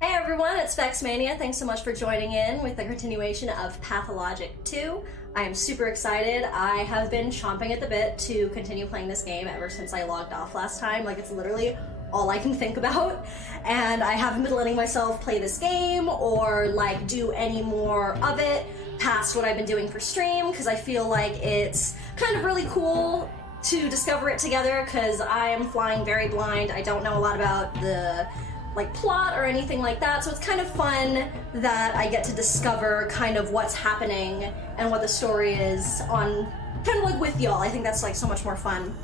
Hey everyone, it's VexMania. Thanks so much for joining in with the continuation of Pathologic 2. I am super excited. I have been chomping at the bit to continue playing this game ever since I logged off last time. Like, it's literally all I can think about. And I haven't been letting myself play this game or like do any more of it past what I've been doing for stream, because I feel like it's kind of really cool to discover it together, because I am flying very blind. I don't know a lot about the plot or anything like that, so it's kind of fun that I get to discover kind of what's happening and what the story is on kind of like with y'all. I think that's like so much more fun.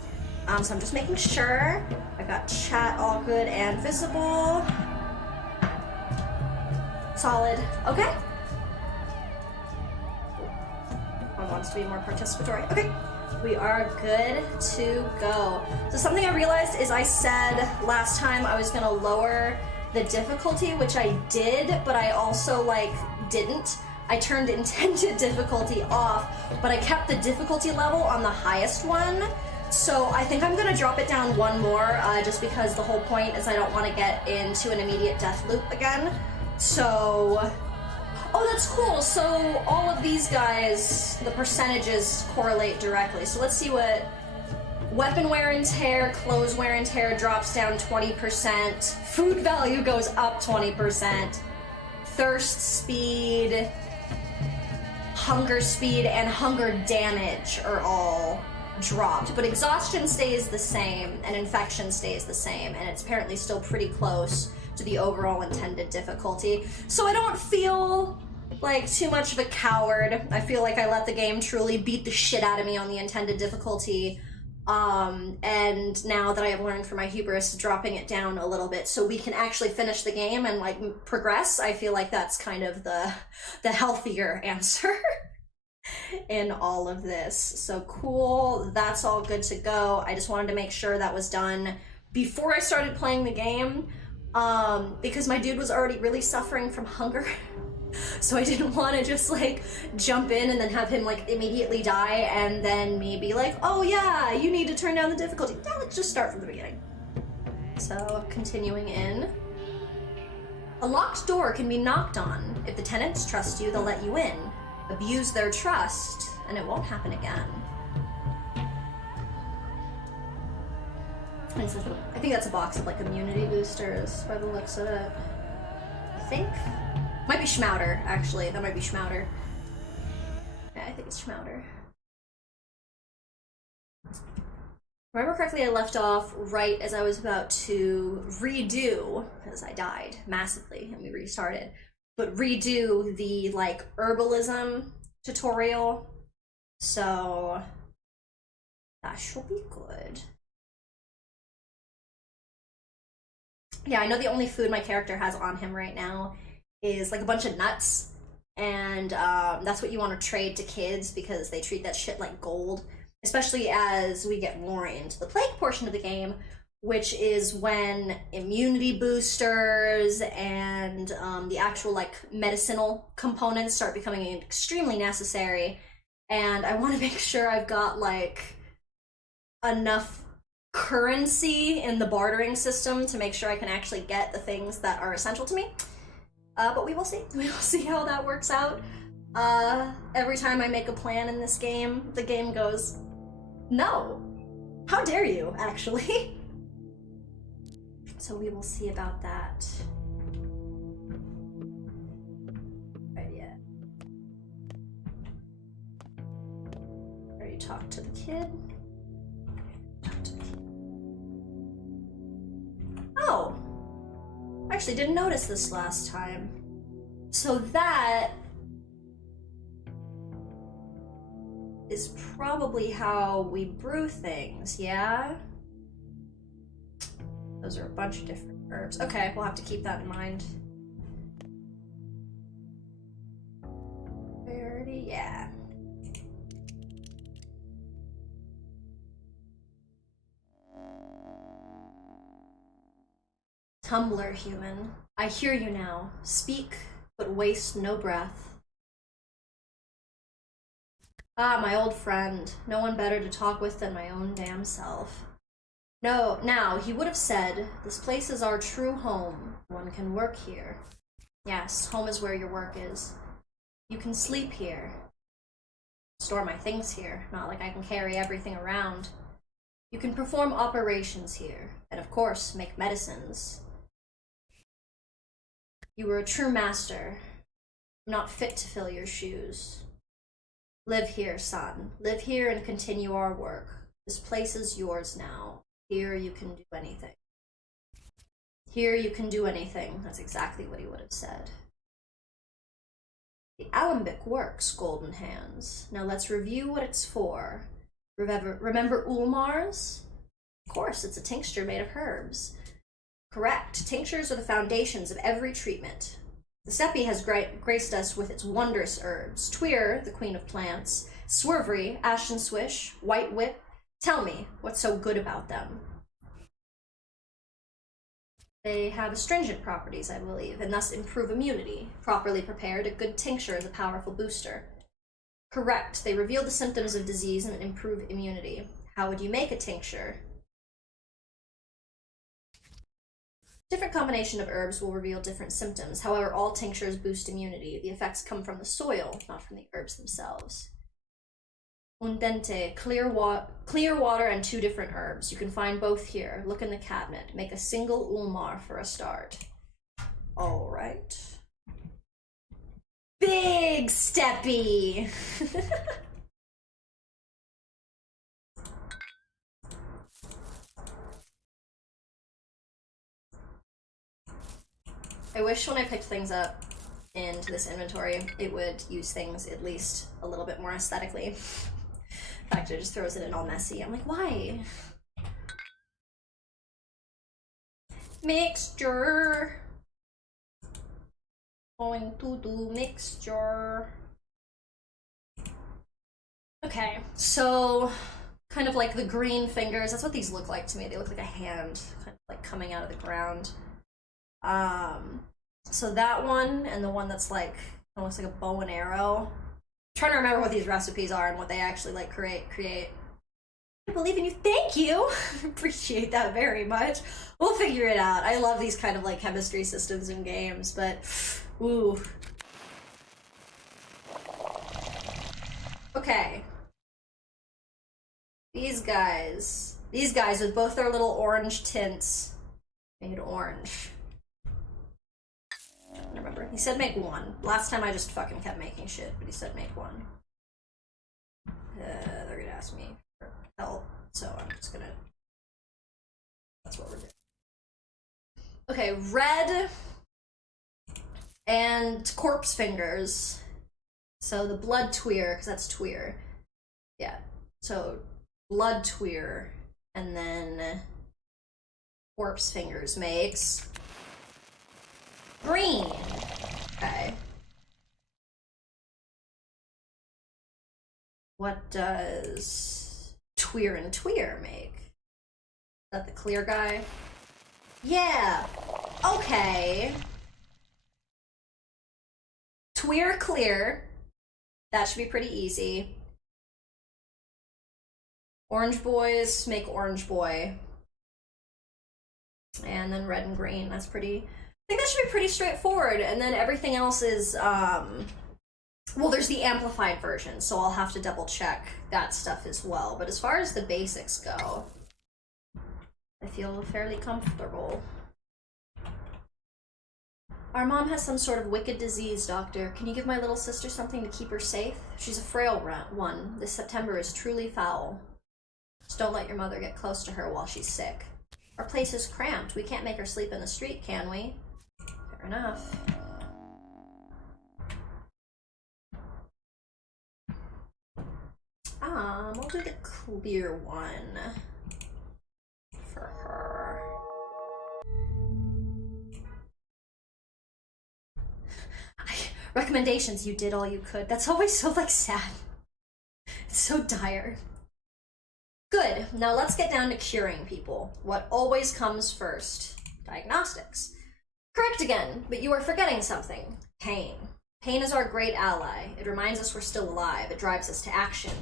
So I'm just making sure I got chat all good and visible. Solid. Okay. One wants to be more participatory. Okay. We are good to go. So something I realized is I said last time I was gonna lower the difficulty, which I did, but I also didn't. I turned intended difficulty off, but I kept the difficulty level on the highest one. So I think I'm gonna drop it down one more, just because the whole point is I don't want to get into an immediate death loop again. So, oh, that's cool. So all of these guys, the percentages correlate directly. So let's see what weapon wear and tear, clothes wear and tear drops down 20%, food value goes up 20%, thirst speed, hunger speed, and hunger damage are all dropped, but exhaustion stays the same and infection stays the same, and it's apparently still pretty close to the overall intended difficulty. So I don't feel like too much of a coward. I feel like I let the game truly beat the shit out of me on the intended difficulty. And now that I have learned from my hubris, dropping it down a little bit so we can actually finish the game and progress, I feel like that's kind of the healthier answer in all of this. So cool, that's all good to go. I just wanted to make sure that was done before I started playing the game, because my dude was already really suffering from hunger. So I didn't want to just jump in and then have him immediately die and then me be like, oh yeah, you need to turn down the difficulty. No, let's just start from the beginning. So continuing in. A locked door can be knocked on. If the tenants trust you, they'll let you in. Abuse their trust and it won't happen again. I think that's a box of immunity boosters by the looks of it. I think. Might be Schmouder, actually. That might be Schmouder. Yeah, I think it's Schmouder. Remember correctly, I left off right as I was about to redo, because I died massively and we restarted, but redo the herbalism tutorial. So that should be good. Yeah, I know the only food my character has on him right now is a bunch of nuts, and that's what you want to trade to kids because they treat that shit like gold, especially as we get more into the plague portion of the game, which is when immunity boosters and the actual medicinal components start becoming extremely necessary. And I want to make sure I've got enough currency in the bartering system to make sure I can actually get the things that are essential to me. But we will see. We will see how that works out. Every time I make a plan in this game, the game goes, no. How dare you, actually? So we will see about that. Right, yeah. Already talked to the kid. Oh! I actually didn't notice this last time. So that is probably how we brew things, yeah? Those are a bunch of different herbs. Okay, we'll have to keep that in mind. Rarity, yeah. Tumbler human, I hear you now. Speak, but waste no breath. Ah, my old friend. No one better to talk with than my own damn self. No, now, he would have said, this place is our true home. One can work here. Yes, home is where your work is. You can sleep here. Store my things here, not like I can carry everything around. You can perform operations here, and of course, make medicines. You were a true master, not fit to fill your shoes. Live here, son. Live here and continue our work. This place is yours now. Here you can do anything. Here you can do anything. That's exactly what he would have said. The alembic works, Golden Hands. Now let's review what it's for. Remember Ulmar's? Of course, it's a tincture made of herbs. Correct. Tinctures are the foundations of every treatment. The STEPPE has graced us with its wondrous herbs. Tweer, the queen of plants. Swervery, Ashen Swish, White Whip. Tell me, what's so good about them? They have astringent properties, I believe, and thus improve immunity. Properly prepared, a good tincture is a powerful booster. Correct. They reveal the symptoms of disease and improve immunity. How would you make a tincture? Different combination of herbs will reveal different symptoms. However, all tinctures boost immunity. The effects come from the soil, not from the herbs themselves. Undente, clear water and 2 different herbs. You can find both here. Look in the cabinet. Make a single Ulmar for a start. All right. Big STEPPE! I wish when I picked things up into this inventory, it would use things at least a little bit more aesthetically. In fact, it just throws it in all messy. I'm like, why? Mixture. Going to do mixture. Okay, so kind of like the green fingers. That's what these look like to me. They look like a hand, kind of like coming out of the ground. So that one and the one that's like, it looks like a bow and arrow. I'm trying to remember what these recipes are and what they actually like create. I believe in you. Thank you. Appreciate that very much. We'll figure it out. I love these kind of like chemistry systems in games, but ooh. Okay. These guys with both their little orange tints made orange. I don't remember. He said make 1. Last time I just fucking kept making shit, but he said make 1. They're gonna ask me for help, so I'm just gonna... That's what we're doing. Okay, red and corpse fingers. So the blood tweer, because that's tweer. Yeah, so blood tweer, and then corpse fingers makes green. Okay. What does tweer and tweer make? Is that the clear guy? Yeah. Okay. Tweer clear. That should be pretty easy. Orange boys make orange boy. And then red and green. That's pretty... I think that should be pretty straightforward. And then everything else is, well, there's the amplified version, so I'll have to double check that stuff as well. But as far as the basics go, I feel fairly comfortable. Our mom has some sort of wicked disease, doctor. Can you give my little sister something to keep her safe? She's a frail one. This September is truly foul. Just don't let your mother get close to her while she's sick. Our place is cramped. We can't make her sleep in the street, can we? Fair enough. We'll do the clear one for her. Recommendations, you did all you could. That's always so, like, sad. It's so dire. Good. Now let's get down to curing people. What always comes first? Diagnostics. Correct again, but you are forgetting something. Pain. Pain is our great ally. It reminds us we're still alive. It drives us to action.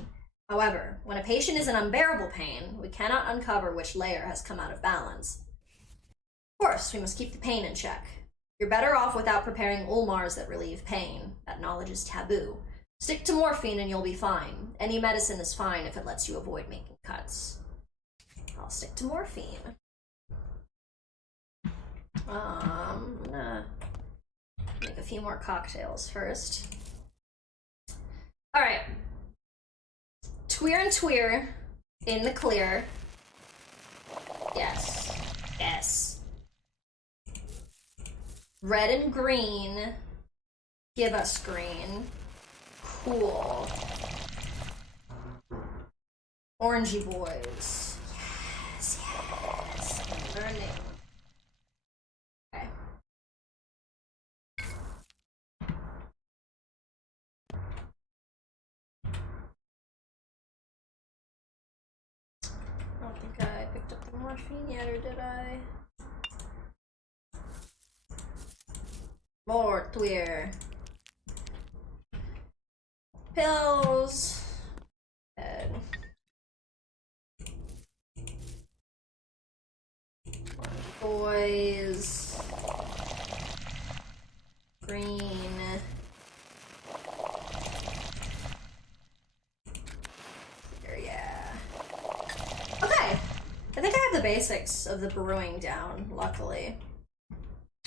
However, when a patient is in unbearable pain, we cannot uncover which layer has come out of balance. Of course, we must keep the pain in check. You're better off without preparing Ulmars that relieve pain. That knowledge is taboo. Stick to morphine and you'll be fine. Any medicine is fine if it lets you avoid making cuts. I'll stick to morphine. I'm gonna make a few more cocktails first. All right. Tweer and Tweer in the clear. Yes. Yes. Red and green. Give us green. Cool. Orangey boys. Yes, yes. I'm learning. Okay. I don't think I picked up the morphine yet, or did I? More Tweer. Pills. Head. Boys. Green. Here, yeah. Okay. I think I have the basics of the brewing down, luckily.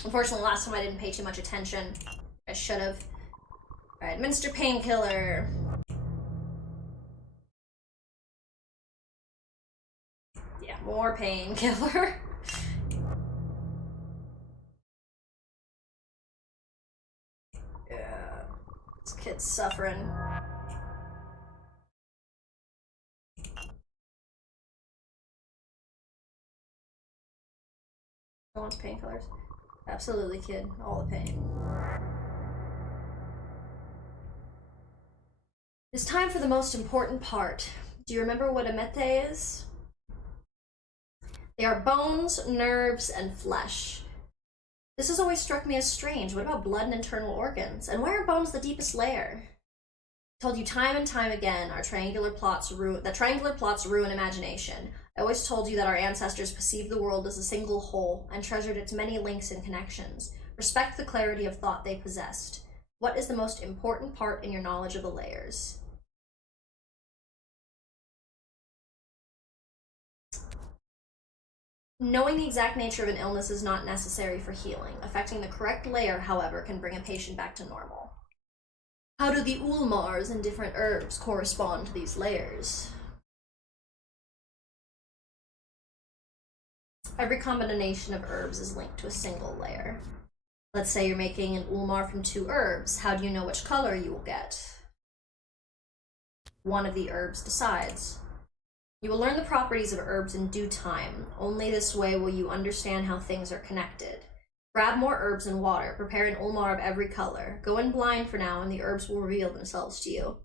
Unfortunately, last time I didn't pay too much attention. I should have. Alright, administer painkiller. Yeah, more painkiller. Yeah, this kid's suffering. Who wants painkillers? Absolutely, kid. All the pain. It's time for the most important part. Do you remember what a mete is? They are bones, nerves, and flesh. This has always struck me as strange. What about blood and internal organs? And why are bones the deepest layer? I told you time and time again that triangular plots ruin imagination. I always told you that our ancestors perceived the world as a single whole and treasured its many links and connections. Respect the clarity of thought they possessed. What is the most important part in your knowledge of the layers? Knowing the exact nature of an illness is not necessary for healing. Affecting the correct layer, however, can bring a patient back to normal. How do the Ulmars and different herbs correspond to these layers? Every combination of herbs is linked to a single layer. Let's say you're making an Ulmar from 2 herbs. How do you know which color you will get? One of the herbs decides. You will learn the properties of herbs in due time. Only this way will you understand how things are connected. Grab more herbs and water. Prepare an Ulmar of every color. Go in blind for now, and the herbs will reveal themselves to you.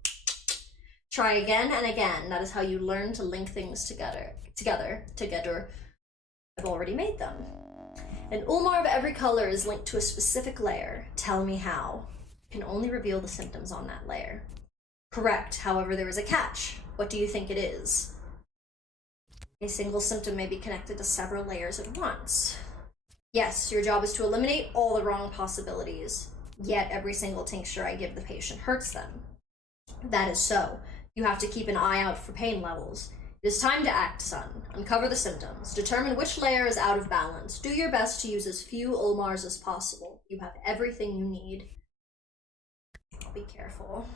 Try again and again. That is how you learn to link things together. I've already made them. An Ulmar of every color is linked to a specific layer. Tell me how. You can only reveal the symptoms on that layer. Correct. However, there is a catch. What do you think it is? A single symptom may be connected to several layers at once. Yes, your job is to eliminate all the wrong possibilities. Yet every single tincture I give the patient hurts them. That is so. You have to keep an eye out for pain levels. It is time to act, son. Uncover the symptoms. Determine which layer is out of balance. Do your best to use as few Ulmars as possible. You have everything you need. I'll be careful.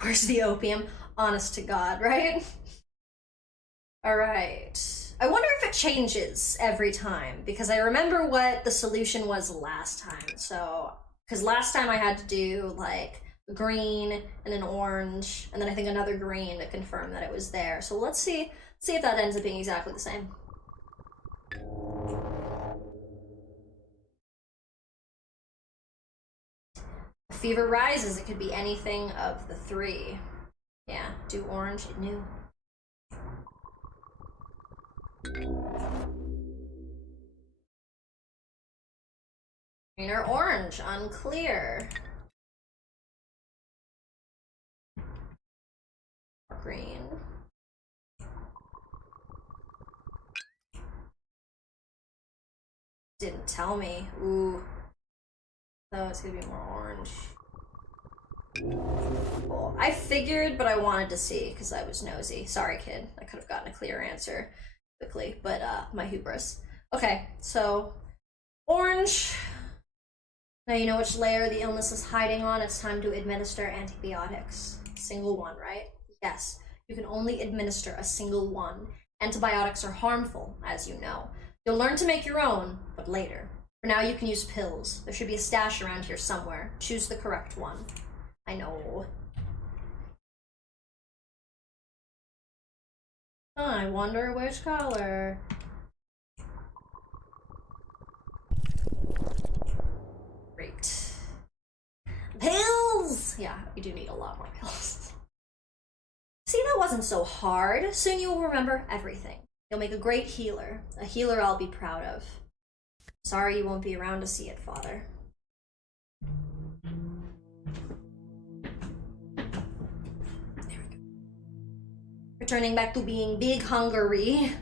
Where's the opium? Honest to God, right? All right. I wonder if it changes every time, because I remember what the solution was last time. So, because last time I had to do like a green and an orange, and then I think another green to confirm that it was there. So let's see if that ends up being exactly the same. If fever rises, it could be anything of the 3. Yeah, do orange, new. Green or orange, unclear. Green. didn't tell me. Ooh. So it's gonna be more orange. Cool. I figured, but I wanted to see because I was nosy. Sorry, kid. I could have gotten a clear answer quickly, but my hubris. Okay, so orange. Now you know which layer the illness is hiding on. It's time to administer antibiotics. Single one, right? Yes. You can only administer a single one. Antibiotics are harmful, as you know. You'll learn to make your own, but later. For now, you can use pills. There should be a stash around here somewhere. Choose the correct one. I know. I wonder which color. Great. Pills! Yeah, you do need a lot more pills. See, that wasn't so hard. Soon you will remember everything. You'll make a great healer. A healer I'll be proud of. Sorry you won't be around to see it, Father. There we go. Returning back to being big hungry.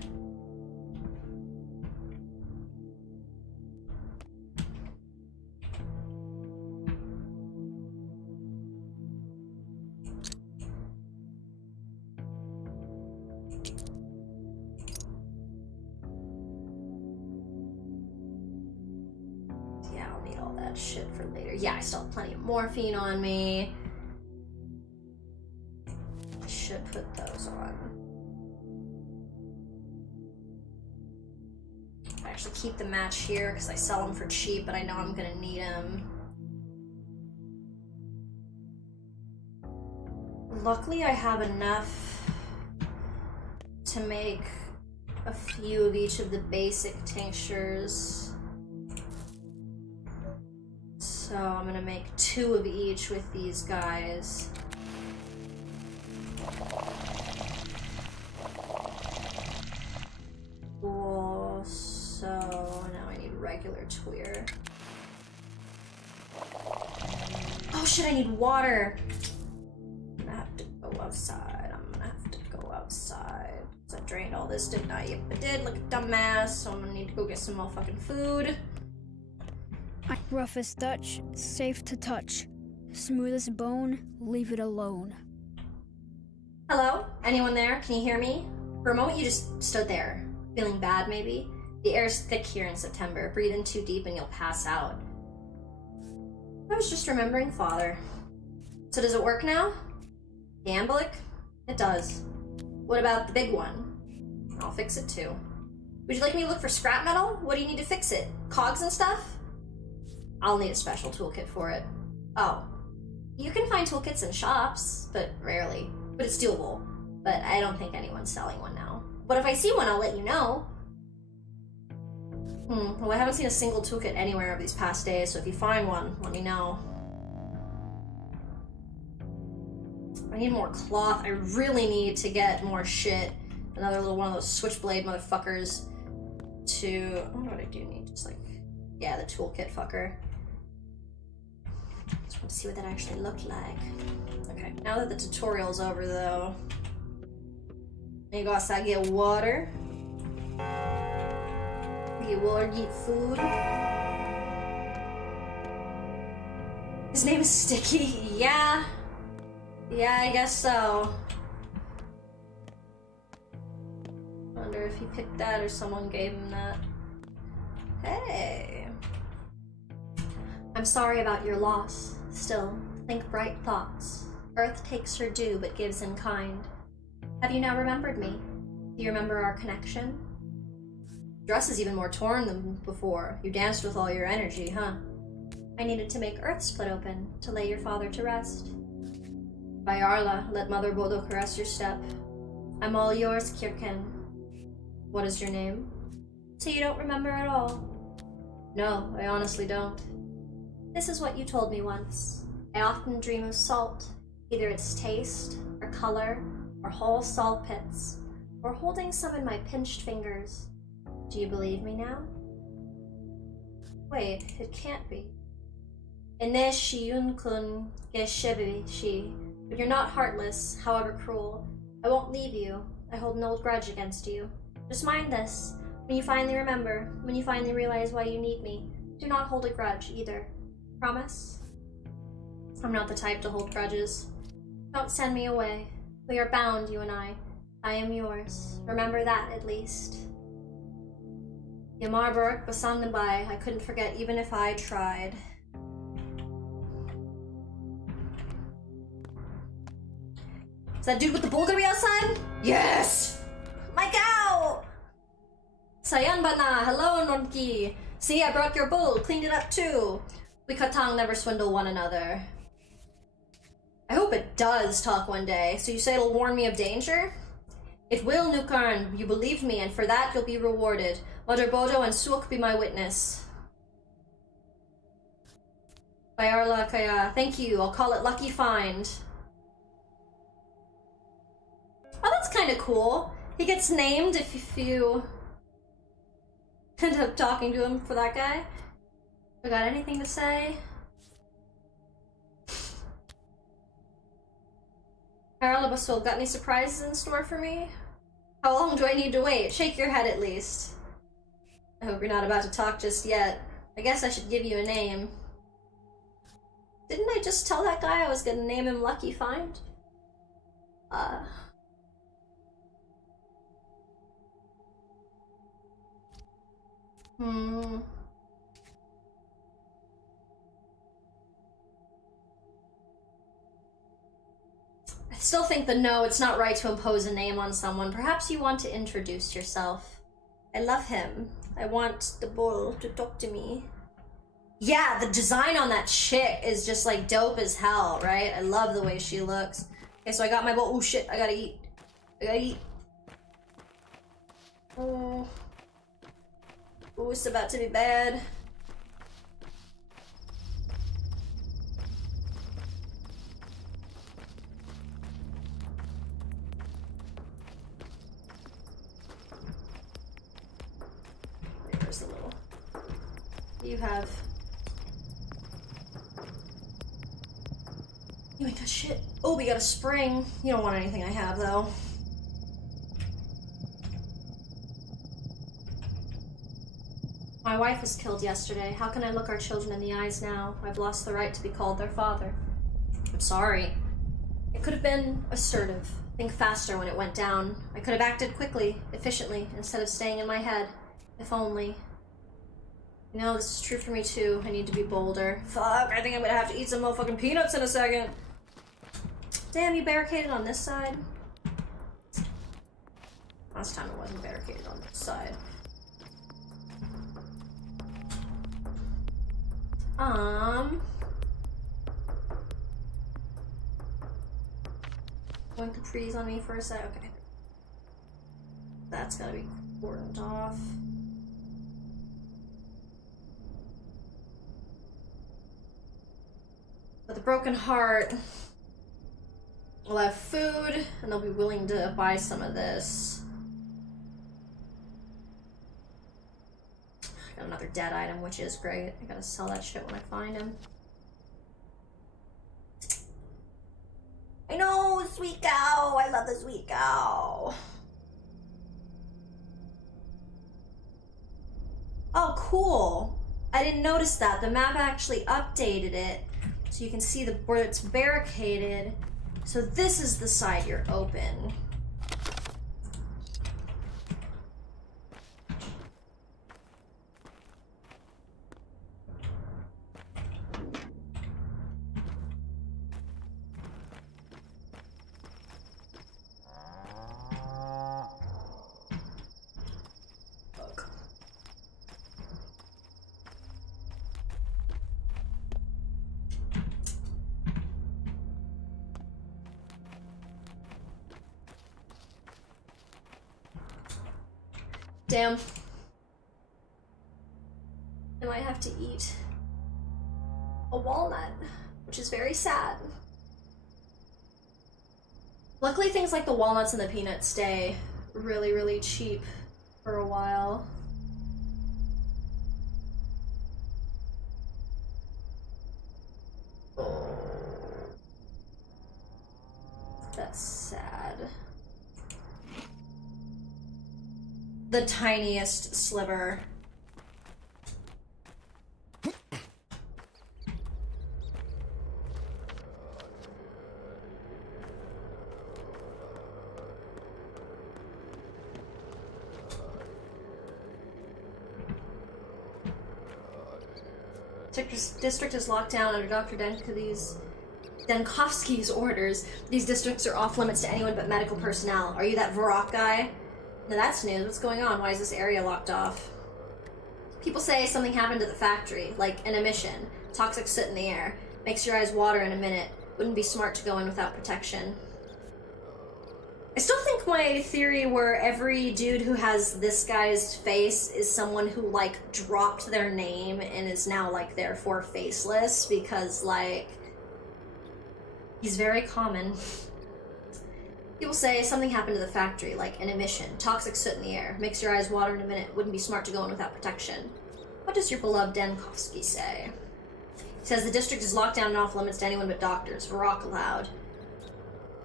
Shit for later. Yeah, I still have plenty of morphine on me. I should put those on. I actually keep the match here because I sell them for cheap, but I know I'm gonna need them. Luckily, I have enough to make a few of each of the basic tinctures. So I'm gonna make 2 of each with these guys. Cool. So now I need regular Tweer. Oh shit, I need water. I'm gonna have to go outside. So I drained all this, didn't I? Yep, I did. Like a dumbass. So I'm gonna need to go get some more fucking food. Rough as Dutch, safe to touch. Smooth as bone, leave it alone. Hello? Anyone there? Can you hear me? For a moment you just stood there. Feeling bad, maybe? The air's thick here in September. Breathe in too deep and you'll pass out. I was just remembering Father. So does it work now? The Ambolic? It does. What about the big one? I'll fix it too. Would you like me to look for scrap metal? What do you need to fix it? Cogs and stuff? I'll need a special toolkit for it. Oh. You can find toolkits in shops, but rarely. But it's doable. But I don't think anyone's selling one now. But if I see one, I'll let you know. Well, I haven't seen a single toolkit anywhere over these past days, so if you find one, let me know. I need more cloth. I really need to get more shit. Another little one of those switchblade motherfuckers to... I don't know what I do need. Just like... Yeah, the toolkit fucker. Just want to see what that actually looked like. Okay, now that the tutorial's over though, you go outside, get water. Get water, get food. His name is Sticky. Yeah. Yeah, I guess so. Wonder if he picked that or someone gave him that. Hey. I'm sorry about your loss. Still, think bright thoughts. Earth takes her due, but gives in kind. Have you now remembered me? Do you remember our connection? Dress is even more torn than before. You danced with all your energy, huh? I needed to make Earth split open, to lay your father to rest. By Arla, let Mother Bodo caress your step. I'm all yours, Kirken. What is your name? So you don't remember at all? No, I honestly don't. This is what you told me once. I often dream of salt, either its taste, or color, or whole salt pits, or holding some in my pinched fingers. Do you believe me now? Wait, it can't be. Ineshi yunkun geshebi shi. But you're not heartless, however cruel. I won't leave you. I hold no grudge against you. Just mind this. When you finally remember, when you finally realize why you need me, do not hold a grudge either. Promise? I'm not the type to hold grudges. Don't send me away. We are bound, you and I. I am yours. Remember that, at least. Yamarburg Basandabai, I couldn't forget even if I tried. Is that dude with the bull gonna be outside? Yes! My cow! Sayan bana, hello Nonki. See, I brought your bull, cleaned it up too. We Katang never swindle one another. I hope it does talk one day, so you say it'll warn me of danger? It will, Nukarn. You believed me, and for that you'll be rewarded. Mother Bodo and Suk be my witness. Bayarla Kaya, thank you, I'll call it Lucky Find. Oh, that's kind of cool. He gets named if you end up talking to him for that guy. I got anything to say? Haralabasul, got any surprises in store for me? How long do I need to wait? Shake your head at least. I hope you're not about to talk just yet. I guess I should give you a name. Didn't I just tell that guy I was gonna name him Lucky Find? I still think that no, it's not right to impose a name on someone. Perhaps you want to introduce yourself. I love him. I want the bull to talk to me. Yeah, the design on that chick is just like dope as hell, right? I love the way she looks. Okay, so I got my bull. Oh shit, I gotta eat. I gotta eat. Oh. Oh, it's about to be bad. There's the little... You have... You ain't got shit. Oh, we got a spring. You don't want anything I have, though. My wife was killed yesterday. How can I look our children in the eyes now? I've lost the right to be called their father. I'm sorry. I could have been assertive. Think faster when it went down. I could have acted quickly, efficiently, instead of staying in my head. If only. You know, this is true for me too. I need to be bolder. Fuck, I think I'm gonna have to eat some motherfucking peanuts in a second. Damn, you barricaded on this side? Last time it wasn't barricaded on this side. Going to freeze on me for a sec. Okay. That's gotta be cordoned off. With a broken heart, we'll have food, and they'll be willing to buy some of this. Got another dead item, which is great. I gotta sell that shit when I find him. I know, sweet cow! I love the sweet cow! Oh, cool! I didn't notice that. The map actually updated it, so you can see where it's barricaded. So this is the side you're open. Damn. I might have to eat a walnut, which is very sad. Luckily, things like the walnuts and the peanuts stay really, really cheap for a while. That's sad. the tiniest sliver. District is locked down under Dr. Denkovsky's orders. These districts are off limits to anyone but medical personnel. Are you that Varrock guy? Now that's news. What's going on? Why is this area locked off? People say something happened at the factory, like an emission. Toxic soot in the air. Makes your eyes water in a minute. Wouldn't be smart to go in without protection. I still think my theory where every dude who has this guy's face is someone who, like, dropped their name and is now, like, therefore faceless, because, like, he's very common. People say something happened to the factory, like an emission, toxic soot in the air, makes your eyes water in a minute, wouldn't be smart to go in without protection. What does your beloved Denkovsky say? He says the district is locked down and off limits to anyone but doctors. Varrock allowed.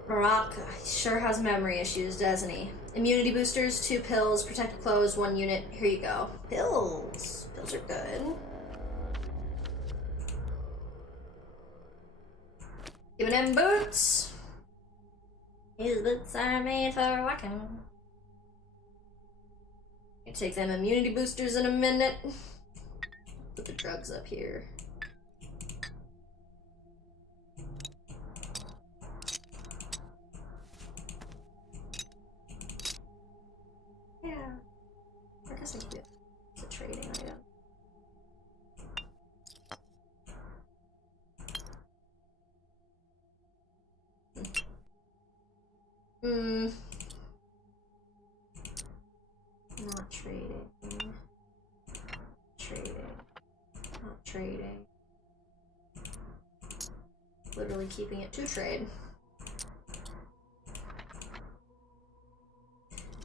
Varrock sure has memory issues, doesn't he? Immunity boosters, 2 pills, protective clothes, 1 unit. Here you go. Pills. Pills are good. Giving him boots. His boots are made for walking. I take them immunity boosters in a minute. Put the drugs up here. Yeah. I guess I could do it. It's a trading item. Not trading. Trading. Not trading. Literally keeping it to trade.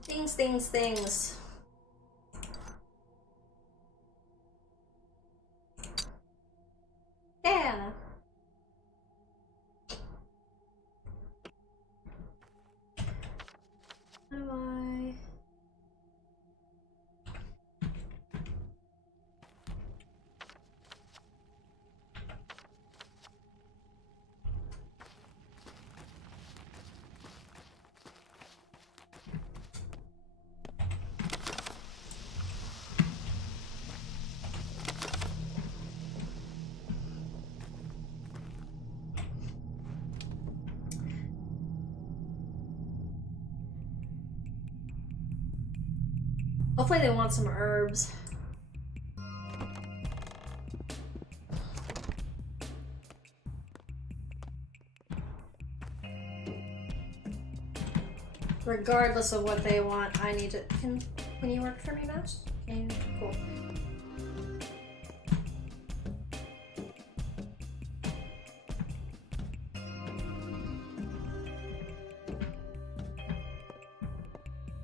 Things. Yeah. How do I... Hopefully they want some herbs. Regardless of what they want, I need to... Can you work for me, Mouse? Can you? Cool.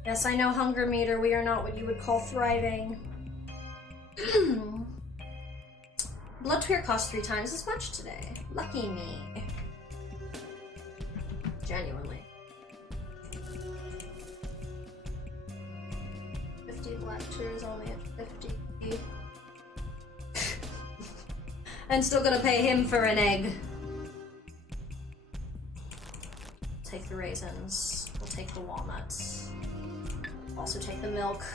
Yes, I know, hunger meter. We are not what you would call thriving. Blood clear costs 3 times as much today. Lucky me. Genuinely. 50 black tears, only at 50. I'm still gonna pay him for an egg. Take the raisins. We'll take the walnuts. Also take the milk.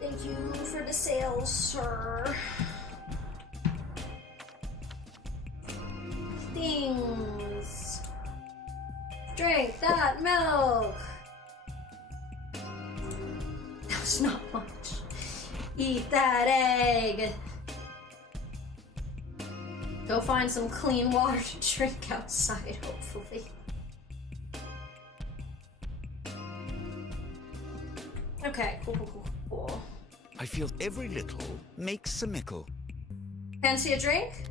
Thank you for the sales, sir. Things. Drink that milk. That was not much. Eat that egg. Go find some clean water to drink outside, hopefully. Okay, cool. I feel every little makes a mickle. Fancy a drink?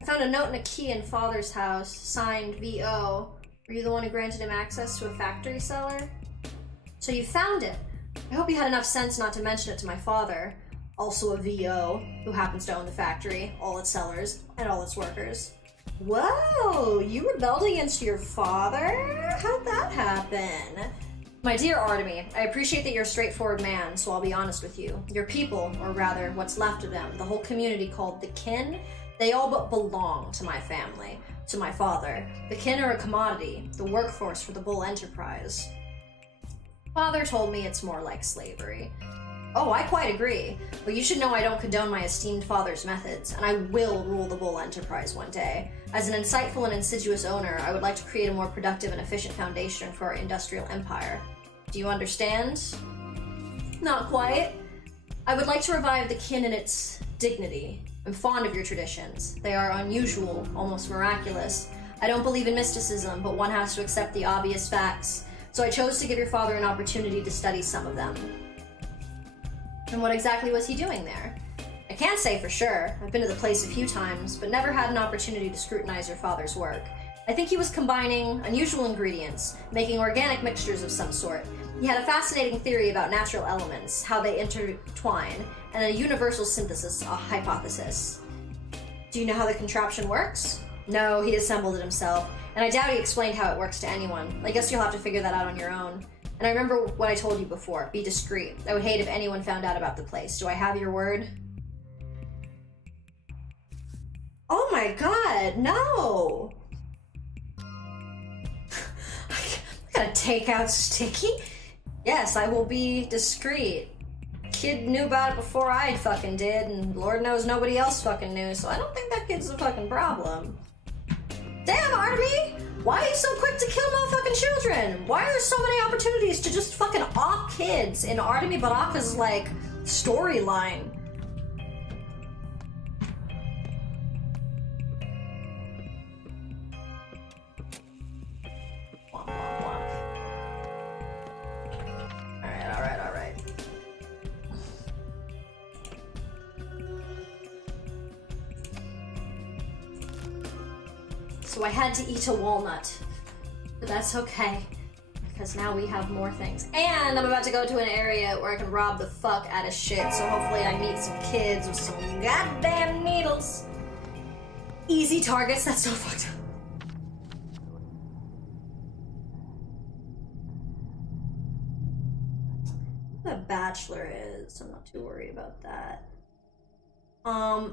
I found a note and a key in Father's house, signed V.O. Were you the one who granted him access to a factory cellar? So you found it. I hope you had enough sense not to mention it to my father. Also a VO, who happens to own the factory, all its sellers, and all its workers. Whoa, you rebelled against your father? How'd that happen? My dear Artemy, I appreciate that you're a straightforward man, so I'll be honest with you. Your people, or rather, what's left of them, the whole community called the kin, they all but belong to my family, to my father. The kin are a commodity, the workforce for the Bull Enterprise. Father told me it's more like slavery. Oh, I quite agree. But you should know I don't condone my esteemed father's methods, and I will rule the Bull Enterprise one day. As an insightful and insidious owner, I would like to create a more productive and efficient foundation for our industrial empire. Do you understand? Not quite. I would like to revive the kin in its dignity. I'm fond of your traditions. They are unusual, almost miraculous. I don't believe in mysticism, but one has to accept the obvious facts. So I chose to give your father an opportunity to study some of them. And what exactly was he doing there? I can't say for sure. I've been to the place a few times, but never had an opportunity to scrutinize your father's work. I think he was combining unusual ingredients, making organic mixtures of some sort. He had a fascinating theory about natural elements, how they intertwine, and a universal synthesis hypothesis. Do you know how the contraption works? No, he assembled it himself, and I doubt he explained how it works to anyone. I guess you'll have to figure that out on your own. And I remember what I told you before, be discreet. I would hate if anyone found out about the place. Do I have your word? Oh my god, no! I gotta take out Sticky? Yes, I will be discreet. Kid knew about it before I fucking did, and Lord knows nobody else fucking knew, so I don't think that kid's a fucking problem. Damn, Artemy! Why are you so quick to kill motherfucking children? Why are there so many opportunities to just fucking off kids in Artemy Baraka's, like, storyline? Alright. So I had to eat a walnut, but that's okay, because now we have more things. And I'm about to go to an area where I can rob the fuck out of shit, so hopefully I meet some kids with some goddamn needles. Easy targets, that's so fucked up. What a bachelor is, I'm not too worried about that.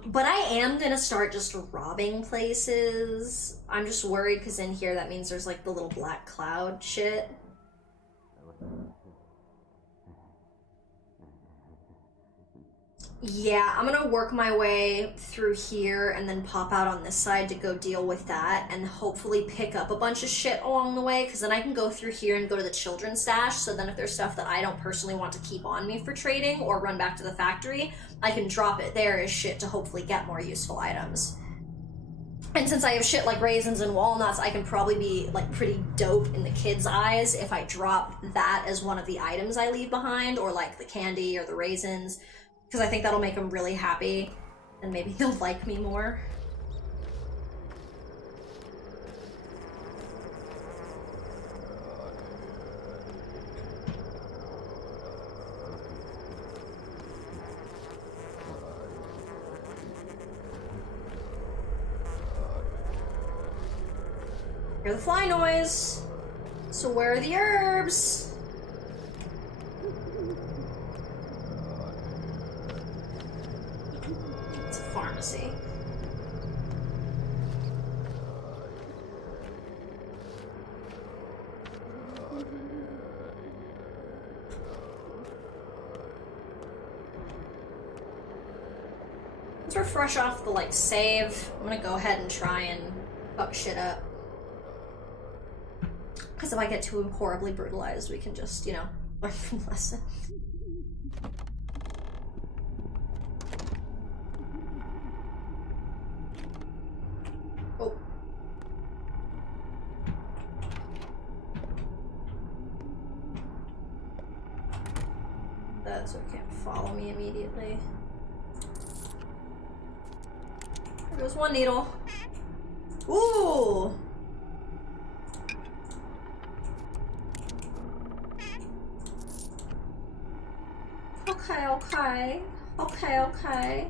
But I am gonna start just robbing places. I'm just worried because in here that means there's like the little black cloud shit. Yeah, I'm gonna work my way through here and then pop out on this side to go deal with that and hopefully pick up a bunch of shit along the way, because then I can go through here and go to the children's stash, so then if there's stuff that I don't personally want to keep on me for trading or run back to the factory, I can drop it there as shit to hopefully get more useful items. And since I have shit like raisins and walnuts, I can probably be like pretty dope in the kids' eyes if I drop that as one of the items I leave behind, or like the candy or the raisins. Because I think that'll make them really happy, and maybe they'll like me more. Hear the fly noise. So where are the herbs? Pharmacy. Let's refresh off the like save. I'm gonna go ahead and try and fuck shit up. Because if I get too horribly brutalized, we can just, you know, learn from the lesson. Oh. That's okay. Can't follow me immediately. There goes one needle. Ooh! Okay.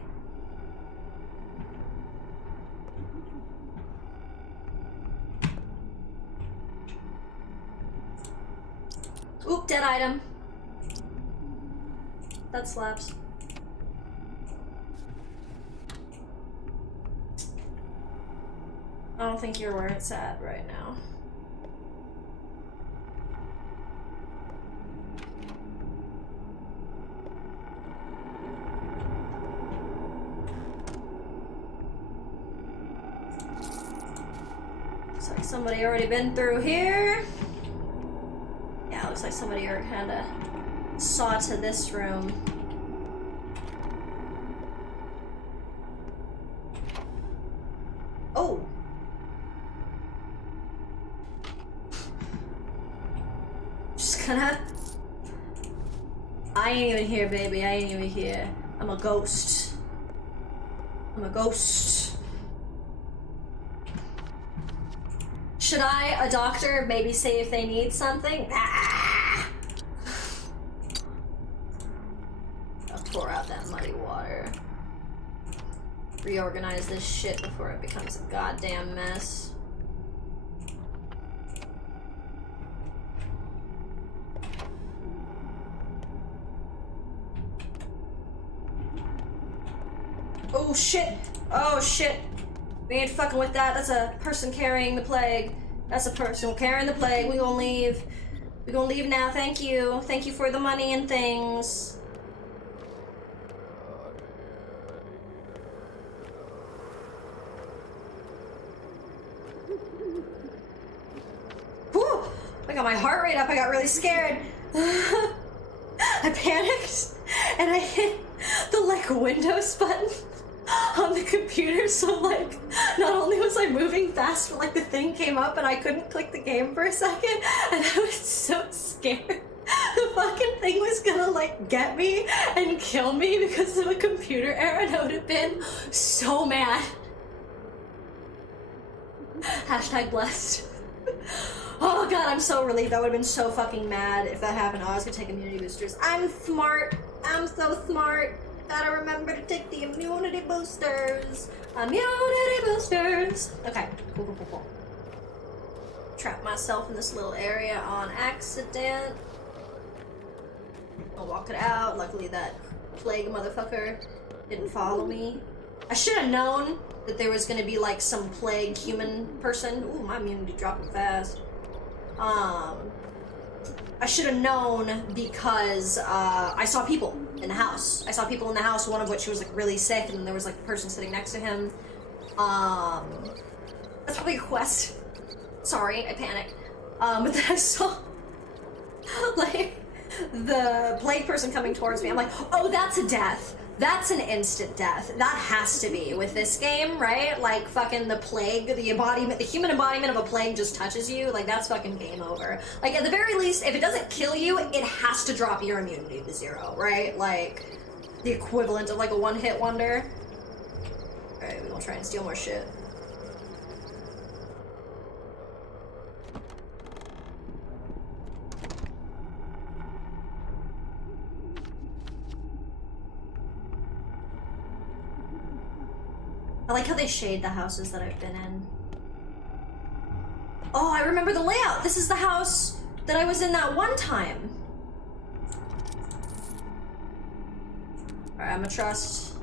dead item. That slaps. I don't think you're where it's at right now. Looks like somebody already been through here. Yeah, looks like somebody already kinda saw to this room. Oh! Just gonna... I ain't even here, baby. I ain't even here. I'm a ghost. I'm a ghost. Should I, a doctor, maybe say if they need something? Ah! I'll pour out that muddy water. Reorganize this shit before it becomes a goddamn mess. Oh shit! Oh shit! We ain't fucking with that. That's a person carrying the plague. That's a person carrying the plague. We gonna leave. We gonna leave now. Thank you. Thank you for the money and things. Whew! I got my heart rate up. I got really scared. I panicked and I hit the like Windows button on the computer, so like not only was I moving fast, but like the thing came up and I couldn't click the game for a second, and I was so scared the fucking thing was gonna like get me and kill me because of a computer error, and I would have been so mad. Hashtag blessed. Oh god, I'm so relieved. I would have been so fucking mad if that happened. Oh, I was gonna take immunity boosters. I'm smart. I'm so smart. Gotta remember to take the immunity boosters. Immunity boosters. Okay, cool. Trap myself in this little area on accident. I'll walk it out. Luckily that plague motherfucker didn't follow me. I should have known that there was gonna be like some plague human person. Ooh, my immunity dropping fast. I should have known because I saw people in the house. I saw people in the house, one of which was like really sick, and then there was like a person sitting next to him. That's probably a quest. Sorry, I panicked. But then I saw like the plague person coming towards me. I'm like, oh, that's a death. That's an instant death. That has to be with this game, right? Like fucking the plague, the embodiment, the human embodiment of a plague just touches you. Like that's fucking game over. Like at the very least, if it doesn't kill you, it has to drop your immunity to 0, right? Like the equivalent of like a one-hit wonder. All right, we're gonna try and steal more shit. I like how they shade the houses that I've been in. Oh, I remember the layout. This is the house that I was in that one time. Alright, I'm gonna trust.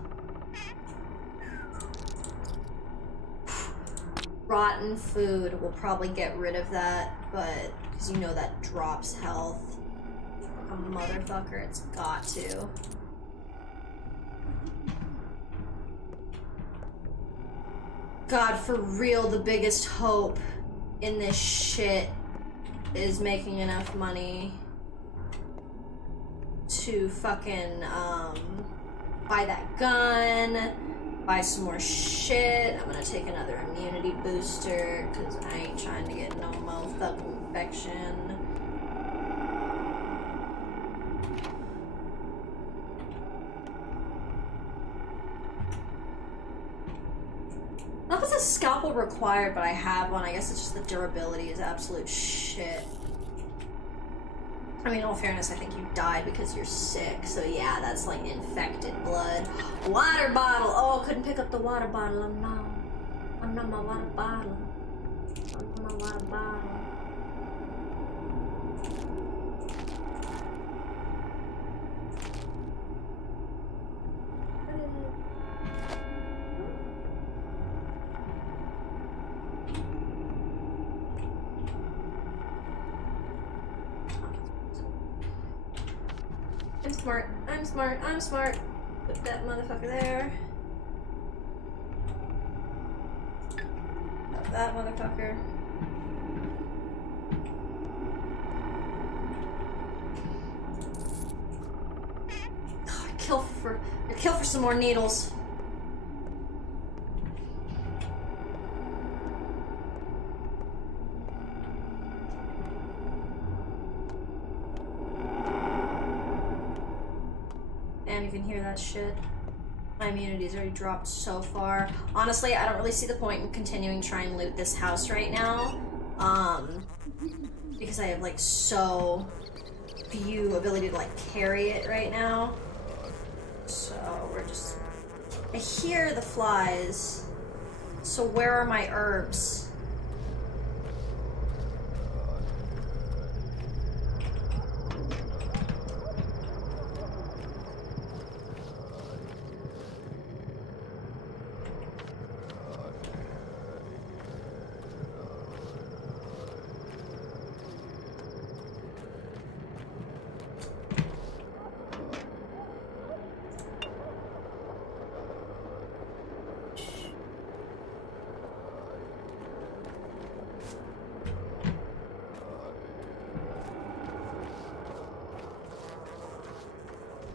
Rotten food will probably get rid of that, but because you know that drops health. Like a motherfucker, it's got to. God, for real, the biggest hope in this shit is making enough money to fucking, buy that gun, buy some more shit. I'm gonna take another immunity booster, because I ain't trying to get no motherfucking infection. Not that it's a scalpel required, but I have one. I guess it's just the durability is absolute shit. I mean, in all fairness, I think you died because you're sick. So yeah, that's like infected blood. Water bottle! Oh, couldn't pick up the water bottle. Oh no. Oh no, my water bottle. Oh no, my water bottle. I'm smart. I'm smart. I'm smart. Put that motherfucker there. Put that motherfucker. Oh, I'd kill for some more needles. Damn, you can hear that shit. My immunity's already dropped so far. Honestly, I don't really see the point in continuing to try and loot this house right now. Because I have like so few ability to like carry it right now. So we're just... I hear the flies. So where are my herbs?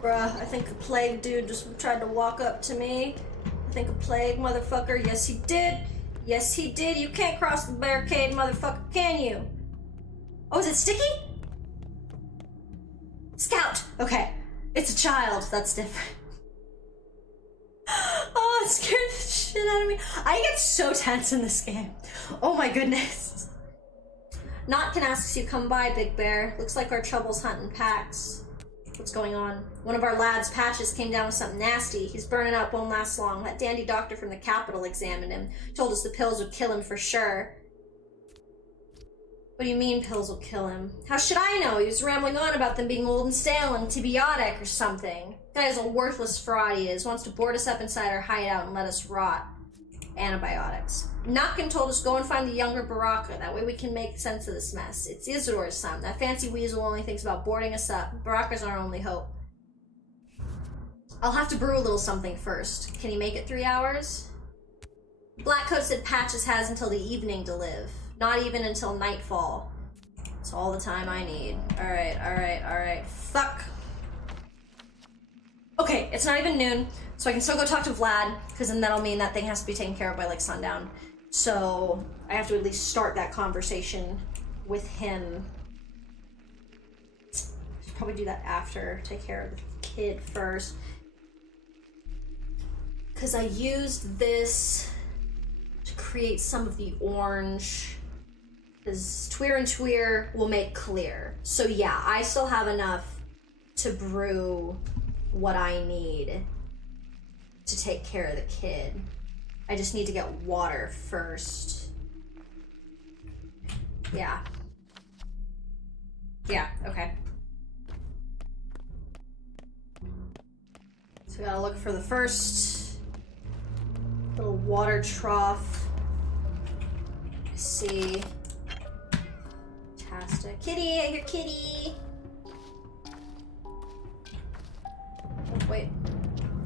Bruh, I think a plague dude just tried to walk up to me. I think a plague motherfucker. Yes, he did. Yes, he did. You can't cross the barricade, motherfucker, can you? Oh, is it sticky? Scout! Okay. It's a child. That's different. Oh, it scared the shit out of me. I get so tense in this game. Oh my goodness. Notkin asks you come by, Big Bear. Looks like our trouble's hunting packs. What's going on? One of our lads, Patches, came down with something nasty. He's burning up, won't last long. That dandy doctor from the capital examined him. Told us the pills would kill him for sure. What do you mean pills will kill him? How should I know? He was rambling on about them being old and stale and antibiotic or something. Guy is a worthless fraud he is. Wants to board us up inside our hideout and let us rot. Antibiotics. Notkin told us go and find the younger Baraka. That way we can make sense of this mess. It's Isidore's son. That fancy weasel only thinks about boarding us up. Baraka's our only hope. I'll have to brew a little something first. Can he make it 3 hours? Blackcoat said Patches has until the evening to live. Not even until nightfall. It's all the time I need. Alright, alright, alright. Fuck. Okay, it's not even noon, so I can still go talk to Vlad, because then that'll mean that thing has to be taken care of by, like, sundown. So, I have to at least start that conversation with him. Should probably do that after. Take care of the kid first. Because I used this to create some of the orange. Because Tweer and Tweer will make clear. So yeah, I still have enough to brew what I need to take care of the kid. I just need to get water first. Yeah. Yeah, okay. So we gotta look for the first little water trough. I see. Fantastic. Kitty, I hear kitty. Oh, wait.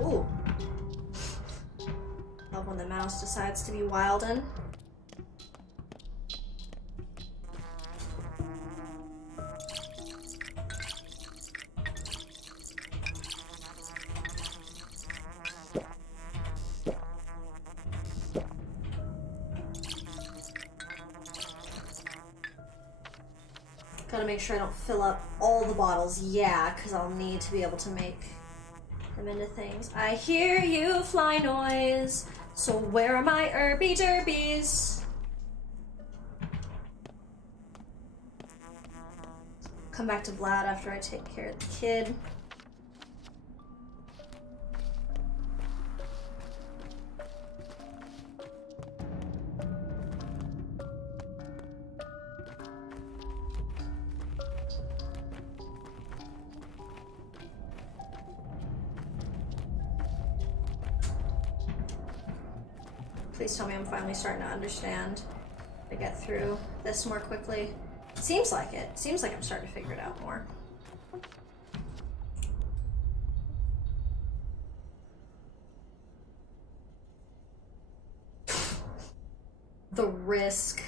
Ooh. Love when the mouse decides to be wildin'. Gotta make sure I don't fill up all the bottles. Yeah, because I'll need to be able to make them into things. I hear you fly noise. So where are my herby derbies? Come back to Vlad after I take care of the kid. Please tell me I'm finally starting to understand. To get through this more quickly. Seems like it. Seems like I'm starting to figure it out more. the risk.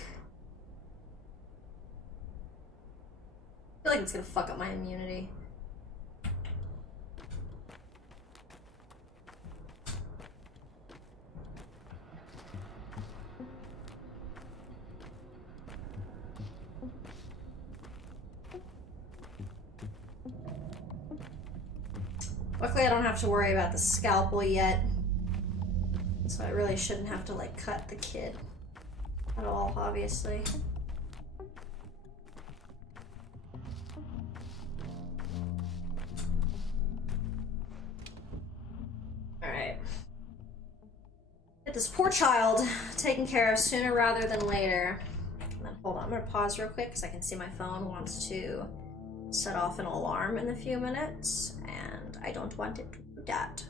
I feel like it's gonna fuck up my immunity. Luckily, I don't have to worry about the scalpel yet. So I really shouldn't have to, like, cut the kid at all, obviously. Alright. Get this poor child taken care of sooner rather than later. And then, hold on, I'm gonna pause real quick because I can see my phone wants to set off an alarm in a few minutes, and I don't want it to do that.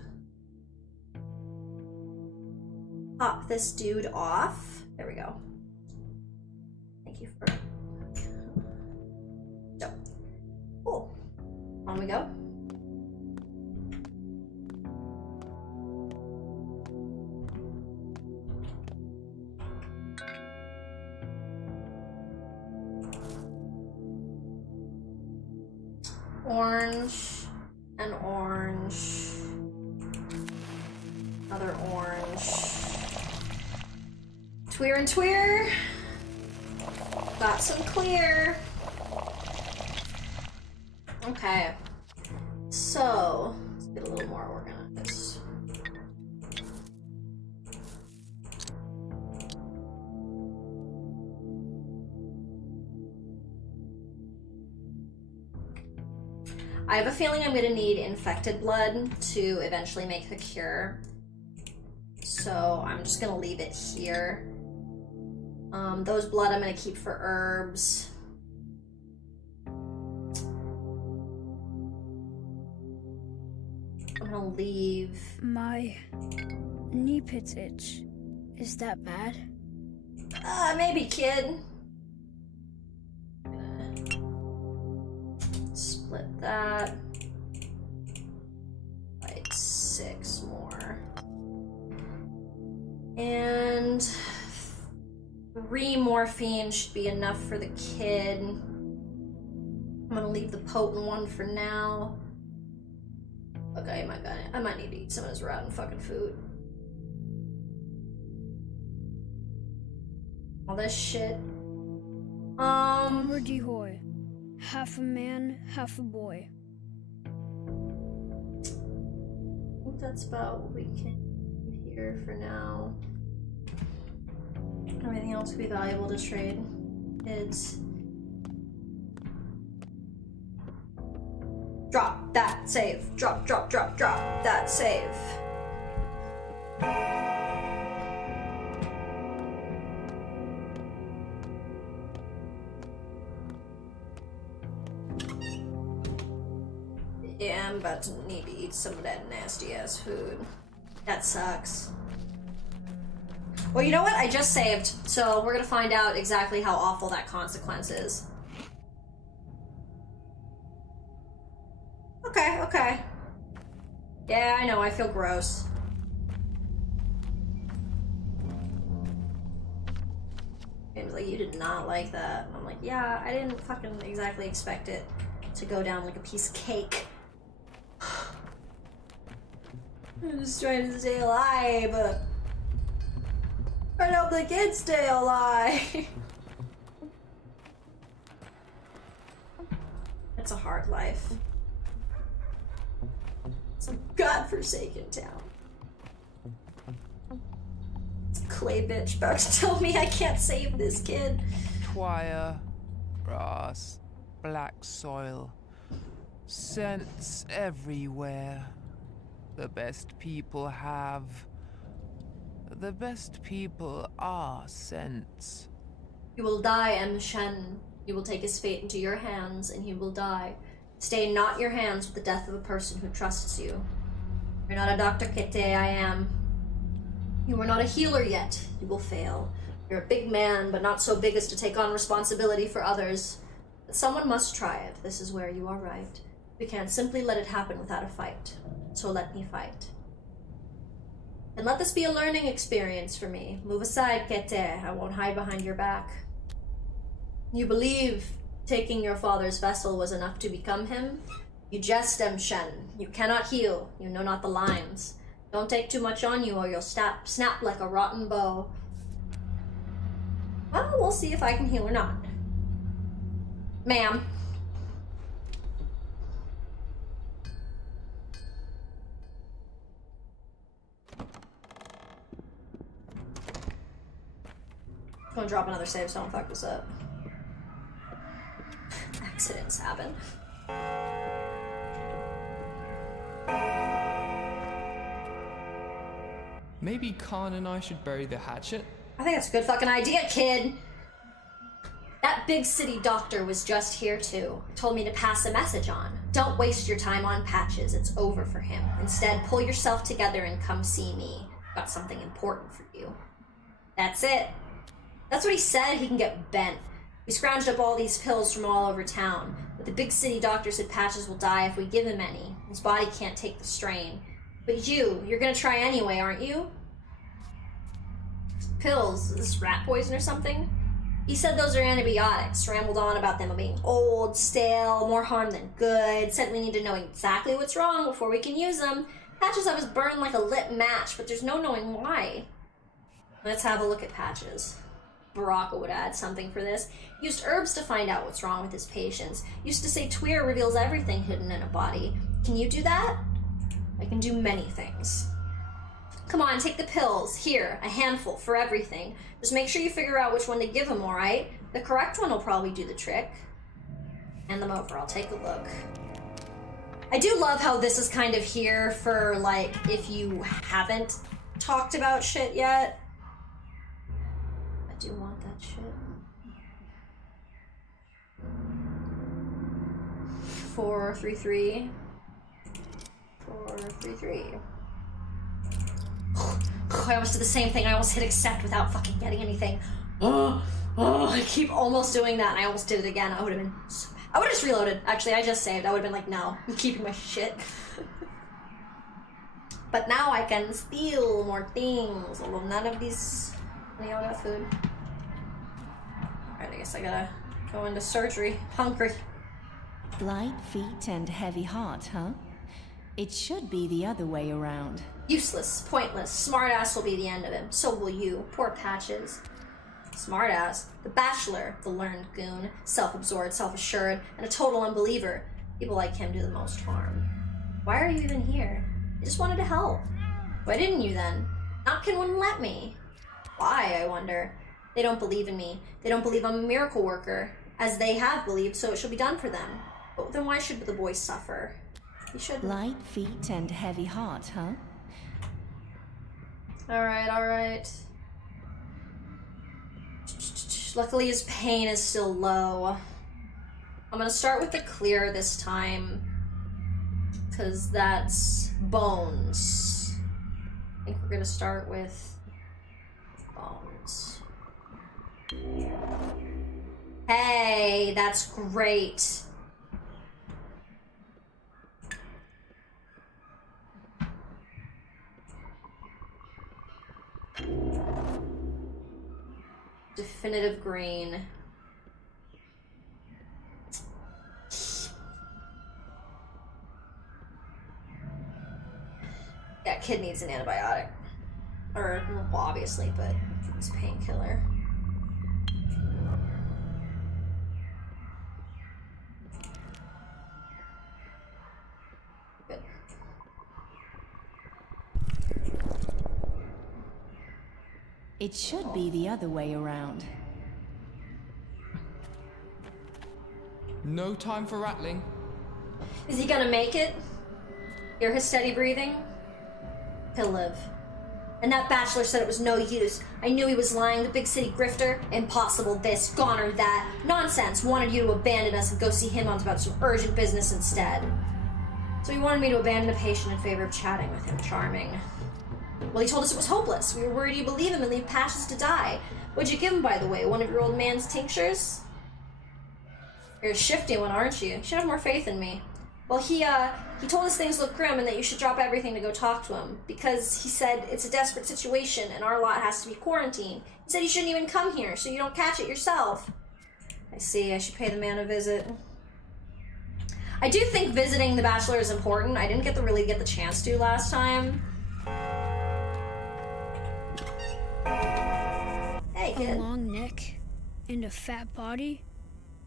Pop this dude off. There we go. Thank you for... So, cool. On we go. Orange and orange. Another orange. Tweer and tweer. Got some clear. Okay. So, let's get a little more organized. I have a feeling I'm gonna need infected blood to eventually make the cure. So I'm just gonna leave it here. Those blood I'm gonna keep for herbs. I'm gonna leave... My knee pits itch. Is that bad? Maybe, kid. Split that. Like 6 more. And 3 morphine should be enough for the kid. I'm gonna leave the potent one for now. Okay, I might need to eat some of this rotten fucking food. All this shit. Rudy Hoy. Half a man, half a boy. I think that's about what we can do here for now. Everything else could be valuable to trade. Kids. Drop that save. Drop, drop, drop, drop that save. Yeah, I'm about to need to eat some of that nasty ass food. That sucks. Well, you know what? I just saved, so we're gonna find out exactly how awful that consequence is. Okay, okay. Yeah, I know, I feel gross. Game's like, you did not like that. And I'm like, yeah, I didn't fucking exactly expect it to go down like a piece of cake. I'm just trying to stay alive. I hope the kids stay alive. It's a hard life. It's a godforsaken town. It's a clay bitch about to tell me I can't save this kid. Twire, grass, black soil, scents everywhere. The best people have. The best people are scents. You will die, M. Shen. You will take his fate into your hands, and he will die. Stain not your hands with the death of a person who trusts you. You're not a Dr. Kete, I am. You are not a healer yet. You will fail. You're a big man, but not so big as to take on responsibility for others. But someone must try it. This is where you are right. We can't simply let it happen without a fight. So let me fight. And let this be a learning experience for me. Move aside, Kete. I won't hide behind your back. You believe taking your father's vessel was enough to become him? You jest, Shen. You cannot heal. You know not the lines. Don't take too much on you or you'll snap like a rotten bow. Well, we'll see if I can heal or not. Ma'am. I'm gonna drop another save so I don't fuck this up. Accidents happen. Maybe Khan and I should bury the hatchet? I think that's a good fucking idea, kid. That big city doctor was just here too. Told me to pass a message on. Don't waste your time on Patches. It's over for him. Instead, pull yourself together and come see me. Got something important for you. That's it. That's what he said. He can get bent. We scrounged up all these pills from all over town, but the big city doctor said Patches will die if we give him any. His body can't take the strain. But you're gonna try anyway, aren't you? Pills, is this rat poison or something? He said those are antibiotics, rambled on about them being old, stale, more harm than good, said we need to know exactly what's wrong before we can use them. Patches I was burned like a lit match, but there's no knowing why. Let's have a look at Patches. Baraka would add something for this. Used herbs to find out what's wrong with his patients. Used to say Tweer reveals everything hidden in a body. Can you do that? I can do many things. Come on, take the pills. Here, a handful for everything. Just make sure you figure out which one to give him, alright? The correct one will probably do the trick. Hand them over, I'll take a look. I do love how this is kind of here for, like, if you haven't talked about shit yet. I do want that shit. 433. 433. I almost did the same thing. I almost hit accept without fucking getting anything. I keep almost doing that, and I almost did it again. I would have been so mad. I would have just reloaded. Actually, I just saved. I would have been like, no, I'm keeping my shit. But now I can steal more things. Although none of these... Any all got food. Alright, I guess I gotta go into surgery. Hungry. Light feet and heavy heart, huh? It should be the other way around. Useless, pointless, smartass will be the end of him. So will you. Poor Patches. Smartass. The bachelor, the learned goon, self-absorbed, self-assured, and a total unbeliever. People like him do the most harm. Why are you even here? I just wanted to help. Why didn't you then? Notkin wouldn't let me. Why, I wonder? They don't believe in me. They don't believe I'm a miracle worker, as they have believed, so it shall be done for them. But then why should the boy suffer? He should. Light feet and heavy heart, huh? Alright, alright. Luckily his pain is still low. I'm gonna start with the clear this time, because that's bones. I think we're gonna start with bones. Hey, that's great. Definitive green. Yeah, kid needs an antibiotic. Or, well, obviously, but it's a painkiller. Good. It should be the other way around. No time for rattling. Is he gonna make it? Hear his steady breathing? He'll live. And that bachelor said it was no use. I knew he was lying, the big city grifter. Impossible this, goner that. Nonsense, wanted you to abandon us and go see him on about some urgent business instead. So he wanted me to abandon the patient in favor of chatting with him. Charming. Well, he told us it was hopeless. We were worried he'd believe him and leave Patches to die. What'd you give him, by the way? One of your old man's tinctures? You're a shifty one, aren't you? You should have more faith in me. Well, he told us things look grim and that you should drop everything to go talk to him, because he said it's a desperate situation and our lot has to be quarantined. He said you shouldn't even come here so you don't catch it yourself. I see, I should pay the man a visit. I do think visiting the Bachelor is important. I didn't really get the chance to last time. Hey, A kid. long neck and a fat body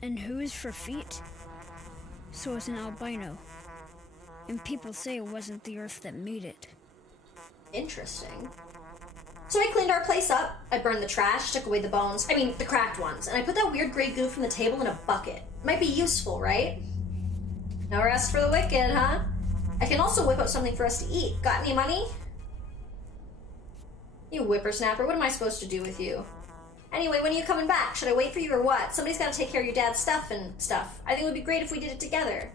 and hooves for feet. So it's an albino. And people say it wasn't the Earth that made it. Interesting. So I cleaned our place up. I burned the trash, took away the bones, I mean the cracked ones, and I put that weird gray goo from the table in a bucket. Might be useful, right? No rest for the wicked, huh? I can also whip up something for us to eat. Got any money? You whippersnapper, what am I supposed to do with you? Anyway, when are you coming back? Should I wait for you or what? Somebody's gotta take care of your dad's stuff and stuff. I think it would be great if we did it together.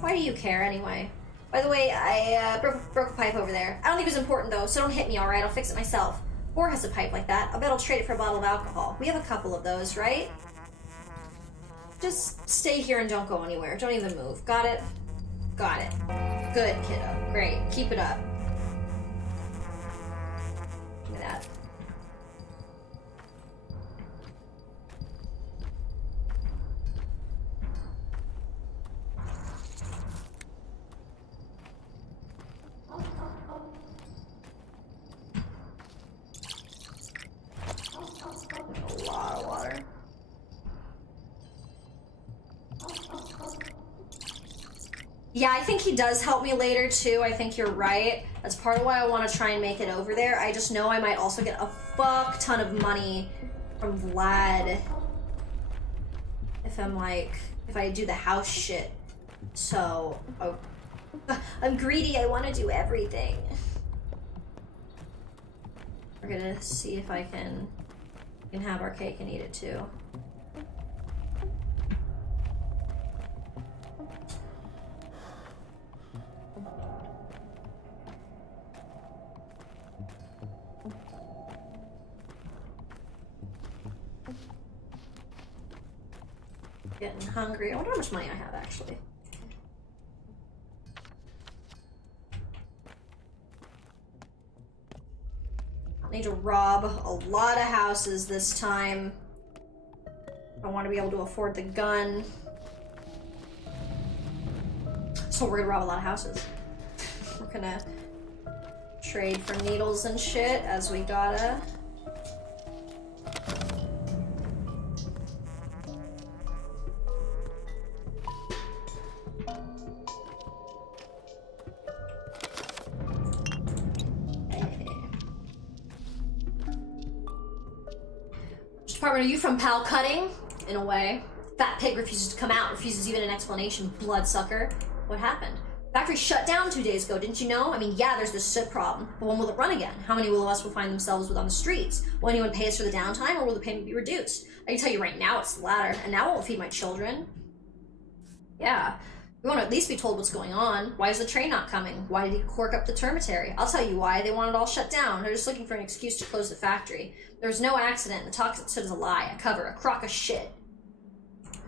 Why do you care anyway? By the way, I broke a pipe over there. I don't think it was important though, so don't hit me, alright? I'll fix it myself. Boar has a pipe like that. I'll bet I'll trade it for a bottle of alcohol. We have a couple of those, right? Just stay here and don't go anywhere. Don't even move. Got it? Got it. Good, kiddo. Great. Keep it up. Give me that. A lot of water. Yeah, I think he does help me later too. I think you're right. That's part of why I want to try and make it over there. I just know I might also get a fuck ton of money from Vlad if I do the house shit. So, I'm greedy. I want to do everything. We're gonna see if I can have our cake and eat it too. Getting hungry. I wonder how much money I have actually. I need to rob a lot of houses this time. I want to be able to afford the gun. So we're gonna rob a lot of houses. We're gonna trade for needles and shit as we gotta. Department, are you from Pal Cutting? In a way. Fat pig refuses to come out, refuses even an explanation, bloodsucker. What happened? Factory shut down 2 days ago, didn't you know? I mean, yeah, there's this soot problem, but when will it run again? How many of us will find themselves on the streets? Will anyone pay us for the downtime, or will the payment be reduced? I can tell you right now it's the latter, and now I won't feed my children. Yeah. We want to at least be told what's going on. Why is the train not coming? Why did he cork up the termitary? I'll tell you why. They want it all shut down. They're just looking for an excuse to close the factory. There was no accident. The toxic soot is a lie, a cover, a crock of shit.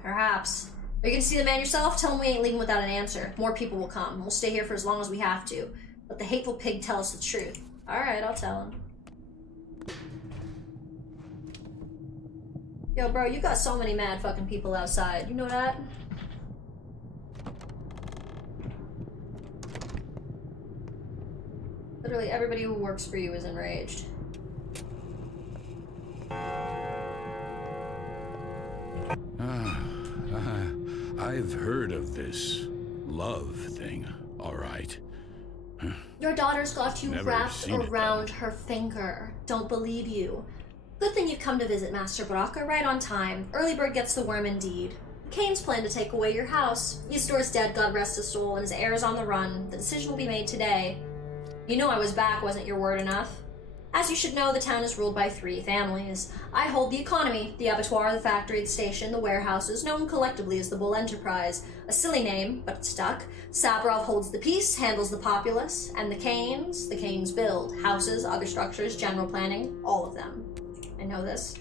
Perhaps. Are you gonna see the man yourself? Tell him we ain't leaving without an answer. More people will come. We'll stay here for as long as we have to. Let the hateful pig tell us the truth. Alright, I'll tell him. Yo, bro, you got so many mad fucking people outside. You know that? Literally everybody who works for you is enraged. I've heard of this love thing, all right. Your daughter's got you Never wrapped seen it, around her finger. Don't believe you. Good thing you've come to visit, Master Baraka, right on time. Early bird gets the worm indeed. Kane's plan to take away your house. Isidor's dead, God rest his soul, and his heir is on the run. The decision will be made today. You know I was back, wasn't your word enough? As you should know, the town is ruled by 3 families. I hold the economy, the abattoir, the factory, the station, the warehouses, known collectively as the Bull Enterprise. A silly name, but it stuck. Sabrov holds the peace, handles the populace, and the Canes build houses, other structures, general planning, all of them. I know this.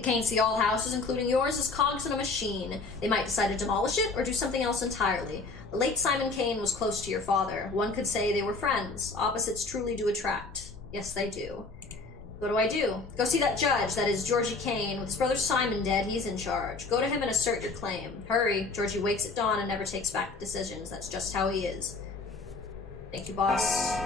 The Canes see all houses, including yours, as cogs in a machine. They might decide to demolish it or do something else entirely. The late Simon Kane was close to your father. One could say they were friends. Opposites truly do attract. Yes, they do. What do I do? Go see that judge, that is Georgie Kane. With his brother Simon dead, he's in charge. Go to him and assert your claim. Hurry. Georgie wakes at dawn and never takes back decisions. That's just how he is. Thank you, boss.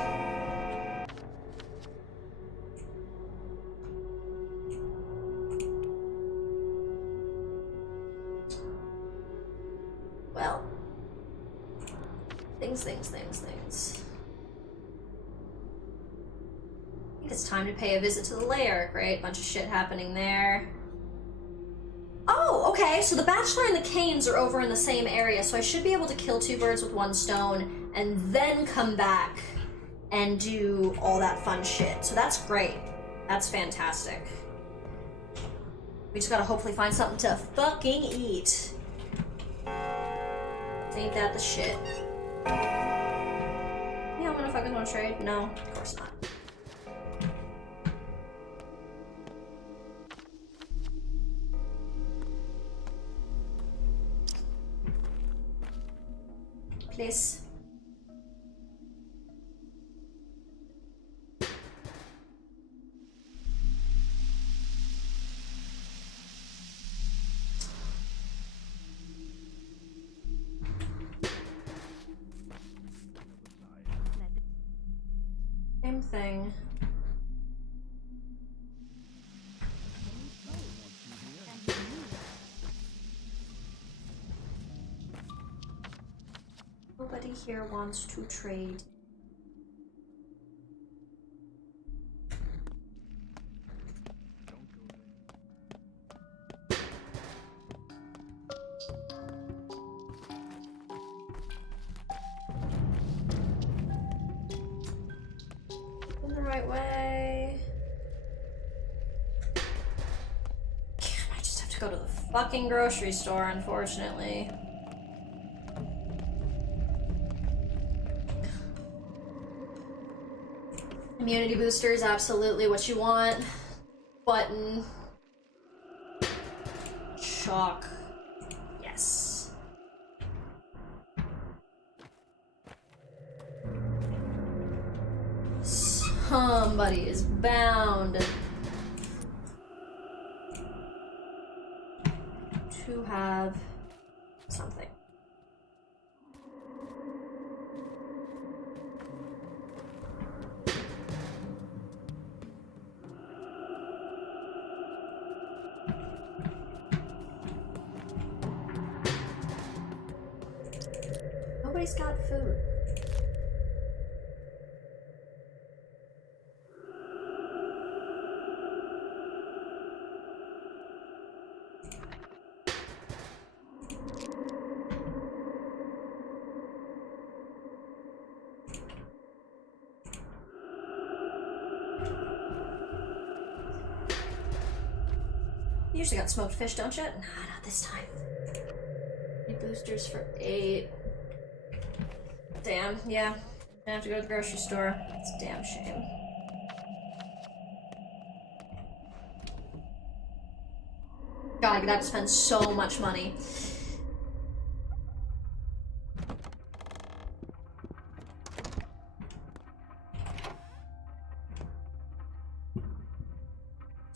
Well. Things. I think it's time to pay a visit to the lair. Great, bunch of shit happening there. Oh, okay, so the Bachelor and the Canes are over in the same area, so I should be able to kill two birds with one stone and then come back and do all that fun shit. So that's great. That's fantastic. We just gotta hopefully find something to fucking eat. Ain't that the shit? Yeah, I'm gonna fucking want to trade. No, of course not. Please. Same thing. Nobody here wants to trade. In the right way. I just have to go to the fucking grocery store, unfortunately. Immunity booster is absolutely what you want. Button. Chalk. Yes. Somebody is bound to have something. Nobody's got food. You usually got smoked fish, don't you? Nah, not this time. Need boosters for 8. Damn, yeah. I have to go to the grocery store. It's a damn shame. God, I'm gonna have to spend so much money. It's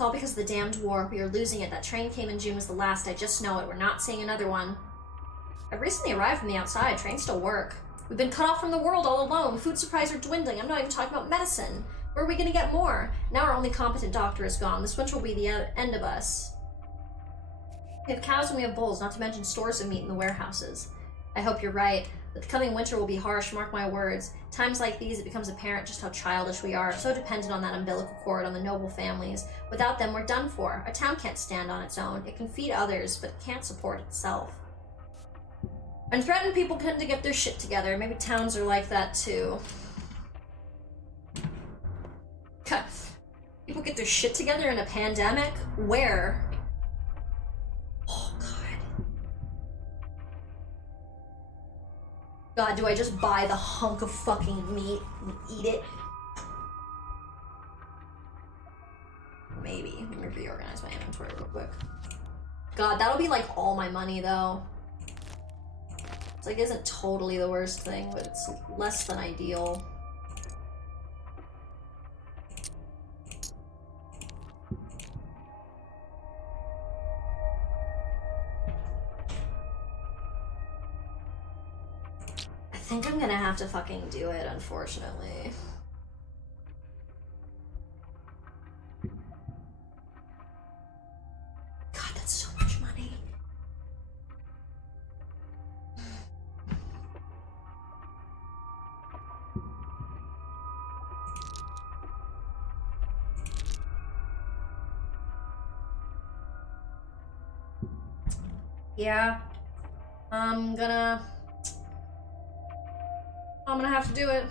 all because of the damned war. We are losing it. That train came in June was the last. I just know it. We're not seeing another one. I've recently arrived from the outside. Trains still work. We've been cut off from the world all alone. Food supplies are dwindling. I'm not even talking about medicine. Where are we gonna get more? Now our only competent doctor is gone. This winter will be the end of us. We have cows and we have bulls, not to mention stores of meat in the warehouses. I hope you're right. But the coming winter will be harsh, mark my words. Times like these, it becomes apparent just how childish we are, so dependent on that umbilical cord, on the noble families. Without them, we're done for. A town can't stand on its own. It can feed others, but it can't support itself. And threatened people tend to get their shit together. Maybe towns are like that too. People get their shit together in a pandemic? Where? Oh god. God, do I just buy the hunk of fucking meat and eat it? Maybe. Let me reorganize my inventory real quick. God, that'll be like all my money though. It's like isn't totally the worst thing, but it's less than ideal. I think I'm gonna have to fucking do it, unfortunately. God, that's so much money. Yeah, I'm gonna have to do it.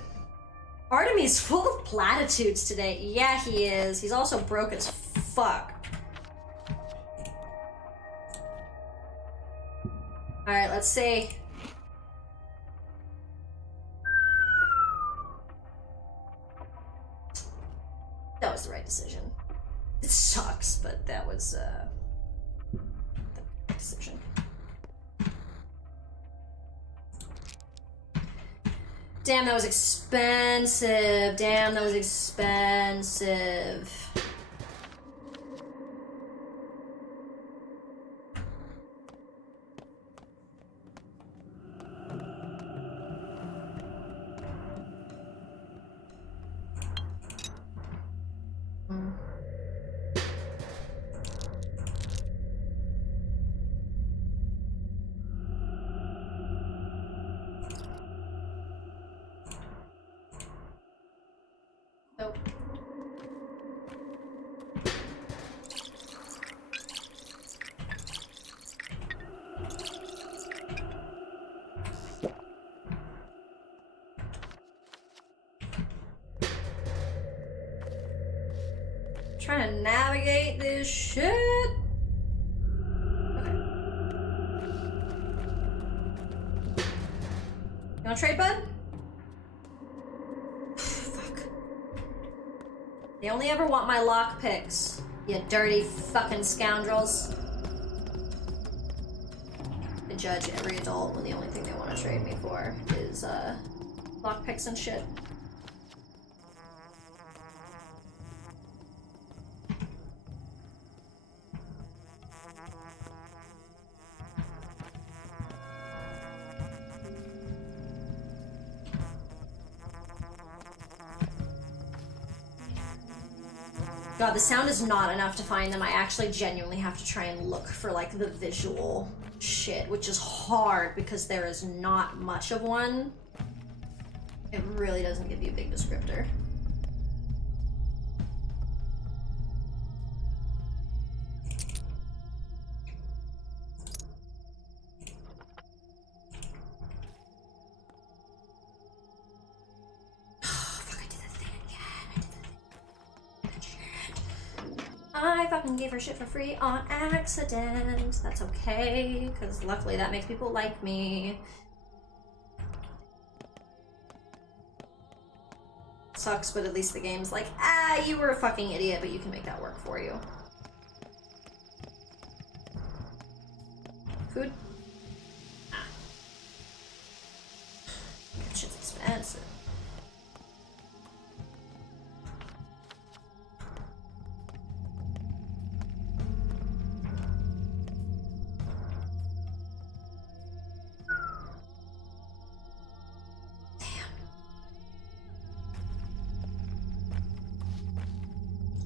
Artemy's full of platitudes today. Yeah, he is. He's also broke as fuck. Alright, let's see. That was the right decision. It sucks, but that was, the right decision. Damn, that was expensive. Damn, that was expensive. Nope. Trying to navigate this shit. Okay. You wanna trade, bud? Fuck. They only ever want my lockpicks, you dirty fucking scoundrels. I judge every adult when the only thing they want to trade me for is lockpicks and shit. God, the sound is not enough to find them. I actually genuinely have to try and look for, like, the visual shit, which is hard because there is not much of one. It really doesn't give you a big descriptor. I fucking gave her shit for free on accident. That's okay, because luckily that makes people like me. Sucks, but at least the game's like, ah, you were a fucking idiot, but you can make that work for you. Food? Ah. That shit's expensive.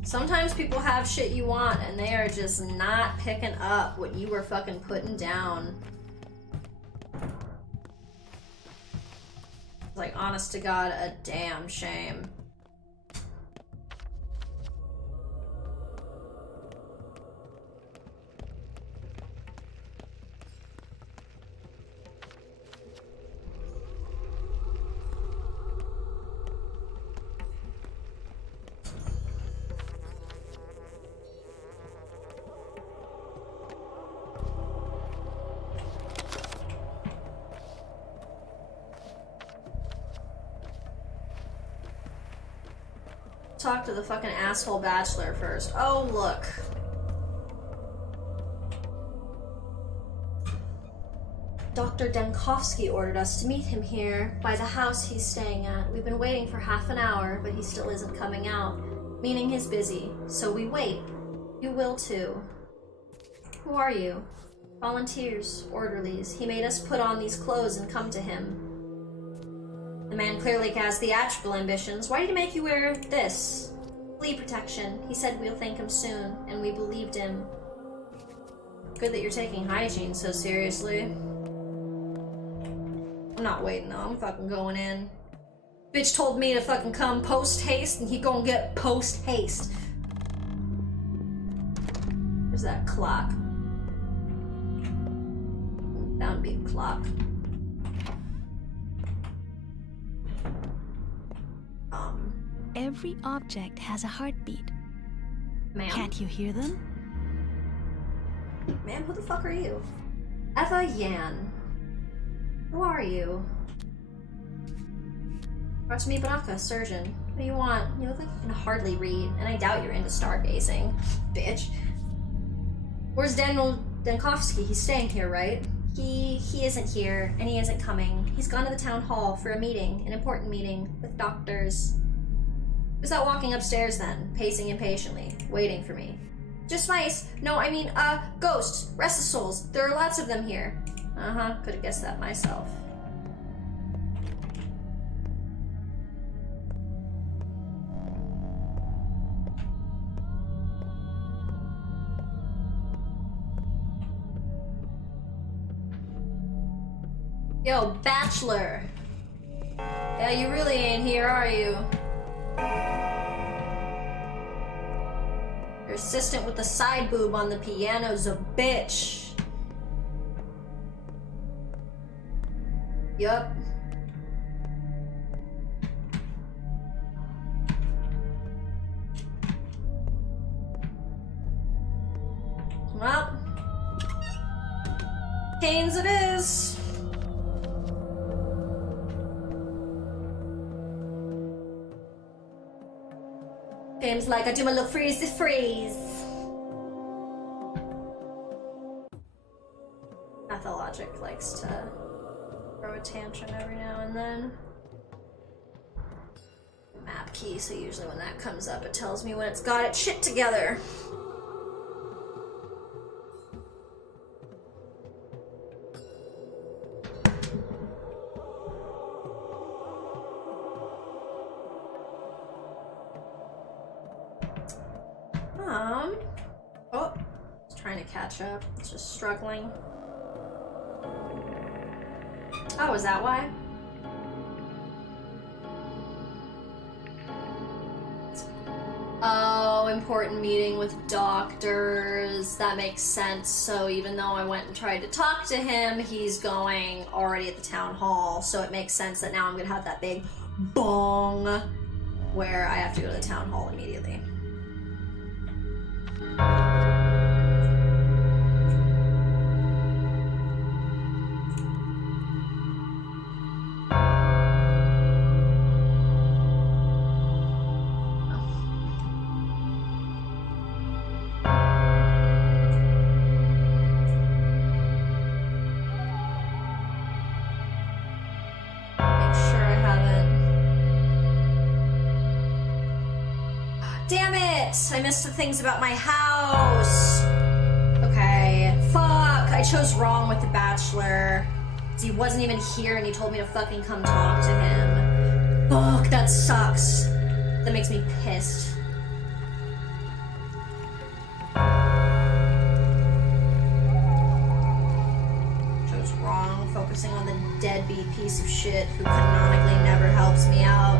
Sometimes people have shit you want and they are just not picking up what you were fucking putting down. Like, honest to God, a damn shame. Talk to the fucking asshole bachelor first. Oh, look. Dr. Denkovsky ordered us to meet him here by the house he's staying at. We've been waiting for half an hour, but he still isn't coming out, meaning he's busy. So we wait. You will too. Who are you? Volunteers, orderlies. He made us put on these clothes and come to him. The man clearly has theatrical ambitions. Why did he make you wear this? Flea protection. He said we'll thank him soon, and we believed him. Good that you're taking hygiene so seriously. I'm not waiting though, I'm fucking going in. Bitch told me to fucking come post-haste, and he gonna get post-haste. Where's that clock? Bound to be a clock. Every object has a heartbeat. Ma'am? Can't you hear them? Ma'am, who the fuck are you? Eva Yan. Who are you? Brought to me Baraka, surgeon. What do you want? You look like you can hardly read, and I doubt you're into stargazing. Bitch. Where's Daniel Denkovsky? He's staying here, right? He isn't here, and he isn't coming. He's gone to the town hall for a meeting, an important meeting, with doctors. Who's that walking upstairs then, pacing impatiently, waiting for me? Just mice. No, I mean, ghosts, restless souls. There are lots of them here. Uh-huh, could have guessed that myself. Yo, Bachelor. Yeah, you really ain't here, are you? Your assistant with the side boob on the piano's a bitch. Yup. Well, Canes it is. Seems like I do my little freeze. Pathologic likes to throw a tantrum every now and then. Map key, so usually when that comes up, it tells me when it's got its shit together. Oh, it's trying to catch up. It's just struggling. Oh, is that why? Oh, important meeting with doctors. That makes sense. So even though I went and tried to talk to him, he's going already at the town hall. So it makes sense that now I'm gonna have that big bong where I have to go to the town hall immediately. Damn it! I missed the things about my house! Okay, fuck! I chose wrong with the Bachelor. He wasn't even here and he told me to fucking come talk to him. Fuck, that sucks. That makes me pissed. Chose wrong, focusing on the deadbeat piece of shit who canonically never helps me out.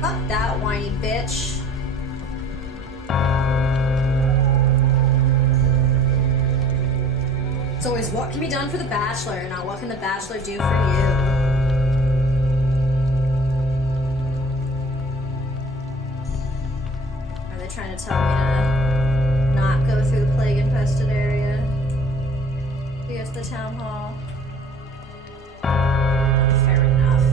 Fuck that whiny bitch. It's always what can be done for the Bachelor, not what can the Bachelor do for you. Are they trying to tell me to not go through the plague-infested area to get to the town hall? Fair enough.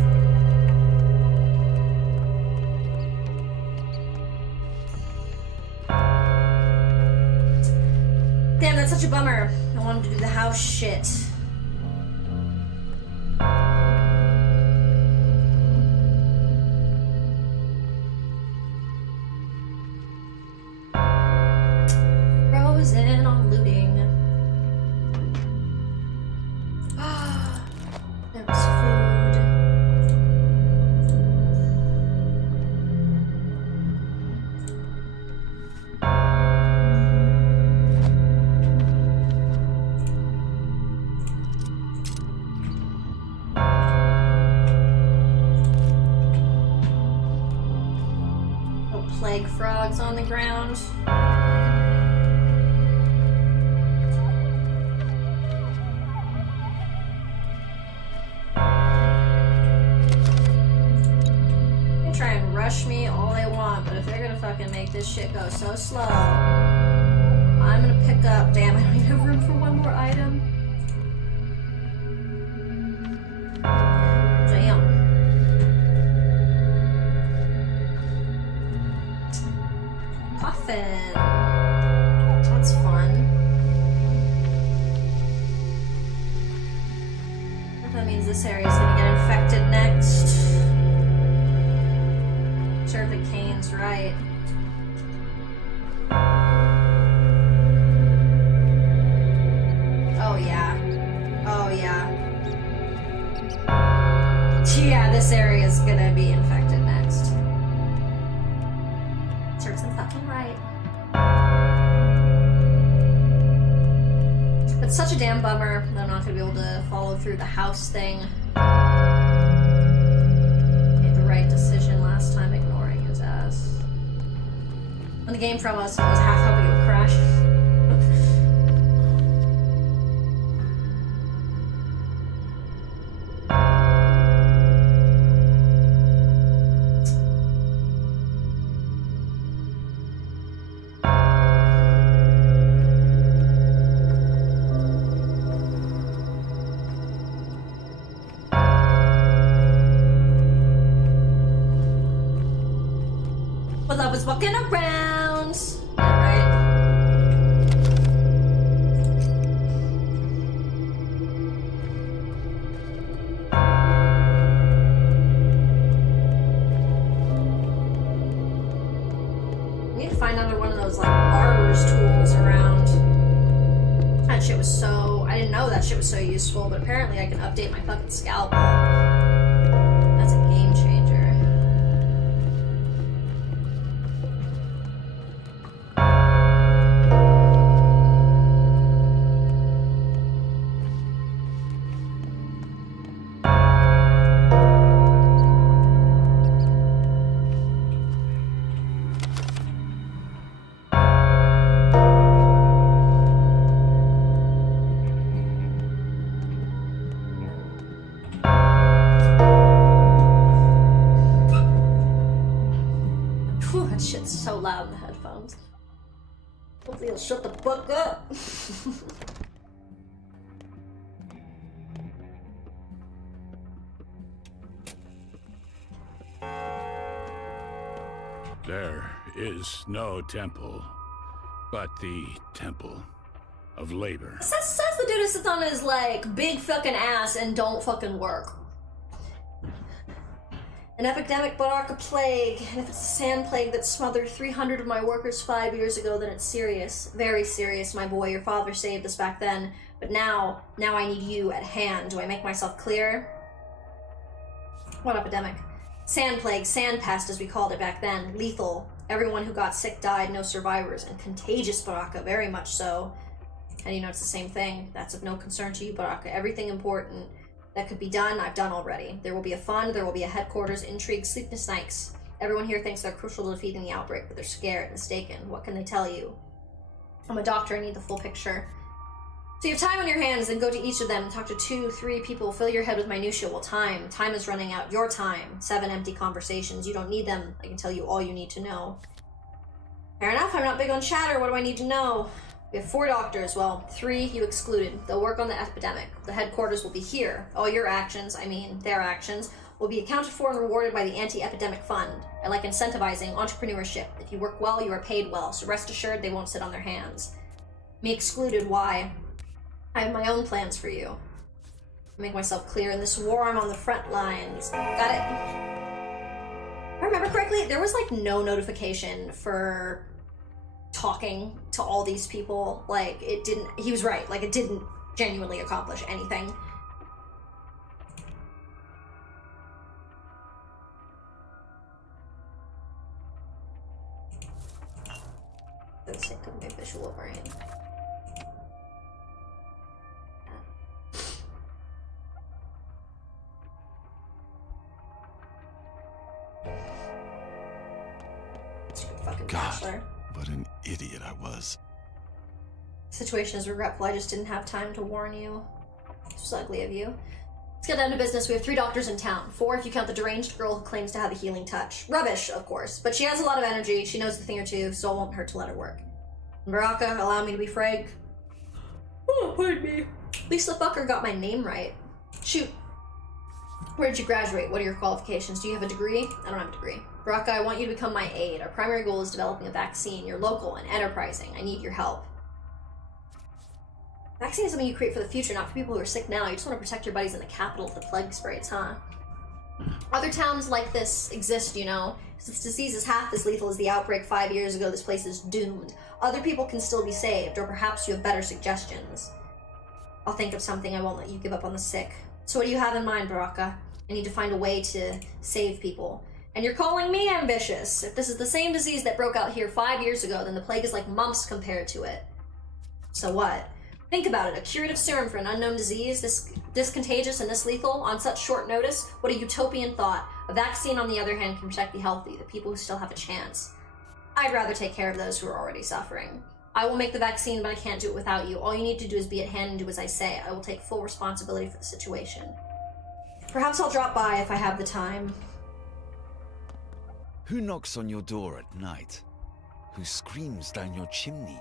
Damn, that's such a bummer. I wanted to do the house shit. Frozen on looting. There was food. Oh, plague frogs on the ground. Try and rush me all they want, but if they're gonna fucking make this shit go so slow, I'm gonna pick up. Damn, I don't even have room for one more item. Damn. Coffin. That's fun. That means this area is gonna get infected next. Sure the Kane's right. Oh yeah. Oh yeah. Yeah, this area is gonna be infected next. Serves them fucking right. It's such a damn bummer that I'm not gonna be able to follow through the house thing. Made the right decision last time, ignoring his ass. When the game from us, I was half hoping it would crash. Well, I was walking around. Yeah, right. I need to find another one of those like barber's tools around. That shit was so. I didn't know that shit was so useful, but apparently I can update my fucking scalpel. That's a game changer. Whew, that shit's so loud in the headphones. Hopefully it'll shut the fuck up. There is no temple, but the temple of labor. Says the dude who sits on his like big fucking ass and don't fucking work. An epidemic brought a plague, and if it's a sand plague that smothered 300 of my workers 5 years ago, then it's serious. Very serious, my boy. Your father saved us back then, but now I need you at hand. Do I make myself clear? What epidemic? Sand plague, sand pest as we called it back then. Lethal. Everyone who got sick died, no survivors. And contagious, Baraka, very much so. And you know it's the same thing. That's of no concern to you, Baraka. Everything important that could be done, I've done already. There will be a fund, there will be a headquarters, intrigue, sleepless nights. Everyone here thinks they're crucial to defeating the outbreak, but they're scared, mistaken. What can they tell you? I'm a doctor, I need the full picture. So you have time on your hands, then go to each of them, talk to 2, 3 people, fill your head with minutiae. Well, time is running out. Your time. 7 empty conversations. You don't need them. I can tell you all you need to know. Fair enough, I'm not big on chatter. What do I need to know? We have 4 doctors. Well, 3 you excluded. They'll work on the epidemic. The headquarters will be here. All your actions, I mean their actions, will be accounted for and rewarded by the anti-epidemic fund. I like incentivizing entrepreneurship. If you work well, you are paid well, so rest assured they won't sit on their hands. Me excluded, why? I have my own plans for you. Make myself clear, in this war I'm on the front lines. Got it? If I remember correctly, there was like no notification for talking to all these people. Like, it didn't, he was right, like it didn't genuinely accomplish anything. For the sake of my visual brain. Fucking God, bachelor. what an idiot I was. Situation is regretful. I just didn't have time to warn you. It's just ugly of you. Let's get down to business. We have 3 doctors in town. 4 if you count the deranged girl who claims to have a healing touch. Rubbish, of course, but she has a lot of energy. She knows a thing or two, so it won't hurt to let her work. Baraka, allow me to be frank. Oh, pardon me. Lisa Bucker got my name right. Shoot. Where did you graduate? What are your qualifications? Do you have a degree? I don't have a degree. Baraka, I want you to become my aide. Our primary goal is developing a vaccine. You're local and enterprising. I need your help. Vaccine is something you create for the future, not for people who are sick now. You just want to protect your buddies in the capital if the plague spreads, huh? Other towns like this exist, you know. Since this disease is half as lethal as the outbreak 5 years ago, this place is doomed. Other people can still be saved, or perhaps you have better suggestions. I'll think of something. I won't let you give up on the sick. So what do you have in mind, Baraka? I need to find a way to save people. And you're calling me ambitious. If this is the same disease that broke out here 5 years ago, then the plague is like mumps compared to it. So what? Think about it. A curative serum for an unknown disease, this contagious and this lethal, on such short notice? What a utopian thought. A vaccine, on the other hand, can protect the healthy, the people who still have a chance. I'd rather take care of those who are already suffering. I will make the vaccine, but I can't do it without you. All you need to do is be at hand and do as I say. I will take full responsibility for the situation. Perhaps I'll drop by if I have the time. Who knocks on your door at night? Who screams down your chimney?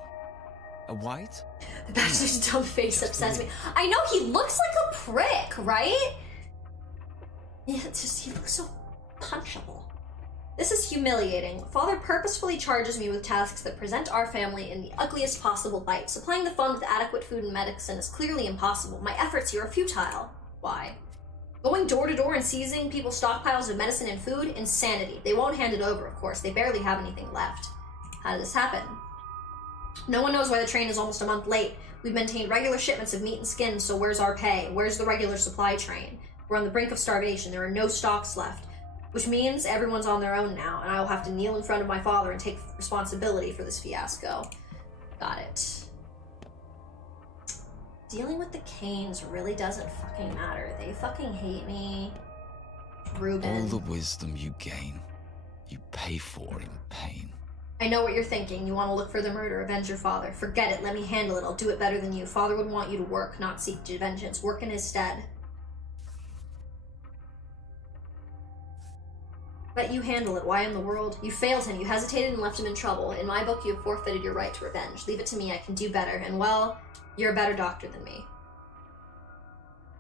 A white? The bastard's dumb face upsets me. I know, he looks like a prick, right? Yeah, it's just, he looks so punchable. This is humiliating. Father purposefully charges me with tasks that present our family in the ugliest possible light. Supplying the fund with adequate food and medicine is clearly impossible. My efforts here are futile. Why? Going door to door and seizing people's stockpiles of medicine and food? Insanity. They won't hand it over, of course. They barely have anything left. How did this happen? No one knows why the train is almost a month late. We've maintained regular shipments of meat and skins, so where's our pay? Where's the regular supply train? We're on the brink of starvation. There are no stocks left. Which means everyone's on their own now, and I will have to kneel in front of my father and take responsibility for this fiasco. Got it. Dealing with the Canes really doesn't fucking matter. They fucking hate me. Ruben. All the wisdom you gain, you pay for in pain. I know what you're thinking. You want to look for the murder, avenge your father. Forget it. Let me handle it. I'll do it better than you. Father would want you to work, not seek vengeance. Work in his stead. Let you handle it. Why in the world? You failed him. You hesitated and left him in trouble. In my book, you have forfeited your right to revenge. Leave it to me. I can do better. And well, you're a better doctor than me.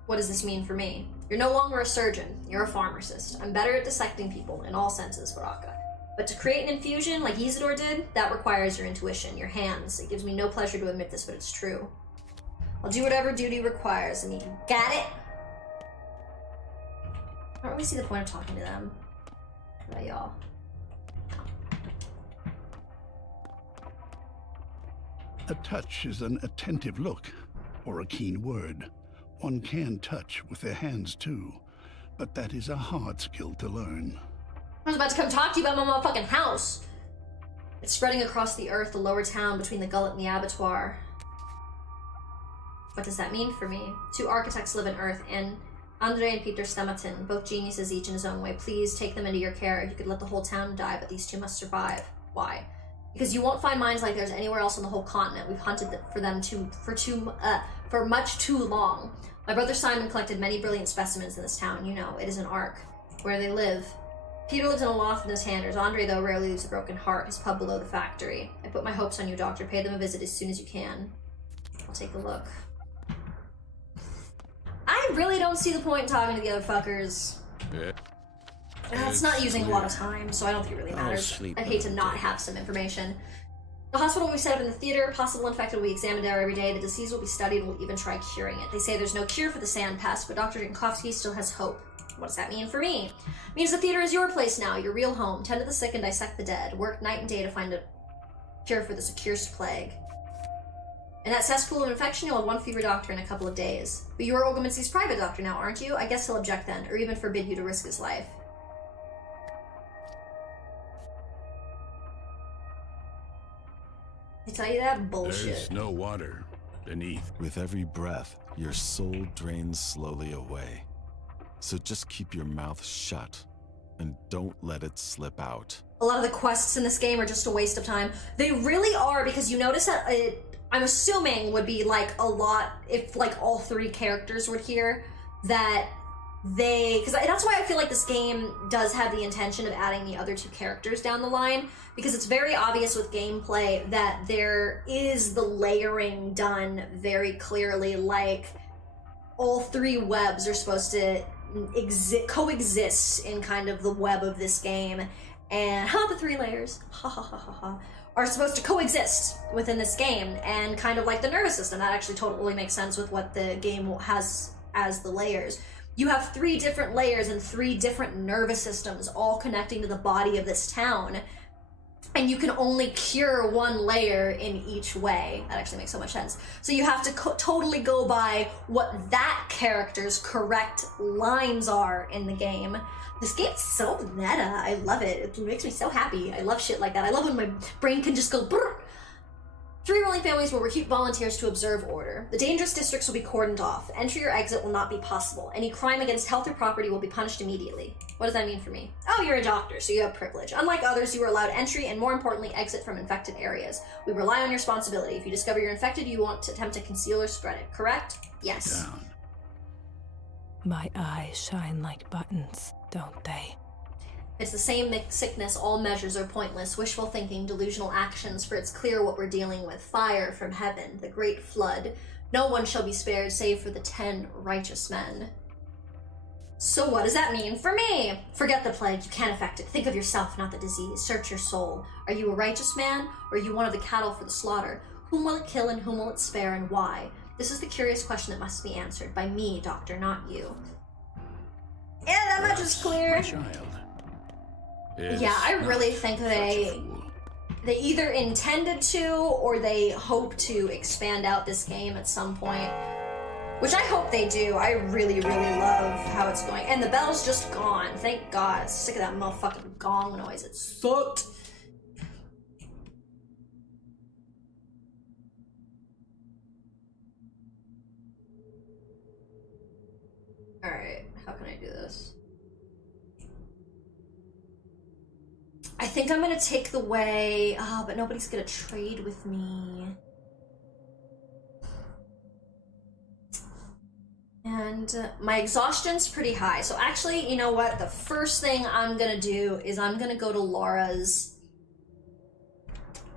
What does this mean for me? You're no longer a surgeon. You're a pharmacist. I'm better at dissecting people in all senses, Baraka. But to create an infusion like Isidore did, that requires your intuition, your hands. It gives me no pleasure to admit this, but it's true. I'll do whatever duty requires. I mean, got it? I don't really see the point of talking to them. What about y'all? A touch is an attentive look, or a keen word. One can touch with their hands too, but that is a hard skill to learn. I was about to come talk to you about my motherfucking house. It's spreading across the earth, the lower town between the gullet and the abattoir. What does that mean for me? 2 architects live in Earth, and Andre and Peter Stematin, both geniuses each in his own way. Please take them into your care. You could let the whole town die, but these 2 must survive. Why? Because you won't find minds like theirs anywhere else on the whole continent. We've hunted for them for much too long. My brother Simon collected many brilliant specimens in this town. You know, it is an ark. Where they live. Peter lives in a loft in his handers. Andre, though, rarely leaves a broken heart. His pub below the factory. I put my hopes on you, Doctor. Pay them a visit as soon as you can. I'll take a look. I really don't see the point in talking to the other fuckers. Yeah. It's not using a lot of time, so I don't think it really matters. sleep I'd hate to another not day. have some information. The hospital will be set up in the theater. Possible infected will be examined there every day. The disease will be studied and will even try curing it. They say there's no cure for the sand pest, but Dr. Jankowski still has hope. What does that mean for me? It means the theater is your place now, your real home. Tend to the sick and dissect the dead. Work night and day to find a cure for this accursed plague. In that cesspool of infection, you'll have one fever doctor in a couple of days. But you are Olgaminski's private doctor now, aren't you? I guess he'll object then, or even forbid you to risk his life. I tell you that bullshit. There's no water beneath. With every breath, your soul drains slowly away. So just keep your mouth shut and don't let it slip out. A lot of the quests in this game are just a waste of time. They really are, because you notice that I'm assuming would be like a lot if like all three characters were here, that because that's why I feel like this game does have the intention of adding the other two characters down the line, because it's very obvious with gameplay that there is the layering done very clearly. Like all three webs are supposed to coexist in kind of the web of this game, and the three layers are supposed to coexist within this game, and kind of like the nervous system, that actually totally makes sense with what the game has as the layers. You have 3 different layers and 3 different nervous systems all connecting to the body of this town, and you can only cure one layer in each way. That actually makes so much sense. So you have to totally go by what that character's correct lines are in the game. This game's so meta. I love it. It makes me so happy. I love shit like that. I love when my brain can just go brrr. 3 ruling families will recruit volunteers to observe order. The dangerous districts will be cordoned off. Entry or exit will not be possible. Any crime against health or property will be punished immediately. What does that mean for me? Oh, you're a doctor, so you have privilege. Unlike others, you are allowed entry and, more importantly, exit from infected areas. We rely on your responsibility. If you discover you're infected, you want to attempt to conceal or spread it, correct? Yes. Down. My eyes shine like buttons, don't they? It's the same sickness, all measures are pointless, wishful thinking, delusional actions, for it's clear what we're dealing with. Fire from heaven, the great flood. No one shall be spared save for the 10 righteous men. So what does that mean for me? Forget the plague, you can't affect it. Think of yourself, not the disease. Search your soul. Are you a righteous man, or are you one of the cattle for the slaughter? Whom will it kill and whom will it spare, and why? This is the curious question that must be answered by me, doctor, not you. Yeah, that much is clear. My child. Yeah, I really think they either intended to or they hope to expand out this game at some point, which I hope they do. I really, really love how it's going. And the bell's just gone. Thank God. I'm sick of that motherfucking gong noise. It sucked. Alright, how can I do this? I think I'm gonna take the way, but nobody's gonna trade with me. And my exhaustion's pretty high. So actually, you know what? The first thing I'm gonna do is I'm gonna go to Laura's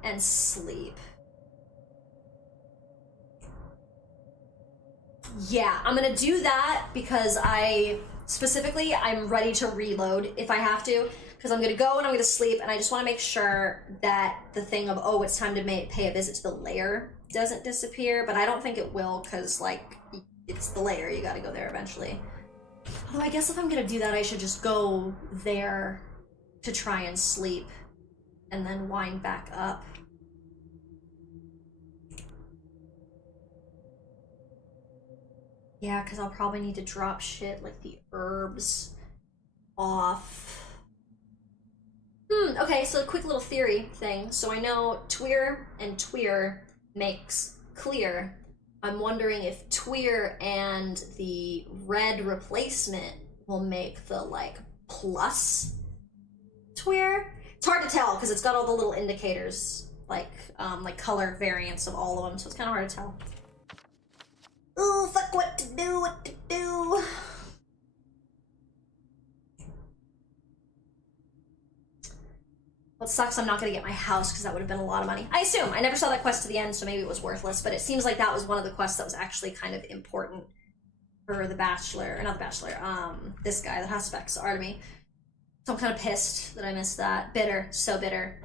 and sleep. Yeah, I'm gonna do that because I'm ready to reload if I have to. Because I'm going to go and I'm going to sleep, and I just want to make sure that the thing of, oh, it's time to pay a visit to the lair doesn't disappear, but I don't think it will, because, like, it's the lair, you gotta go there eventually. Although I guess if I'm going to do that, I should just go there to try and sleep, and then wind back up. Yeah, because I'll probably need to drop shit like the herbs off. Okay, so a quick little theory thing. So I know Tweer and Tweer makes clear. I'm wondering if Tweer and the red replacement will make the, like, plus Tweer. It's hard to tell because it's got all the little indicators, like color variants of all of them, so it's kind of hard to tell. Ooh, fuck, what to do. Well, it sucks I'm not going to get my house because that would have been a lot of money. I assume. I never saw that quest to the end, so maybe it was worthless, but it seems like that was one of the quests that was actually kind of important for the Bachelor, or not the Bachelor, this guy that has specs, Artemy. So I'm kind of pissed that I missed that. Bitter. So bitter.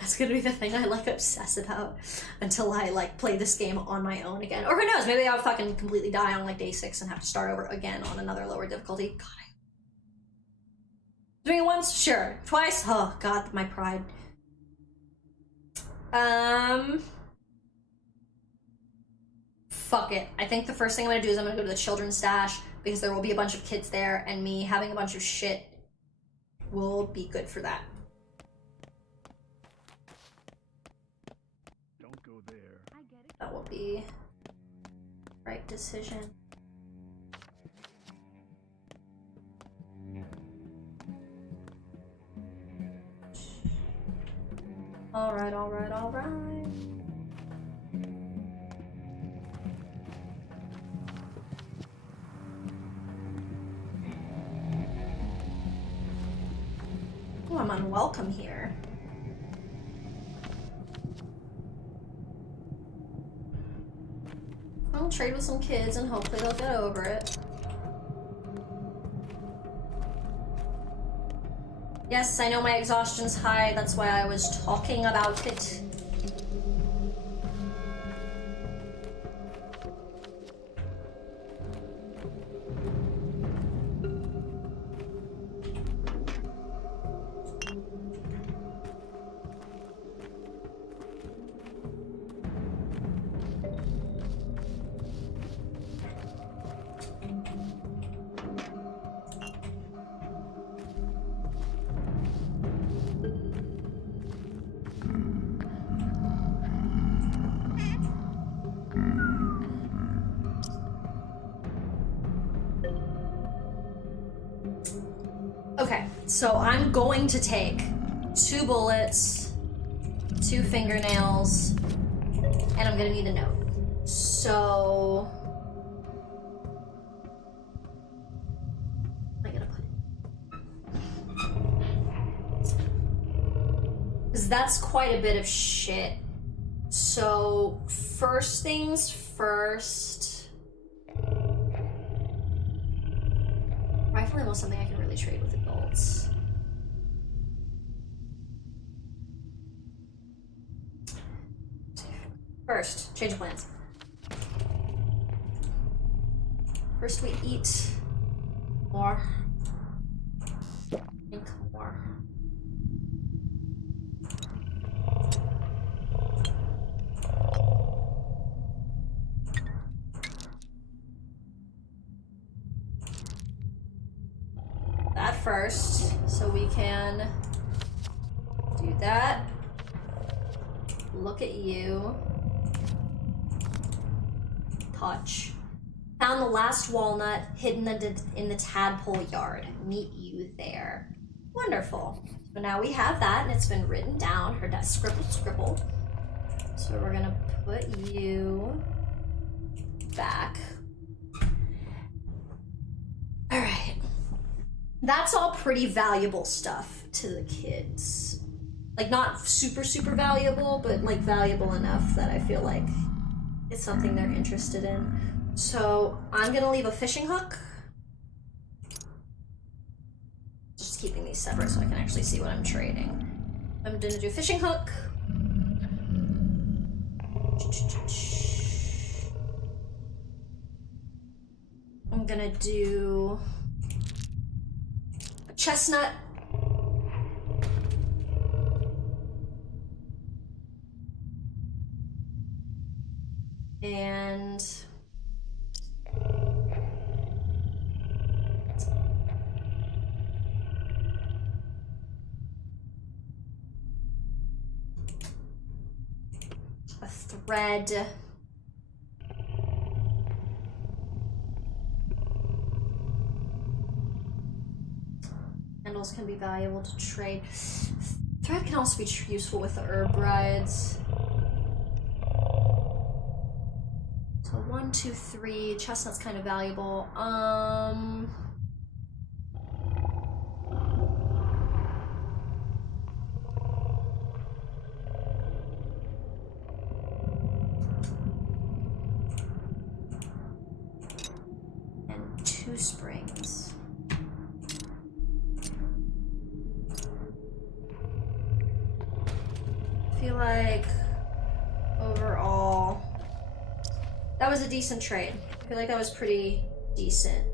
That's gonna be the thing I like obsess about until I like play this game on my own again. Or who knows, maybe I'll fucking completely die on like day 6 and have to start over again on another lower difficulty. God, doing it once? Sure. Twice? Oh god, my pride. Fuck it. I think the first thing I'm gonna do is I'm gonna go to the children's stash because there will be a bunch of kids there and me having a bunch of shit will be good for that. Don't go there. That will be right decision. Alright, alright, alright. Oh, I'm unwelcome here. I'll trade with some kids and hopefully they'll get over it. Yes, I know my exhaustion's high, that's why I was talking about it. Okay, so I'm going to take 2 bullets, 2 fingernails, and I'm gonna need a note. So... I gotta put it. Because that's quite a bit of shit. So, first things first... Rifle ammo is something I can really trade with adults. First, change of plans. First we eat more. Drink more. That first, so we can do that. Look at you. Touch. Found the last walnut hidden in the tadpole yard. Meet you there. Wonderful. So now we have that, and it's been written down. Her desk, scribble, scribble. So we're gonna put you back. All right. That's all pretty valuable stuff to the kids. Like, not super, super valuable, but like valuable enough that I feel like it's something they're interested in. So I'm gonna leave a fishing hook. Just keeping these separate so I can actually see what I'm trading. I'm gonna do fishing hook. I'm gonna do a chestnut. And a thread. Handles can be valuable to trade. Thread can also be useful with the herb rides. So 1, 2, 3. Chestnut's kind of valuable. And 2 springs. feel like overall that was a decent trade. I feel like that was pretty decent.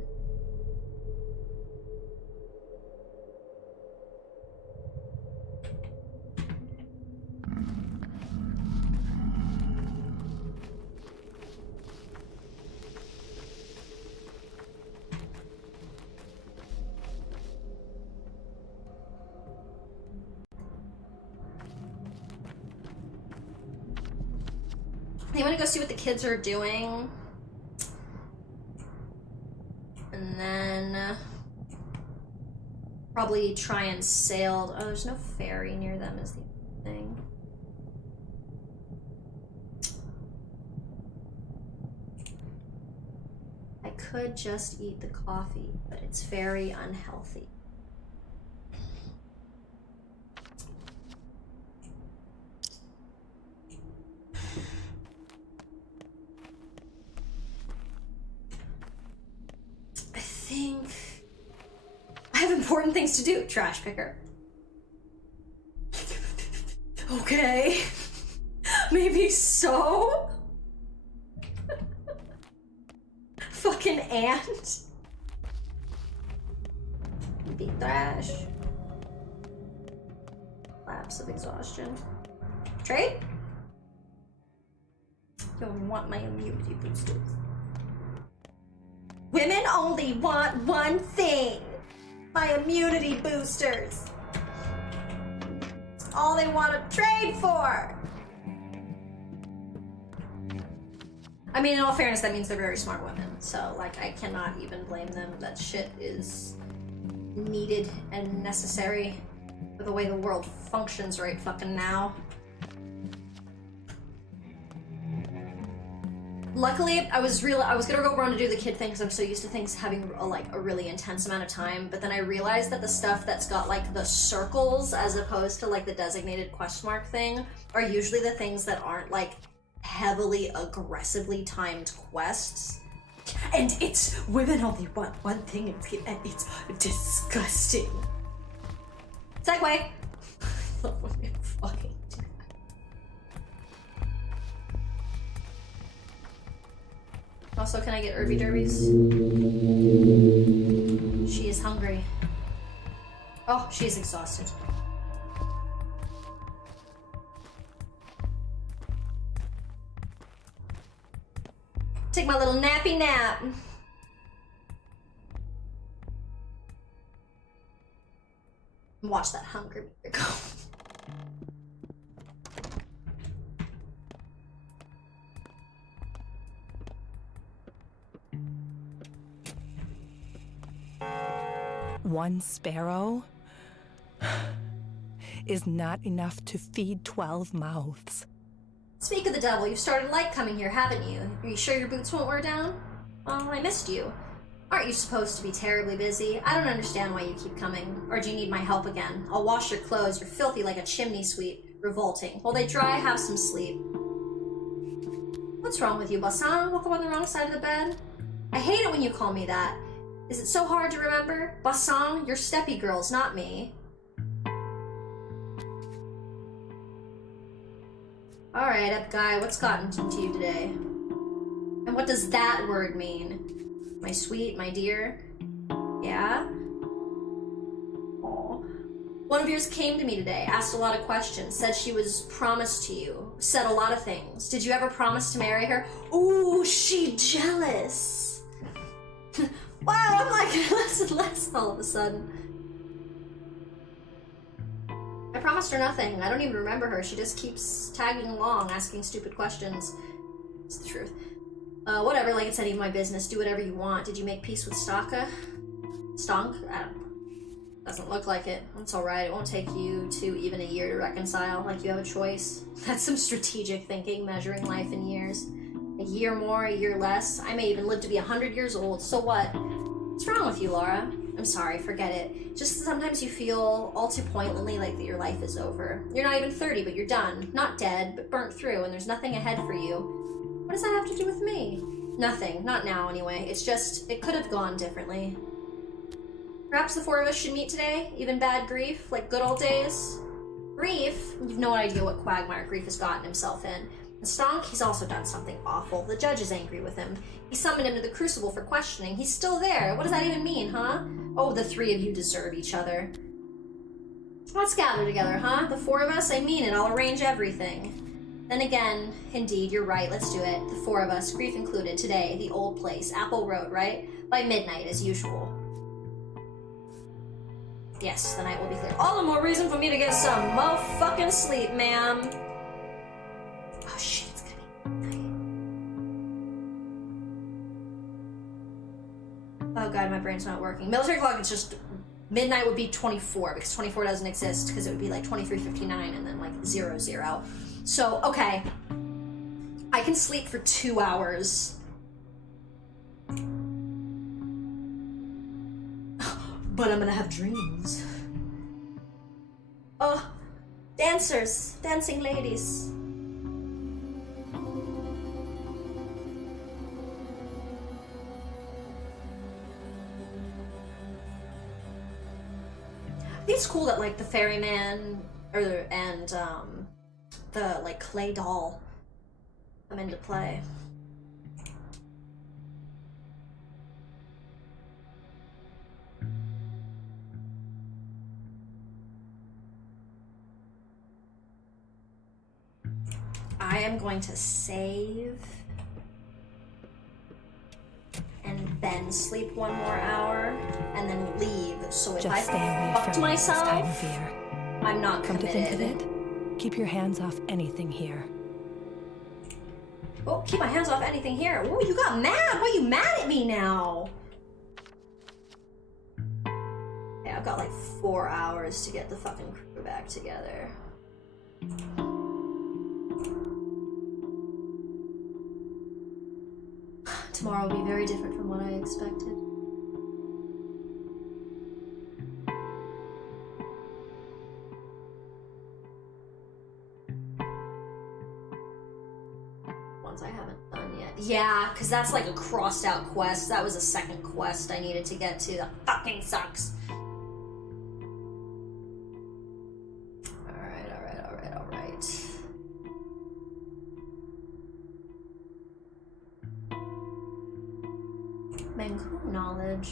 I want to go see what the kids are doing. And then probably try and sail. Oh, there's no ferry near them is the thing. I could just eat the coffee, but it's very unhealthy. I have important things to do, trash picker. Okay. Maybe so? Fucking ant. Big trash. Lapse of exhaustion. Trade? You don't want my immunity boosters. Women only want one thing. My immunity boosters. It's all they want to trade for. I mean, in all fairness, that means they're very smart women. So, like, I cannot even blame them. That shit is needed and necessary for the way the world functions right fucking now. Luckily, I was gonna go run to do the kid thing because I'm so used to things having a really intense amount of time, but then I realized that the stuff that's got like the circles as opposed to like the designated question mark thing are usually the things that aren't like heavily aggressively timed quests. And it's women only want one thing and it's disgusting. Segue. I love when you fucking do that. Also, can I get Irby Derbies? She is hungry. Oh, she is exhausted. Take my little nappy nap. Watch that hunger meter go. One sparrow is not enough to feed 12 mouths. Speak of the devil, you've started light coming here, haven't you? Are you sure your boots won't wear down? Well, I missed you. Aren't you supposed to be terribly busy? I don't understand why you keep coming. Or do you need my help again? I'll wash your clothes. You're filthy like a chimney sweep. Revolting. While they dry, have some sleep. What's wrong with you, Bassan? Woke up on the wrong side of the bed? I hate it when you call me that. Is it so hard to remember? Bassan, you're Steppy girls, not me. Alright, up guy, what's gotten to you today? And what does that word mean? My sweet, my dear? Yeah? Aw. One of yours came to me today, asked a lot of questions, said she was promised to you, said a lot of things. Did you ever promise to marry her? Ooh, she jealous. Wow, I'm like less and less all of a sudden. I promised her nothing. I don't even remember her. She just keeps tagging along, asking stupid questions. It's the truth. Whatever, like it's any of my business. Do whatever you want. Did you make peace with Stonk? Doesn't look like it. That's alright. It won't take you even a year to reconcile. Like you have a choice. That's some strategic thinking, measuring life in years. A year more, a year less. I may even live to be 100 years old. So what? What's wrong with you, Laura? I'm sorry, forget it. Just sometimes you feel all too poignantly like that your life is over. You're not even 30, but you're done. Not dead, but burnt through, and there's nothing ahead for you. What does that have to do with me? Nothing. Not now, anyway. It's just, it could have gone differently. Perhaps the four of us should meet today? Even bad grief? Like good old days? Grief, you've no idea what quagmire Grief has gotten himself in. And Stonk, he's also done something awful. The judge is angry with him. He summoned him to the Crucible for questioning. He's still there. What does that even mean, huh? Oh, the three of you deserve each other. Let's gather together, huh? The four of us, I mean it. I'll arrange everything. Then again, indeed, you're right. Let's do it. The four of us, Grief included, today, the old place, Apple Road, right? By midnight, as usual. Yes, the night will be clear. All the more reason for me to get some motherfucking sleep, ma'am. Oh shit, it's gonna be midnight. Oh god, my brain's not working. Military clock, it's just... Midnight would be 24, because 24 doesn't exist, because it would be like 23:59 and then like 00. So, okay. I can sleep for 2 hours. But I'm gonna have dreams. Oh, dancers, dancing ladies. I think it's cool that like the ferryman and the like clay doll come into play. I am going to save and then sleep 1 more hour and then leave. So if Just stay away fucked from me this myself, time of year. I'm not Come committed. to think of it, keep your hands off anything here. Oh, keep my hands off anything here. Oh, you got mad. Why are you mad at me now? Yeah, I've got like 4 hours to get the fucking crew back together. Tomorrow will be very different from what I expected. Ones I haven't done yet. Yeah, because that's like a crossed out quest. That was a second quest I needed to get to. That fucking sucks. Alright. Manku knowledge.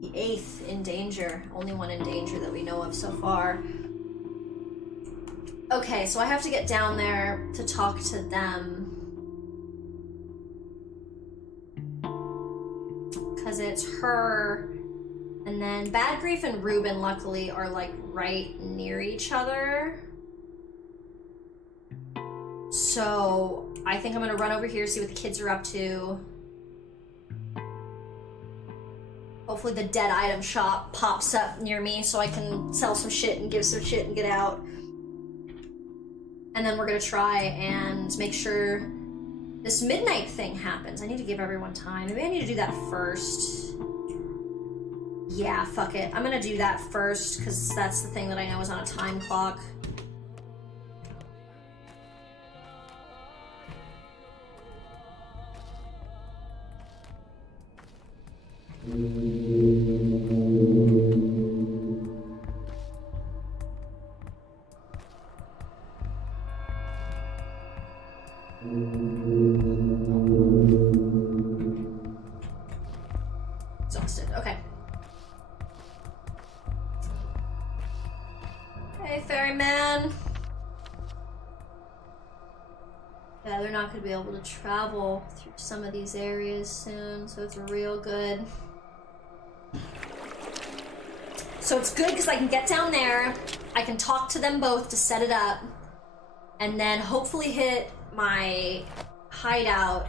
The 8th in danger. Only one in danger that we know of so far. Okay, so I have to get down there to talk to them. Because it's her. And then Bad Grief and Ruben, luckily, are like right near each other. So I think I'm gonna run over here, see what the kids are up to. Hopefully the dead item shop pops up near me so I can sell some shit and give some shit and get out. And then we're gonna try and make sure this midnight thing happens. I need to give everyone time. Maybe I need to do that first. Yeah, fuck it. I'm gonna do that first, because that's the thing that I know is on a time clock. Exhausted. Okay. Hey, ferryman. Yeah, they're not going to be able to travel through some of these areas soon, so it's real good. So it's good because I can get down there, I can talk to them both to set it up, and then hopefully hit my hideout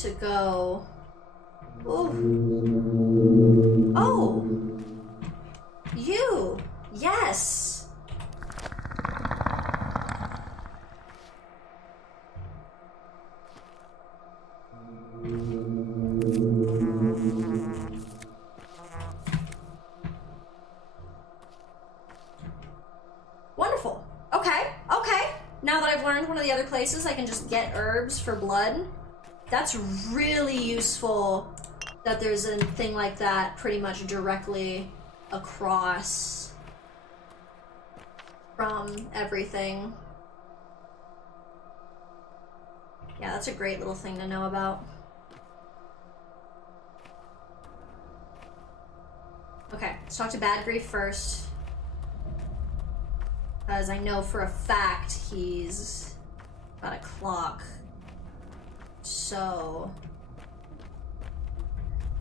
to go... Ooh. Oh! You! Yes! Wonderful. Okay. Now that I've learned one of the other places I can just get herbs for blood, That's really useful that there's a thing like that pretty much directly across from everything. Yeah, that's a great little thing to know about. Okay, let's talk to Bad Grief first. Because I know for a fact he's got a clock. So...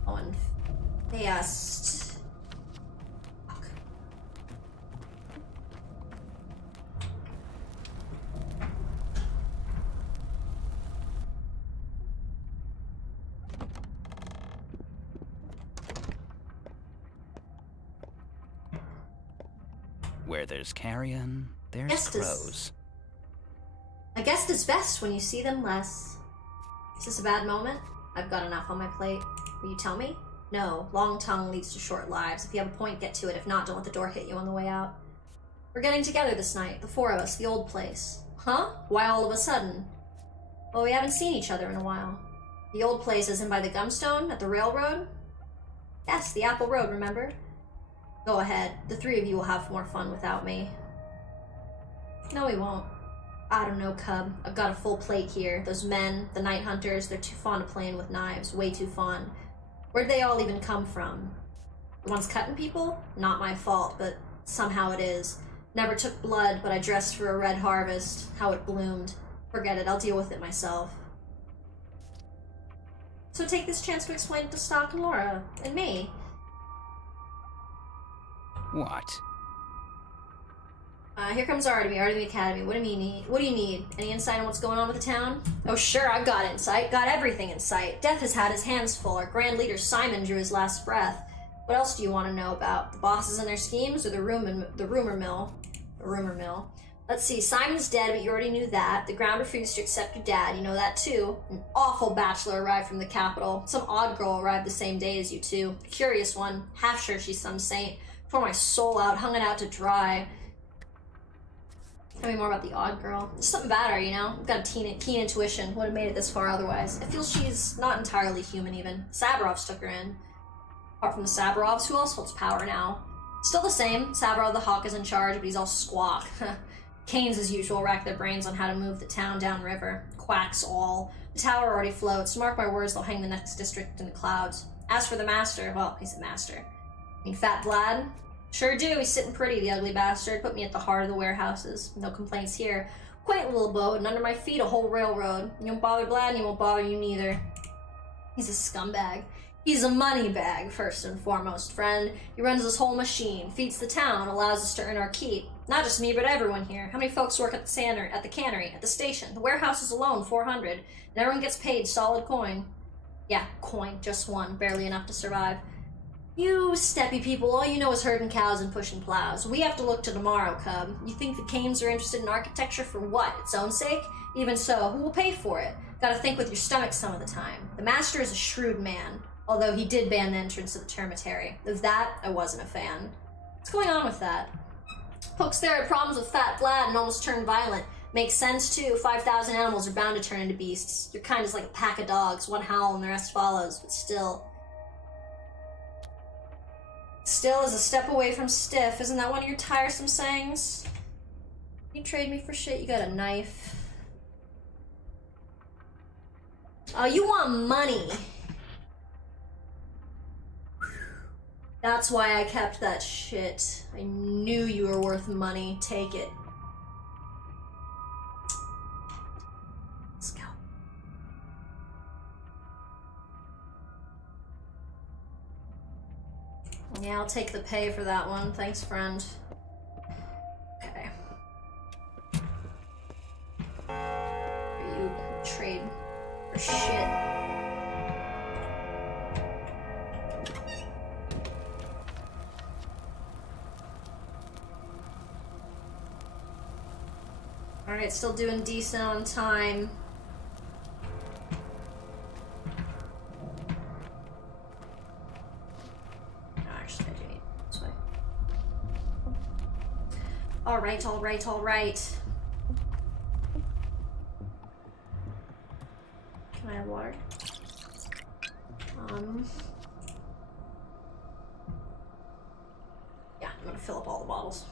Oh, and fast. Fuck. Where there's carrion, there's crows. A guest is best when you see them less. Is this a bad moment? I've got enough on my plate. Will you tell me? No. Long tongue leads to short lives. If you have a point, get to it. If not, don't let the door hit you on the way out. We're getting together this night. The four of us. The old place. Huh? Why all of a sudden? Well, we haven't seen each other in a while. The old place is in by the Gumstone? At the railroad? Yes, the Apple Road, remember? Go ahead. The three of you will have more fun without me. No, we won't. I don't know, Cub. I've got a full plate here. Those men, the night hunters, they're too fond of playing with knives. Way too fond. Where'd they all even come from? The ones cutting people? Not my fault, but somehow it is. Never took blood, but I dressed for a red harvest. How it bloomed. Forget it, I'll deal with it myself. So take this chance to explain it to Stock and Laura, and me. What? Here comes Artemy, Artemy Academy. What do you need? What do you need? Any insight on what's going on with the town? Oh sure, I've got insight. Got everything in sight. Death has had his hands full. Our grand leader Simon drew his last breath. What else do you want to know about? The bosses and their schemes, or the rumor mill? The rumor mill. Let's see, Simon's dead, but you already knew that. The ground refused to accept your dad, you know that too. An awful bachelor arrived from the capital. Some odd girl arrived the same day as you two. A curious one. Half sure she's some saint. Tore my soul out, hung it out to dry. Tell me more about the odd girl. There's something about her, you know? I've got a keen intuition. Would have made it this far otherwise. I feel she's not entirely human, even. Sabarovs took her in. Apart from the Sabarovs, who else holds power now? Still the same. Sabarov the Hawk is in charge, but he's all squawk. Canes, as usual, rack their brains on how to move the town downriver. Quacks all. The tower already floats. Mark my words, they'll hang the next district in the clouds. As for the master, well, he's a master. I mean, Fat Vlad? Sure do, he's sitting pretty, the ugly bastard. Put me at the heart of the warehouses. No complaints here. Quaint little abode, and under my feet a whole railroad. You won't bother Vlad, and he won't bother you neither. He's a scumbag. He's a money bag, first and foremost, friend. He runs this whole machine, feeds the town, allows us to earn our keep. Not just me, but everyone here. How many folks work at the cannery, at the station? The warehouses alone, 400. And everyone gets paid solid coin. Yeah, coin, just one, barely enough to survive. You steppy people, all you know is herding cows and pushing plows. We have to look to tomorrow, Cub. You think the Canes are interested in architecture for what? Its own sake? Even so, who will pay for it? Gotta think with your stomach some of the time. The master is a shrewd man, although he did ban the entrance to the termitary. Of that, I wasn't a fan. What's going on with that? Folks there had problems with Fat Vlad and almost turned violent. Makes sense, too. 5,000 animals are bound to turn into beasts. Your kind is like a pack of dogs. One howl and the rest follows, but still... Still is a step away from stiff. Isn't that one of your tiresome sayings? You trade me for shit, you got a knife. Oh, you want money. That's why I kept that shit. I knew you were worth money. Take it. Let's go. Yeah, I'll take the pay for that one. Thanks, friend. Okay. You trade for shit. Alright, still doing decent on time. Actually, I do need this way. Alright, alright, alright. Can I have water? Yeah, I'm gonna fill up all the bottles.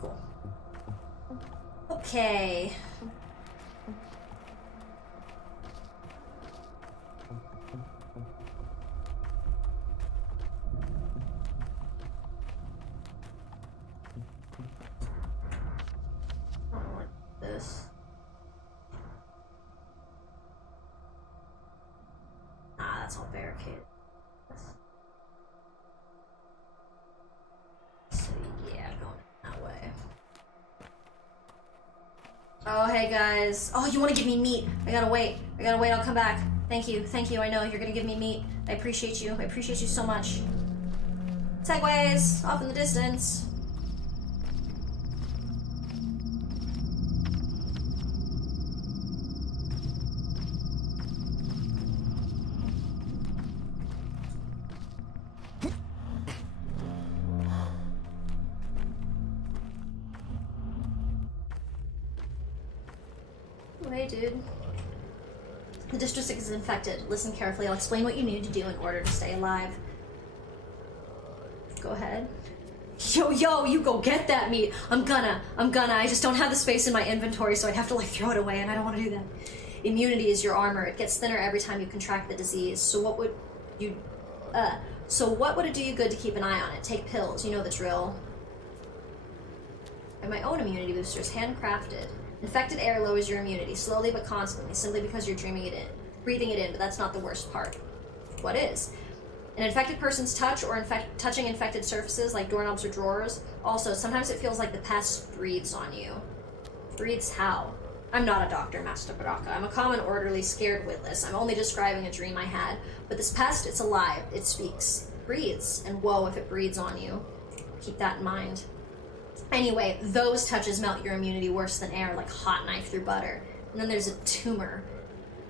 Cool. Okay. I don't want this. Ah, that's all barricaded. So yeah, going that way. Oh, hey guys. Oh, you want to give me meat? I gotta wait. I'll come back. Thank you. I know you're gonna give me meat. I appreciate you so much. Segways off in the distance. Oh, hey, dude. The district is infected. Listen carefully. I'll explain what you need to do in order to stay alive. Go ahead. Yo, you go get that meat. I'm gonna. I just don't have the space in my inventory, so I'd have to like throw it away, and I don't want to do that. Immunity is your armor. It gets thinner every time you contract the disease. So what would it do you good to keep an eye on it? Take pills. You know the drill. And my own immunity boosters, handcrafted. Infected air lowers your immunity, slowly but constantly, simply because you're breathing it in, but that's not the worst part. What is? An infected person's touch or touching infected surfaces like doorknobs or drawers. Also, sometimes it feels like the pest breathes on you. Breathes how? I'm not a doctor, Master Baraka. I'm a common orderly, scared witless. I'm only describing a dream I had. But this pest, it's alive. It speaks. Breathes. And whoa, if it breathes on you. Keep that in mind. Anyway, those touches melt your immunity worse than air, like hot knife through butter. And then there's a tumor.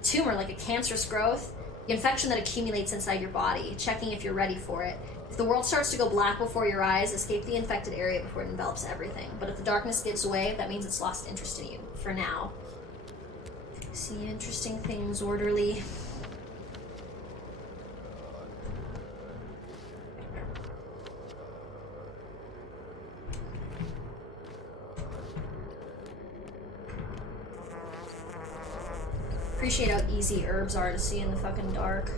Tumor, like a cancerous growth. The infection that accumulates inside your body, checking if you're ready for it. If the world starts to go black before your eyes, escape the infected area before it envelops everything. But if the darkness gives way, that means it's lost interest in you. For now. See interesting things, orderly. Appreciate how easy herbs are to see in the fucking dark.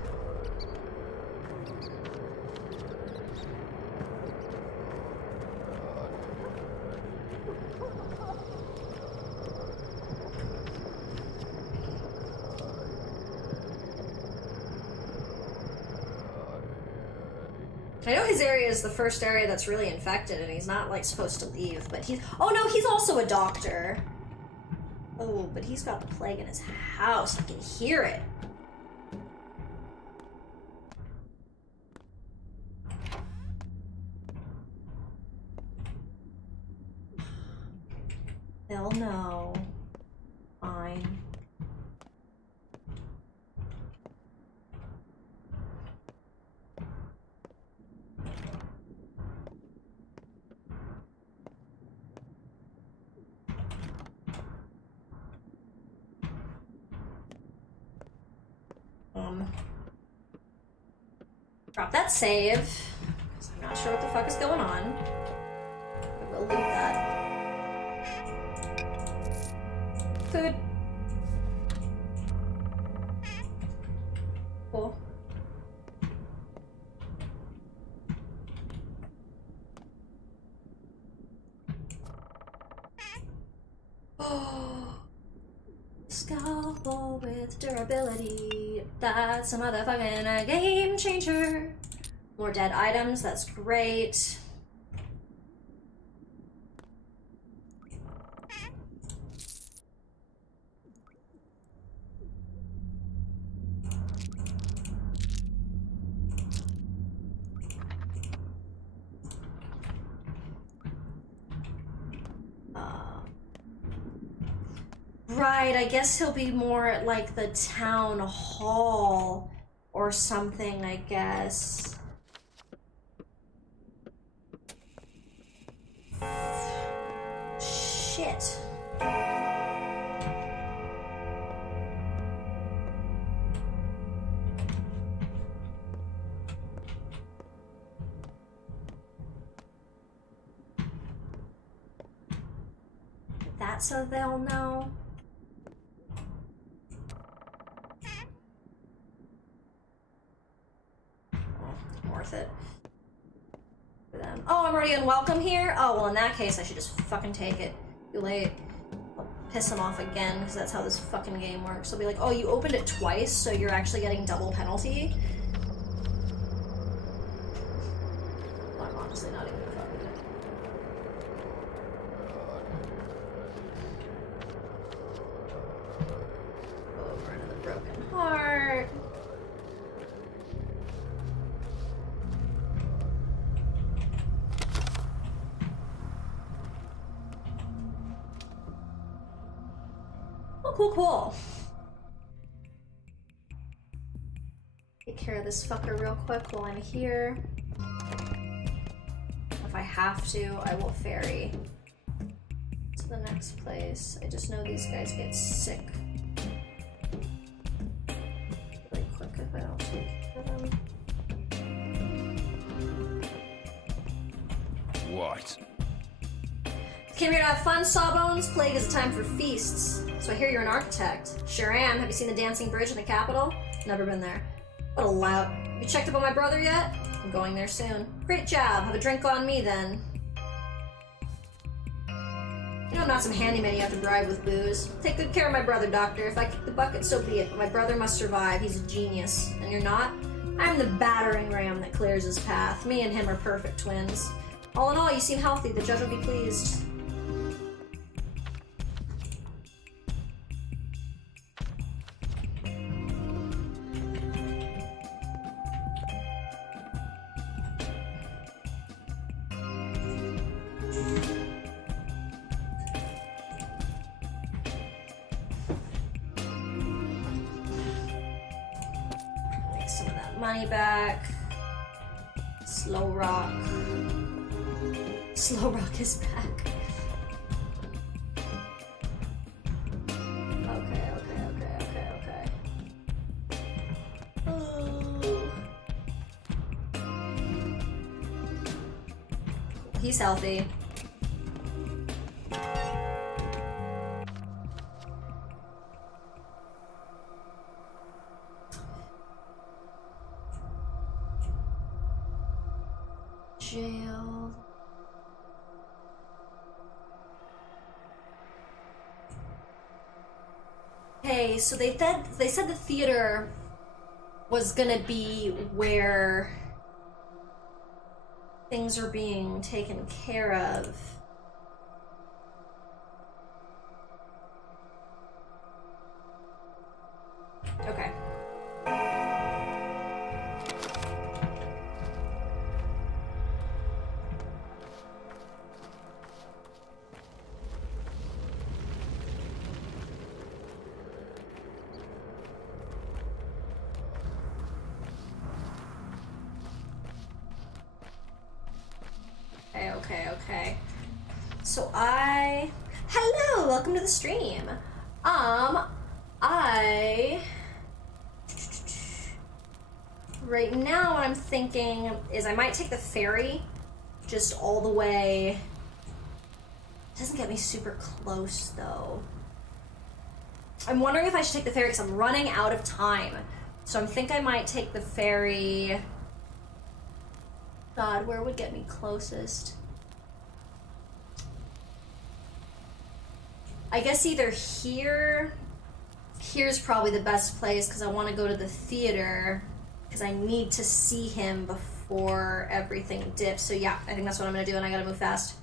I know his area is the first area that's really infected and he's not like supposed to leave, but oh no, he's also a doctor. Oh, but he's got the plague in his house. I can hear it. They'll know. Fine. Drop that save, because I'm not sure what the fuck is going on. I will leave that. Food. Cool. Oh. Scalpel with durability. That's a motherfucking game changer. More dead items, that's great. Right, I guess he'll be more at like the town hall or something, I guess. Shit. That so they'll know. Worth it for them. Oh, I'm already unwelcome here? Oh, well, in that case, I should just fucking take it. Too late. I'll piss them off again, because that's how this fucking game works. They'll be like, oh, you opened it twice, so you're actually getting double penalty? Well, I'm honestly not even fucking it. Over into the broken heart. Cool. Take care of this fucker real quick while I'm here. If I have to, I will ferry to the next place. I just know these guys get sick really quick if I don't take care of them. What? Came here to have fun, Sawbones. Plague is a time for feasts. So I hear you're an architect. Sure am. Have you seen the Dancing Bridge in the capital? Never been there. What a lout. Have you checked up on my brother yet? I'm going there soon. Great job. Have a drink on me then. You know I'm not some handyman you have to bribe with booze. Take good care of my brother, Doctor. If I kick the bucket, so be it. But my brother must survive. He's a genius. And you're not? I'm the battering ram that clears his path. Me and him are perfect twins. All in all, you seem healthy. The judge will be pleased. Money back. Slow Rock. Slow Rock is back. Okay. Oh. He's healthy. Jail. Hey, so they said the theater was gonna be where things are being taken care of. Okay. Okay. So hello, welcome to the stream. Right now what I'm thinking is I might take the ferry just all the way. It doesn't get me super close though. I'm wondering if I should take the ferry because I'm running out of time. So I think I might take the ferry. God, where would get me closest? I guess either here's probably the best place because I want to go to the theater because I need to see him before everything dips. So yeah, I think that's what I'm gonna do and I gotta move fast.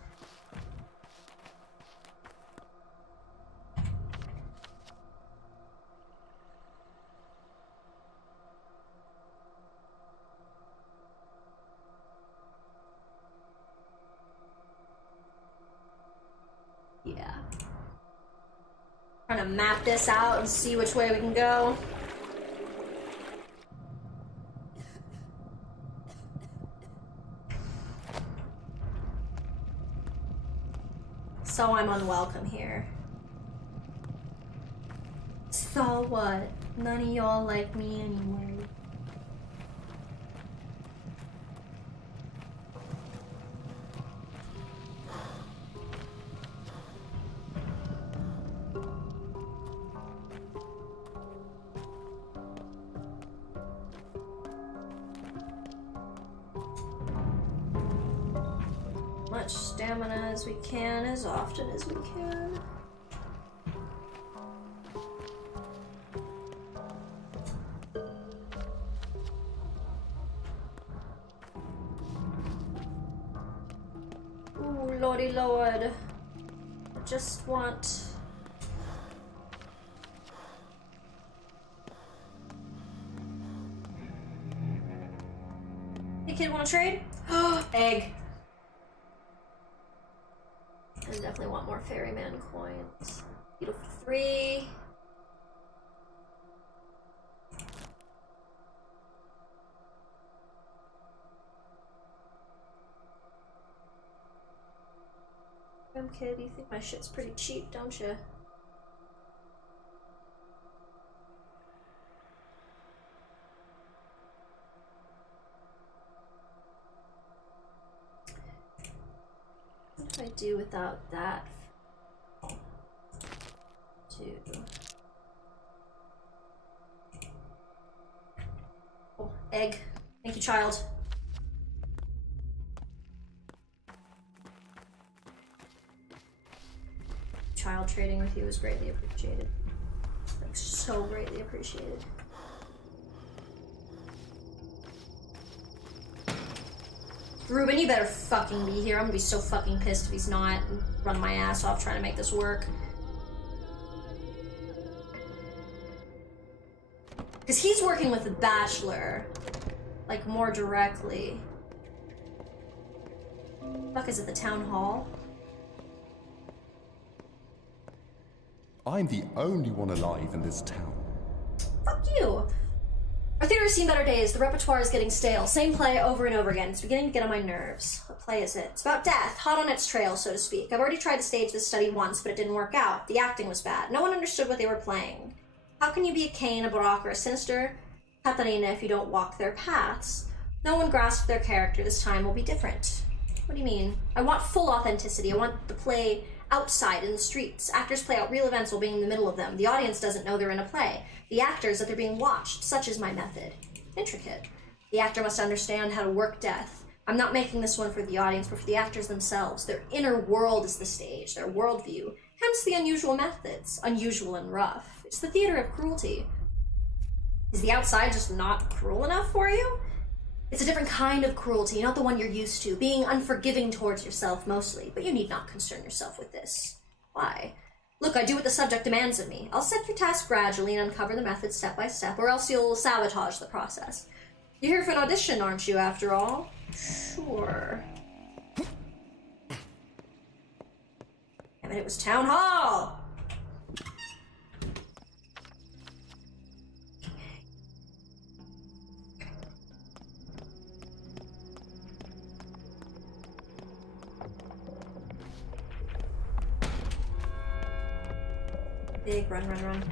Yeah. Trying to map this out and see which way we can go. So I'm unwelcome here. So what? None of y'all like me anyway. Much stamina as we can, as often as we can. Ooh, lordy lord. I just want... Hey kid, wanna trade? Egg. I definitely want more ferryman coins. Beautiful 3. Kid, you think my shit's pretty cheap, don't you? What do I do without that? 2. Oh, egg. Thank you, child. Child trading with you is greatly appreciated. Like, so greatly appreciated. Ruben, you better fucking be here. I'm gonna be so fucking pissed if he's not. Run my ass off trying to make this work. Because he's working with the Bachelor. Like, more directly. Fuck, is it the town hall? I'm the only one alive in this town. Fuck you! Our theater's seen better days. The repertoire is getting stale. Same play over and over again. It's beginning to get on my nerves. What play is it? It's about death, hot on its trail, so to speak. I've already tried to stage this study once, but it didn't work out. The acting was bad. No one understood what they were playing. How can you be a Cain, a Brock, or a sinister Katharina if you don't walk their paths? No one grasped their character. This time will be different. What do you mean? I want full authenticity. I want the play outside in the streets. Actors play out real events while being in the middle of them. The audience doesn't know they're in a play. The actors that they're being watched. Such is my method. Intricate. The actor must understand how to work death. I'm not making this one for the audience, but for the actors themselves. Their inner world is the stage, their worldview. Hence the unusual methods. Unusual and rough. It's the theater of cruelty. Is the outside just not cruel enough for you? It's a different kind of cruelty, not the one you're used to, being unforgiving towards yourself mostly, but you need not concern yourself with this. Why? Look, I do what the subject demands of me. I'll set your task gradually and uncover the method step by step, or else you'll sabotage the process. You're here for an audition, aren't you, after all? Sure. Damn it, it was town hall! Big run, run, run.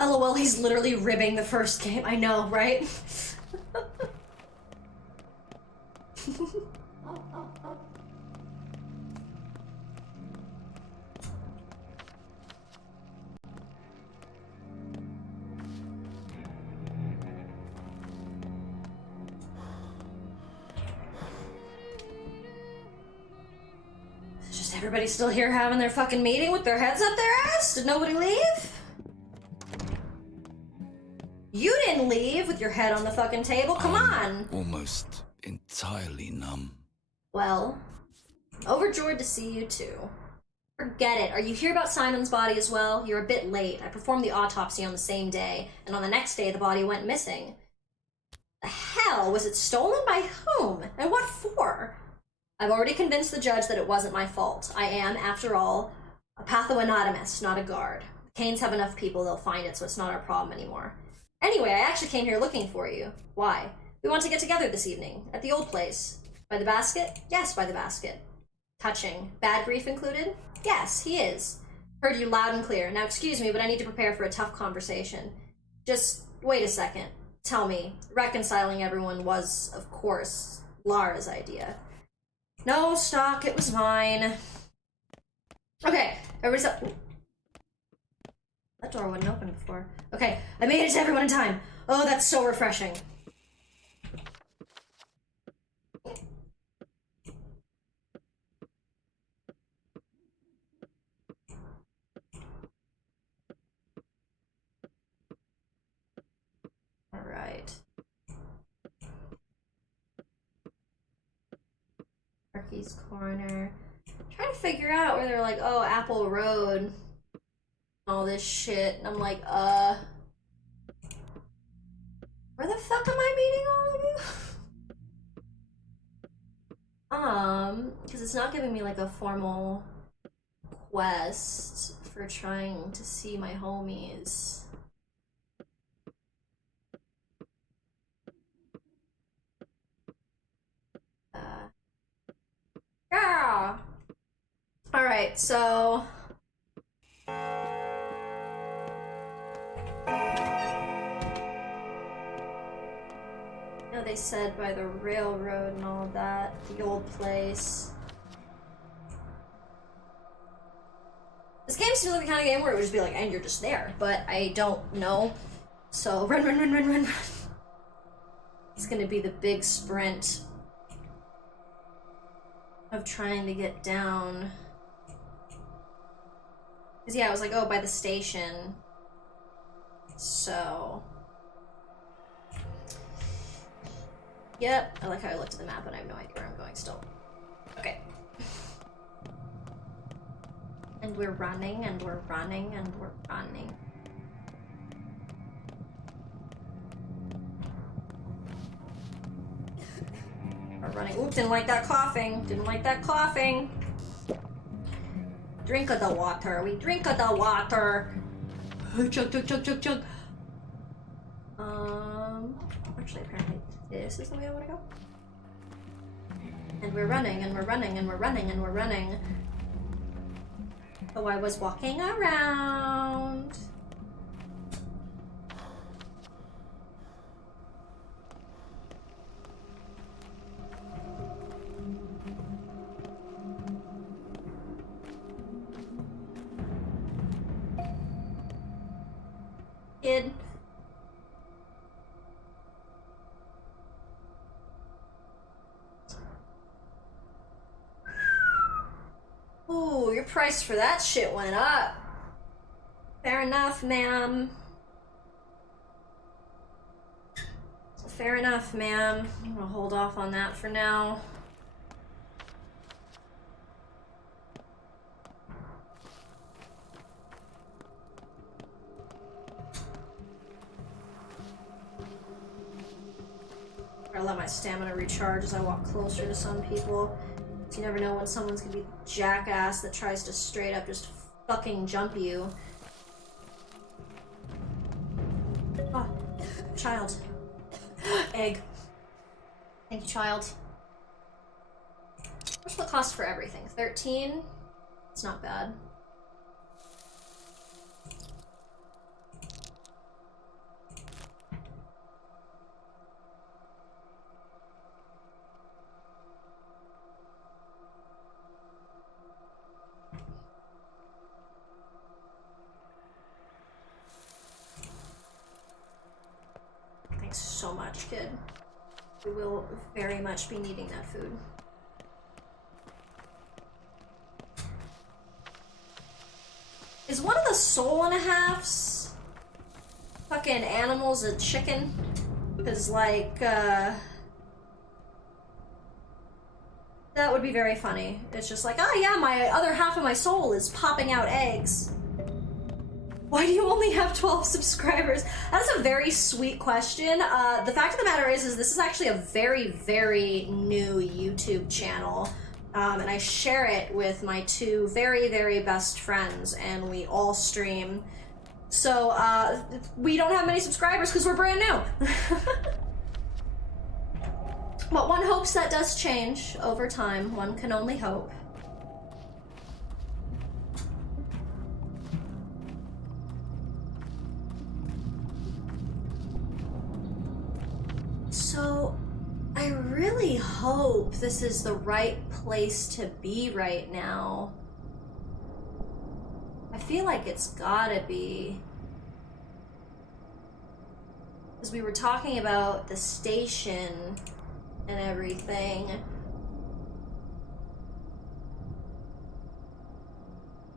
LOL, he's literally ribbing the first game. I know, right? Just everybody still here having their fucking meeting with their heads up their ass? Did nobody leave? You didn't leave with with your head on the fucking table. Come on. Almost entirely numb. Well, overjoyed to see you too. Forget it. Are you here about Simon's body as well? You're a bit late. I performed the autopsy on the same day, and on the next day the body went missing. The hell? Was it stolen by whom? And what for? I've already convinced the judge that it wasn't my fault. I am, after all, a pathoanatomist, not a guard. Canes have enough people, they'll find it, so it's not our problem anymore. Anyway, I actually came here looking for you. Why? We want to get together this evening, at the old place. By the basket? Yes, by the basket. Touching. Bad grief included? Yes, he is. Heard you loud and clear. Now excuse me, but I need to prepare for a tough conversation. Just wait a second. Tell me, reconciling everyone was, of course, Lara's idea. No, Stock, it was mine. Okay, everybody's up. That door wouldn't open before. Okay, I made it to everyone in time. Oh, that's so refreshing. Alright. Marky's Corner. Trying to figure out where they're like, oh, Apple Road. All this shit. And I'm like, where the fuck am I meeting all of you? Because it's not giving me like a formal quest for trying to see my homies. Yeah. Alright, so you know, they said by the railroad and all of that, the old place. This game seems like the kind of game where it would just be like, and you're just there, but I don't know. So run, run, run, run, run, run. It's gonna be the big sprint of trying to get down. Cause yeah, I was like, oh, by the station. So yep, I like how I looked at the map and I have no idea where I'm going still. Okay. And we're running, and we're running, and we're running. We're running. Oop, didn't like that coughing. Didn't like that coughing. Drink of the water. We drink of the water. Chug, chug, chug, chug, chug. Actually, apparently this is the way I want to go. And we're running, and we're running, and we're running, and we're running. Oh, I was walking around. Kid. Ooh, your price for that shit went up. Fair enough, ma'am. Fair enough, ma'am. I'm gonna hold off on that for now. I let my stamina recharge as I walk closer to some people. You never know when someone's gonna be a jackass that tries to straight up just fucking jump you. Oh, child. Egg. Thank you, child. What's the cost for everything? 13? It's not bad. So much, kid. We will very much be needing that food. Is one of the soul and a halfs fucking animals a chicken? Because, like, that would be very funny. It's just like, oh yeah, my other half of my soul is popping out eggs. Why do you only have 12 subscribers? That's a very sweet question. The fact of the matter is this is actually a very, very new YouTube channel. And I share it with my two very, very best friends, and we all stream. So, we don't have many subscribers because we're brand new. But one hopes that does change over time. One can only hope. So, I really hope this is the right place to be right now. I feel like it's gotta be. Because we were talking about the station and everything.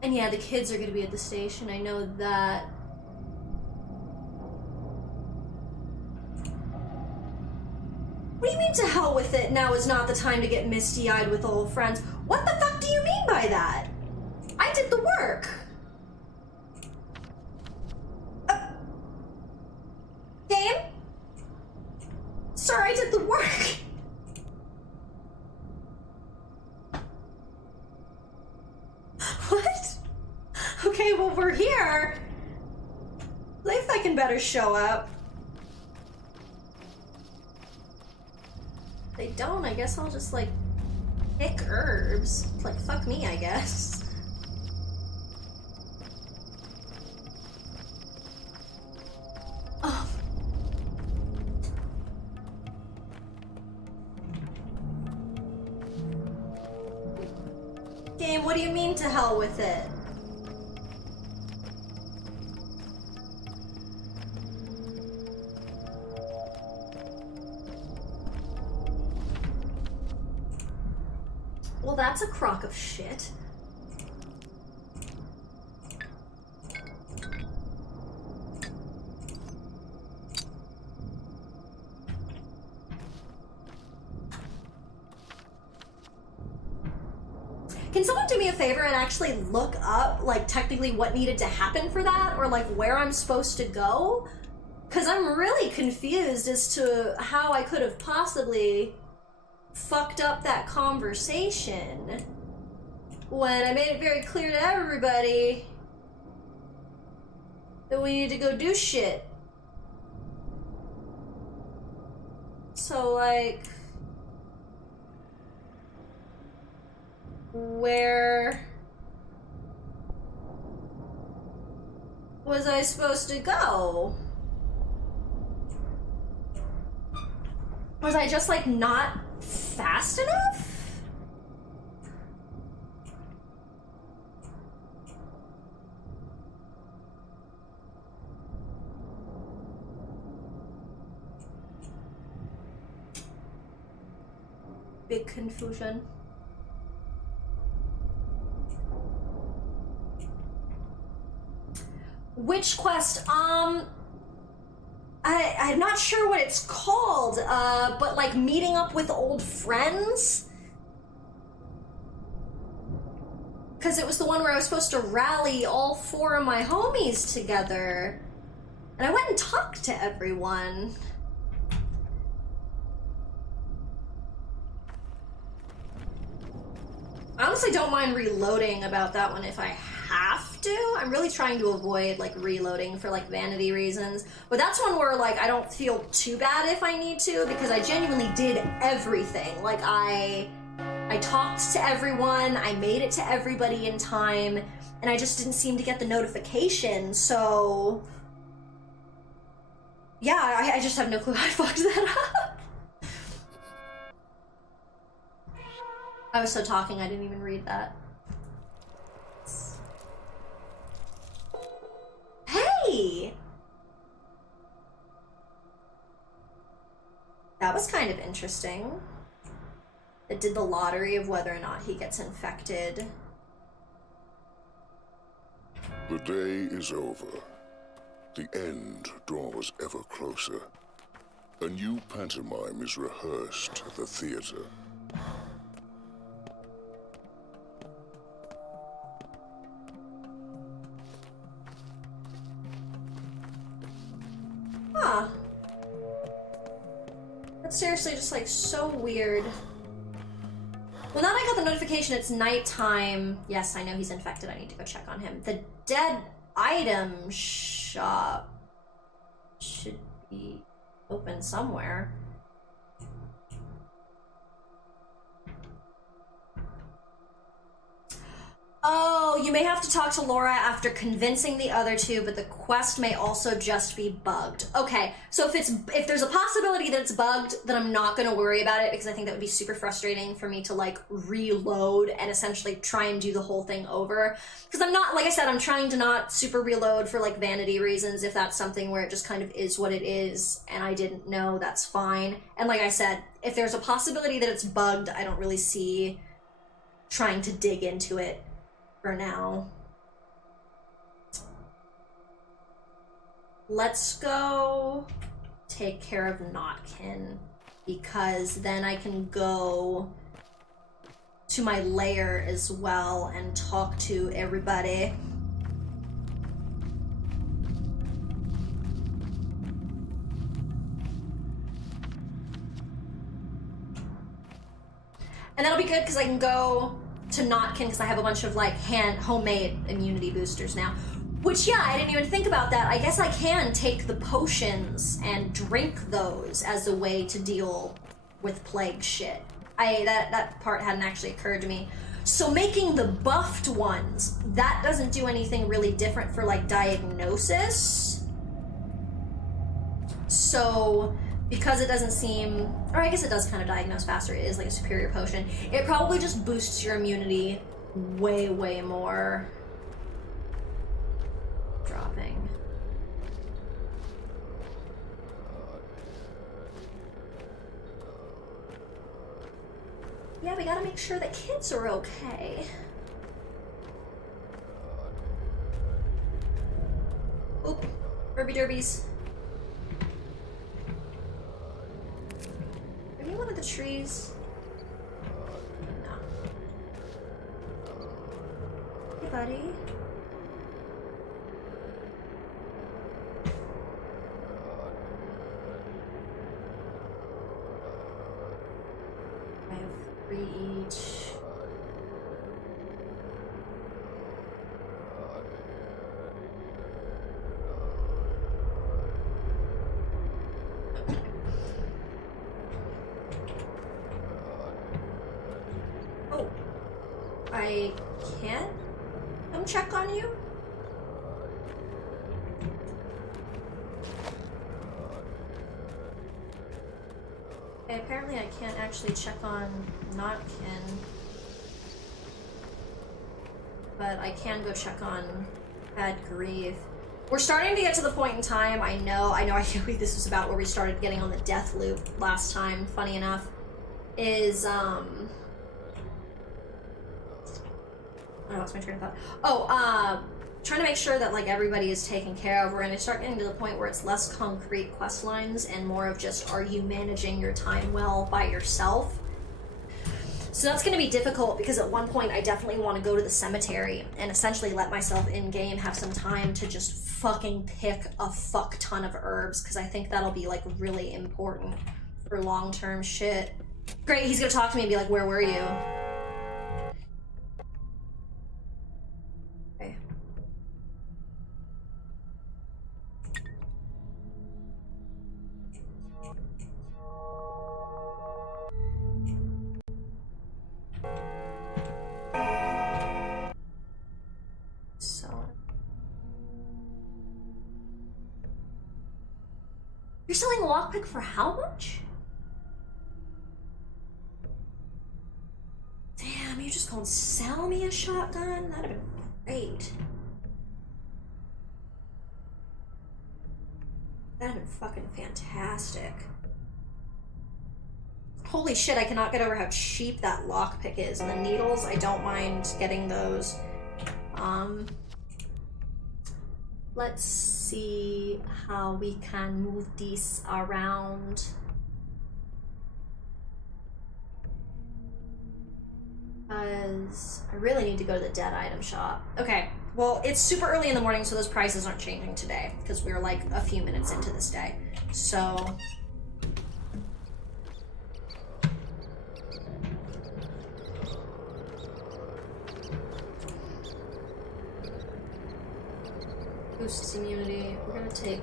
And yeah, the kids are gonna be at the station, I know that. What do you mean to hell with it? Now is not the time to get misty-eyed with old friends. What the fuck do you mean by that? I did the work. Game? Sir, I did the work. What? Okay, well, we're here. If I can better show up. If they don't, I guess I'll just, like, pick herbs. Like, fuck me, I guess. Oh. Game, what do you mean to hell with it? Well, that's a crock of shit. Can someone do me a favor and actually look up, like, technically what needed to happen for that, or, like, where I'm supposed to go? Because I'm really confused as to how I could have possibly fucked up that conversation when I made it very clear to everybody that we need to go do shit. So, like, where was I supposed to go? Was I just, like, not fast enough? Big confusion. Which quest? I'm not sure what it's called, but like meeting up with old friends? Because it was the one where I was supposed to rally all 4 of my homies together. And I went and talked to everyone. I honestly don't mind reloading about that one if I have to. I'm really trying to avoid, like, reloading for, like, vanity reasons. But that's one where, like, I don't feel too bad if I need to, because I genuinely did everything. Like, I talked to everyone, I made it to everybody in time, and I just didn't seem to get the notification, so... Yeah, I just have no clue how I fucked that up. I was so talking, I didn't even read that. Hey! That was kind of interesting. It did the lottery of whether or not he gets infected. The day is over. The end draws ever closer. A new pantomime is rehearsed at the theater. Huh. That's seriously just like so weird. Well, now that I got the notification it's nighttime. Yes, I know he's infected. I need to go check on him. The dead item shop should be open somewhere. Oh, you may have to talk to Laura after convincing the other two, but the quest may also just be bugged. Okay, so if there's a possibility that it's bugged, then I'm not gonna worry about it, because I think that would be super frustrating for me to like reload and essentially try and do the whole thing over. Because I'm not, like I said, I'm trying to not super reload for like vanity reasons. If that's something where it just kind of is what it is and I didn't know, that's fine. And like I said, if there's a possibility that it's bugged, I don't really see trying to dig into it for now. Let's go take care of Notkin, because then I can go to my lair as well and talk to everybody. And that'll be good because I can go to Notkin because I have a bunch of like homemade immunity boosters now. Which, yeah, I didn't even think about that. I guess I can take the potions and drink those as a way to deal with plague shit. That part hadn't actually occurred to me. So making the buffed ones, that doesn't do anything really different for like diagnosis. So because it doesn't seem, or I guess it does kind of diagnose faster, it is like a superior potion, it probably just boosts your immunity way, way more. Dropping. Yeah, we gotta make sure that kids are okay. Oop, Derby Derbies. Are you one of the trees? No. Hey, buddy. I have 3 each. Oh, I can't come check on you? Okay, apparently I can't actually check on Notkin, but I can go check on Bad Grief. We're starting to get to the point in time, I know, I can't believe this was about where we started getting on the death loop last time, funny enough, is, I lost my train of thought. Oh, trying to make sure that like everybody is taken care of. We're going to start getting to the point where it's less concrete quest lines and more of just, are you managing your time well by yourself? So that's going to be difficult because at one point I definitely want to go to the cemetery and essentially let myself in-game have some time to just fucking pick a fuck ton of herbs, because I think that'll be like really important for long-term shit. Great, he's going to talk to me and be like, where were you? Okay. So you're selling a lockpick for how much? Damn, you just gonna sell me a shotgun? That'd have been great. That'd have been fucking fantastic. Holy shit, I cannot get over how cheap that lockpick is. And the needles, I don't mind getting those. let's see how we can move these around. Because I really need to go to the dead item shop. Okay, well, it's super early in the morning, so those prices aren't changing today because we're like a few minutes into this day. So boosts immunity. We're gonna take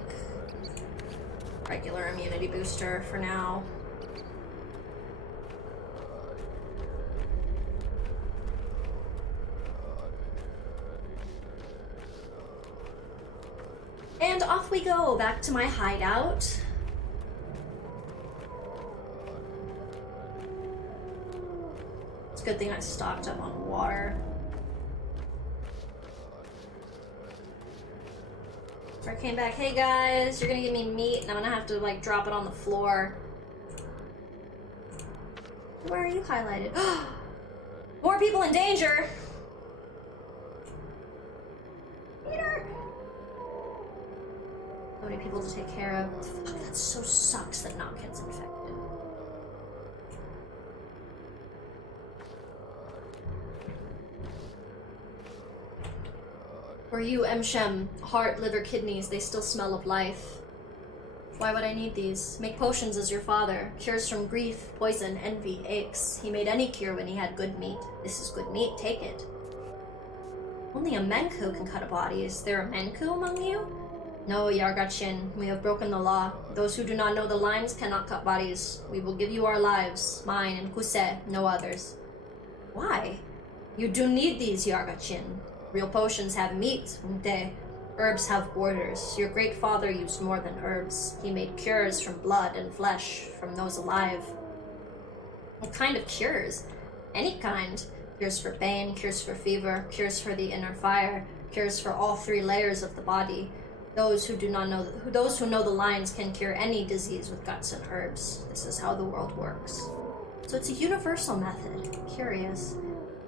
regular immunity booster for now. And off we go, back to my hideout. It's a good thing I stocked up on water. I came back, hey guys, you're gonna give me meat and I'm gonna have to like drop it on the floor. Where are you highlighted? More people in danger! Peter! So many people to take care of. Fuck, that so sucks that Nopkin's infected. For you, Emshem, heart, liver, kidneys, they still smell of life. Why would I need these? Make potions as your father. Cures from grief, poison, envy, aches. He made any cure when he had good meat. This is good meat, take it. Only a Menku can cut a body. Is there a Menku among you? No, Yargachin, we have broken the law. Those who do not know the lines cannot cut bodies. We will give you our lives, mine and Kuse, no others. Why? You do need these, Yargachin. Real potions have meat, unte. Herbs have borders. Your great father used more than herbs. He made cures from blood and flesh, from those alive. What kind of cures? Any kind. Cures for pain, cures for fever, cures for the inner fire, cures for all three layers of the body. Those who know the lines can cure any disease with guts and herbs. This is how the world works. So it's a universal method. Curious.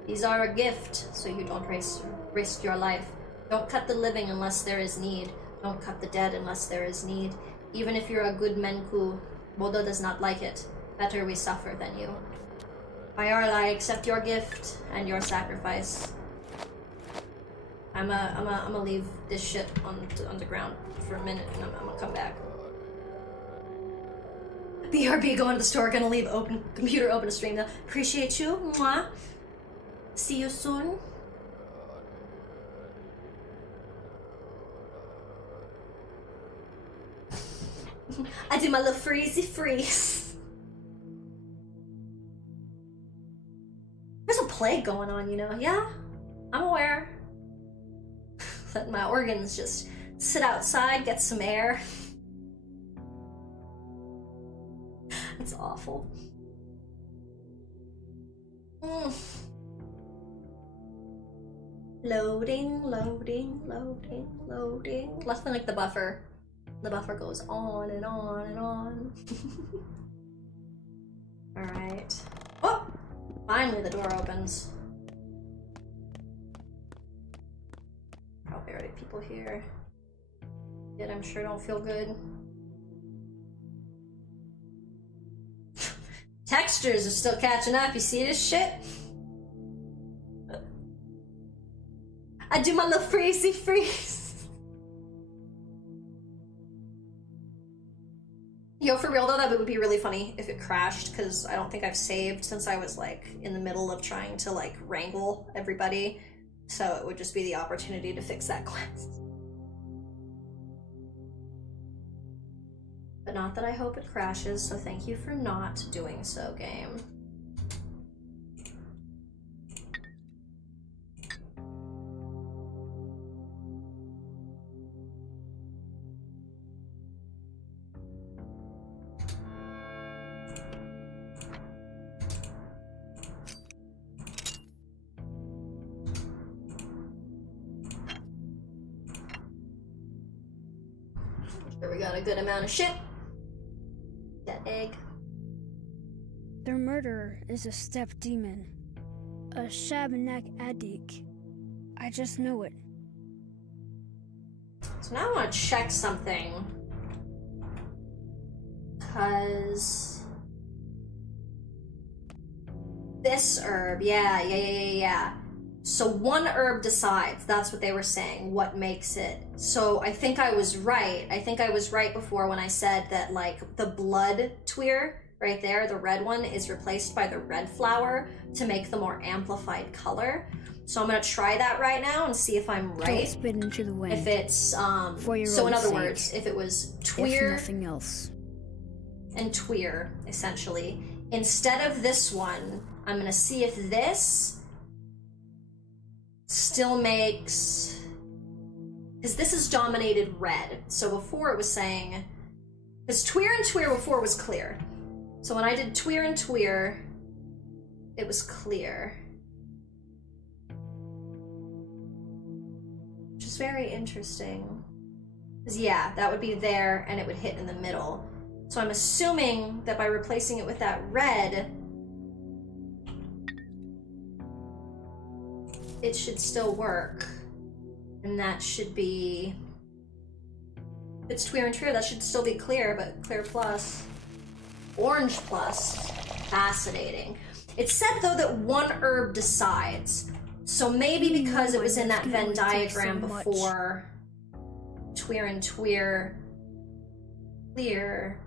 These are a gift, so you don't risk your life. Don't cut the living unless there is need. Don't cut the dead unless there is need. Even if you're a good Menku, Bodo does not like it. Better we suffer than you. Ayarla, I accept your gift and your sacrifice. I'm gonna leave this shit on the ground for a minute and I'm gonna come back. BRB, going to the store, gonna leave computer open to stream though. Appreciate you. Mwah. See you soon. I do my little freezy freeze. There's a plague going on, you know? Yeah, I'm aware. Let my organs just sit outside, get some air. It's awful. Loading, loading, loading, loading. Less than like the buffer. The buffer goes on and on and on. Alright. Oh! Finally the door opens. Probably already people here. Yet I'm sure don't feel good. Textures are still catching up, you see this shit? I do my little freezy freeze. Yo, for real though, that would be really funny if it crashed, because I don't think I've saved since I was like in the middle of trying to like wrangle everybody. So it would just be the opportunity to fix that quest. But not that I hope it crashes, so thank you for not doing so, game. Sure we got a good amount of shit. That egg. Their murderer is a steppe demon. A Shabanak Adik. I just know it. So now I want to check something. Because this herb, yeah. So one herb decides, that's what they were saying, what makes it. So I think I was right. I think I was right before when I said that, like, the blood tweer right there, the red one, is replaced by the red flower to make the more amplified color. So I'm gonna try that right now and see if I'm right. Don't spit into the wind. If it's, For your so own in other sake. words, if it was If tweer nothing else. and tweer, essentially, instead of this one, I'm gonna see if this still makes, because this is dominated red. So before it was saying, because tweer and tweer before was clear. So when I did tweer and tweer, it was clear. Which is very interesting. Because yeah, that would be there and it would hit in the middle. So I'm assuming that by replacing it with that red, it should still work. And that should be, if it's tweer and tweer, that should still be clear, but clear plus. Orange plus. Fascinating. It said though that one herb decides. So maybe because it was in that Venn diagram before, tweer and tweer, clear,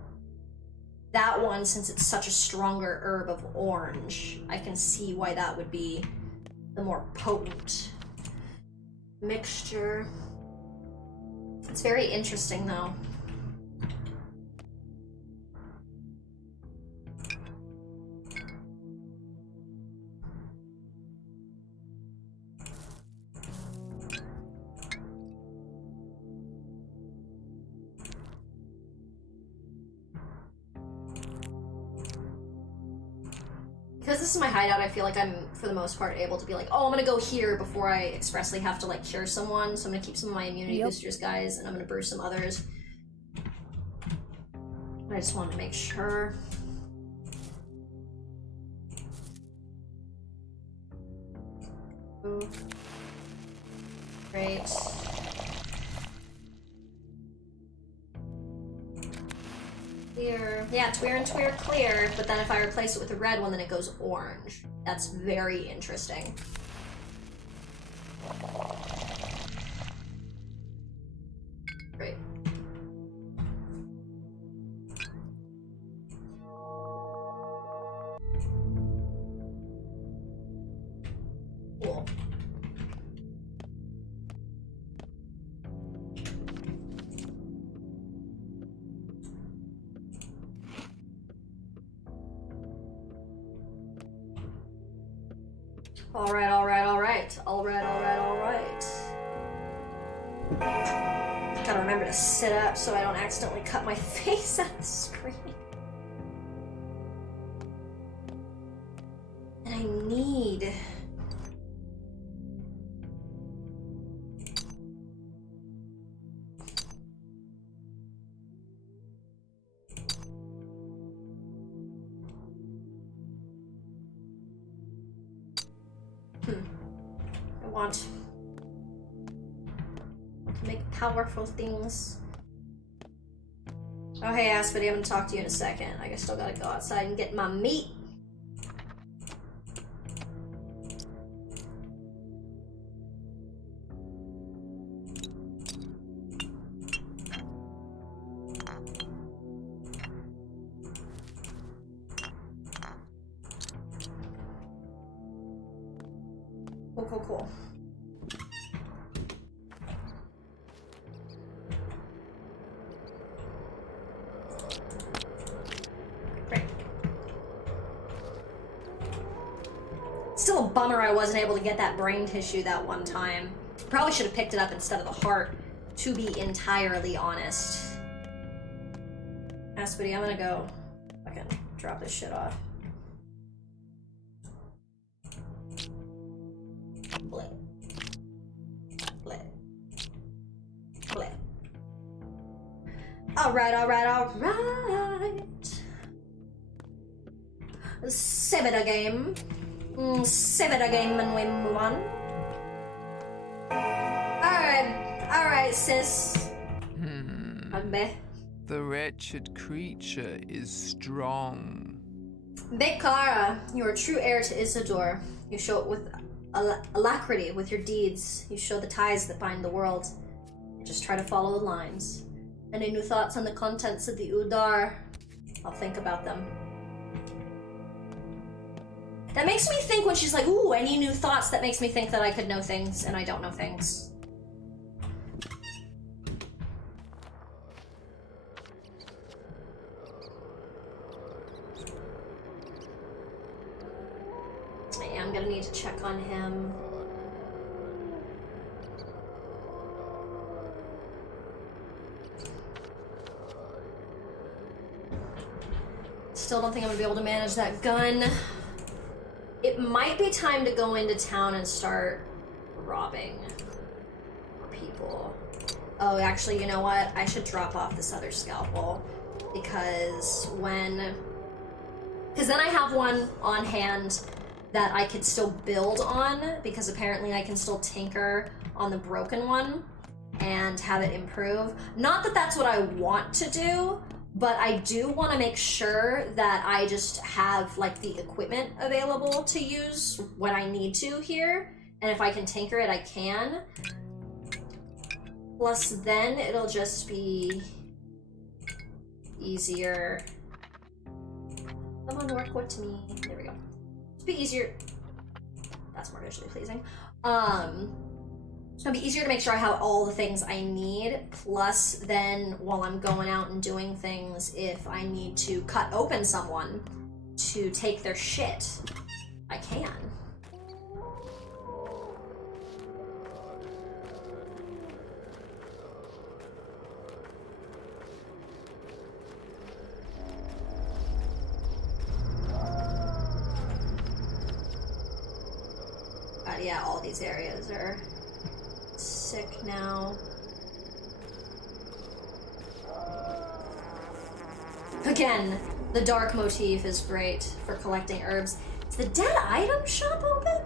that one, since it's such a stronger herb of orange, I can see why that would be the more potent mixture. It's very interesting though. Because this is my hideout, I feel like I'm, for the most part, able to be like, oh, I'm gonna go here before I expressly have to, like, cure someone. So I'm gonna keep some of my immunity boosters, guys, and I'm gonna brew some others. I just wanted to make sure. Ooh. Great. Clear. Yeah, tweer and tweer clear, but then if I replace it with a red one, then it goes orange. That's very interesting. Great. Cool. Alright. Gotta remember to sit up so I don't accidentally cut my face on the screen. And I need... I want to make powerful things. Oh hey Aspity, I'm gonna talk to you in a second. I still gotta go outside and get my meat. Cool. Great. Still a bummer I wasn't able to get that brain tissue that one time. Probably should have picked it up instead of the heart, to be entirely honest. Aspity, I'm gonna go fucking drop this shit off. Alright. Save it a game. Save it a game and we move on. Alright, right, sis. Ambe. The wretched creature is strong. Bekara, you are true heir to Isidore. You show it with alacrity with your deeds. You show the ties that bind the world. You just try to follow the lines. Any new thoughts on the contents of the Udar? I'll think about them. That makes me think when she's like, ooh, any new thoughts, that makes me think that I could know things, and I don't know things. I am gonna need to check on him. Still don't think I'm gonna be able to manage that gun. It might be time to go into town and start robbing people. Oh, actually, you know what? I should drop off this other scalpel because then I have one on hand that I could still build on, because apparently I can still tinker on the broken one and have it improve. Not that that's what I want to do, but I do want to make sure that I just have like the equipment available to use when I need to here. And if I can tinker it, I can. Plus then it'll just be easier. Come on, work what to me. There we go. It'll be easier. That's more visually pleasing. It'll be easier to make sure I have all the things I need, plus then while I'm going out and doing things, if I need to cut open someone to take their shit, I can. Yeah, all these areas are sick now. Again, the dark motif is great for collecting herbs. Is the dead item shop open?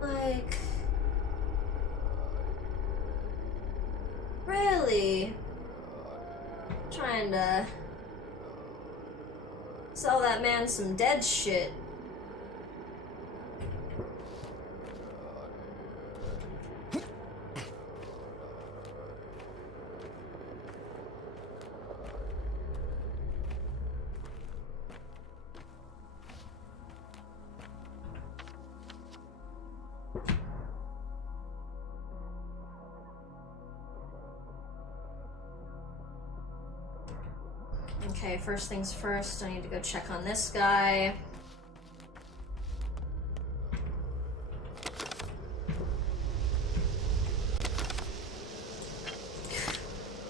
Like... really? Trying to sell that man some dead shit. Okay, first things first, I need to go check on this guy.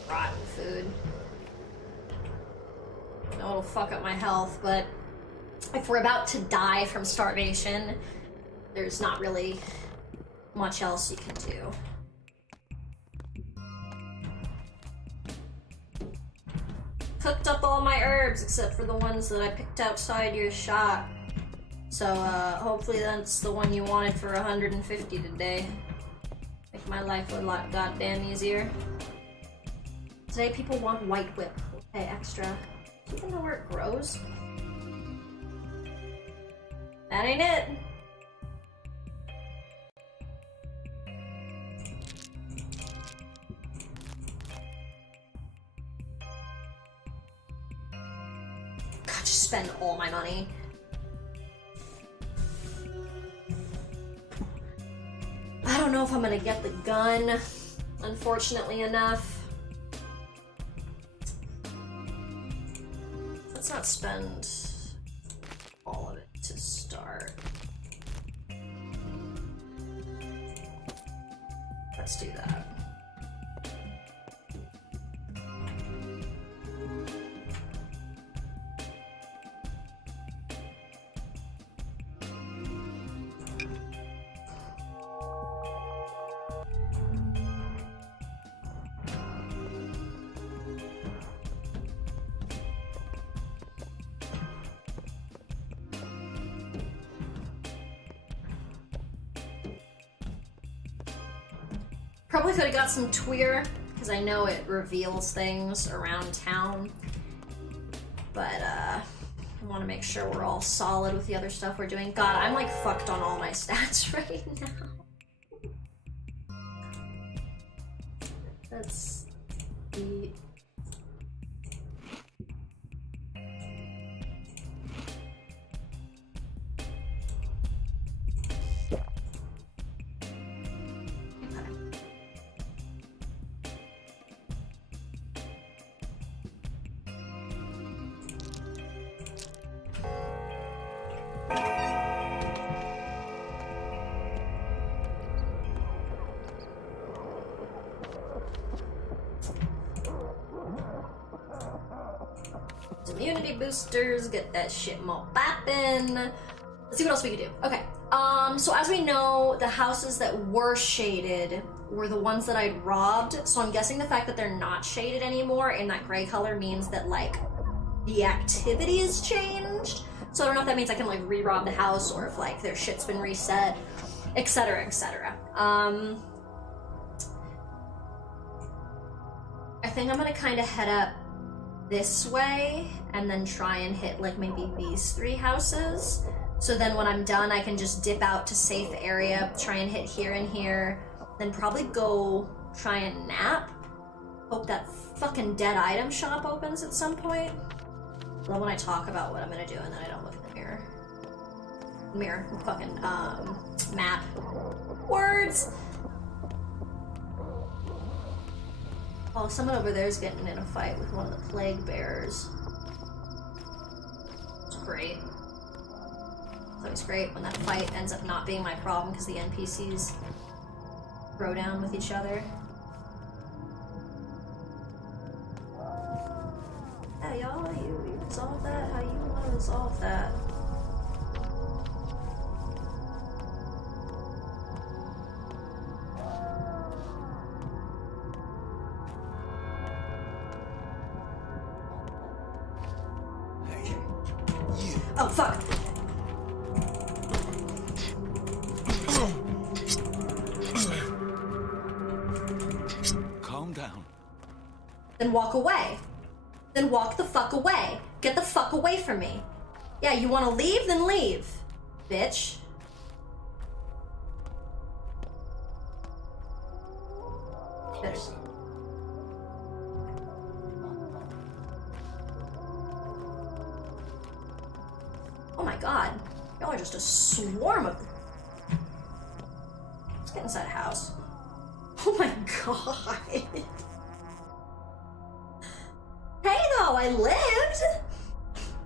Rotten food. I know it'll fuck up my health, but if we're about to die from starvation, there's not really much else you can do. Cooked up all my herbs except for the ones that I picked outside your shop. So, hopefully that's the one you wanted for 150 today. Make my life a lot goddamn easier. Today people want white whip. We'll pay extra. Do you even know where it grows? That ain't it. Spend all my money. I don't know if I'm gonna get the gun, unfortunately enough. Let's not spend all of it to start. Let's do that. Probably could have got some Tweer, because I know it reveals things around town. But, I want to make sure we're all solid with the other stuff we're doing. God, I'm like fucked on all my stats right now. That's the... Immunity boosters, get that shit more poppin'. Let's see what else we can do. Okay, so as we know, the houses that were shaded were the ones that I'd robbed, so I'm guessing the fact that they're not shaded anymore in that gray color means that, like, the activity is changed. So I don't know if that means I can, like, re-rob the house or if, like, their shit's been reset, etc., etc. I think I'm gonna kind of head up this way and then try and hit like maybe these 3 houses. So then when I'm done, I can just dip out to safe area, try and hit here and here, then probably go try and nap. Hope that fucking dead item shop opens at some point. Love when I talk about what I'm gonna do and then I don't look in the mirror. Fucking, map. Words! Oh, someone over there is getting in a fight with one of the plague bearers. It's great. It's always great when that fight ends up not being my problem because the NPCs throw down with each other. Yeah, y'all, you resolve that how you want to resolve that. Oh, fuck! Calm down. Then walk away. Then walk the fuck away. Get the fuck away from me. Yeah, you wanna leave? Then leave, bitch. Closer. Oh my god. Y'all are just a swarm of... Let's get inside a house. Oh my god. Hey though, I lived!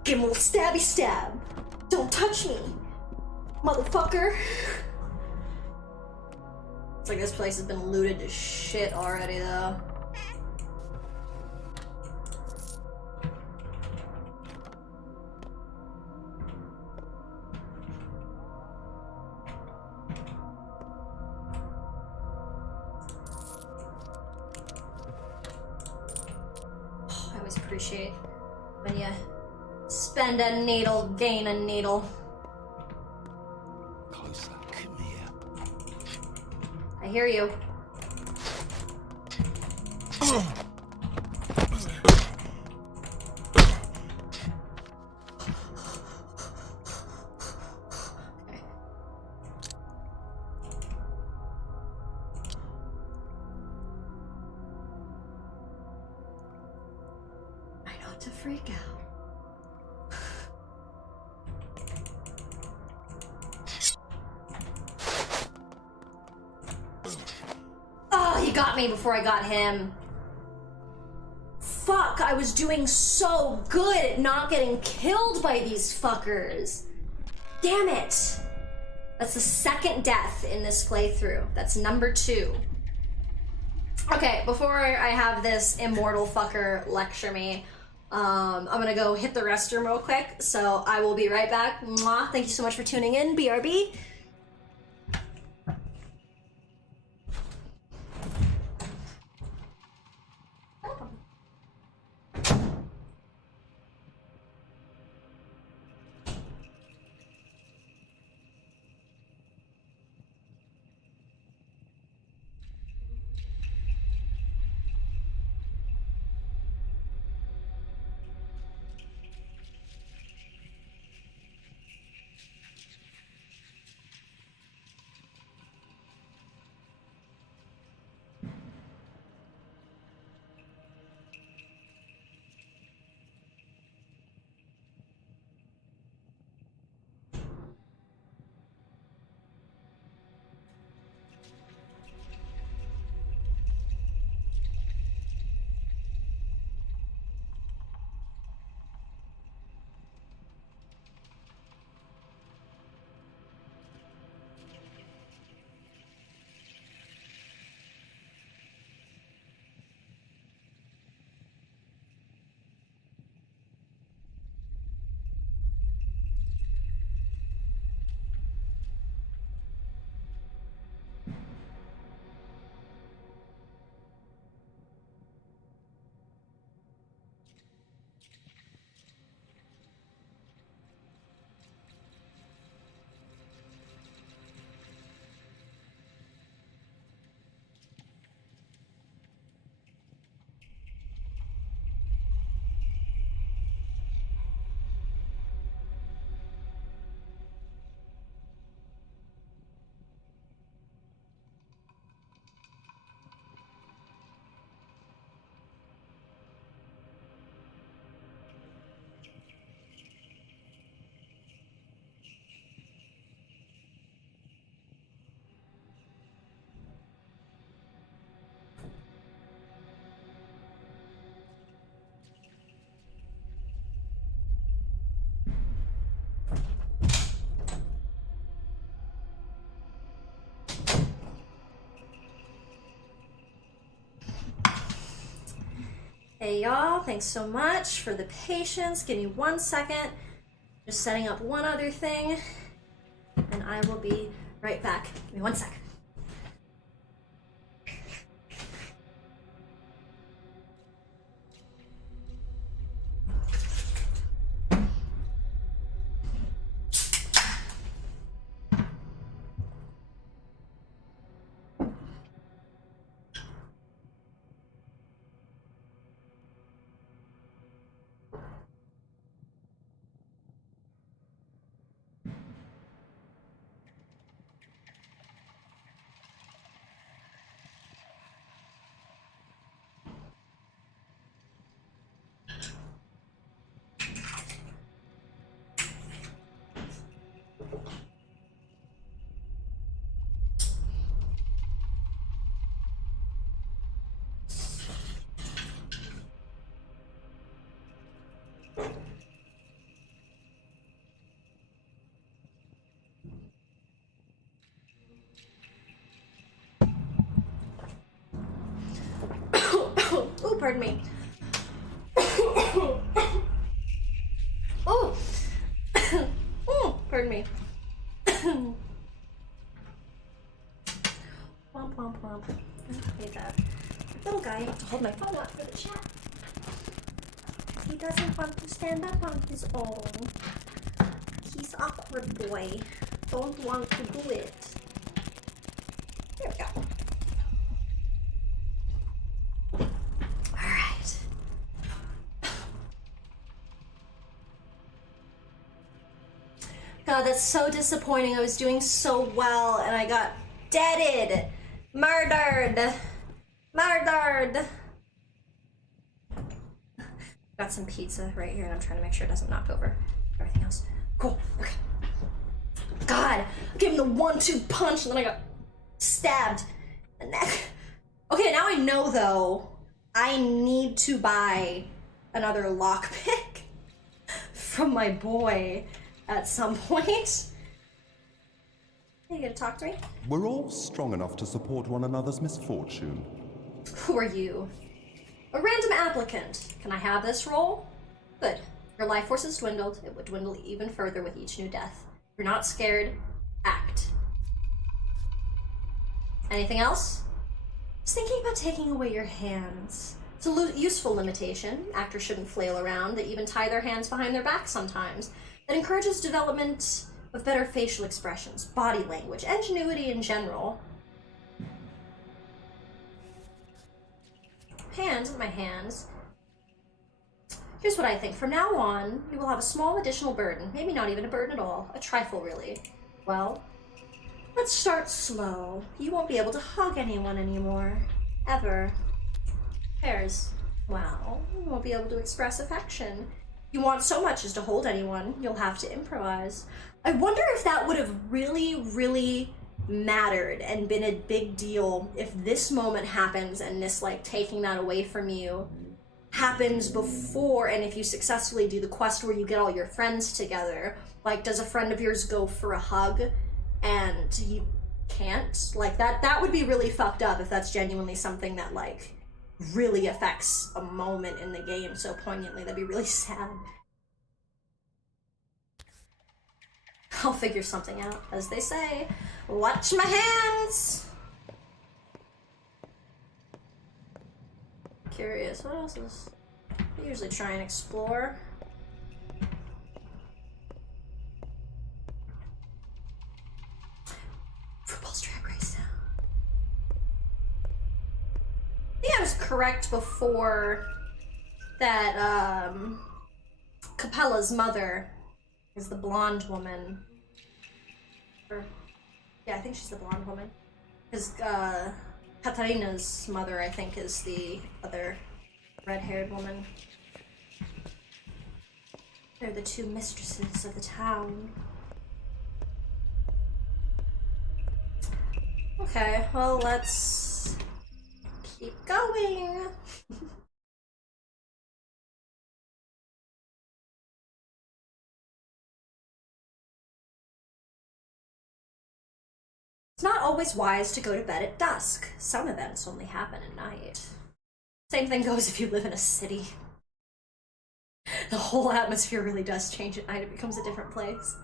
Give him a little stabby stab. Don't touch me, motherfucker. It's like this place has been looted to shit already though. I always appreciate when you spend a needle, gain a needle. Closer. Come here. I hear you. To freak out. Oh, he got me before I got him. Fuck, I was doing so good at not getting killed by these fuckers. Damn it. That's the second death in this playthrough. That's number 2. Okay, before I have this immortal fucker lecture me, I'm gonna go hit the restroom real quick, so I will be right back. Mwah. Thank you so much for tuning in, BRB. Hey y'all, thanks so much for the patience. Give me 1 second. Just setting up one other thing, and I will be right back. Give me 1 second. Oh, pardon me. Oh, pardon me. Womp womp womp. Okay, that little guy has to hold my phone up for the chat. He doesn't want to stand up on his own. He's awkward boy. Don't want to do it. There we go. Alright. God, that's so disappointing. I was doing so well and I got deaded. Murdered. Murdered. Got some pizza right here and I'm trying to make sure it doesn't knock over everything else. Cool. Okay. God, I gave him the 1-2 punch and then I got stabbed in the neck. Okay, now I know though, I need to buy another lockpick from my boy at some point. Are you gonna talk to me? We're all strong enough to support one another's misfortune. Who are you? A random applicant. Can I have this role? Good. Your life force has dwindled. It would dwindle even further with each new death. If you're not scared, act. Anything else? I was thinking about taking away your hands. It's a useful limitation. Actors shouldn't flail around. They even tie their hands behind their back sometimes. That encourages development of better facial expressions, body language, ingenuity in general. Hands, my hands. Here's what I think. From now on, you will have a small additional burden. Maybe not even a burden at all. A trifle, really. Well, let's start slow. You won't be able to hug anyone anymore. Ever. Pairs. Well, you won't be able to express affection. You want so much as to hold anyone, you'll have to improvise. I wonder if that would have really, really mattered and been a big deal if this moment happens and this, like, taking that away from you happens before, and if you successfully do the quest where you get all your friends together. Like, does a friend of yours go for a hug and you can't? Like, that would be really fucked up if that's genuinely something that, like, really affects a moment in the game so poignantly. That'd be really sad. I'll figure something out, as they say. Watch my hands! Curious, what else is... I usually try and explore. RuPaul's Drag Race now. I think I was correct before that, Capella's mother is the blonde woman. Or, yeah, I think she's the blonde woman. Because, Katarina's mother, I think, is the other red-haired woman. They're the two mistresses of the town. Okay, well, let's keep going. It's not always wise to go to bed at dusk. Some events only happen at night. Same thing goes if you live in a city. The whole atmosphere really does change at night. It becomes a different place.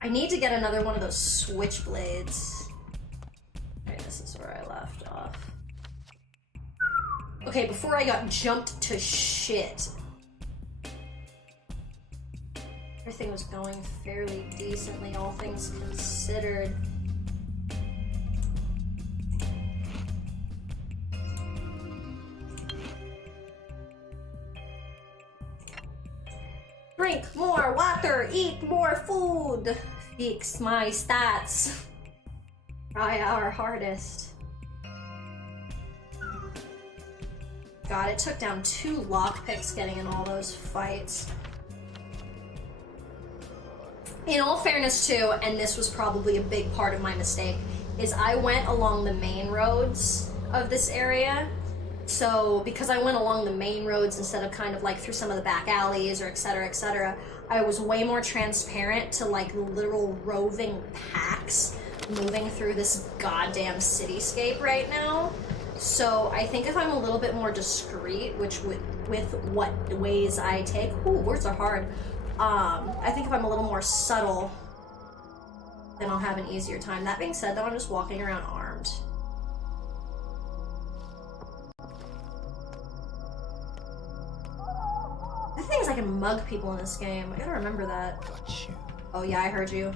I need to get another one of those switchblades. Okay, this is where I left off. Okay, before I got jumped to shit. Everything was going fairly decently, all things considered. Drink more water, eat more food, fix my stats. Try our hardest. God, it took down 2 lockpicks getting in all those fights. In all fairness too, and this was probably a big part of my mistake, is I went along the main roads of this area. So because I went along the main roads instead of kind of like through some of the back alleys or etc., I was way more transparent to like literal roving packs moving through this goddamn cityscape right now. So I think if I'm a little bit more discreet, which with what ways I take, ooh, words are hard. I think if I'm a little more subtle, then I'll have an easier time. That being said, though, I'm just walking around armed. The thing is, I can mug people in this game. I gotta remember that. Got you. Oh yeah, I heard you.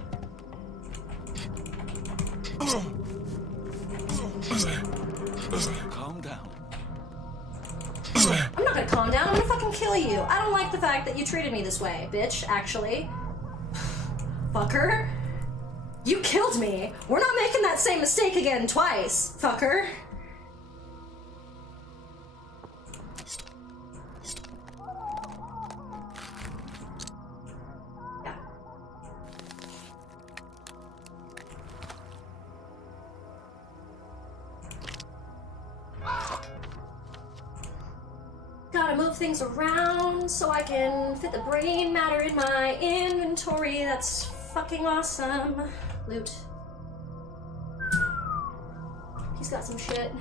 Calm down. I'm not gonna calm down, I'm gonna fucking kill you. I don't like the fact that you treated me this way, bitch, actually. Fucker. You killed me. We're not making that same mistake again twice, fucker. Yeah. Gotta move things around so I can fit the brain matter in my inventory. That's fucking awesome. Loot. He's got some shit.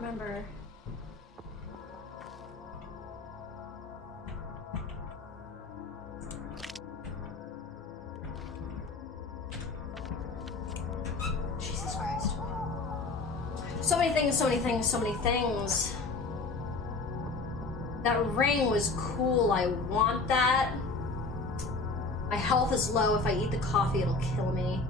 Remember. Jesus Christ. So many things, so many things, so many things. That ring was cool, I want that. My health is low, if I eat the coffee it'll kill me.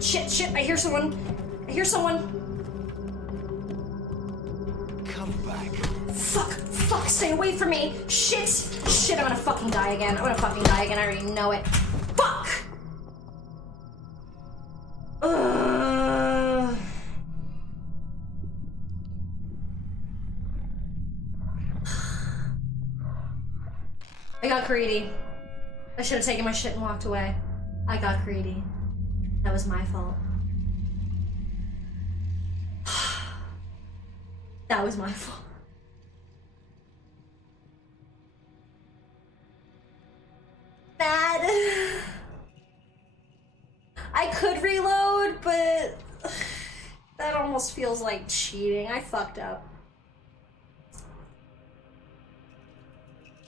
Shit, I hear someone. I hear someone. Come back. Fuck, stay away from me. Shit, I'm gonna fucking die again. I already know it. Fuck! I got greedy. I should have taken my shit and walked away. I got greedy. That was my fault. That was my fault. Bad. I could reload, but that almost feels like cheating. I fucked up.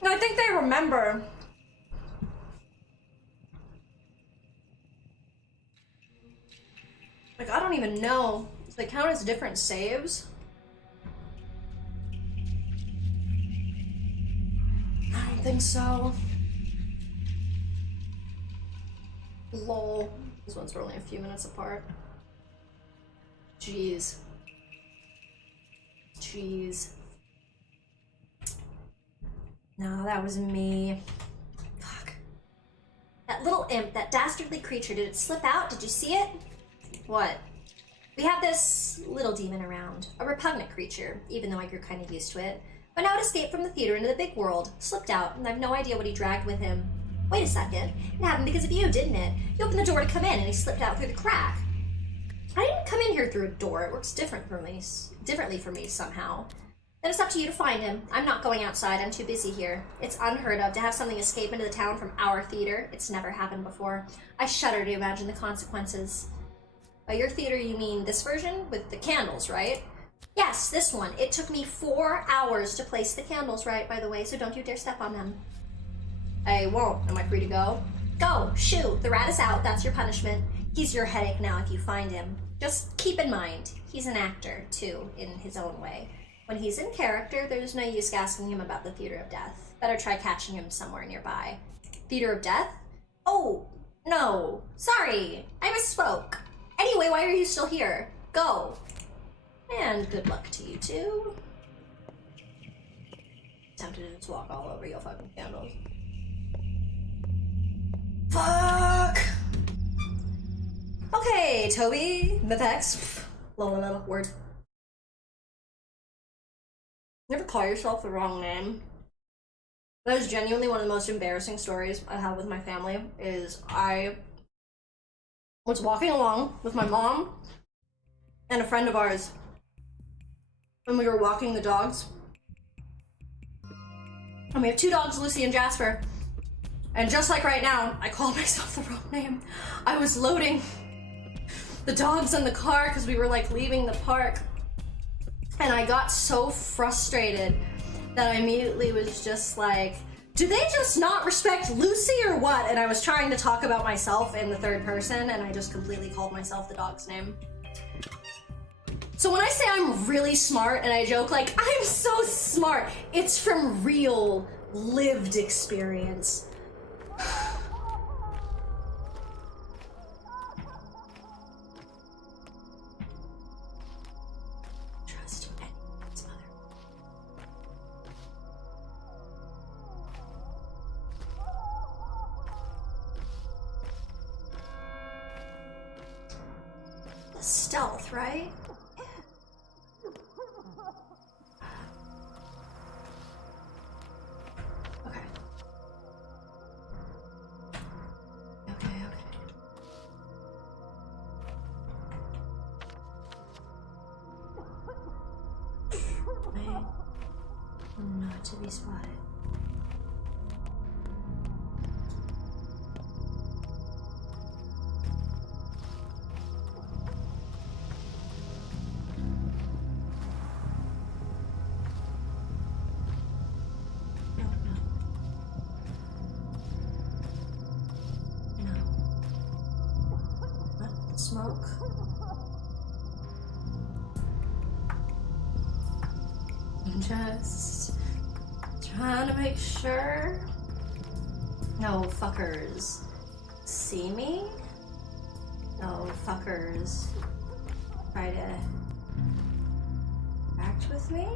I think they remember. Like, I don't even know. Does they count as different saves? I don't think so. Lol. These ones were only a few minutes apart. Jeez. Jeez. No, that was me. Fuck. That little imp, that dastardly creature, did it slip out? Did you see it? What? We have this little demon around. A repugnant creature, even though I grew kind of used to it. But now it escaped from the theater into the big world, slipped out, and I have no idea what he dragged with him. Wait a second. It happened because of you, didn't it? You opened the door to come in, and he slipped out through the crack. I didn't come in here through a door. It works differently for me somehow. Then it's up to you to find him. I'm not going outside. I'm too busy here. It's unheard of to have something escape into the town from our theater. It's never happened before. I shudder to imagine the consequences. By your theater, you mean this version? With the candles, right? Yes, this one. It took me 4 hours to place the candles right, by the way, so don't you dare step on them. I won't. Am I free to go? Go! Shoo! The rat is out. That's your punishment. He's your headache now if you find him. Just keep in mind, he's an actor, too, in his own way. When he's in character, there's no use asking him about the Theater of Death. Better try catching him somewhere nearby. Theater of Death? Oh, no. Sorry, I misspoke. Anyway, why are you still here? Go. And good luck to you, too. Tempted to just walk all over your fucking candles. Fuck! Okay, Toby, the Vex. Lola, word. You ever call yourself the wrong name? That is genuinely one of the most embarrassing stories I have with my family, is I was walking along with my mom and a friend of ours, and we were walking the dogs. And we have 2 dogs, Lucy and Jasper. And just like right now, I called myself the wrong name. I was loading the dogs in the car because we were like leaving the park. And I got so frustrated that I immediately was just like, do they just not respect Lucy or what? And I was trying to talk about myself in the third person, and I just completely called myself the dog's name. So when I say I'm really smart and I joke like, I'm so smart, it's from real lived experience. Trust anyone's mother. The stealth, right? Not to be spotted. No. What? Smoke? I'm just trying to make sure no fuckers see me. No fuckers try to act with me.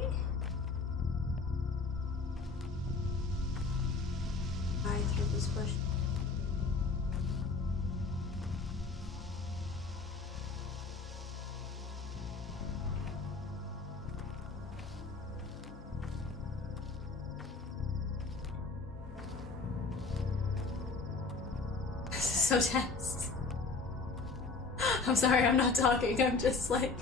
I through this bush. So tense. I'm sorry, I'm not talking. I'm just like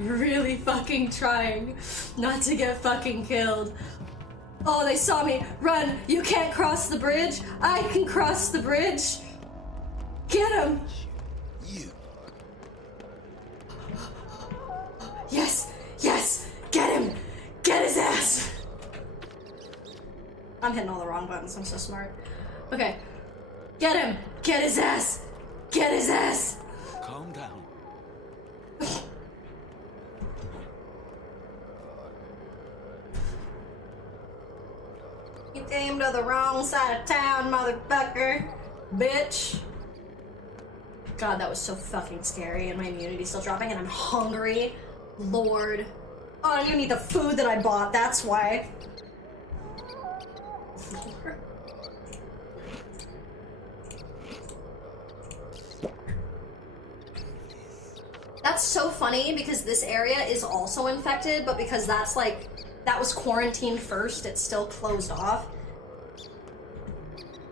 really fucking trying not to get fucking killed. Oh, they saw me. Run! You can't cross the bridge. I can cross the bridge. Get him! Yes! Yes! Get him! Get his ass! I'm hitting all the wrong buttons. I'm so smart. Okay. Get him! Get his ass! Get his ass! Calm down. You came to the wrong side of town, motherfucker. Bitch. God, that was so fucking scary, and my immunity's still dropping, and I'm hungry. Lord. Oh, I don't even eat the food that I bought, that's why. That's so funny because this area is also infected, but because that's like, that was quarantined first, it's still closed off.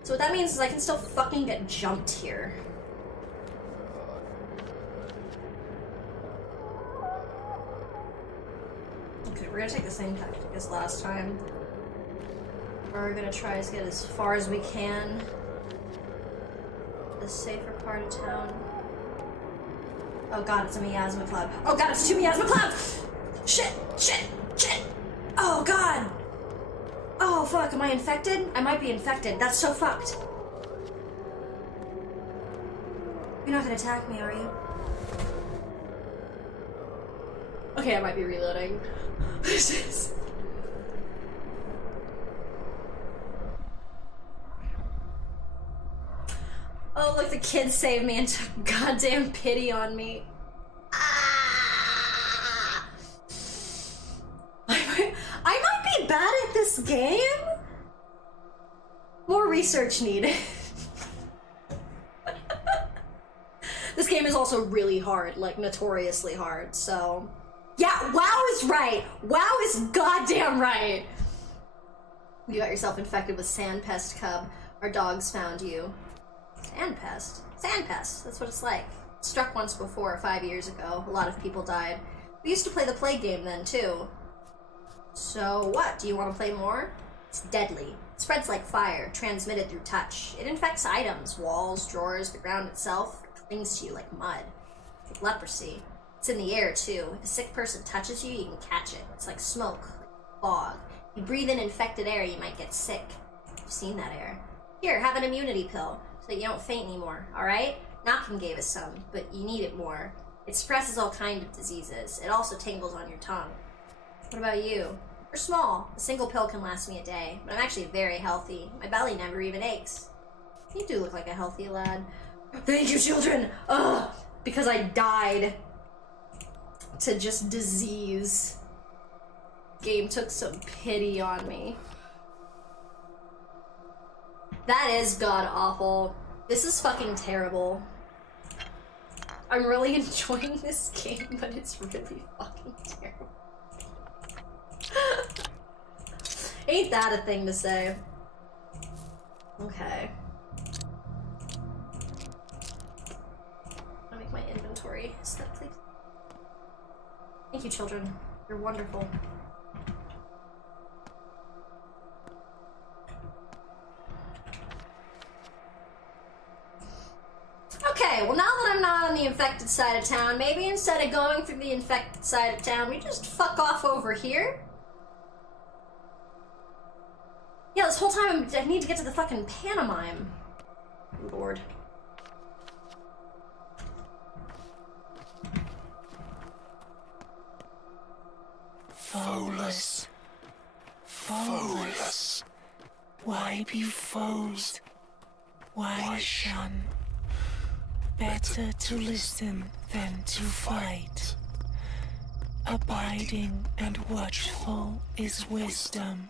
So what that means is I can still fucking get jumped here. Okay, we're gonna take the same tactic as last time. We're gonna try to get as far as we can to the safer part of town. Oh god, it's a miasma cloud. Oh god, it's 2 miasma clouds! Shit! Shit! Shit! Oh god! Oh fuck, am I infected? I might be infected. That's so fucked. You're not gonna attack me, are you? Okay, I might be reloading. Oh, look, the kids saved me and took goddamn pity on me. Ah! I might be bad at this game. More research needed. This game is also really hard, like notoriously hard, so... Yeah, WoW is right! WoW is goddamn right! You got yourself infected with Sandpest Cub. Our dogs found you. Sandpest? Sandpest, that's what it's like. Struck once before, 5 years ago. A lot of people died. We used to play the plague game then, too. So what, do you want to play more? It's deadly. It spreads like fire, transmitted through touch. It infects items, walls, drawers, the ground itself. It clings to you like mud. Like leprosy. It's in the air, too. If a sick person touches you, you can catch it. It's like smoke, like fog. You breathe in infected air, you might get sick. I've seen that air. Here, have an immunity pill, so that you don't faint anymore, alright? Knockin gave us some, but you need it more. It suppresses all kinds of diseases. It also tingles on your tongue. What about you? We're small. A single pill can last me a day, but I'm actually very healthy. My belly never even aches. You do look like a healthy lad. Thank you, children! Ugh! Because I died to just disease. Game took some pity on me. That is god-awful. This is fucking terrible. I'm really enjoying this game, but it's really fucking terrible. Ain't that a thing to say? Okay. I'll make my inventory aesthetically. Thank you, children. You're wonderful. Okay, well now that I'm not on the infected side of town, maybe instead of going through the infected side of town, we just fuck off over here? Yeah, this whole time I need to get to the fucking pantomime. Lord. Foeless. Foeless. Why be foes? Why shun? Better to listen than to fight. Abiding and watchful is wisdom.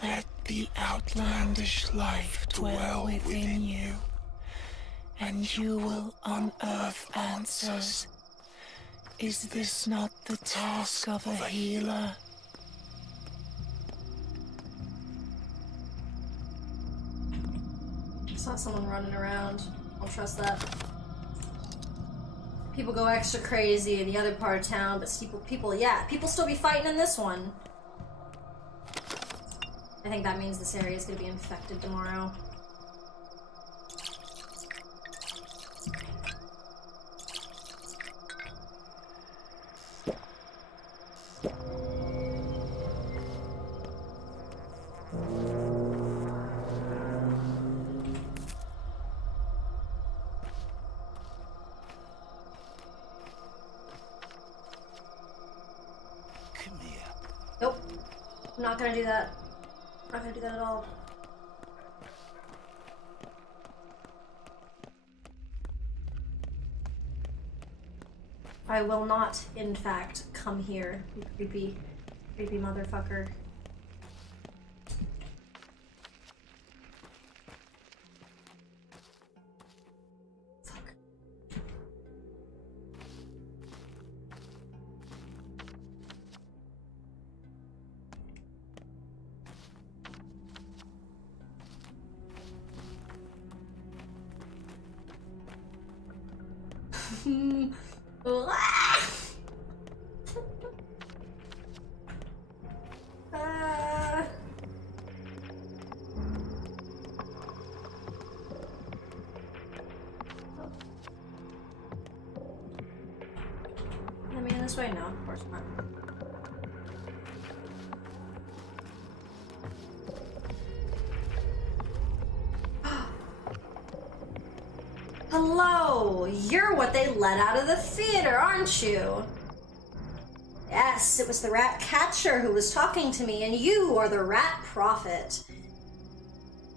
Let the outlandish life dwell within you, and you will unearth answers. Is this not the task of a healer? It's not someone running around. I'll trust that. People go extra crazy in the other part of town, but people still be fighting in this one. I think that means this area is gonna be infected tomorrow. Nope. I'm not gonna do that. I'm not gonna do that at all. I will not, in fact, come here, you creepy, creepy motherfucker. Fuck. Let me in this way? No, of course not. Hello! You're what they let out of the theater, aren't you? Yes, it was the rat catcher who was talking to me, and you are the rat prophet.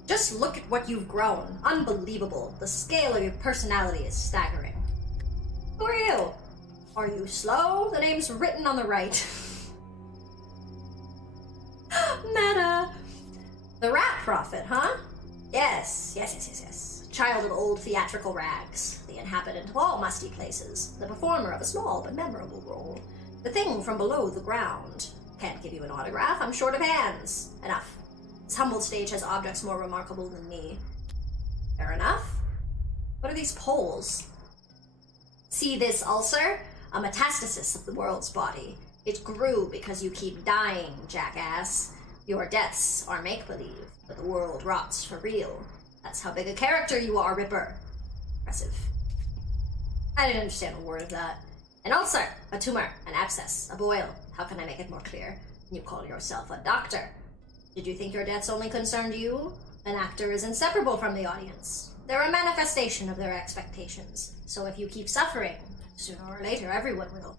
Just look at what you've grown. Unbelievable. The scale of your personality is staggering. Who are you? Are you slow? The name's written on the right. Meta. The rat prophet, huh? Yes. Child of old theatrical rags. The inhabitant of all musty places. The performer of a small but memorable role. The thing from below the ground. Can't give you an autograph, I'm short of hands. Enough. This humble stage has objects more remarkable than me. Fair enough. What are these poles? See this ulcer? A metastasis of the world's body. It grew because you keep dying, jackass. Your deaths are make-believe, but the world rots for real. That's how big a character you are, Ripper. Impressive. I didn't understand a word of that. An ulcer, a tumor, an abscess, a boil. How can I make it more clear? You call yourself a doctor. Did you think your deaths only concerned you? An actor is inseparable from the audience. They're a manifestation of their expectations. So if you keep suffering, sooner or later everyone will.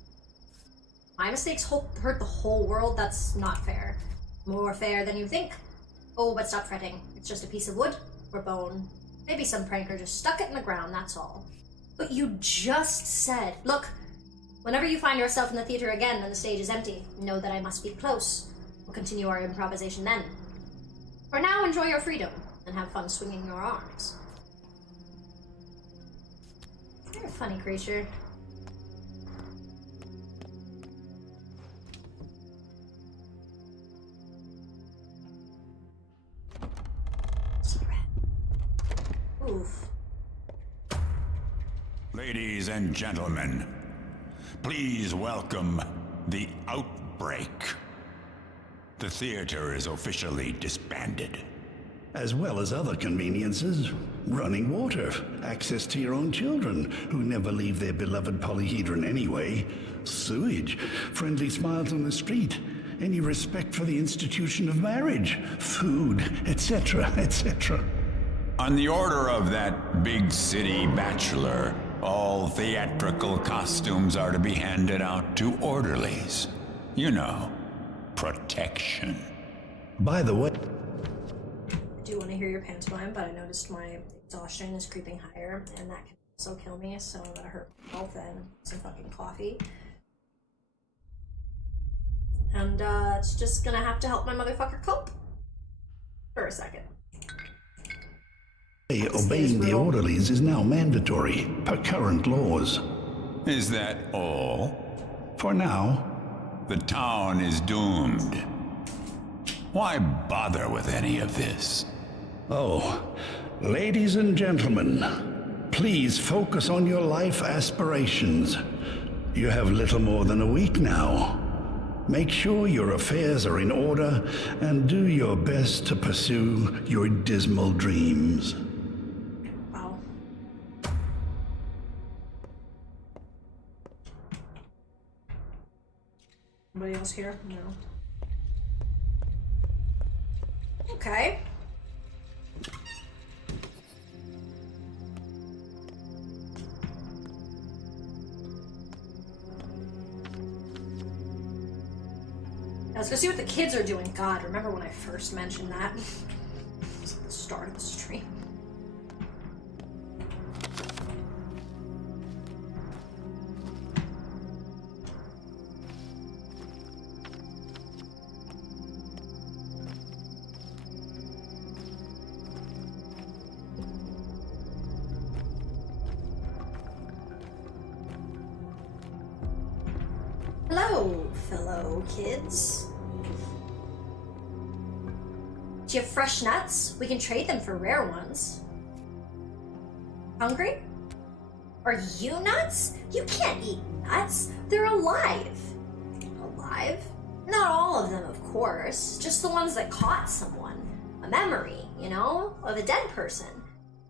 My mistakes hurt the whole world? That's not fair. More fair than you think. Oh, but stop fretting. It's just a piece of wood or bone. Maybe some pranker just stuck it in the ground, that's all. But you just said, look, whenever you find yourself in the theater again and the stage is empty, know that I must be close. We'll continue our improvisation then. For now, enjoy your freedom and have fun swinging your arms. You're a funny creature. Secret. Oof. Ladies and gentlemen, please welcome the Outbreak. The theater is officially disbanded. As well as other conveniences. Running water, access to your own children, who never leave their beloved polyhedron anyway, sewage, friendly smiles on the street, any respect for the institution of marriage, food, etc., etc. On the order of that big city bachelor, all theatrical costumes are to be handed out to orderlies. You know, protection. By the way, I do want to hear your pantomime, but I noticed my exhaustion is creeping higher, and that can also kill me, so I'm gonna hurt my health and some fucking coffee. And it's just gonna have to help my motherfucker cope. For a second. Obeying the orderlies is now mandatory per current laws. Is that all? For now. The town is doomed. Why bother with any of this? Oh, ladies and gentlemen, please focus on your life aspirations. You have little more than a week now. Make sure your affairs are in order and do your best to pursue your dismal dreams. Wow. Anybody else here? No. Okay. Let's go see what the kids are doing. God, remember when I first mentioned that? It's at the start of the stream. Hello, fellow kids. Do you have fresh nuts? We can trade them for rare ones. Hungry? Are you nuts? You can't eat nuts. They're alive. Alive? Not all of them, of course. Just the ones that caught someone. A memory, you know, of a dead person.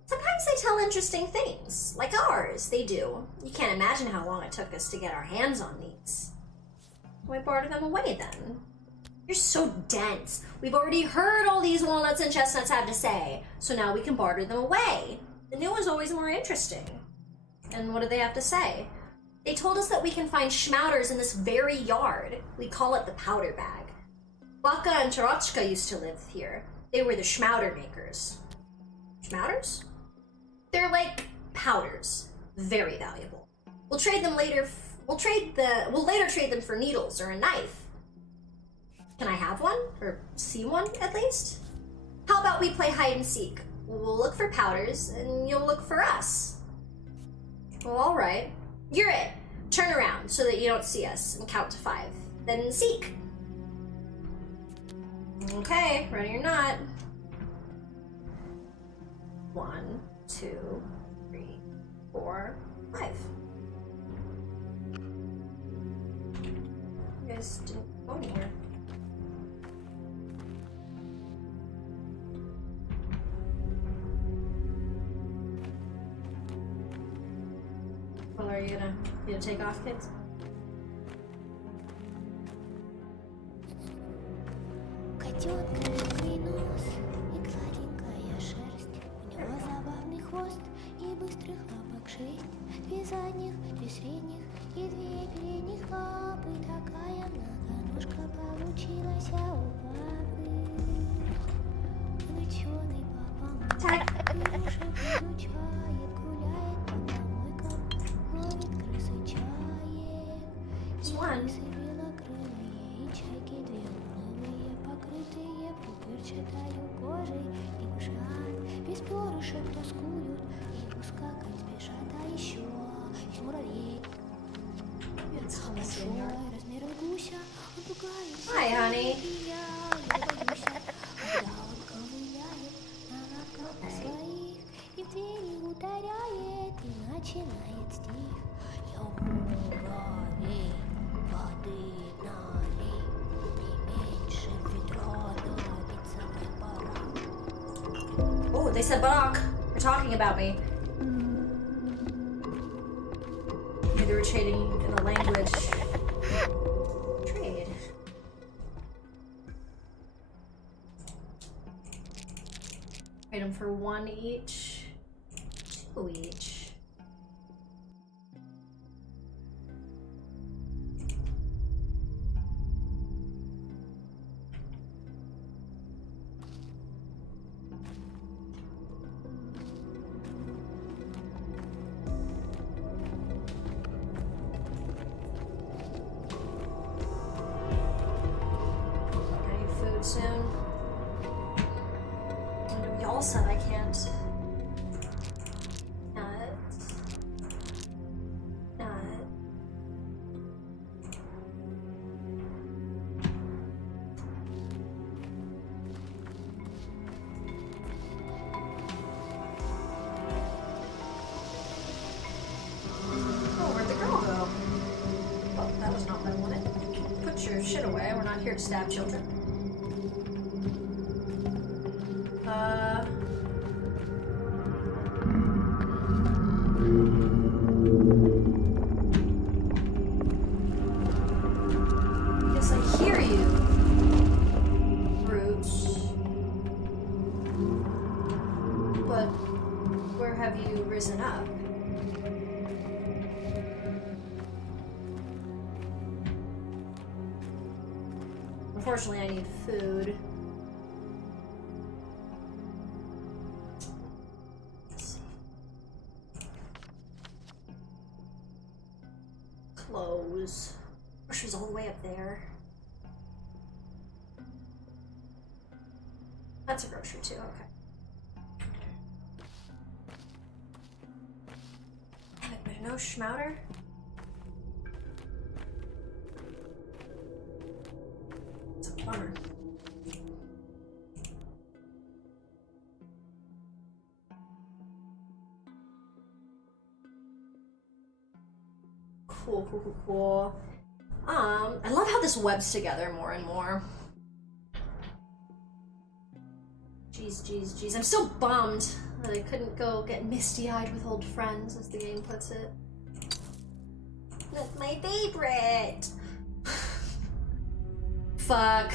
Sometimes they tell interesting things, like ours, they do. You can't imagine how long it took us to get our hands on these. Why barter them away then? You're so dense. We've already heard all these walnuts and chestnuts have to say, so now we can barter them away. The new one's always more interesting. And what do they have to say? They told us that we can find schmouters in this very yard. We call it the powder bag. Waka and Tarochka used to live here. They were the schmouter makers. Schmouters? They're like powders. Very valuable. We'll trade them later. We'll later trade them for needles or a knife. Can I have one? Or see one, at least? How about we play hide and seek? We'll look for powders, and you'll look for us. Well, alright. You're it. Turn around so that you don't see us, and count to 5. Then seek. Okay, ready or not. 1, 2, 3, 4, 5. You guys didn't go anywhere. Well, are you gonna take off, kids? Котенка милый нос и гладенькая шерсть. У него забавный хвост и быстрых лапок 6. 2 задних, 2 средних и 2 передних лапы. Такая многоножка получилась у папы. Он ученый папа мышек изучает, гуляет по помойкам, ловит крыс и чаек. И крысы белокрылые, и чайки 2 унылые, покрытые пупырчатою кожей, и мышат без перышек тоскуют, и ускакать спешат, а еще есть муравей. Большой размером гуся, он пугает. Hi, honey. Я боюсь, когда он ковыляет на лапках своих и в двери ударяет, и начинает стих. Я муравей, воды налей, не меньше ведра, напиться мне пора. Oh, they said Barak. They're talking about me. Maybe they were trading in the language. Trade. Trade them for 1 each. 2 each. Soon. Y'all said I can't. Nut. Oh, where'd the girl go? Well, that was not what I wanted. Put your shit away. We're not here to stab children. Yes, I hear you, Roots. But where have you risen up? Unfortunately, I need food. Clothes. Groceries all the way up there. That's a grocery too, okay. Damn it, there's no schmouter? Bummer. Cool, cool, cool, cool. I love how this webs together more and more. Jeez, jeez, jeez. I'm so bummed that I couldn't go get misty-eyed with old friends, as the game puts it. That's my favorite! Fuck.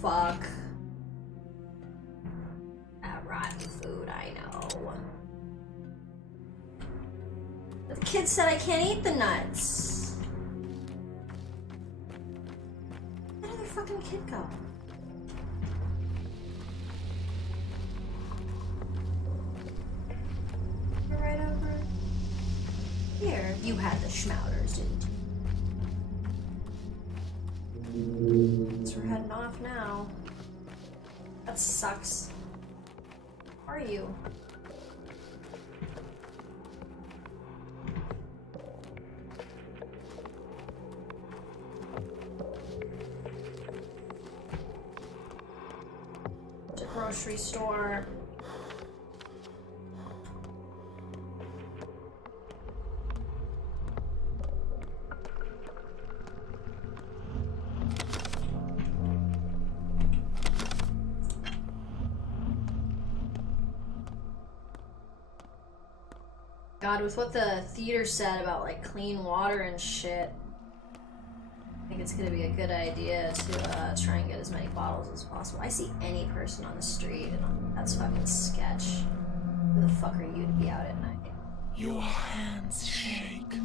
Fuck. That rotten food, I know. The kid said I can't eat the nuts. Where did their fucking kid go? You're right over here. You had the schmouters, didn't you? So we're heading off now. That sucks. How are you? The grocery store. God, with what the theater said about like clean water and shit, I think it's gonna be a good idea to try and get as many bottles as possible. I see any person on the street and that's fucking sketch. Who the fuck are you to be out at night? Your hands shake.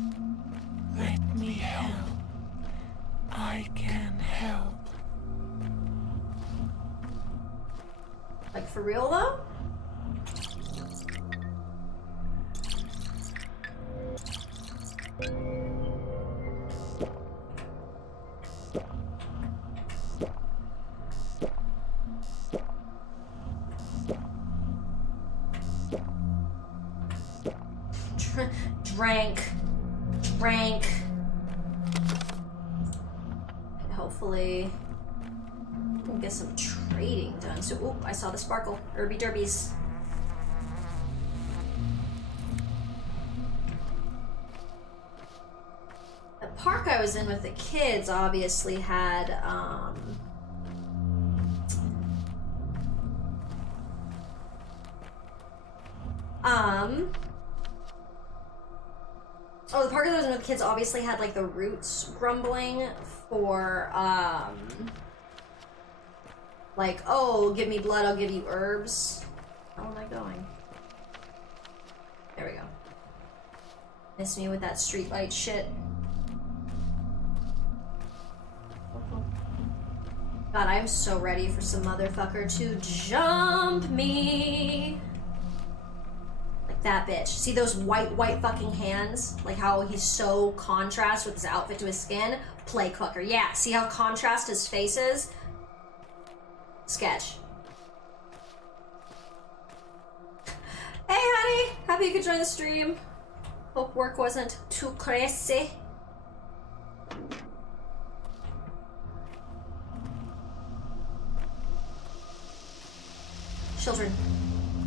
Let me help. I can help. Like for real though? Drank. Hopefully we'll get some trading done. So, ooh, I saw the sparkle. Herby derbies. The park I was in with the kids obviously had, oh, the park that I was in with the kids obviously had, like, the roots grumbling for, like, oh, give me blood, I'll give you herbs. How am I going? There we go. Miss me with that streetlight shit. God, I'm so ready for some motherfucker to jump me. Like that bitch. See those white fucking hands? Like how he's so contrast with his outfit to his skin? Play fucker. Yeah, see how contrast his face is? Sketch. Hey honey, happy you could join the stream. Hope work wasn't too crazy.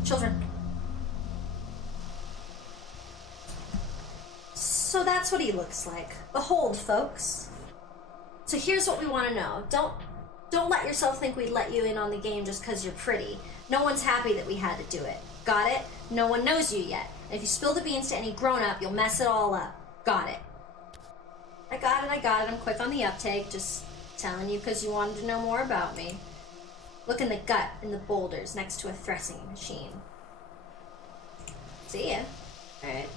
Children. So that's what he looks like. Behold, folks. So here's what we want to know. Don't let yourself think we'd let you in on the game just because you're pretty. No one's happy that we had to do it. Got it? No one knows you yet. And if you spill the beans to any grown-up, you'll mess it all up. Got it. I got it. I'm quick on the uptake. Just telling you because you wanted to know more about me. Look in the gut in the boulders next to a threshing machine. See ya. Alright.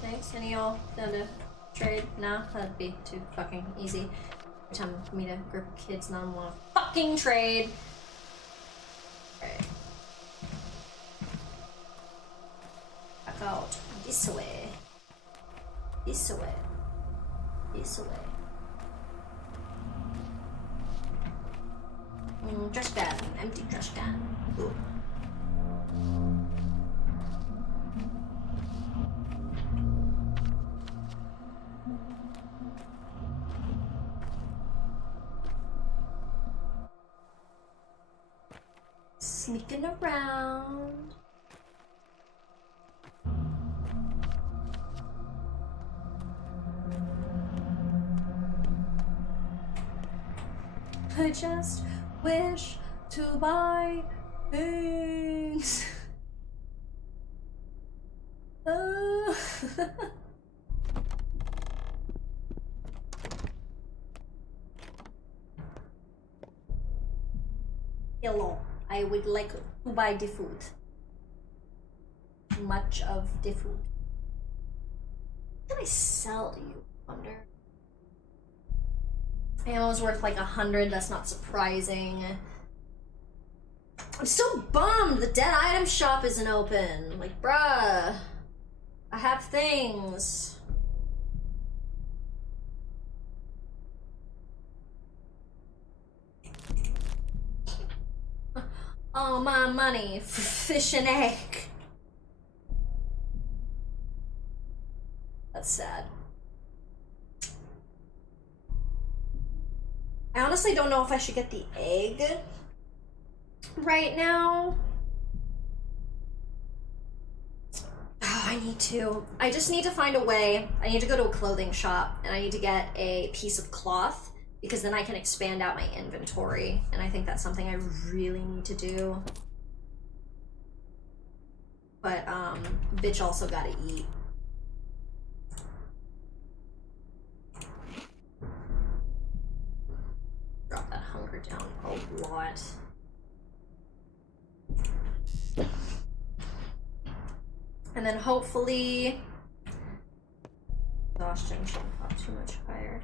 Thanks. Any y'all down to trade? No? That'd be too fucking easy. Every time I meet a group of kids, none of them want to fucking trade. Alright. Back out. This way. This way. This way. Trash can. Empty trash can. Ooh. Sneaking around. I just wish to buy things. Hello, I would like to buy the food. Much of the food. What can I sell to you, I wonder? Ammo's worth like 100, that's not surprising. I'm still bummed the dead item shop isn't open. Like, bruh. I have things. All my money for fish and egg. That's sad. I honestly don't know if I should get the egg right now. Oh, I need to. I just need to find a way. I need to go to a clothing shop and I need to get a piece of cloth because then I can expand out my inventory. And I think that's something I really need to do. But, bitch also gotta eat. Drop that hunger down a lot. And then hopefully exhaustion shouldn't pop too much higher.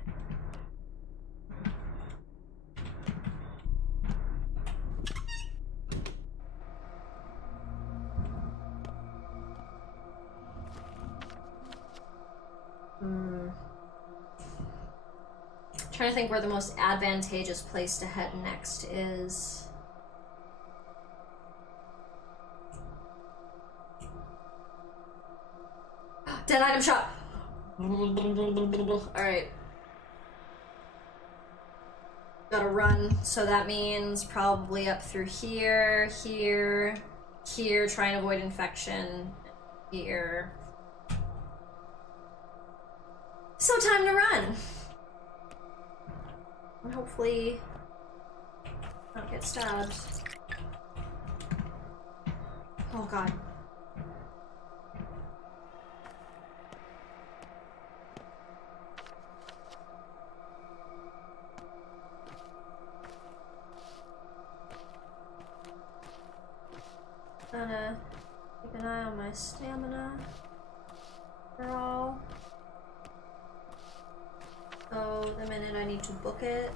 Trying to think where the most advantageous place to head next is. Dead item shop. Alright. Gotta run, so that means probably up through here, here, here, try and avoid infection, here. So time to run! And hopefully not get stabbed. Oh god. Gonna keep an eye on my stamina for all. So the minute I need to book it,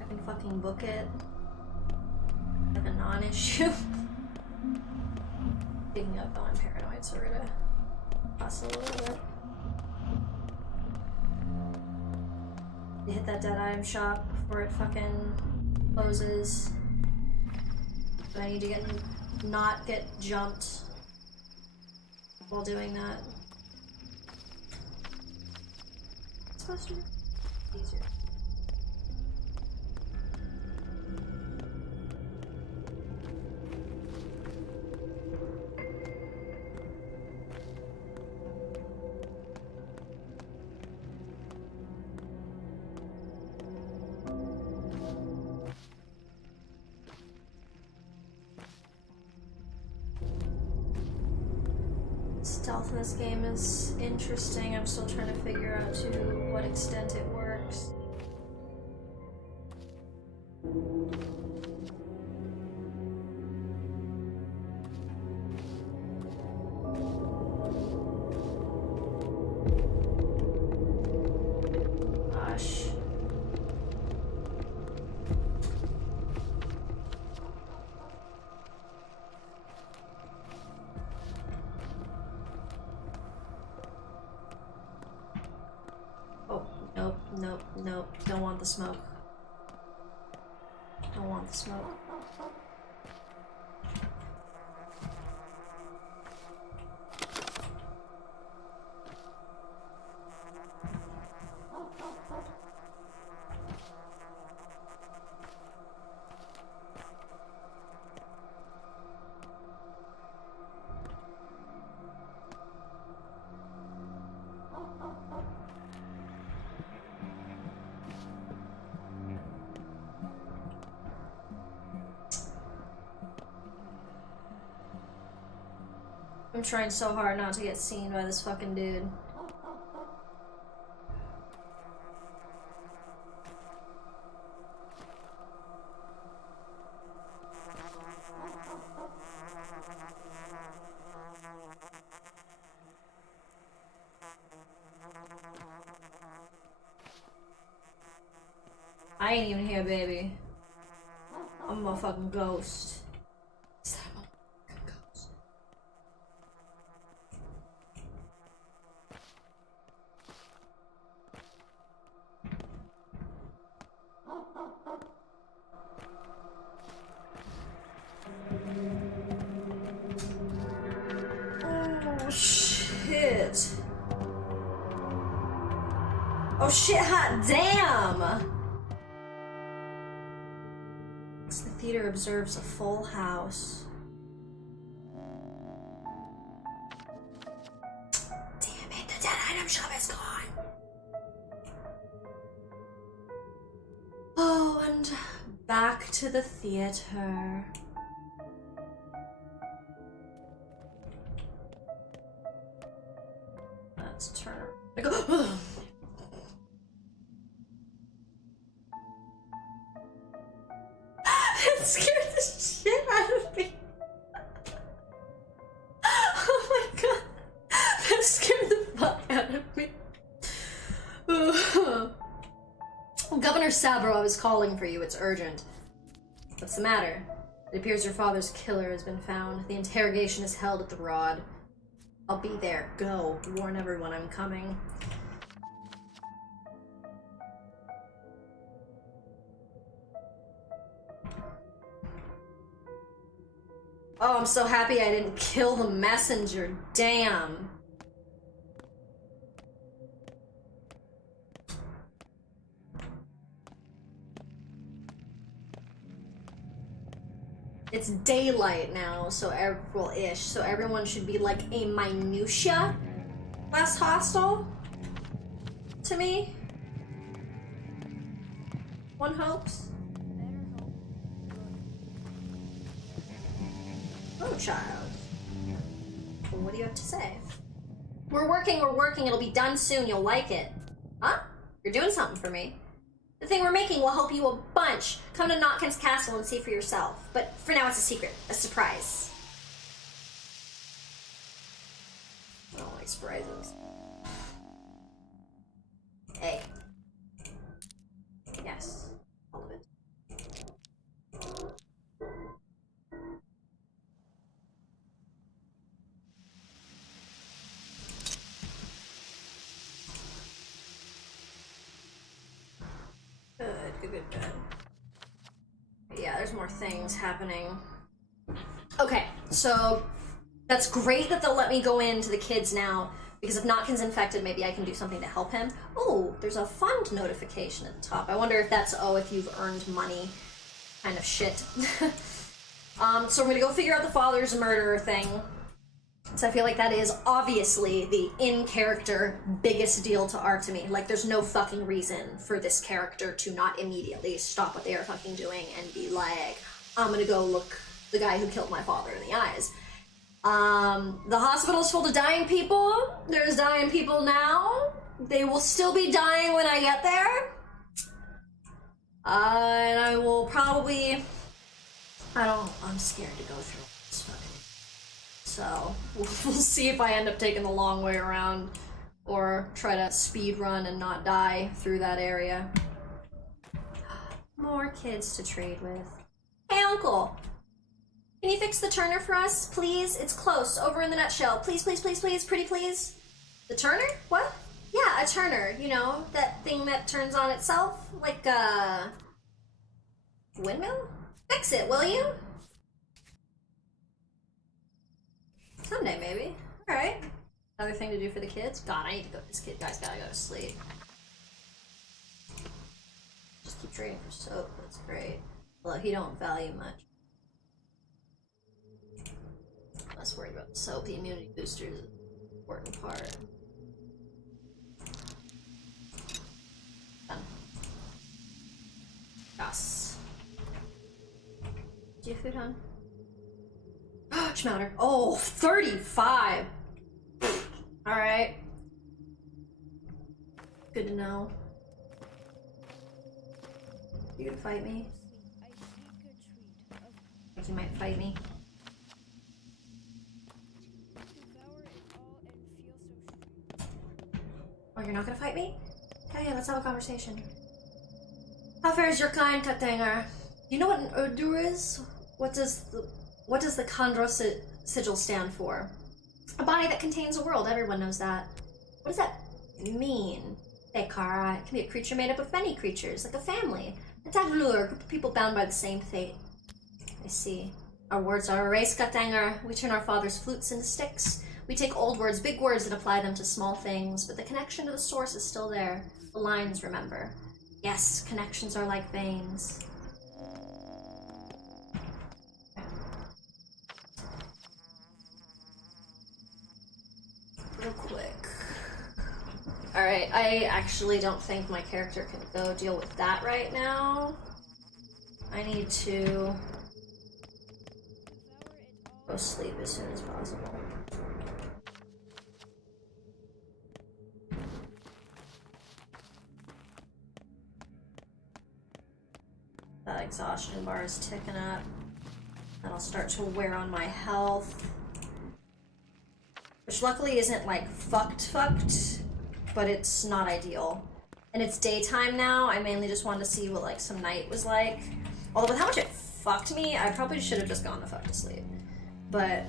I can fucking book it. Like a non-issue. Picking up though, I'm paranoid, so we're gonna pass a little bit. You hit that dead item shop before it fucking closes. But I need to not get jumped while doing that. It's supposed to be easier. Stealth in this game is interesting. I'm still trying to figure out to what extent it works. Gosh. Nope, nope, don't want the smoke. Don't want the smoke. I'm trying so hard not to get seen by this fucking dude. I ain't even here, baby. I'm a fucking ghost. Is that a fucking ghost? Oh shit. Oh shit, hot damn! The theater observes a full house. Damn it, the dead item shop is gone! Oh, and back to the theater. Let's turn around. That scared the shit out of me. Oh my god. That scared the fuck out of me. Governor Sabro, I was calling for you. It's urgent. What's the matter? It appears your father's killer has been found. The interrogation is held at the Rod. I'll be there. Go. Warn everyone I'm coming. Oh, I'm so happy I didn't kill the messenger. Damn. It's daylight now, so well-ish, so everyone should be like a minutia less hostile to me. One hopes. Oh, child. Well, what do you have to say? We're working, it'll be done soon, you'll like it. Huh? You're doing something for me. The thing we're making will help you a bunch. Come to Notkin's Castle and see for yourself. But for now, it's a secret. A surprise. I don't like surprises. Hey. Yes. All of it. Good. Yeah, there's more things happening. Okay, so that's great that they'll let me go into the kids now, because if Notkin's infected, maybe I can do something to help him. Oh, there's a fund notification at the top. I wonder if that's, if you've earned money kind of shit. So I'm gonna go figure out the father's murderer thing. So I feel like that is obviously the in-character biggest deal to Artemy. Like, there's no fucking reason for this character to not immediately stop what they are fucking doing and be like, I'm gonna go look the guy who killed my father in the eyes. The hospital's full of dying people. There's dying people now. They will still be dying when I get there. And I will probably... I'm scared to go through this fucking... So, we'll see if I end up taking the long way around or try to speed run and not die through that area. More kids to trade with. Hey, Uncle! Can you fix the turner for us, please? It's close, over in the nutshell. Please, please, please, please, pretty please. The turner? What? Yeah, a turner. You know, that thing that turns on itself? Like a... windmill? Fix it, will you? Someday, maybe. Alright. Another thing to do for the kids? God, I need to go. This guy's gotta go to sleep. Just keep trading for soap. That's great. Well, he don't value much. Less worried about the soap. The immunity booster is an important part. Done. Yes. Do you have food, hon? much matter. Oh, 35. Alright. Good to know. You gonna fight me? I think you might fight me. Oh, you're not gonna fight me? Okay, let's have a conversation. How fares your kind, Katanger? Do you know what an Urdu is? What does the Khandra sigil stand for? A body that contains a world. Everyone knows that. What does that mean? Bekara. It can be a creature made up of many creatures, like a family. A taglur, a group of people bound by the same fate. I see. Our words are erased, Katanger. We turn our father's flutes into sticks. We take old words, big words, and apply them to small things, but the connection to the source is still there. The lines, remember. Yes, connections are like veins. Real quick. Alright, I actually don't think my character can go deal with that right now. I need to go sleep as soon as possible. That exhaustion bar is ticking up. That'll start to wear on my health. Which luckily isn't like fucked, but it's not ideal. And it's daytime now. I mainly just wanted to see what like some night was like. Although with how much it fucked me, I probably should have just gone the fuck to sleep. But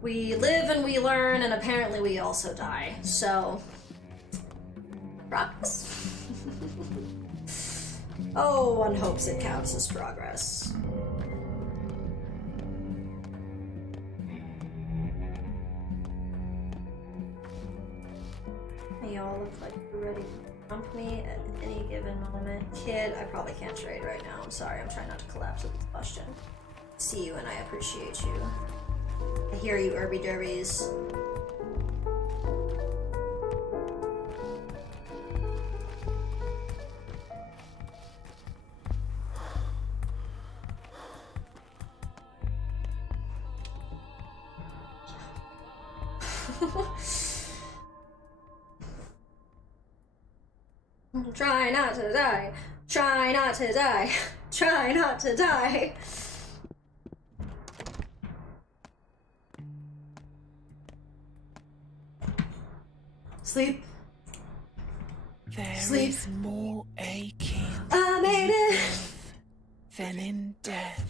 we live and we learn, and apparently we also die. So, progress. Oh, one hopes it counts as progress. Y'all look like you're ready to dump me at any given moment. Kid, I probably can't trade right now. I'm sorry, I'm trying not to collapse with exhaustion. See you and I appreciate you. I hear you, Irby Derbies. Try not to die. Try not to die. Try not to die. Sleep. There is more aching I made it than in death.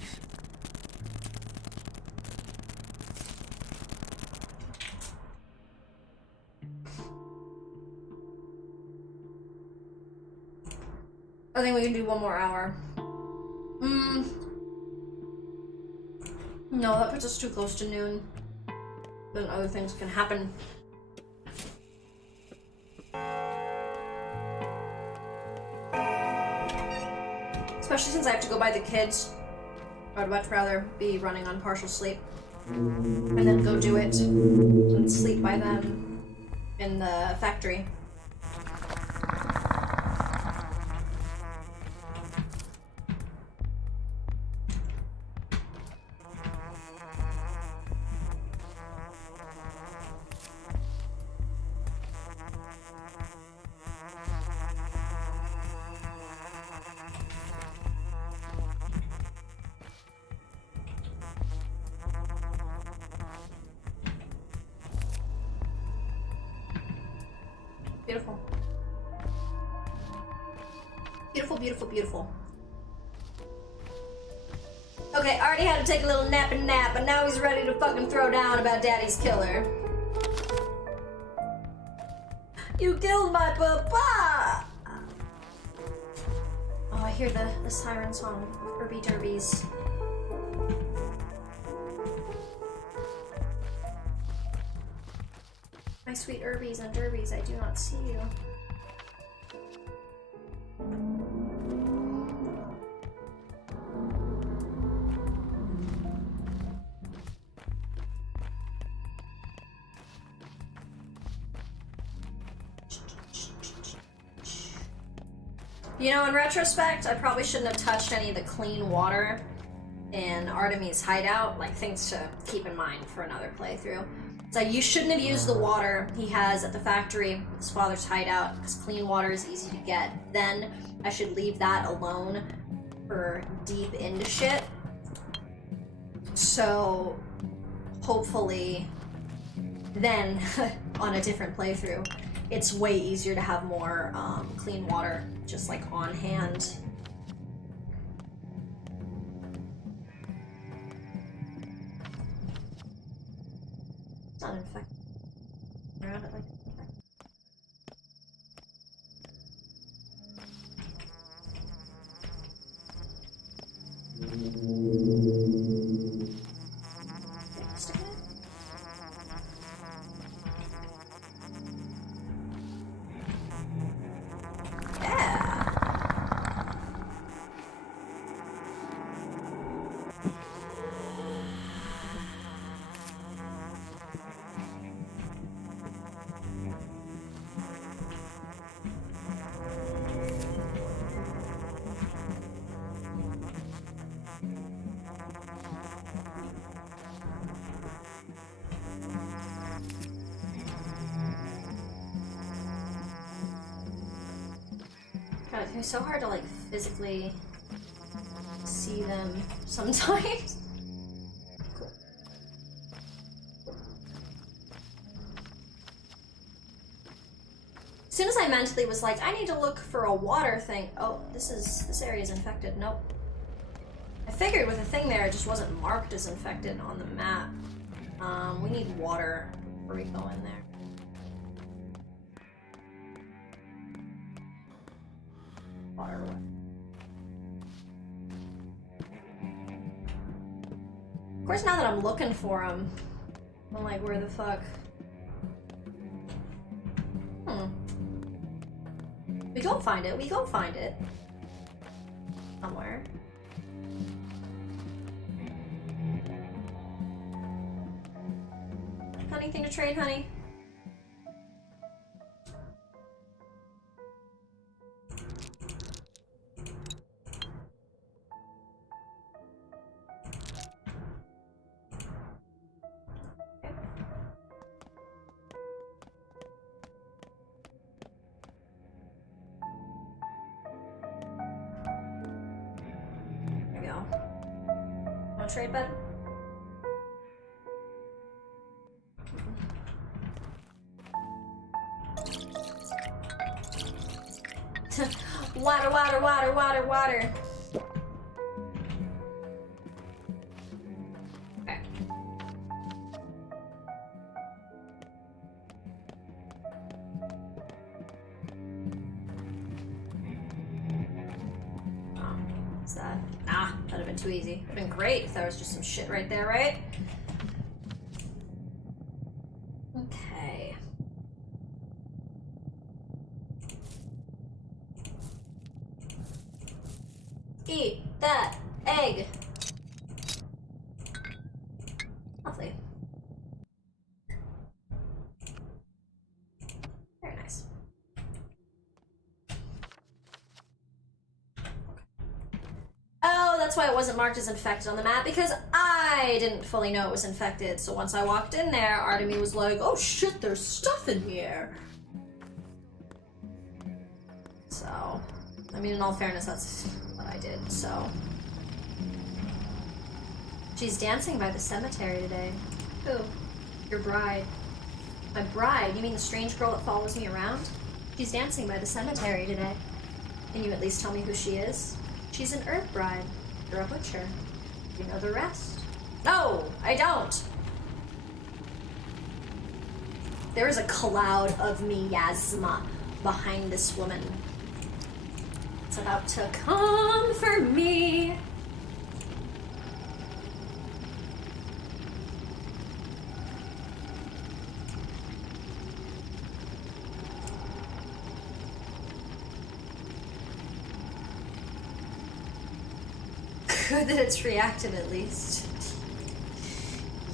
I think we can do one more hour. No, that puts us too close to noon. Then other things can happen. Especially since I have to go buy the kids. I'd much rather be running on partial sleep. And then go do it and sleep by them in the factory. Beautiful. Beautiful, beautiful, beautiful. Okay, already had to take a little nap, but now he's ready to fucking throw down about Daddy's killer. You killed my papa! Oh, I hear the siren song of Irby Derbies. My sweet Irbies and Derbies, I do not see you. You know, in retrospect, I probably shouldn't have touched any of the clean water. in Artemis' hideout, like things to keep in mind for another playthrough. So you shouldn't have used the water he has at the factory with his father's hideout, because clean water is easy to get. Then I should leave that alone for deep into shit. So hopefully then on a different playthrough, it's way easier to have more clean water just like on hand. It's not infected. Around it like stick it in. God, it's so hard to like physically see them sometimes. As soon as I mentally was like, I need to look for a water thing. Oh, this area is infected. Nope. I figured with a thing there, it just wasn't marked as infected on the map. We need water before we go in there. Water. Of course, now that I'm looking for him, I'm like, where the fuck? We go find it. We go find it. Somewhere. Anything to trade, honey? There we go. Want to trade, bud? Water, water, water, water, water. Okay. What's that? Nah, that'd have been too easy. Would've been great if there was just some shit right there, right? Okay. Eat that egg. Lovely. Very nice. Oh, that's why it wasn't marked as infected on the map, because I didn't fully know it was infected. So once I walked in there, Artemis was like, oh shit, there's stuff in here. So, I mean, in all fairness, that's what I did, so. She's dancing by the cemetery today. Who? Your bride. My bride? You mean the strange girl that follows me around? She's dancing by the cemetery today. Can you at least tell me who she is? She's an herb bride. You're a butcher. You know the rest. No, I don't. There is a cloud of miasma behind this woman. It's about to come for me. Good that it's reactive at least.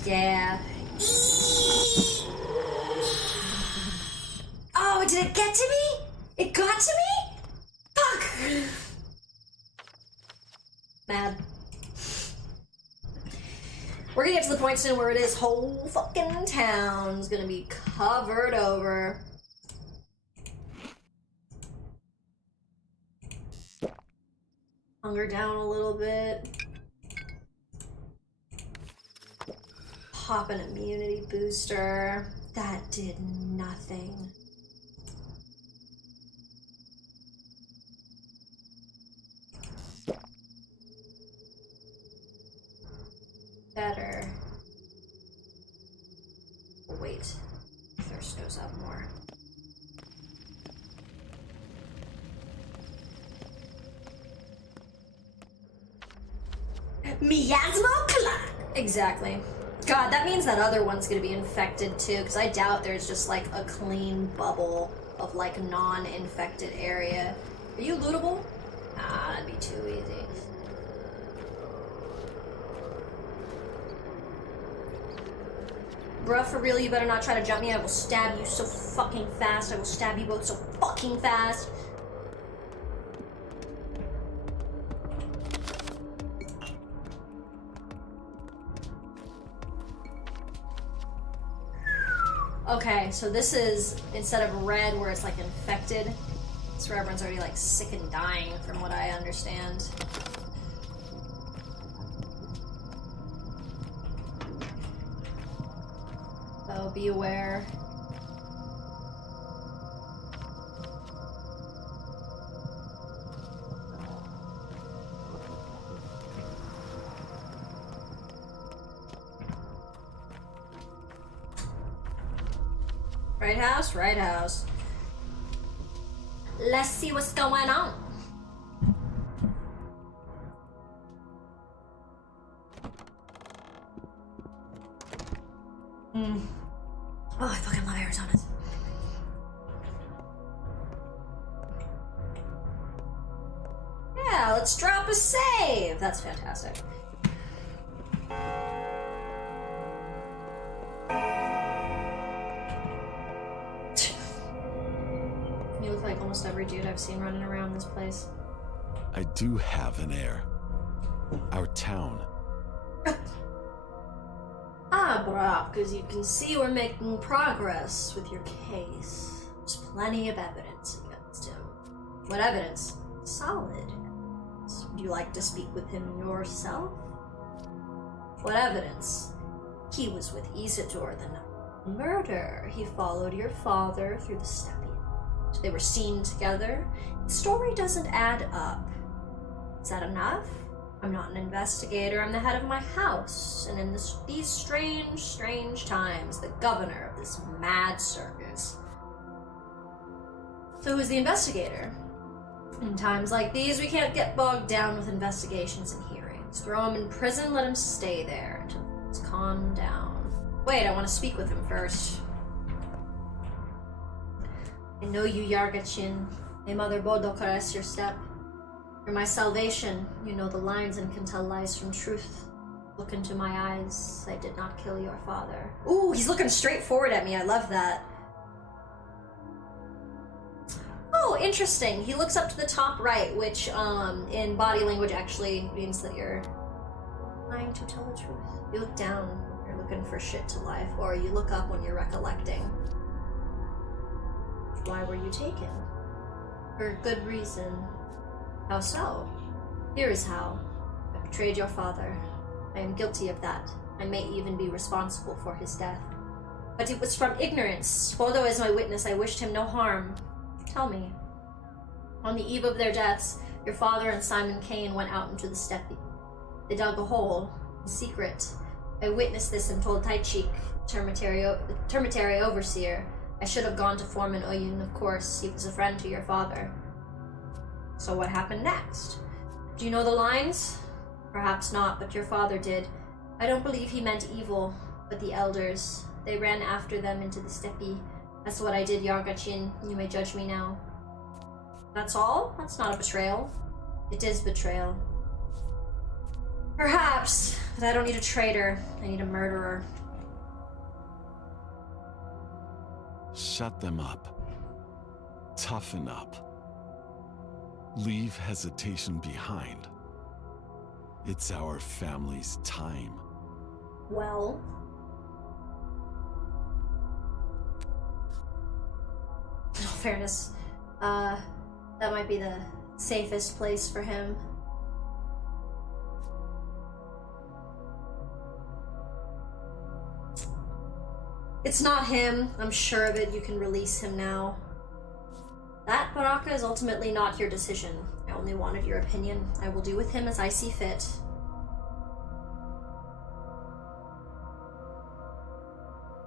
Yeah. Oh, did it get to me? It got to me? Fuck! Mad. We're gonna get to the point soon where this whole fucking town's gonna be covered over. Hunger down a little bit. Pop an immunity booster. That did nothing. Better. Wait. Thirst goes up more. Miasma clock! Exactly. God, that means that other one's gonna be infected too, because I doubt there's just like a clean bubble of like non-infected area. Are you lootable? Ah, that'd be too easy. Bruh, for real, you better not try to jump me. I will stab you so fucking fast. I will stab you both so fucking fast. Okay, so this is, instead of red where it's like infected, it's where everyone's already like sick and dying from what I understand. So be aware. Right house, right house. Let's see what's going on. Oh, I fucking love Arizona. Yeah, let's drop a save. That's fantastic. You look like almost every dude I've seen running around this place. I do have an heir. Our town. Ah, Brock, as you can see, we're making progress with your case. There's plenty of evidence against him. What evidence? Solid evidence. Would you like to speak with him yourself? What evidence? He was with Isidore the night of the murder. He followed your father through the steppe. They were seen together. The story doesn't add up. Is that enough? I'm not an investigator, I'm the head of my house, and in these strange times, the governor of this mad circus. So who's the investigator? In times like these, we can't get bogged down with investigations and hearings. Throw him in prison, let him stay there until it's calmed down. Wait, I want to speak with him first. I know you, Yargachin. May Mother Bodo caress your step. You're my salvation. You know the lines and can tell lies from truth. Look into my eyes. I did not kill your father. Ooh, he's looking straight forward at me. I love that. Oh, interesting. He looks up to the top right, which in body language actually means that you're trying to tell the truth. You look down when you're looking for shit to life, or you look up when you're recollecting. Why were you taken? For good reason. How so? Here is how. I betrayed your father. I am guilty of that. I may even be responsible for his death. But it was from ignorance. Bodo is my witness. I wished him no harm. Tell me. On the eve of their deaths, your father and Simon Kane went out into the steppe. They dug a hole, in secret. I witnessed this and told Taichik, termitary overseer. I should have gone to Foreman Oyun, of course. He was a friend to your father. So what happened next? Do you know the lines? Perhaps not, but your father did. I don't believe he meant evil, but the elders. They ran after them into the steppe. That's what I did, Yargachin. You may judge me now. That's all? That's not a betrayal. It is betrayal. Perhaps, but I don't need a traitor. I need a murderer. Shut them up. Toughen up. Leave hesitation behind. It's our family's time. Well. In all fairness, that might be the safest place for him. It's not him. I'm sure of it. You can release him now. That, Baraka, is ultimately not your decision. I only wanted your opinion. I will do with him as I see fit.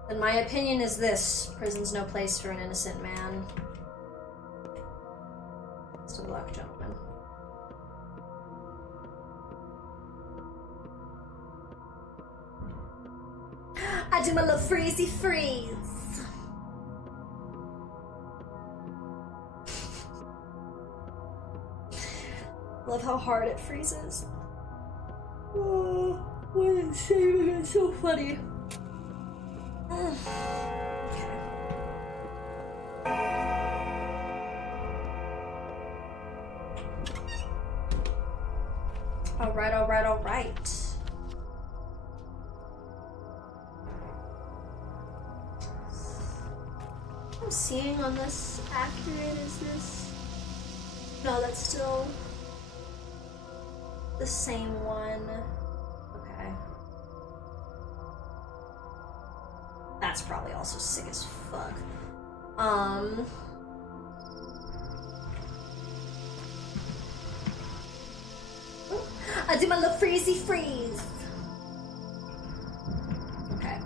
And my opinion is this. Prison's no place for an innocent man. Best of luck, gentlemen. I do my little freezy freeze. Love how hard it freezes. Oh, what a shame. It's so funny. Alright, alright, alright. I'm seeing on this accurate, is this? No, that's still the same one. Okay. That's probably also sick as fuck. I do my little freezy freeze. Okay.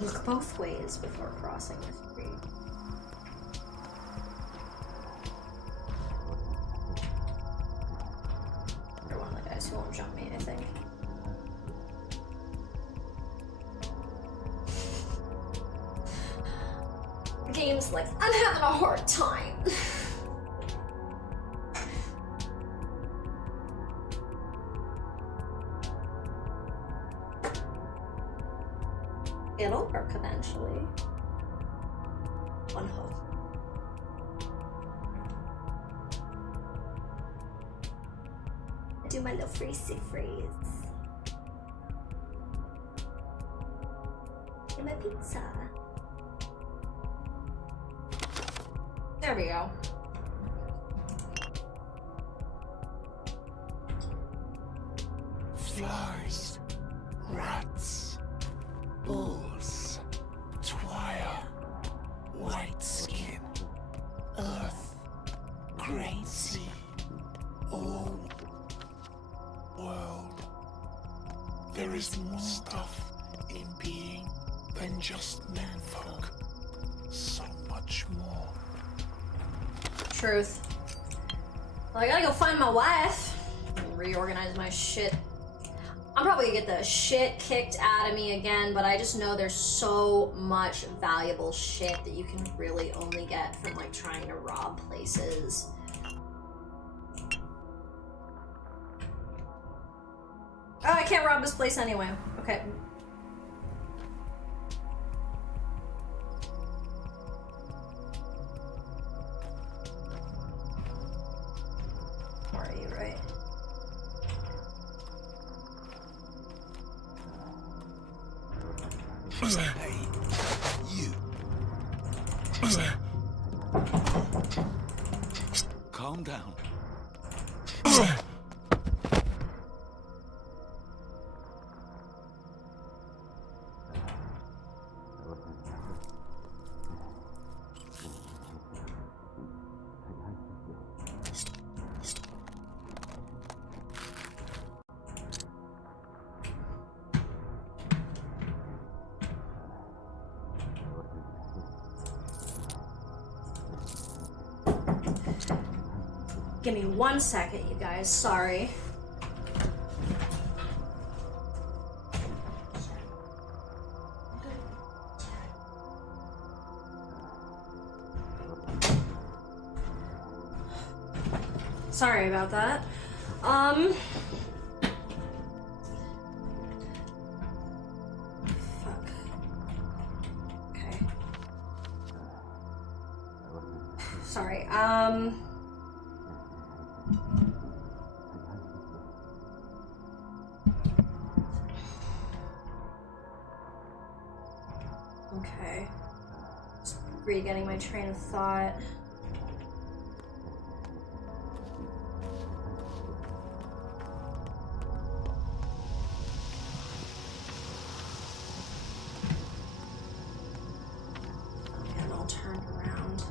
Look both ways before crossing the street. You're one of the guys who won't jump me, I think. The game's like, I'm having a hard time. It'll work eventually. One hope. I do my little freezy freeze. Get my pizza. There we go. Flies, rats, bulls, twire, white skin, earth, great sea, all world. There is more stuff in being than just menfolk. So much more. Truth. Well, I gotta go find my wife and reorganize my shit. I'm probably gonna get the shit kicked out of me again, but I just know there's so much valuable shit that you can really only get from like trying to rob places. Oh, I can't rob this place anyway. Okay. Where are you, right? Hey, you. Calm down. Give me 1 second, you guys. Sorry. Sorry about that. Fuck. Okay. Sorry. Okay. Just re-getting my train of thought. And I'll turn around.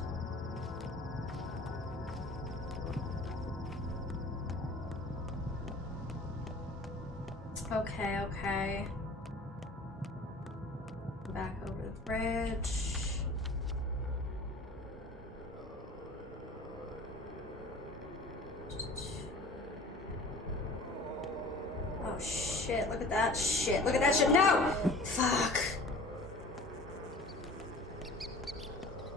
Okay, okay. Back over the bridge. Oh shit, look at that shit. Look at that shit. No! Fuck.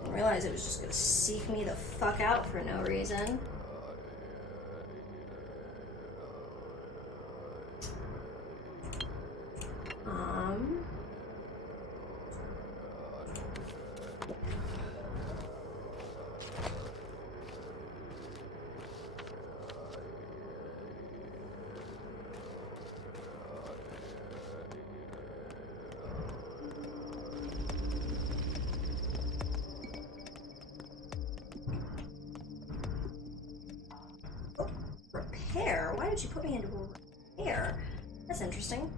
Didn't realize it was just gonna seek me the fuck out for no reason. Repair? Why did you put me into repair? That's interesting.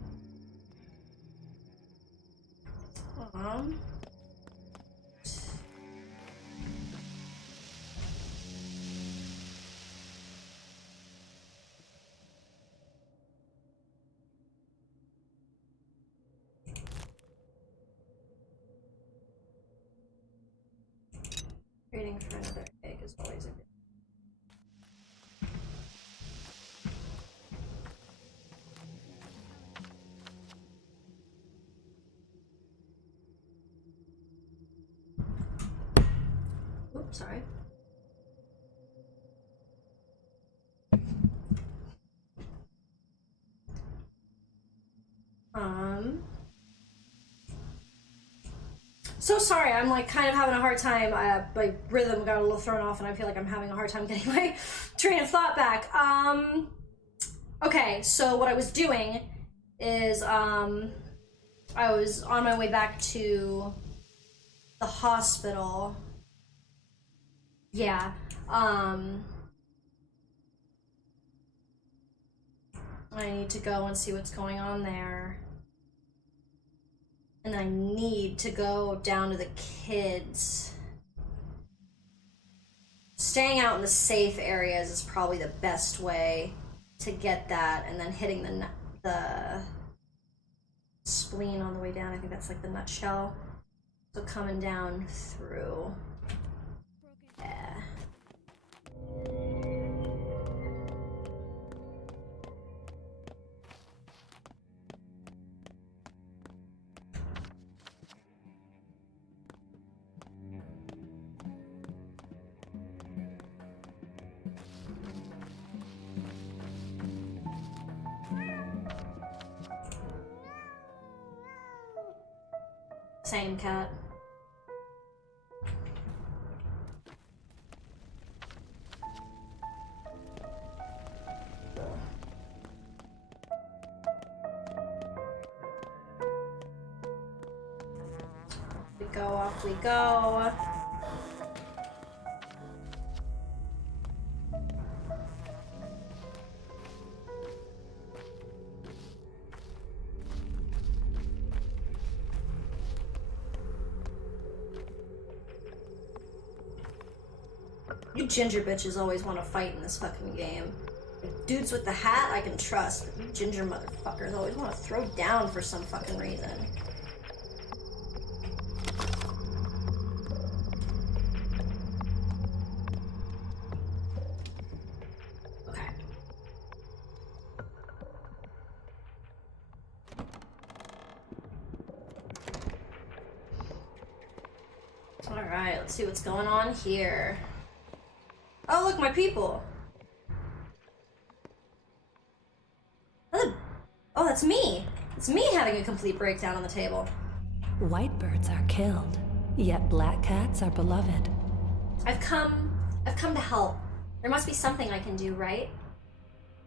Waiting for another egg is always a good. Oops, sorry. So sorry, I'm like kind of having a hard time. My rhythm got a little thrown off and I feel like I'm having a hard time getting my train of thought back. Okay, so what I was doing is, I was on my way back to the hospital. Yeah, I need to go and see what's going on there. And I need to go down to the kids. Staying out in the safe areas is probably the best way to get that, and then hitting the spleen on the way down. I think that's like the nutshell. So coming down through. Yeah. Same cat. We go, off we go. You ginger bitches always want to fight in this fucking game. Dudes with the hat I can trust, but you ginger motherfuckers always want to throw down for some fucking reason. Okay. Alright, let's see what's going on here. Oh, look, my people. Oh, that's me. It's me having a complete breakdown on the table. White birds are killed, yet black cats are beloved. I've come to help. There must be something I can do, right?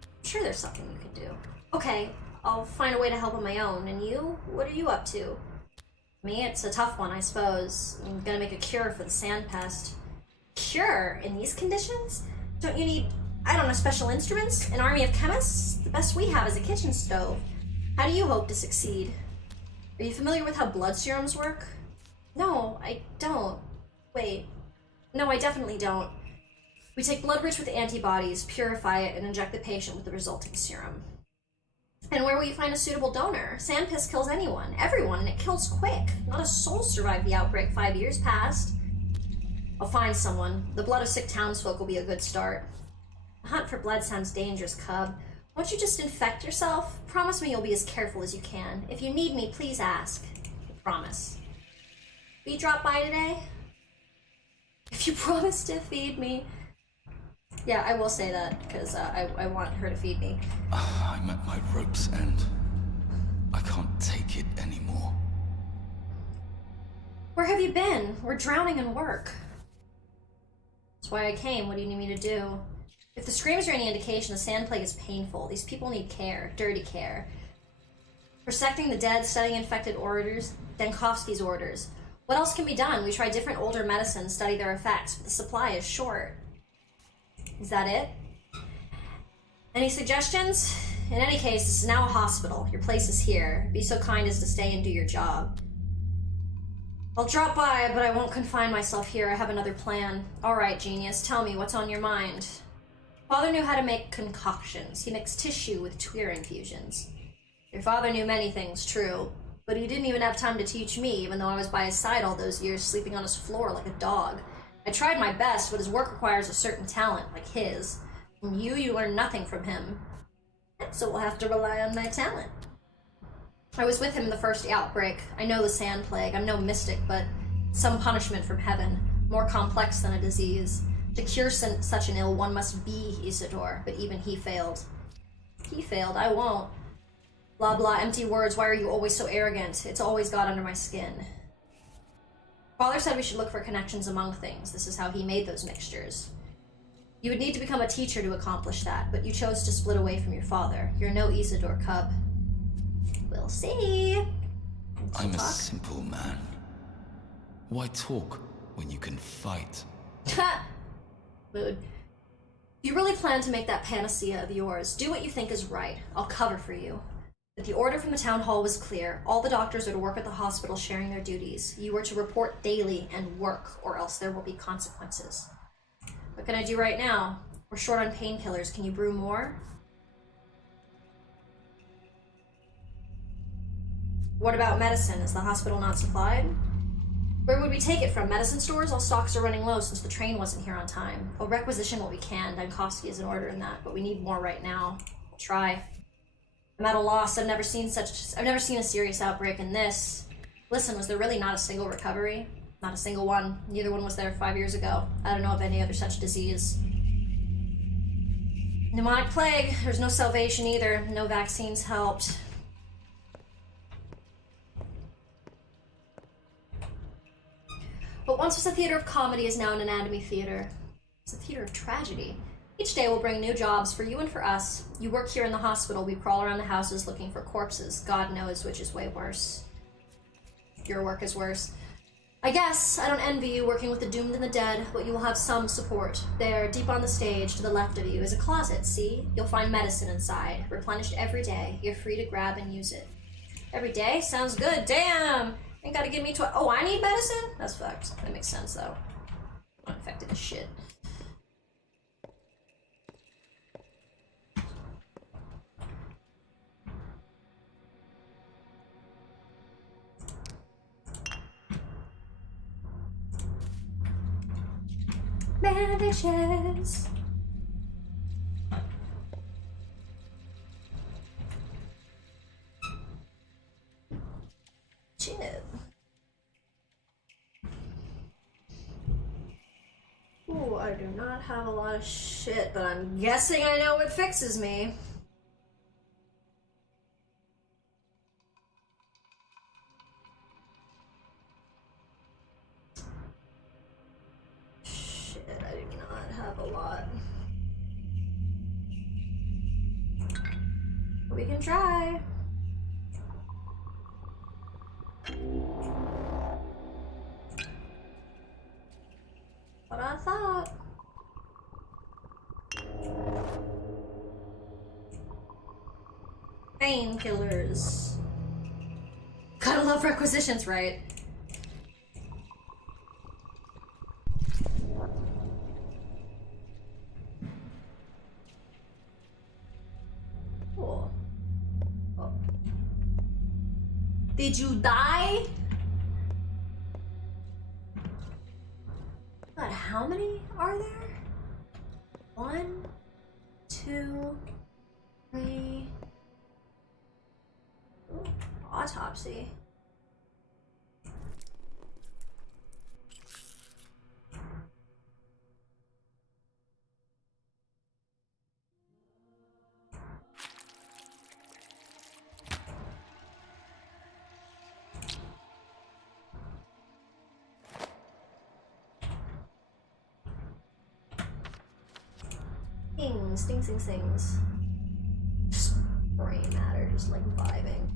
I'm sure there's something you can do. Okay, I'll find a way to help on my own. And you? What are you up to? Me, it's a tough one, I suppose. I'm gonna make a cure for the sand pest. Cure? In these conditions? Don't you need, I don't know, special instruments? An army of chemists? The best we have is a kitchen stove. How do you hope to succeed? Are you familiar with how blood serums work? No, I don't. Wait. No, I definitely don't. We take blood rich with antibodies, purify it, and inject the patient with the resulting serum. And where will you find a suitable donor? Sand piss kills anyone, everyone, and it kills quick. Not a soul survived the outbreak 5 years past. I'll find someone. The blood of sick townsfolk will be a good start. The hunt for blood sounds dangerous, Cub. Won't you just infect yourself? Promise me you'll be as careful as you can. If you need me, please ask. I promise. Will you drop by today? If you promise to feed me. Yeah, I will say that, because I want her to feed me. I'm at my rope's end. I can't take it anymore. Where have you been? We're drowning in work. That's why I came. What do you need me to do? If the screams are any indication, the sand plague is painful. These people need care. Dirty care. Resecting the dead, studying infected orders, Denkovsky's orders. What else can be done? We try different older medicines, study their effects, but the supply is short. Is that it? Any suggestions? In any case, this is now a hospital. Your place is here. Be so kind as to stay and do your job. I'll drop by, but I won't confine myself here. I have another plan. Alright, genius, tell me what's on your mind. Father knew how to make concoctions. He mixed tissue with Tweer infusions. Your father knew many things, true, but he didn't even have time to teach me, even though I was by his side all those years, sleeping on his floor like a dog. I tried my best, but his work requires a certain talent, like his. From you learn nothing from him. So we'll have to rely on my talent. I was with him in the first outbreak. I know the sand plague. I'm no mystic, but some punishment from heaven, more complex than a disease. To cure such an ill, one must be Isidore, but even he failed. He failed, I won't. Blah blah, empty words, why are you always so arrogant? It's always got under my skin. Father said we should look for connections among things. This is how he made those mixtures. You would need to become a teacher to accomplish that, but you chose to split away from your father. You're no Isidore, Cub. We'll see. I'm a simple man. Why talk when you can fight? Ha! Mood. If you really plan to make that panacea of yours, do what you think is right. I'll cover for you. But the order from the town hall was clear. All the doctors are to work at the hospital sharing their duties. You are to report daily and work, or else there will be consequences. What can I do right now? We're short on painkillers. Can you brew more? What about medicine? Is the hospital not supplied? Where would we take it from? Medicine stores? All stocks are running low since the train wasn't here on time. We'll requisition what we can. Denkovsky is in order in that, but we need more right now. We'll try. I'm at a loss. I've never seen a serious outbreak in this. Listen, was there really not a single recovery? Not a single one. Neither one was there 5 years ago. I don't know of any other such disease. Pneumonic plague. There's no salvation either. No vaccines helped. What once was a theater of comedy is now an anatomy theater. It's a theater of tragedy. Each day will bring new jobs for you and for us. You work here in the hospital. We crawl around the houses looking for corpses. God knows which is way worse. Your work is worse. I guess I don't envy you working with the doomed and the dead, but you will have some support. There, deep on the stage, to the left of you, is a closet, see? You'll find medicine inside, replenished every day. You're free to grab and use it. Every day? Sounds good. Damn! Ain't gotta give me oh, I need medicine? That's fucked. That makes sense, though. I'm infected as shit. Bandages. Shit. Ooh, I do not have a lot of shit, but I'm guessing I know what fixes me. I do not have a lot. We can try. what I thought. Painkillers. Gotta love requisitions, right? Cool. Oh. Did you die? God, how many are there? 1, 2, 3. Ooh, autopsy. Stings. Just brain matter, just like vibing.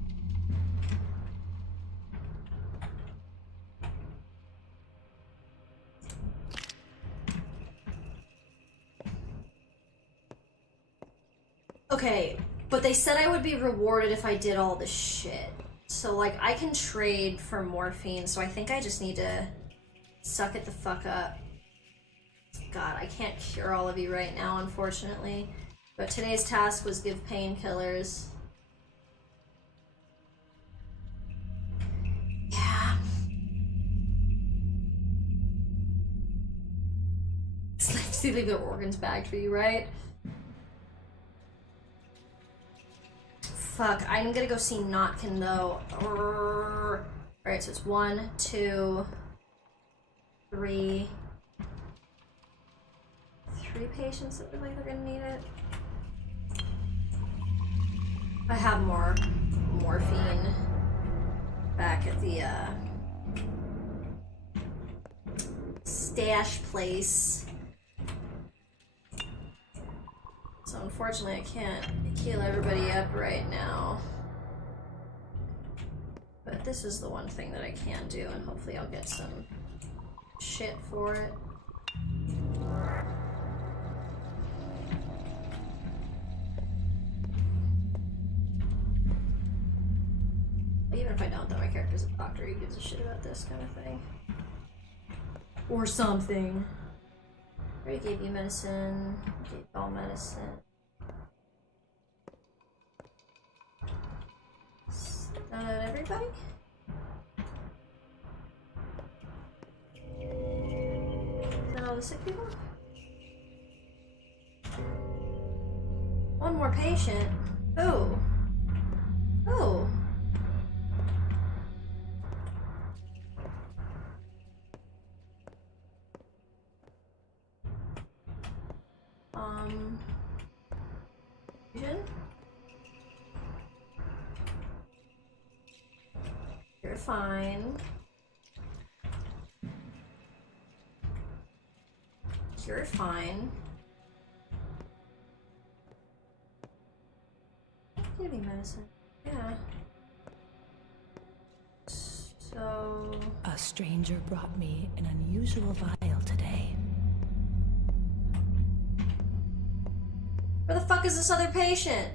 Okay, but they said I would be rewarded if I did all this shit. So like I can trade for morphine, so I think I just need to suck it the fuck up. God, I can't cure all of you right now, unfortunately. But today's task was give painkillers. Yeah. It's nice to leave their organs bagged for you, right? Fuck, I'm gonna go see Notkin though. Alright, so it's 1, 2, 3. 3 patients that look like they're gonna need it. I have more morphine back at the stash place. So unfortunately I can't heal everybody up right now. But this is the one thing that I can do, and hopefully I'll get some shit for it. Even if I don't, though, my character's a doctor, he gives a shit about this kind of thing. Or something. I already gave you medicine. I gave all medicine. Is that everybody? Is that all the sick people? One more patient. Oh. Oh. Vision? You're fine. You're fine. Give me medicine. Yeah. So... A stranger brought me an unusual vial today. Where the fuck is this other patient?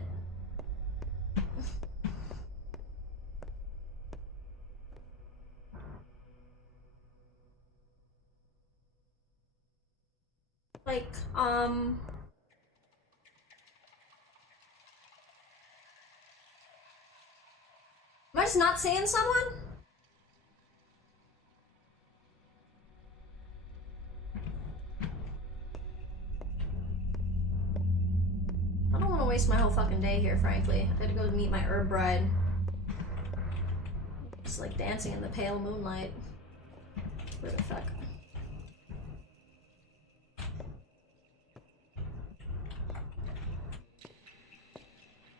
Like, am I just not seeing someone? I don't want to waste my whole fucking day here, frankly. I gotta go meet my herb bride. Just like dancing in the pale moonlight. Where the fuck?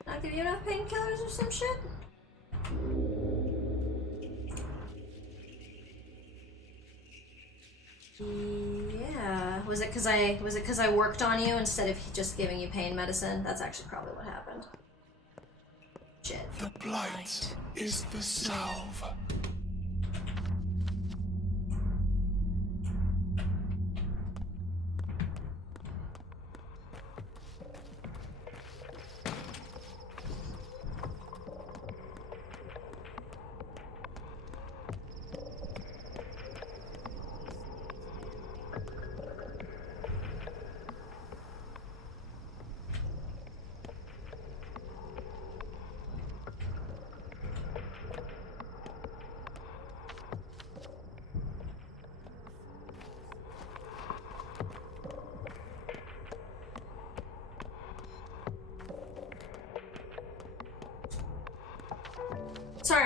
Not give you enough painkillers or some shit? Yeah. Was it because I worked on you instead of just giving you pain medicine? That's actually probably what happened. Shit. The blight is the salve.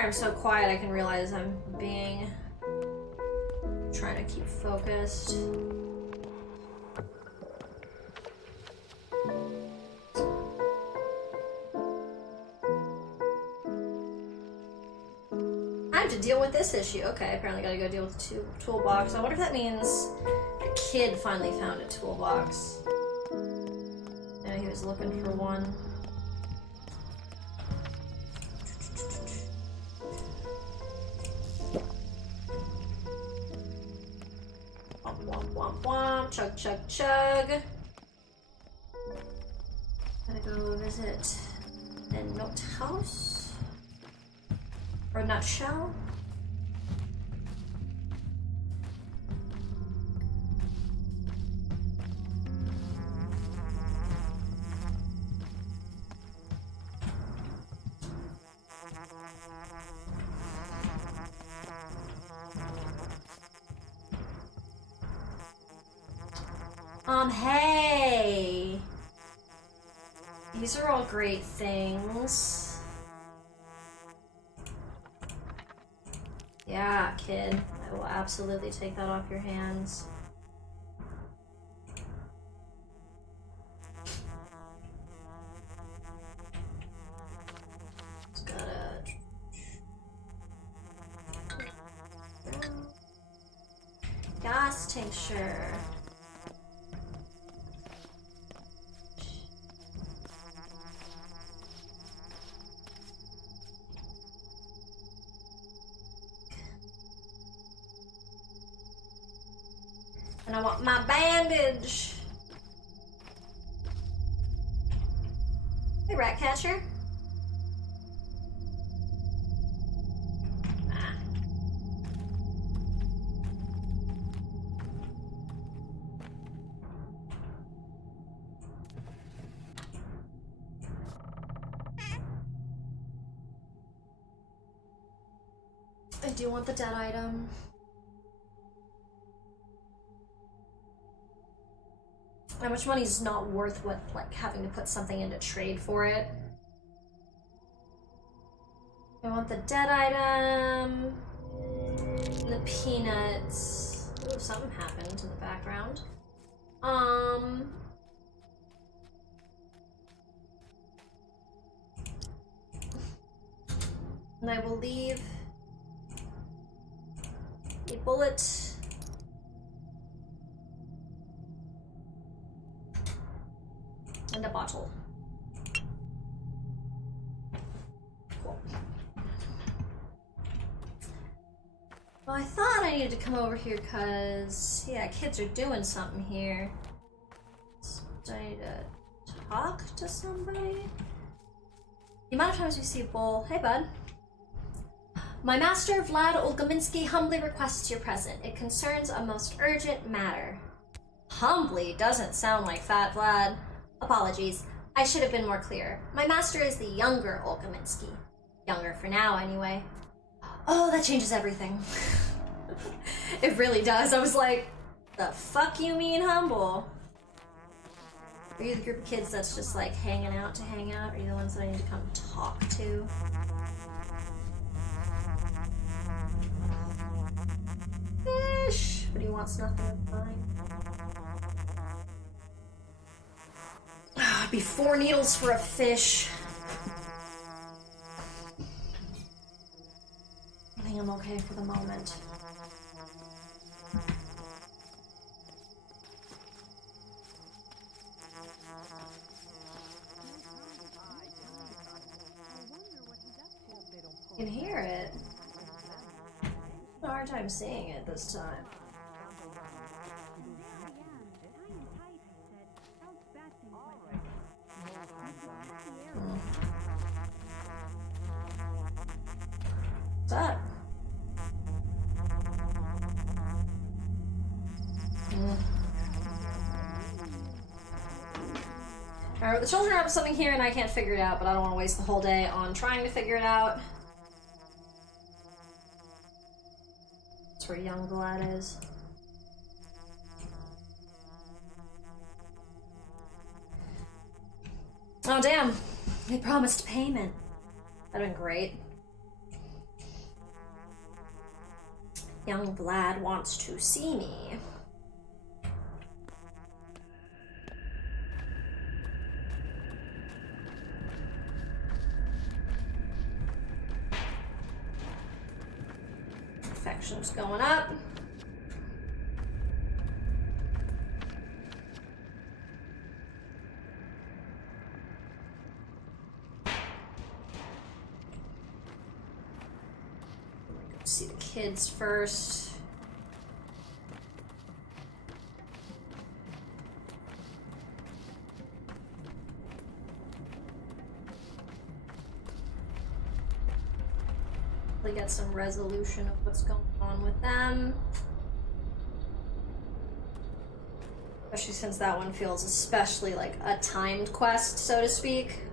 sorry I'm so quiet. I can realize I'm trying to keep focused. I have to deal with this issue. Okay, apparently gotta go deal with the toolbox. I wonder if that means the kid finally found a toolbox. I know he was looking for one. Womp womp womp womp. Chug chug chug. Gotta go visit the note house. Or nutshell. Hey! These are all great things. Yeah, kid. I will absolutely take that off your hands. Just gotta... Gas tincture. And I want my bandage. Hey, rat catcher. Ah. I do want the dead item. How much money is not worth what, like, having to put something into trade for it? I want the dead item. The peanuts. Ooh, something happened in the background. And I will leave a bullet. And a bottle. Cool. Well, I thought I needed to come over here because, yeah, kids are doing something here. So I need to talk to somebody. The amount of times we see a bull. Hey, bud. My master, Vlad Olgominsky, humbly requests your present. It concerns a most urgent matter. Humbly doesn't sound like Fat Vlad. Apologies. I should have been more clear. My master is the younger Olgominsky. Younger for now, anyway. Oh, that changes everything. It really does. I was like, the fuck you mean humble? Are you the group of kids that's just like hanging out to hang out? Or are you the ones that I need to come talk to? Fish! But he wants nothing of mine. It'd be 4 needles for a fish. I think I'm okay for the moment. You can hear it. I have a hard time seeing it this time. What's up? Alright, the children are up to something here and I can't figure it out, but I don't want to waste the whole day on trying to figure it out. That's where young Vlad is. Oh damn, they promised payment. That'd been great. Young Vlad wants to see me. Infection's going up. See the kids first. We get some resolution of what's going on with them. Especially since that one feels especially like a timed quest, so to speak.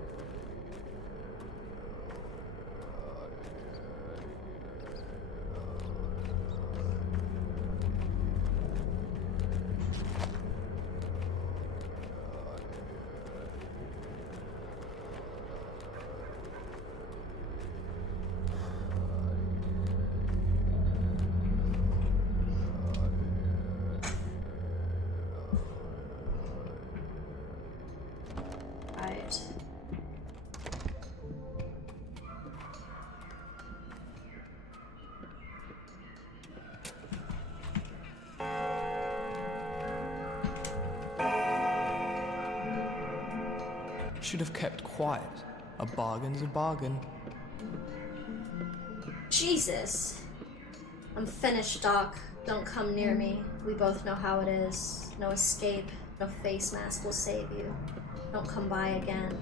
Should have kept quiet. A bargain's a bargain. Jesus. I'm finished, Doc. Don't come near me. We both know how it is. No escape. No face mask will save you. Don't come by again.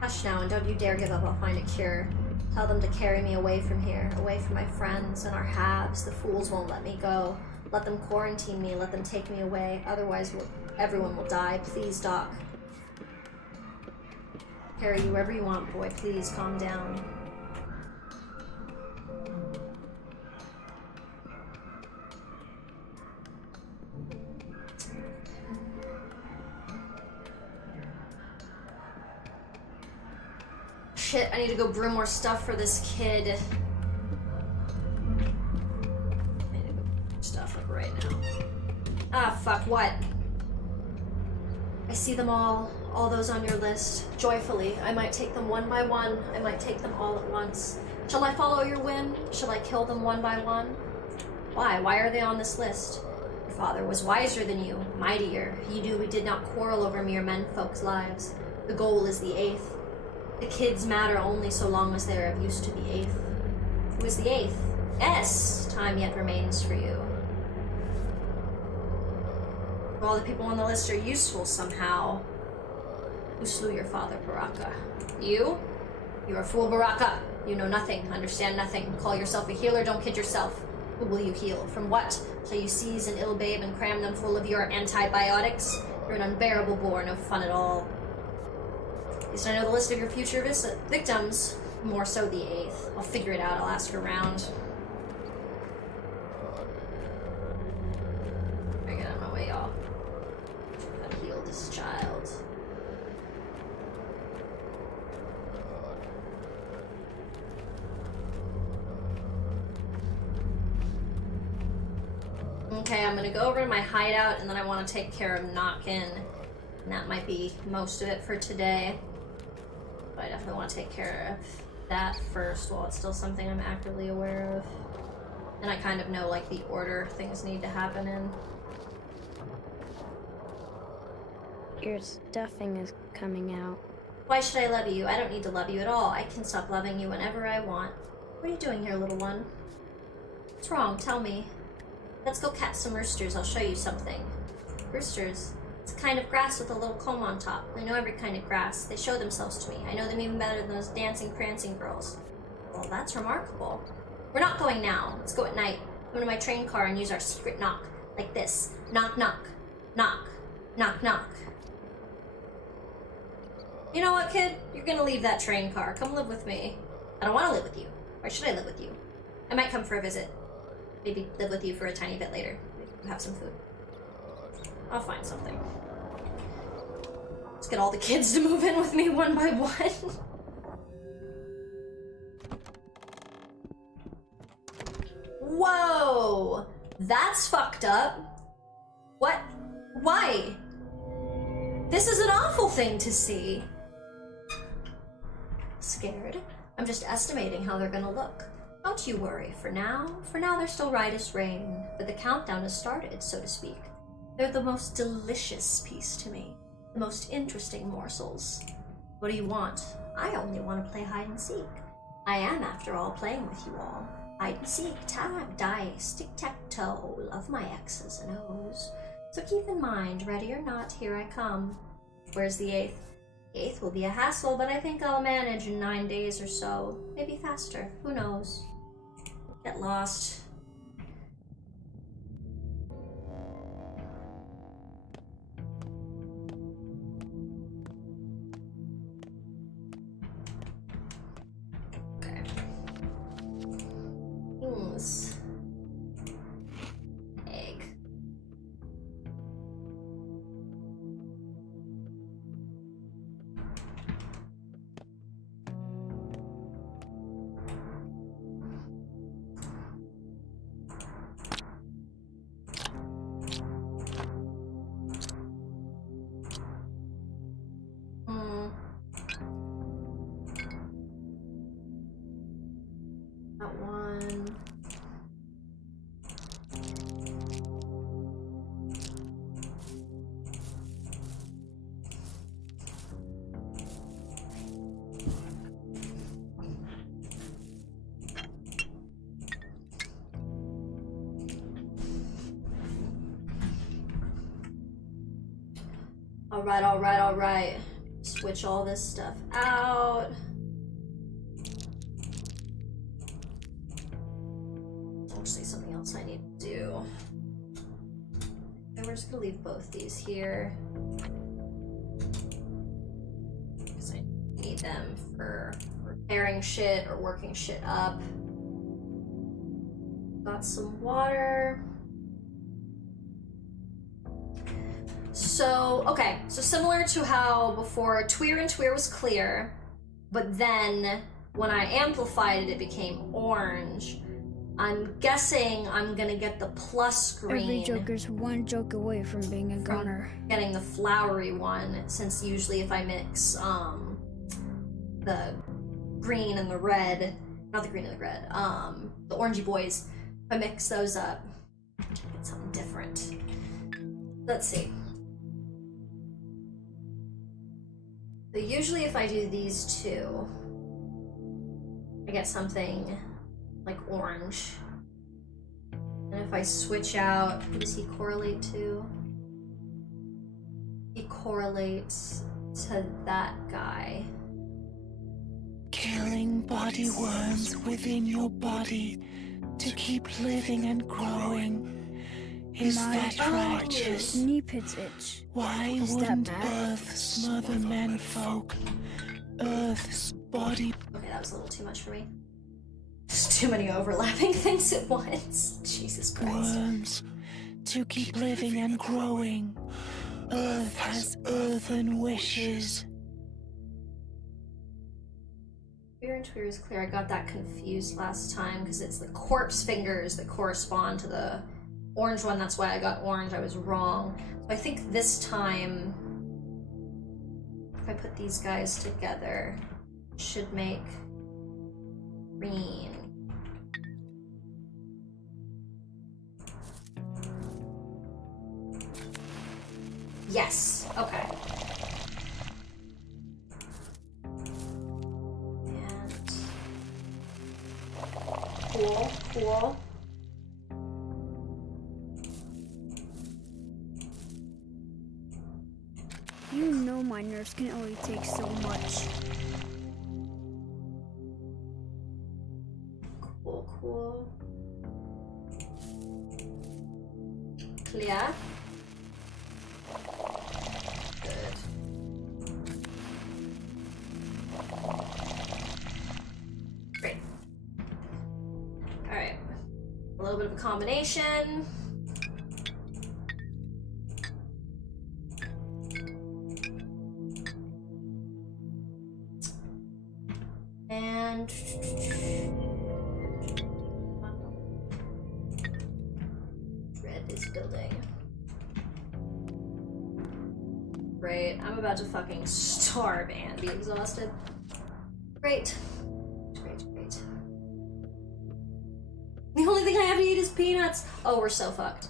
Hush now, and don't you dare give up. I'll find a cure. Tell them to carry me away from here, away from my friends and our halves. The fools won't let me go. Let them quarantine me. Let them take me away. Otherwise, everyone will die. Please, Doc. Carry you wherever you want, boy. Please, calm down. Shit, I need to go brew more stuff for this kid. I need to go brew stuff like right now. Ah, fuck, what? I see them all those on your list, joyfully. I might take them one by one. I might take them all at once. Shall I follow your whim? Shall I kill them one by one? Why? Why are they on this list? Your father was wiser than you, mightier. He knew we did not quarrel over mere menfolk's lives. The goal is the eighth. The kids matter only so long as they are of use to the eighth. Who is the eighth? Yes, time yet remains for you. All the people on the list are useful somehow. Who slew your father, Baraka? You? You're a fool, Baraka. You know nothing, understand nothing. Call yourself a healer, don't kid yourself. Who will you heal? From what? Shall you seize an ill babe and cram them full of your antibiotics? You're an unbearable bore, no fun at all. At least I know the list of your future victims. More so the eighth. I'll figure it out, I'll ask around. I get out of my way, y'all. Gotta heal this child. Okay, I'm gonna go over to my hideout and then I want to take care of Knockin'. And that might be most of it for today. But I definitely want to take care of that first while it's still something I'm actively aware of. And I kind of know like the order things need to happen in. Your stuffing is coming out. Why should I love you? I don't need to love you at all. I can stop loving you whenever I want. What are you doing here, little one? What's wrong? Tell me. Let's go catch some roosters. I'll show you something. Roosters? It's a kind of grass with a little comb on top. I know every kind of grass. They show themselves to me. I know them even better than those dancing, prancing girls. Well, that's remarkable. We're not going now. Let's go at night. Come to my train car and use our secret knock. Like this. Knock, knock. Knock. Knock, knock. You know what, kid? You're gonna leave that train car. Come live with me. I don't want to live with you. Why should I live with you? I might come for a visit. Maybe live with you for a tiny bit later. Have some food. I'll find something. Let's get all the kids to move in with me one by one. Whoa! That's fucked up. What? Why? This is an awful thing to see. Scared? I'm just estimating how they're gonna look. Don't you worry. For now they're still right as rain, but the countdown has started, so to speak. They're the most delicious piece to me. The most interesting morsels. What do you want? I only want to play hide and seek. I am, after all, playing with you all. Hide and seek, tag, dice, tic-tac-toe. Love my X's and O's. So keep in mind, ready or not, here I come. Where's the 8th? The 8th will be a hassle, but I think I'll manage in 9 days or so. Maybe faster. Who knows? Get lost. Okay. Egg. That one. All right. Switch all this stuff out. Actually, something else I need to do. And we're just gonna leave both these here. Because I need them for repairing shit or working shit up. Got some water. So, okay, so similar to how before Tweer and Tweer was clear, but then when I amplified it, it became orange. I'm guessing I'm gonna get the plus green. Every Joker's one joke away from being a goner. Getting the flowery one, since usually if I mix the green and the red, not the green and the red, the orangey boys, if I mix those up, I get something different. Let's see. So usually if I do these two, I get something like orange. And if I switch out, who does he correlate to? He correlates to that guy. Killing body worms within your body to keep living and growing. Is that righteous? Knee pits itch. Why wouldn't Earth smother menfolk? Earth's body. Okay, that was a little too much for me. There's too many overlapping things at once. Jesus Christ. Worms to keep living and growing. Earth has earthen wishes. Tweer and Tweer is clear. I got that confused last time because it's the corpse fingers that correspond to the orange one. That's why I got orange. I was wrong. So I think this time, if I put these guys together, it should make green. Yes. Okay. And cool. You know my nerves can only take so much. Cool. Clear. Good. Great. Alright. A little bit of a combination. And is building. Great, I'm about to fucking starve and be exhausted. Great. Great. The only thing I have to eat is peanuts! Oh, we're so fucked.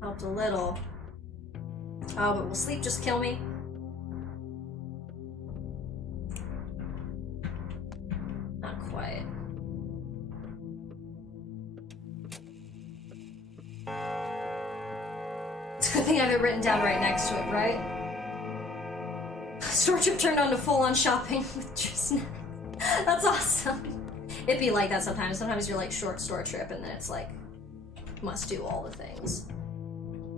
Helped a little. Oh, but will sleep just kill me? Not quite. It's a good thing I have it written down right next to it, right? Store trip turned on to full-on shopping with just That's awesome. It'd be like that sometimes. Sometimes you're like short store trip and then it's like must do all the things.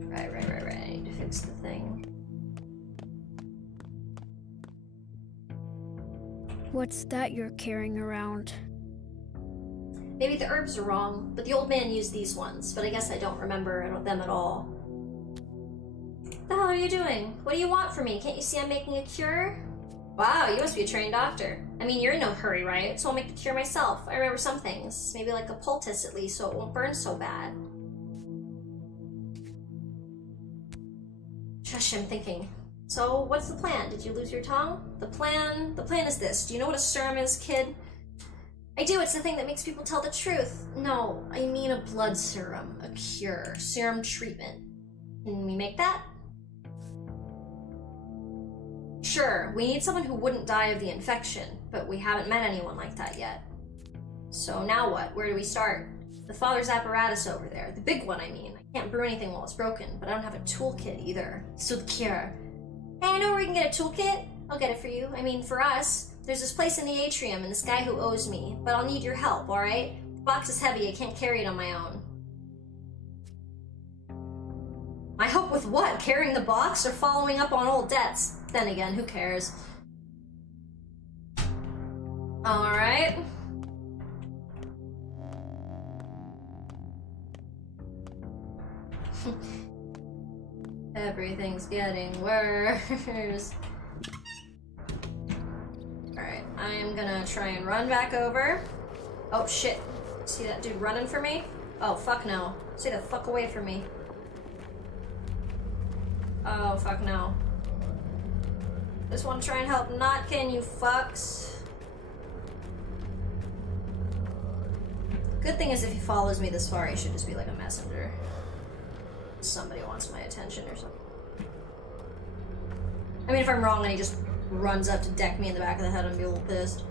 Right. I need to fix the thing. What's that you're carrying around? Maybe the herbs are wrong, but the old man used these ones, but I guess I don't remember them at all. What the hell are you doing? What do you want from me? Can't you see I'm making a cure? Wow, you must be a trained doctor. I mean, you're in no hurry, right? So I'll make the cure myself. I remember some things. Maybe like a poultice at least, so it won't burn so bad. Shush, I'm thinking. So, what's the plan? Did you lose your tongue? The plan is this. Do you know what a serum is, kid? I do, it's the thing that makes people tell the truth. No, I mean a blood serum, a cure, serum treatment. Can we make that? Sure, we need someone who wouldn't die of the infection, but we haven't met anyone like that yet. So now what? Where do we start? The father's apparatus over there. The big one, I mean. I can't brew anything while it's broken, but I don't have a toolkit either. So the cure. Hey, I know where we can get a toolkit. I'll get it for you. I mean, for us. There's this place in the atrium and this guy who owes me, but I'll need your help, alright? The box is heavy, I can't carry it on my own. My help with what? Carrying the box or following up on old debts? Then again, who cares? Alright. Everything's getting worse. Alright, I am gonna try and run back over. Oh shit. See that dude running for me? Oh fuck no. Stay the fuck away from me. Oh fuck no. Just wanna try and help Notkin, you fucks. Good thing is if he follows me this far, he should just be like a messenger. Somebody wants my attention or something. I mean, if I'm wrong and he just runs up to deck me in the back of the head, I'm gonna be a little pissed.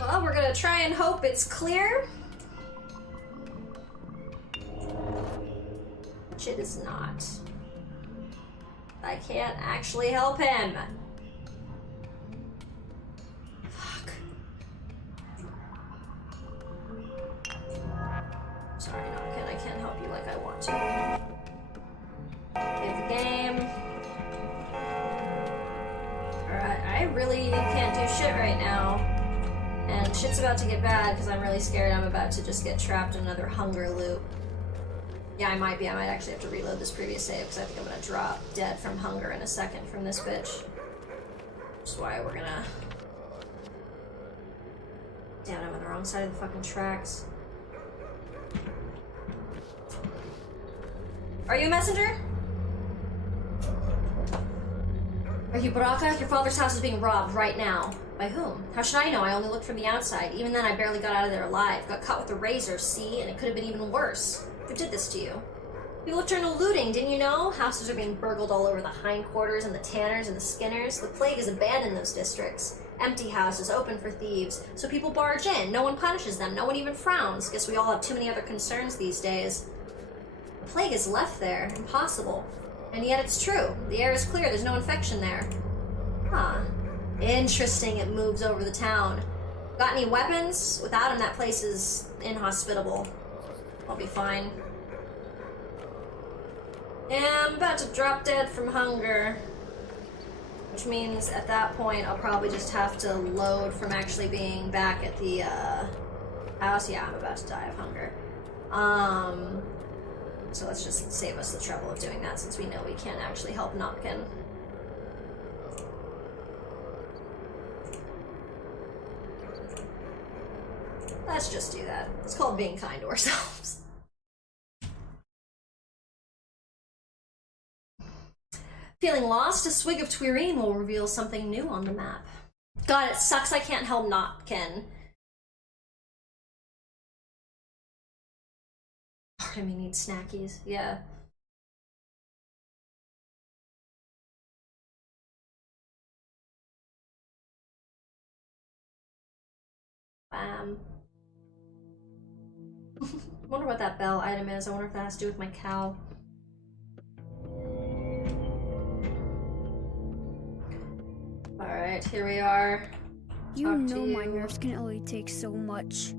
Well, we're gonna try and hope it's clear. Which it is not. I can't actually help him. Fuck. Sorry, Notkin, I can't help you like I want to. Save the game. Alright, I really can't do shit right now. And shit's about to get bad because I'm really scared I'm about to just get trapped in another hunger loop. Yeah, I might be. I might actually have to reload this previous save because I think I'm gonna drop dead from hunger in a second from this bitch. That's why we're gonna... Damn, I'm on the wrong side of the fucking tracks. Are you a messenger? Are you Baraka? Your father's house is being robbed right now. By whom? How should I know? I only looked from the outside. Even then, I barely got out of there alive. Got caught with a razor, see? And it could have been even worse. Who did this to you? People have turned to looting, didn't you know? Houses are being burgled all over the hindquarters and the Tanners and the Skinners. The plague has abandoned those districts. Empty houses, open for thieves. So people barge in. No one punishes them. No one even frowns. Guess we all have too many other concerns these days. The plague is left there. Impossible. And yet it's true. The air is clear. There's no infection there. Huh. Interesting, it moves over the town. Got any weapons? Without them, that place is inhospitable. I'll be fine. And I'm about to drop dead from hunger. Which means at that point I'll probably just have to load from actually being back at the house. Yeah, I'm about to die of hunger. So let's just save us the trouble of doing that since we know we can't actually help Nopkin. Let's just do that. It's called being kind to ourselves. Feeling lost? A swig of Twirine will reveal something new on the map. God, it sucks I can't help Notkin. Part of me needs snackies, yeah. Bam. I wonder what that bell item is. I wonder if that has to do with my cow. Alright, here we are. You know my nerves can only take so much.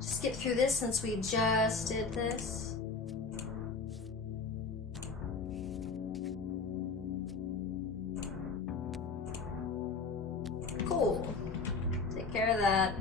Just get through this since we just did this. Cool. Take care of that.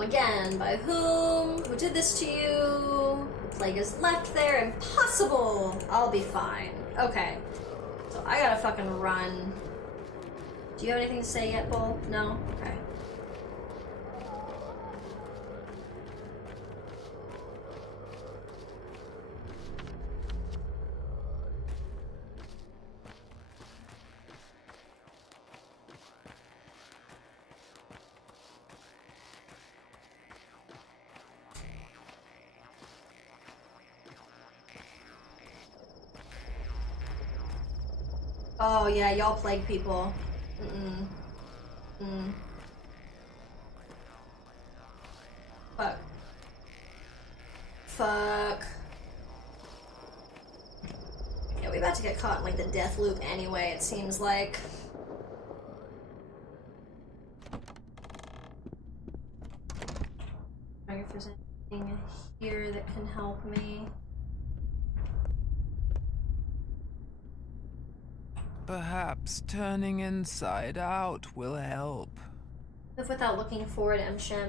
Again, by whom? Who did this to you? The plague is left there. Impossible! I'll be fine. Okay. So I gotta fucking run. Do you have anything to say yet, Bull? No? Okay. Oh yeah, y'all plague people. Fuck. Fuck. Yeah, we about to get caught in like the death loop anyway, it seems like. I wonder if there's anything here that can help me. Perhaps turning inside out will help. Live without looking forward, Emshem.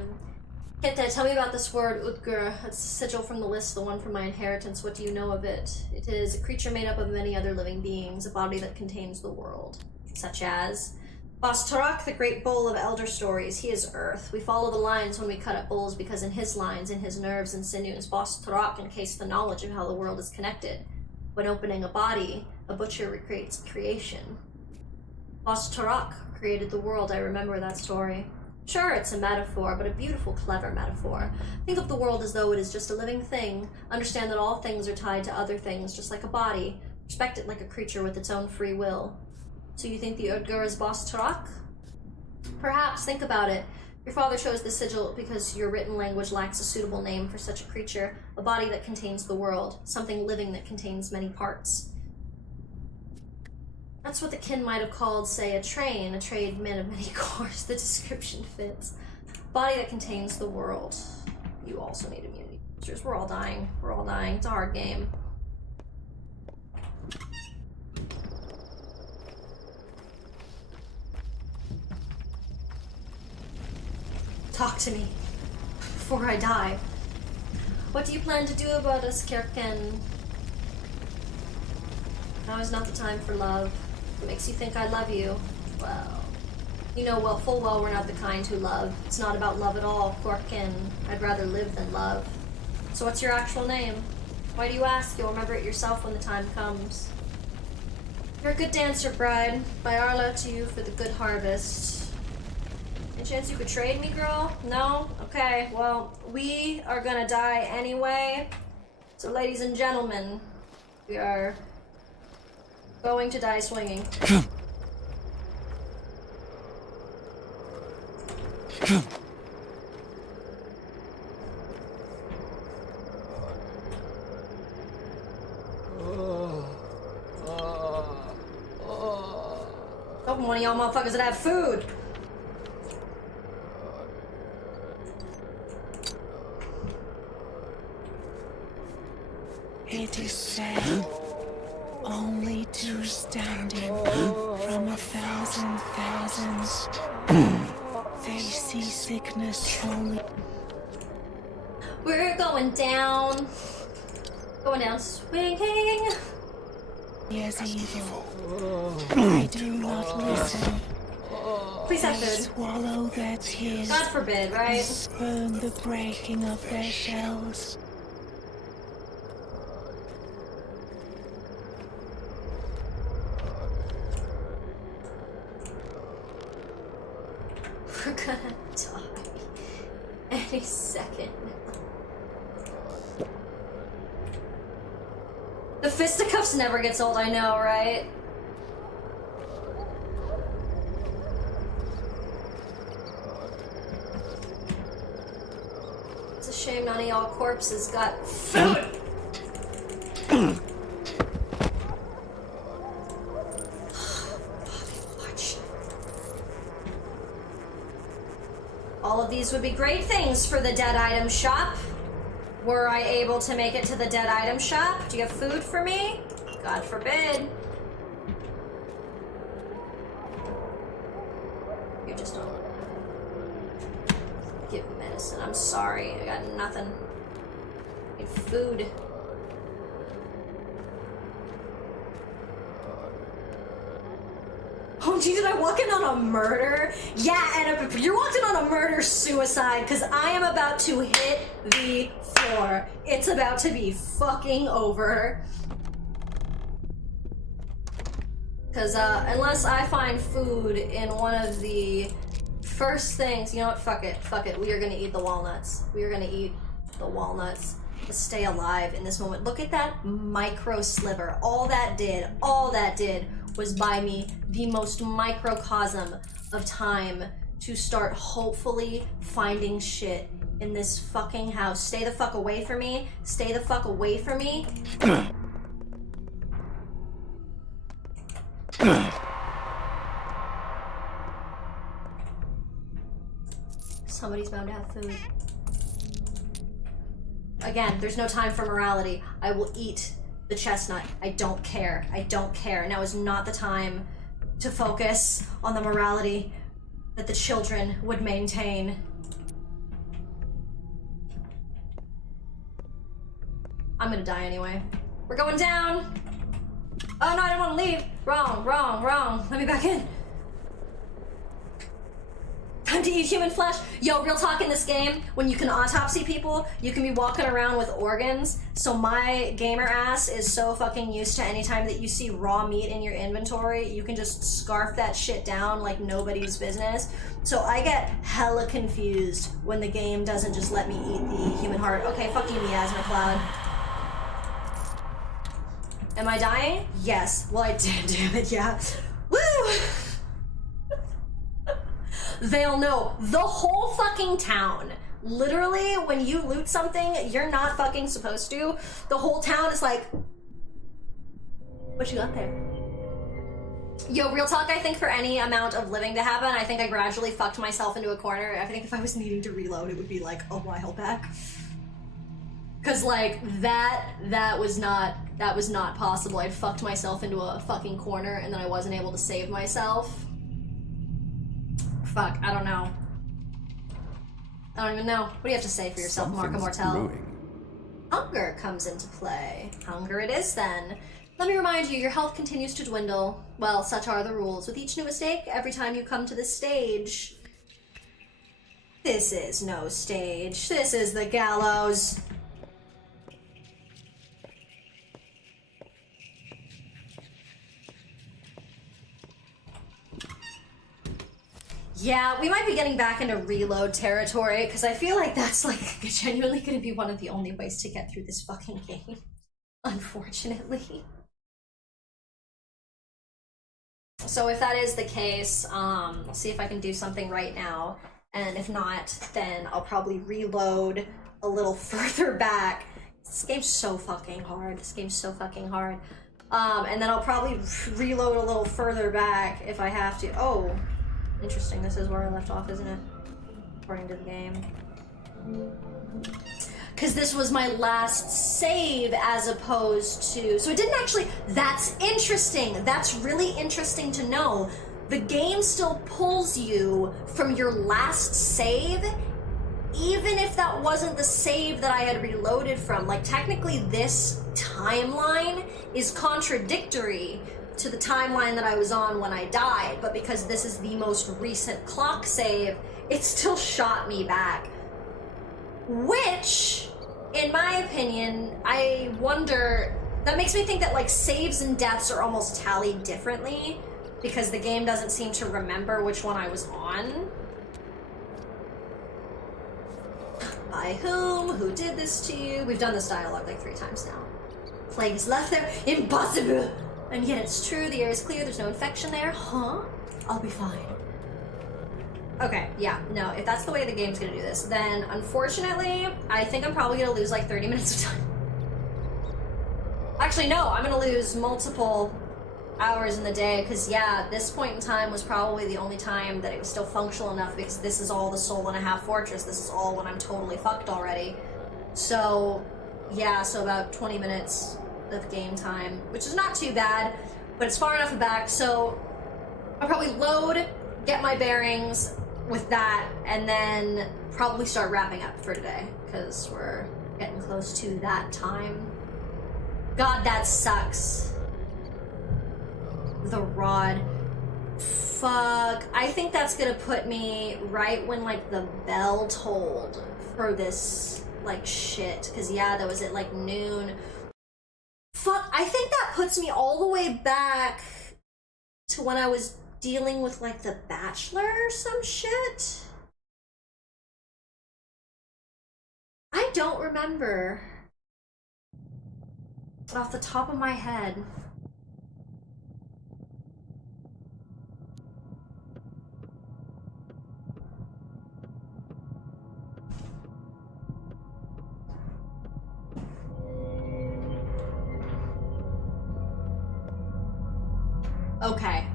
Kenta, tell me about this word, Utgur. It's a sigil from the list, the one from my inheritance. What do you know of it? It is a creature made up of many other living beings, a body that contains the world. Such as Bostarak, the great bull of elder stories. He is earth. We follow the lines when we cut up bulls because in his lines, in his nerves and sinews, Bostarak encased the knowledge of how the world is connected. When opening a body, a butcher recreates creation. Bostarak created the world. I remember that story. Sure, it's a metaphor, but a beautiful, clever metaphor. Think of the world as though it is just a living thing. Understand that all things are tied to other things, just like a body. Respect it like a creature with its own free will. So you think the Udgur is Bostarak? Perhaps. Think about it. Your father chose the sigil because your written language lacks a suitable name for such a creature, a body that contains the world, something living that contains many parts. That's what the kin might have called, say, a train, a tradesman of many cores. The description fits. Body that contains the world. You also need immunity boosters. We're all dying. We're all dying. It's a hard game. Talk to me before I die. What do you plan to do about us, Kirken? Now is not the time for love. What makes you think I love you? Well, you know well, full well we're not the kind who love. It's not about love at all, Kirken. I'd rather live than love. So what's your actual name? Why do you ask? You'll remember it yourself when the time comes. You're a good dancer, bride. By Arla to you for the good harvest. Any chance you could trade me, girl? No? Okay, well, we are gonna die anyway. So, ladies and gentlemen, we are going to die swinging. one of y'all motherfuckers that have food. It is said, only two standing from 1,000 thousands. They see sickness only. We're going down. Going down swinging. As evil. I do not listen. Please have They food. swallow their tears. God forbid, right? And spurn the breaking of their shells. We're gonna die any second. The fisticuffs never gets old, I know, right? It's a shame none of y'all corpses got food. All of these would be great things for the dead item shop. Were I able to make it to the dead item shop? Do you have food for me? God forbid. You just don't give medicine. I'm sorry. I got nothing. I need food. Oh, gee, did I walk in on a murder? Yeah, and you're walking on a murder-suicide, because I am about to hit the floor. It's about to be fucking over. Because, unless I find food in one of the first things, you know what, fuck it, we are gonna eat the walnuts. We are gonna eat the walnuts to stay alive in this moment. Look at that micro sliver. All that did was buy me the most microcosm of time to start hopefully finding shit in this fucking house. Stay the fuck away from me. Stay the fuck away from me. Somebody's bound to have food. Again, there's no time for morality. I will eat the chestnut. I don't care. I don't care. Now is not the time to focus on the morality that the children would maintain. I'm gonna die anyway. We're going down! Oh no, I don't want to leave! Wrong. Let me back in. Time to eat human flesh. Yo, real talk, in this game, when you can autopsy people, you can be walking around with organs. So my gamer ass is so fucking used to any time that you see raw meat in your inventory, you can just scarf that shit down like nobody's business. So I get hella confused when the game doesn't just let me eat the human heart. Okay, fuck you, Miasma Cloud. Am I dying? Yes. Well, I did, damn it, yeah. Woo! They'll know. The whole fucking town. Literally, when you loot something you're not fucking supposed to, the whole town is like, what you got there? Yo, real talk, I think for any amount of living to happen, I think I gradually fucked myself into a corner. I think if I was needing to reload, it would be like a while back. Cause like, that was not possible. I'd fucked myself into a fucking corner and then I wasn't able to save myself. Fuck, I don't know. I don't even know. What do you have to say for yourself, Marco Mortel? Hunger comes into play. Hunger it is then. Let me remind you, your health continues to dwindle. Well, such are the rules. With each new mistake, every time you come to this stage. This is no stage. This is the gallows. Yeah, we might be getting back into reload territory, because I feel like that's like genuinely going to be one of the only ways to get through this fucking game. Unfortunately. So if that is the case, I'll see if I can do something right now, and if not, then I'll probably reload a little further back. This game's so fucking hard. And then I'll probably reload a little further back if I have to. Oh, interesting. This is where I left off, isn't it? According to the game. Because this was my last save as opposed to... So it didn't actually... That's interesting. That's really interesting to know. The game still pulls you from your last save, even if that wasn't the save that I had reloaded from. Like, technically this timeline is contradictory to the timeline that I was on when I died, but because this is the most recent clock save, it still shot me back. Which, in my opinion, I wonder, that makes me think that like saves and deaths are almost tallied differently because the game doesn't seem to remember which one I was on. By whom? Who did this to you? We've done this dialogue like 3 times now. Plague is left there? Impossible! And yet it's true, the air is clear, there's no infection there. Huh? I'll be fine. Okay, yeah, no, if that's the way the game's gonna do this, then unfortunately, I think I'm probably gonna lose like 30 minutes of time. Actually, no, I'm gonna lose multiple hours in the day, because yeah, this point in time was probably the only time that it was still functional enough, because this is all the Soul and a Half Fortress, this is all when I'm totally fucked already. So, yeah, so about 20 minutes of game time, which is not too bad, but it's far enough back, so I'll probably load, get my bearings with that, and then probably start wrapping up for today, because we're getting close to that time. God, that sucks. The rod. Fuck. I think that's gonna put me right when, like, the bell tolled for this, like, shit. Because, yeah, that was at, like, noon. Fuck, I think that puts me all the way back to when I was dealing with, like, The Bachelor or some shit. I don't remember off the top of my head.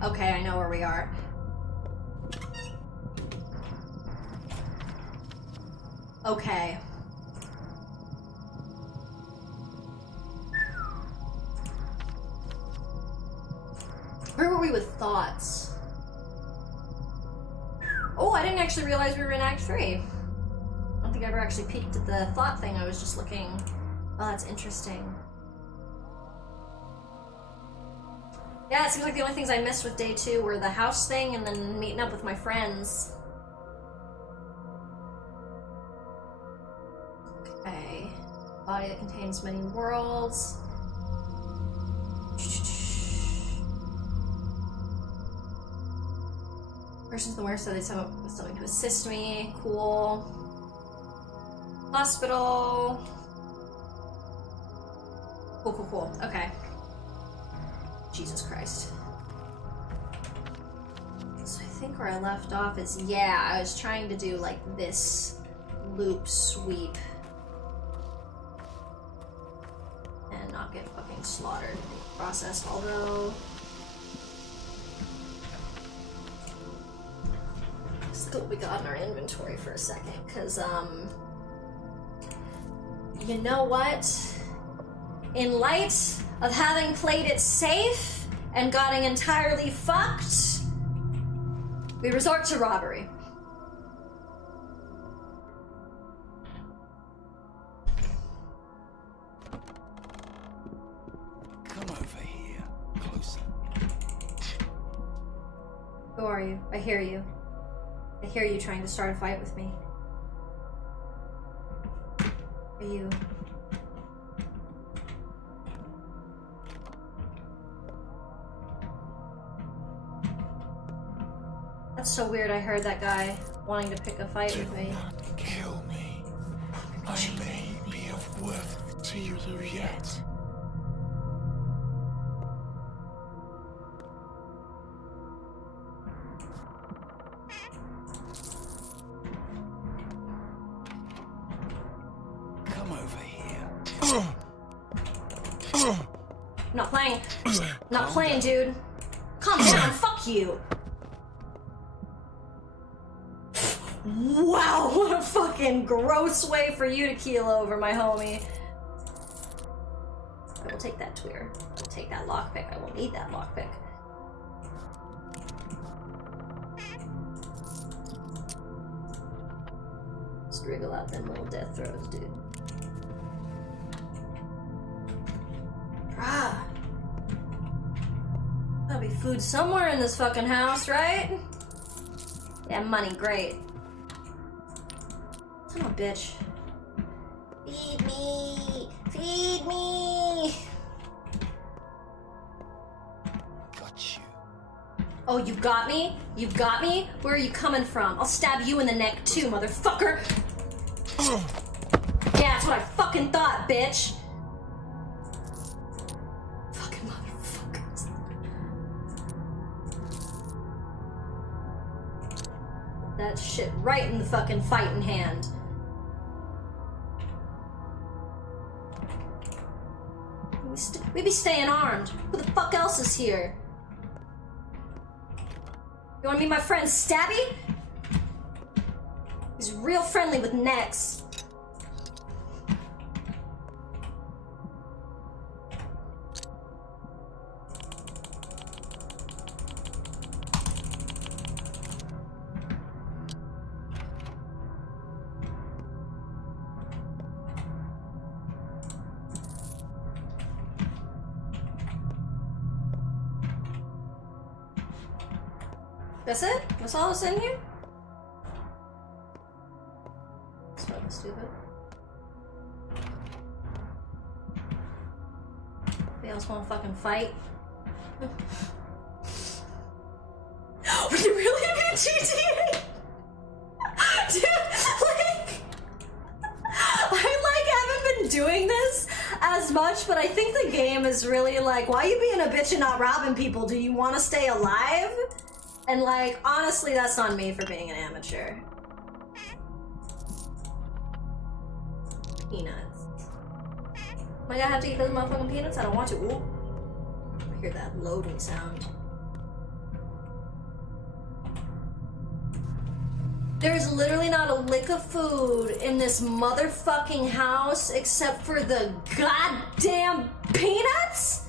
Okay, I know where we are. Okay. Where were we with thoughts? Oh, I didn't actually realize we were in Act 3. I don't think I ever actually peeked at the thought thing. I was just looking. Oh, that's interesting. Yeah, it seems like the only things I missed with day 2 were the house thing and then meeting up with my friends. Okay. Body that contains many worlds. Person's the worst, so they come with something to assist me. Cool. Hospital. Cool. Okay. Jesus Christ. So I think where I left off is, yeah, I was trying to do like this loop sweep and not get fucking slaughtered in the process, although let's look at what we got in our inventory for a second, because you know what? In light of having played it safe and gotten entirely fucked, we resort to robbery. Come over here, closer. Who are you? I hear you. I hear you trying to start a fight with me. Are you... That's so weird, I heard that guy wanting to pick a fight with me. Do not kill me. I may be of worth to you yet. Come over here. I'm not playing. Not playing, dude. Calm down. Fuck you. Wow, what a fucking gross way for you to keel over, my homie. I will take that tweer. I will take that lockpick. I will need that lockpick. Just wriggle out them little death throws, dude. Ah. There'll be food somewhere in this fucking house, right? Yeah, money, great. Son of a bitch. Feed me! Feed me! Got you. Oh, you got me? You got me? Where are you coming from? I'll stab you in the neck too, motherfucker! Yeah, that's what I fucking thought, bitch! Fucking motherfuckers. That shit right in the fucking fighting hand. We be staying armed. Who the fuck else is here? You wanna meet my friend Stabby? He's real friendly with necks. That's it? That's all that's in here? That's fucking stupid. They else wanna fucking fight? Are you really in GTA? Dude, I haven't been doing this as much, but I think the game is really like, why are you being a bitch and not robbing people? Do you want to stay alive? And like, honestly, that's on me for being an amateur. Peanuts. Am I gonna have to eat those motherfucking peanuts? I don't want to. Ooh. I hear that loading sound. There's literally not a lick of food in this motherfucking house except for the goddamn peanuts?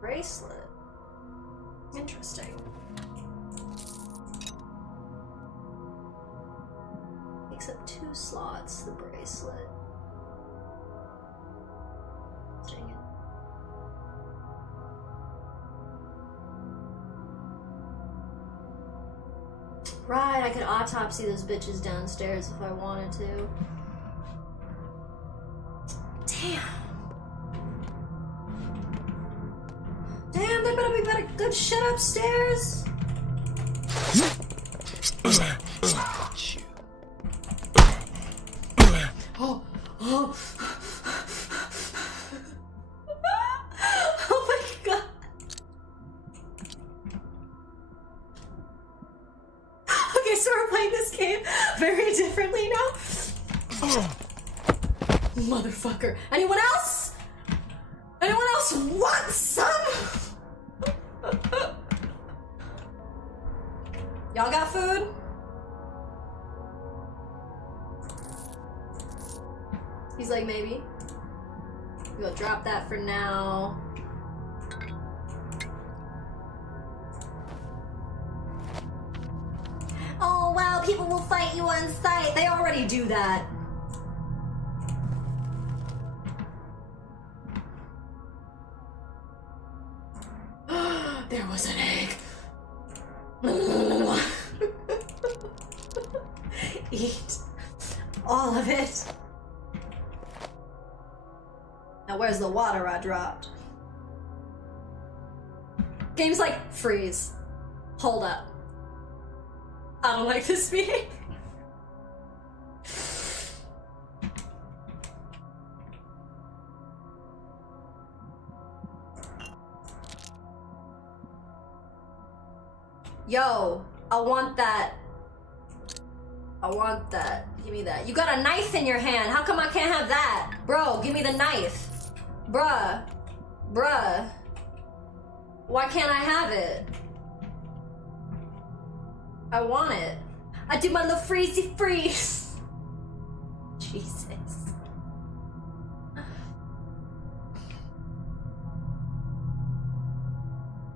Bracelet. Interesting. Takes up 2 slots, the bracelet. Dang it. Right, I could autopsy those bitches downstairs if I wanted to. Damn. Damn, there better be better good shit upstairs. Oh, oh. Oh my god. Okay, so we're playing this game very differently now. Motherfucker. Anyone else? Anyone else want some? Y'all got food? He's like, maybe. We'll drop that for now. Oh wow, people will fight you on sight. They already do that. There was an egg. Eat all of it. Now where's the water I dropped? Game's like, freeze. Hold up. I don't like this behavior. Yo, I want that. I want that. Give me that. You got a knife in your hand. How come I can't have that? Bro, give me the knife. Bruh. Bruh. Why can't I have it? I want it. I do my little freezy freeze. Jesus.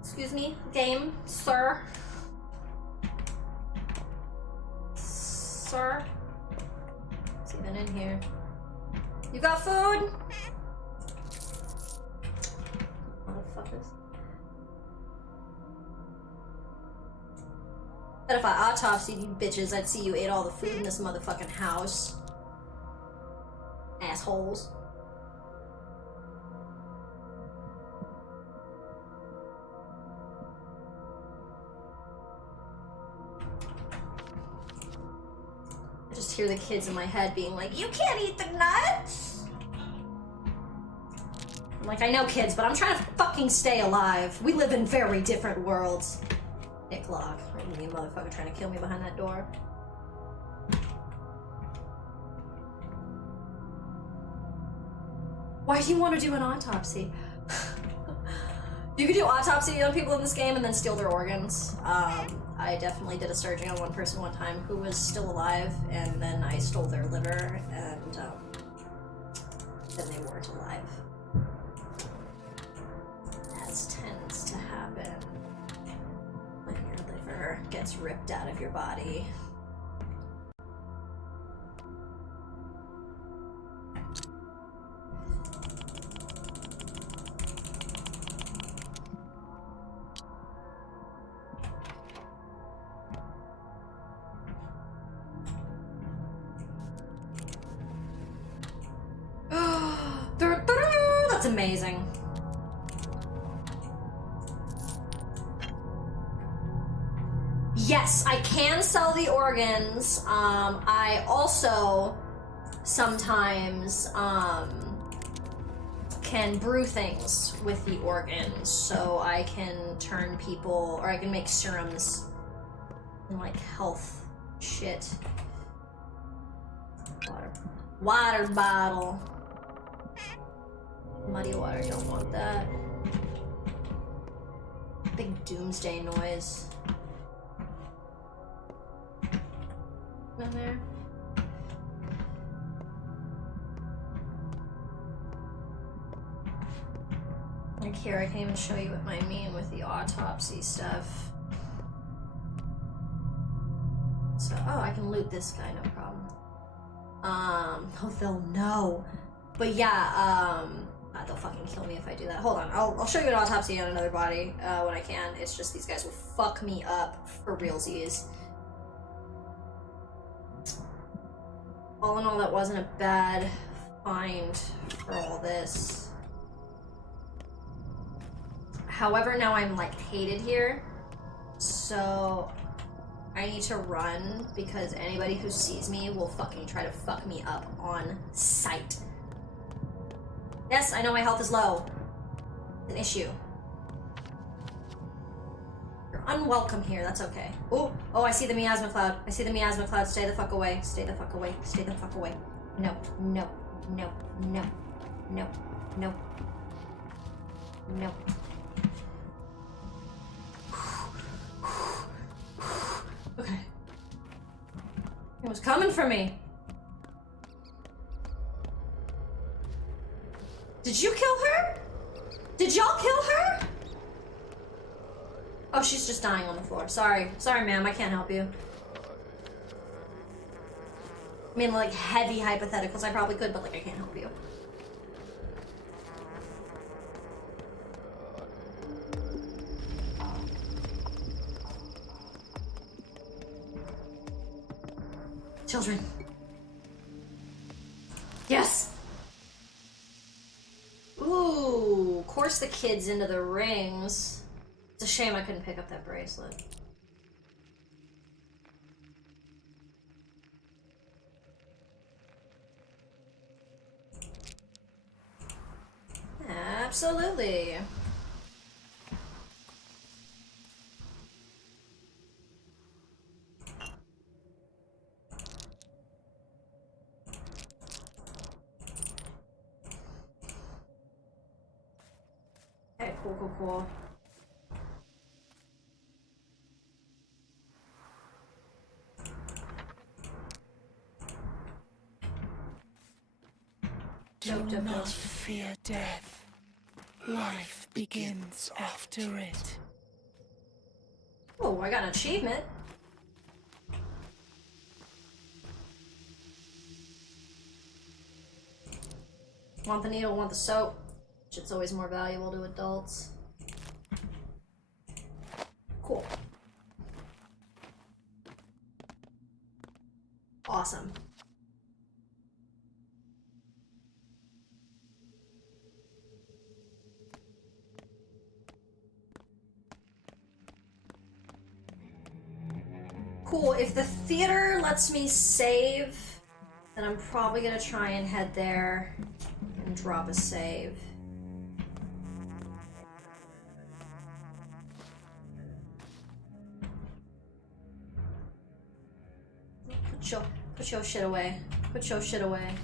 Excuse me, game, sir. Sir? What's even in here? You got food? Motherfuckers. Bet if I autopsied you bitches, I'd see you ate all the food in this motherfucking house. Assholes. I just hear the kids in my head being like, you can't eat the nuts! I'm like, I know kids, but I'm trying to fucking stay alive. We live in very different worlds. Dick lock. There's me a motherfucker trying to kill me behind that door. Why do you want to do an autopsy? You could do autopsy on people in this game and then steal their organs. I definitely did a surgery on one person one time who was still alive, and then I stole their liver, and then they weren't alive. As tends to happen when your liver gets ripped out of your body. That's amazing. Yes, I can sell the organs. I also sometimes can brew things with the organs, so I can turn people, or I can make serums and like health shit. Water bottle. Muddy water, don't want that. Big doomsday noise. In there. Like here, I can even show you what I mean with the autopsy stuff. So, oh, I can loot this guy, no problem. Oh, they'll know. But yeah, they'll fucking kill me if I do that. Hold on, I'll show you an autopsy on another body when I can. It's just these guys will fuck me up for realsies. All in all, that wasn't a bad find for all this. However, now I'm like hated here, so I need to run because anybody who sees me will fucking try to fuck me up on sight. Yes, I know my health is low. It's an issue. You're unwelcome here, that's okay. Oh, I see the miasma cloud. I see the miasma cloud. Stay the fuck away. Stay the fuck away. Stay the fuck away. No, no, no, no, no, no, no. Okay. It was coming for me. Did you kill her? Did y'all kill her? Oh, she's just dying on the floor. Sorry. Sorry, ma'am. I can't help you. I mean, like, heavy hypotheticals. I probably could, but, like, I can't help you. Children. Yes! Ooh, course the kids into the rings. It's a shame I couldn't pick up that bracelet. Absolutely. Cool, cool, cool. Do not fear death. Life begins after it. Oh, I got an achievement. Want the needle, want the soap. Shit's always more valuable to adults. Cool. Awesome. Cool, if the theater lets me save, then I'm probably gonna try and head there and drop a save. Put your shit away. Put your shit away.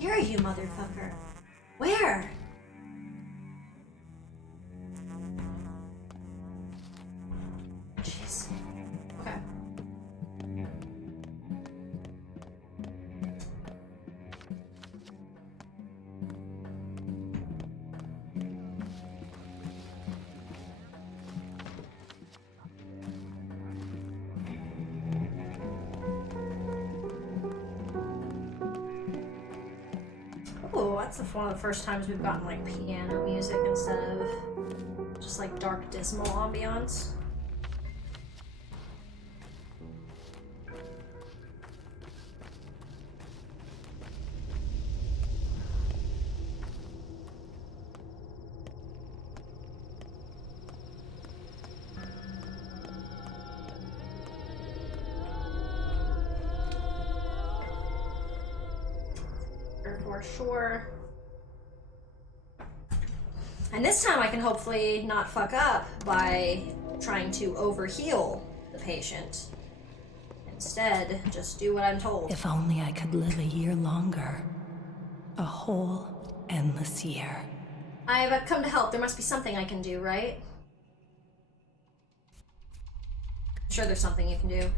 Where are you, motherfucker? Where? Jeez. Okay. Oh, that's one of the first times we've gotten like piano music instead of just like dark, dismal ambiance. For sure. And this time I can hopefully not fuck up by trying to overheal the patient. Instead, just do what I'm told. If only I could live a year longer. A whole endless year. I've come to help. There must be something I can do, right? I'm sure there's something you can do.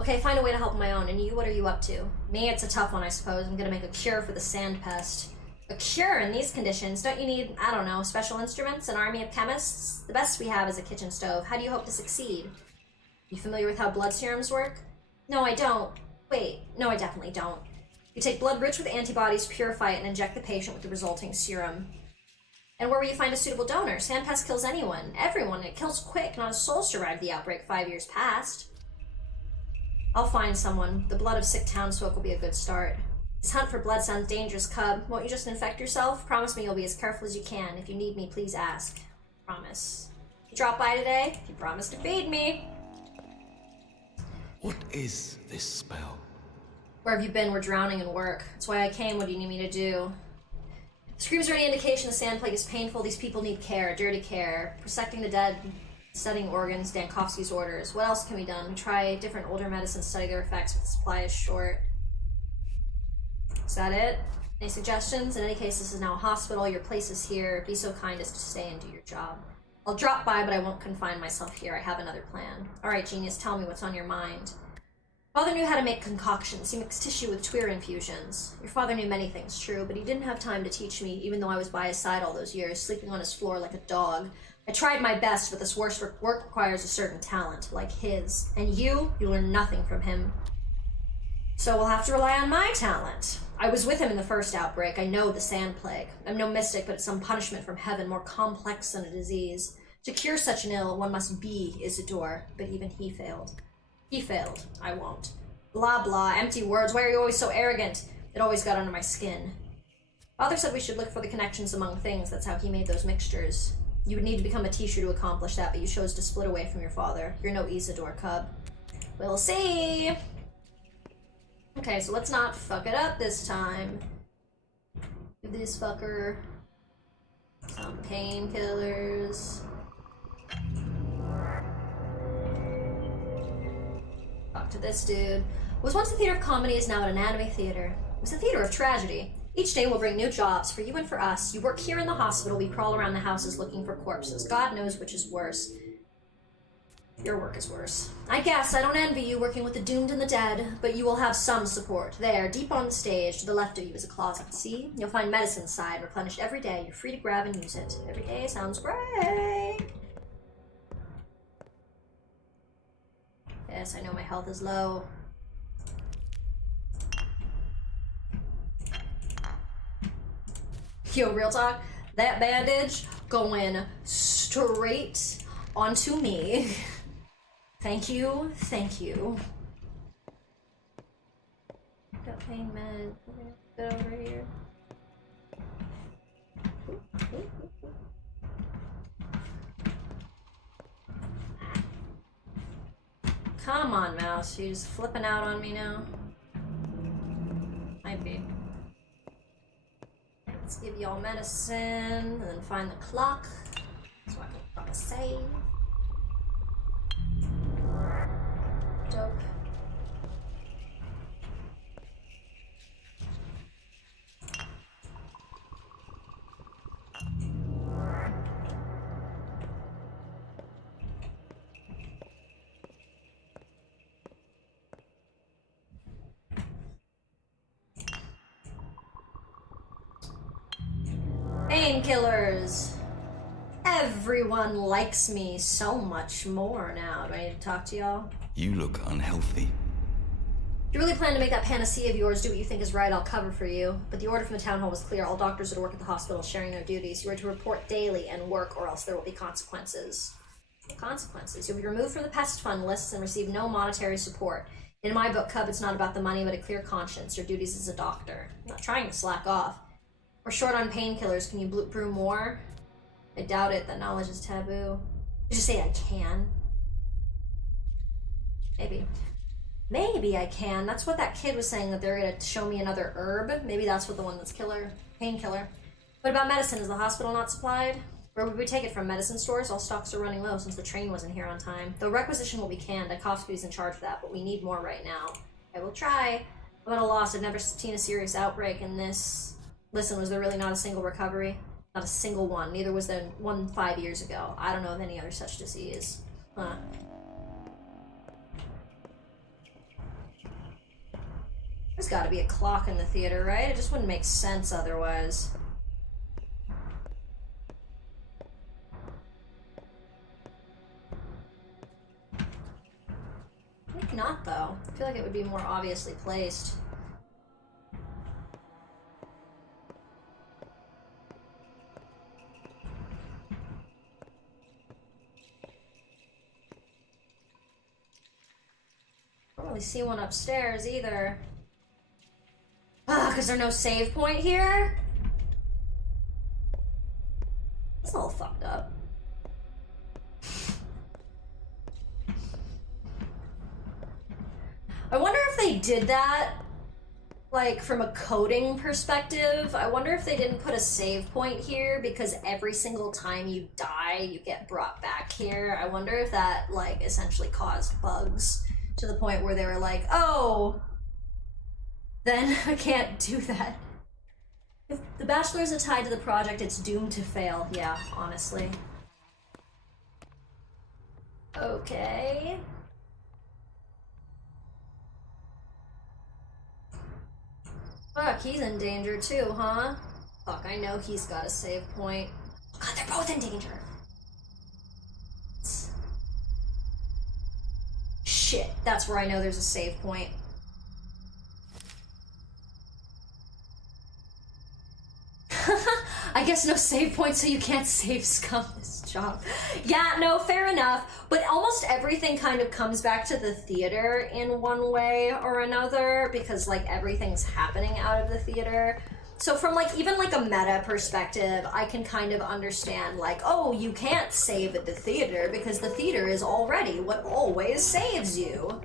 Okay, find a way to help on my own. And you, what are you up to? Me, it's a tough one, I suppose. I'm gonna make a cure for the sand pest. A cure in these conditions? Don't you need, I don't know, special instruments, an army of chemists? The best we have is a kitchen stove. How do you hope to succeed? You familiar with how blood serums work? No, I don't. Wait, no, I definitely don't. You take blood rich with antibodies, purify it, and inject the patient with the resulting serum. And where will you find a suitable donor? Sand pest kills anyone. Everyone. It kills quick. Not a soul survived the outbreak 5 years past. I'll find someone. The blood of sick townsfolk will be a good start. This hunt for blood sounds dangerous, Cub. Won't you just infect yourself? Promise me you'll be as careful as you can. If you need me, please ask. Promise. You drop by today? You promise to feed me. What is this spell? Where have you been? We're drowning in work. That's why I came. What do you need me to do? Screams are any indication the sand plague is painful. These people need care. Dirty care. Prosecting the dead. Studying organs, Dankovsky's orders. What else can be done? Try different older medicines, study their effects, but the supply is short. Is that it? Any suggestions? In any case, this is now a hospital. Your place is here. Be so kind as to stay and do your job. I'll drop by, but I won't confine myself here. I have another plan. Alright, genius, tell me what's on your mind. Father knew how to make concoctions. He mixed tissue with Twir infusions. Your father knew many things, true, but he didn't have time to teach me, even though I was by his side all those years, sleeping on his floor like a dog. I tried my best, but this work requires a certain talent, like his. And you learn nothing from him. So we'll have to rely on my talent. I was with him in the first outbreak. I know the sand plague. I'm no mystic, but it's some punishment from heaven, more complex than a disease. To cure such an ill, one must be Isidore, but even he failed. He failed. I won't. Blah, blah, empty words. Why are you always so arrogant? It always got under my skin. Father said we should look for the connections among things. That's how he made those mixtures. You would need to become a teacher to accomplish that, but you chose to split away from your father. You're no Isidore, Cub. We'll see! Okay, so let's not fuck it up this time. Give this fucker some painkillers. Talk to This dude was once a theater of comedy, is now an anatomy theater. It was a theater of tragedy. Each day will bring new jobs for you and for us. You work here in the hospital, we crawl around the houses looking for corpses. God knows which is worse. Your work is worse. I guess I don't envy you working with the doomed and the dead, but you will have some support. There, deep on the stage, to the left of you is a closet. See? You'll find medicine inside, replenished every day. You're free to grab and use it. Every day sounds great. Yes, I know my health is low. Yo, real talk, that bandage going straight onto me. Thank you, thank you. Got pain med. Get over here. Come on, mouse. She's flipping out on me now. Might be. Let's give y'all medicine, and then find the clock, so I can fucking save. Dope. Painkillers. Everyone likes me so much more now. Do I need to talk to y'all? You look unhealthy. If you really plan to make that panacea of yours do what you think is right, I'll cover for you. But the order from the town hall was clear. All doctors that work at the hospital sharing their duties. You are to report daily and work, or else there will be consequences. Consequences. You'll be removed from the pest fund lists and receive no monetary support. In my book, Cub, it's not about the money, but a clear conscience. Your duties as a doctor. I'm not trying to slack off. We're short on painkillers. Can you brew more? I doubt it. That knowledge is taboo. Just say I can. Maybe. Maybe I can. That's what that kid was saying, that they're gonna show me another herb. Maybe that's what the one that's painkiller. What about medicine? Is the hospital not supplied? Where would we take it from? Medicine stores? All stocks are running low since the train wasn't here on time. Though requisition will be canned. Ikovsky's in charge of that, but we need more right now. I will try. I'm at a loss. I've never seen a serious outbreak in this. Listen, was there really not a single recovery? Not a single one. Neither was there one 5 years ago. I don't know of any other such disease. Huh. There's gotta be a clock in the theater, right? It just wouldn't make sense otherwise. Maybe not, though. I feel like it would be more obviously placed. I don't really see one upstairs either. Ah, because there's no save point here? That's all fucked up. I wonder if they did that, like, from a coding perspective. I wonder if they didn't put a save point here because every single time you die, you get brought back here. I wonder if that, like, essentially caused bugs to the point where they were like, oh, then I can't do that. If the bachelors are tied to the project, it's doomed to fail. Yeah, honestly. Okay. Fuck, he's in danger too, huh? Fuck, I know he's got a save point. Oh god, they're both in danger. Shit, that's where I know there's a save point. I guess no save point, so you can't save scum this job. Yeah, no, fair enough. But almost everything kind of comes back to the theater in one way or another, because, like, everything's happening out of the theater. So from, like, even, like, a meta perspective, I can kind of understand, like, oh, you can't save at the theater because the theater is already what always saves you.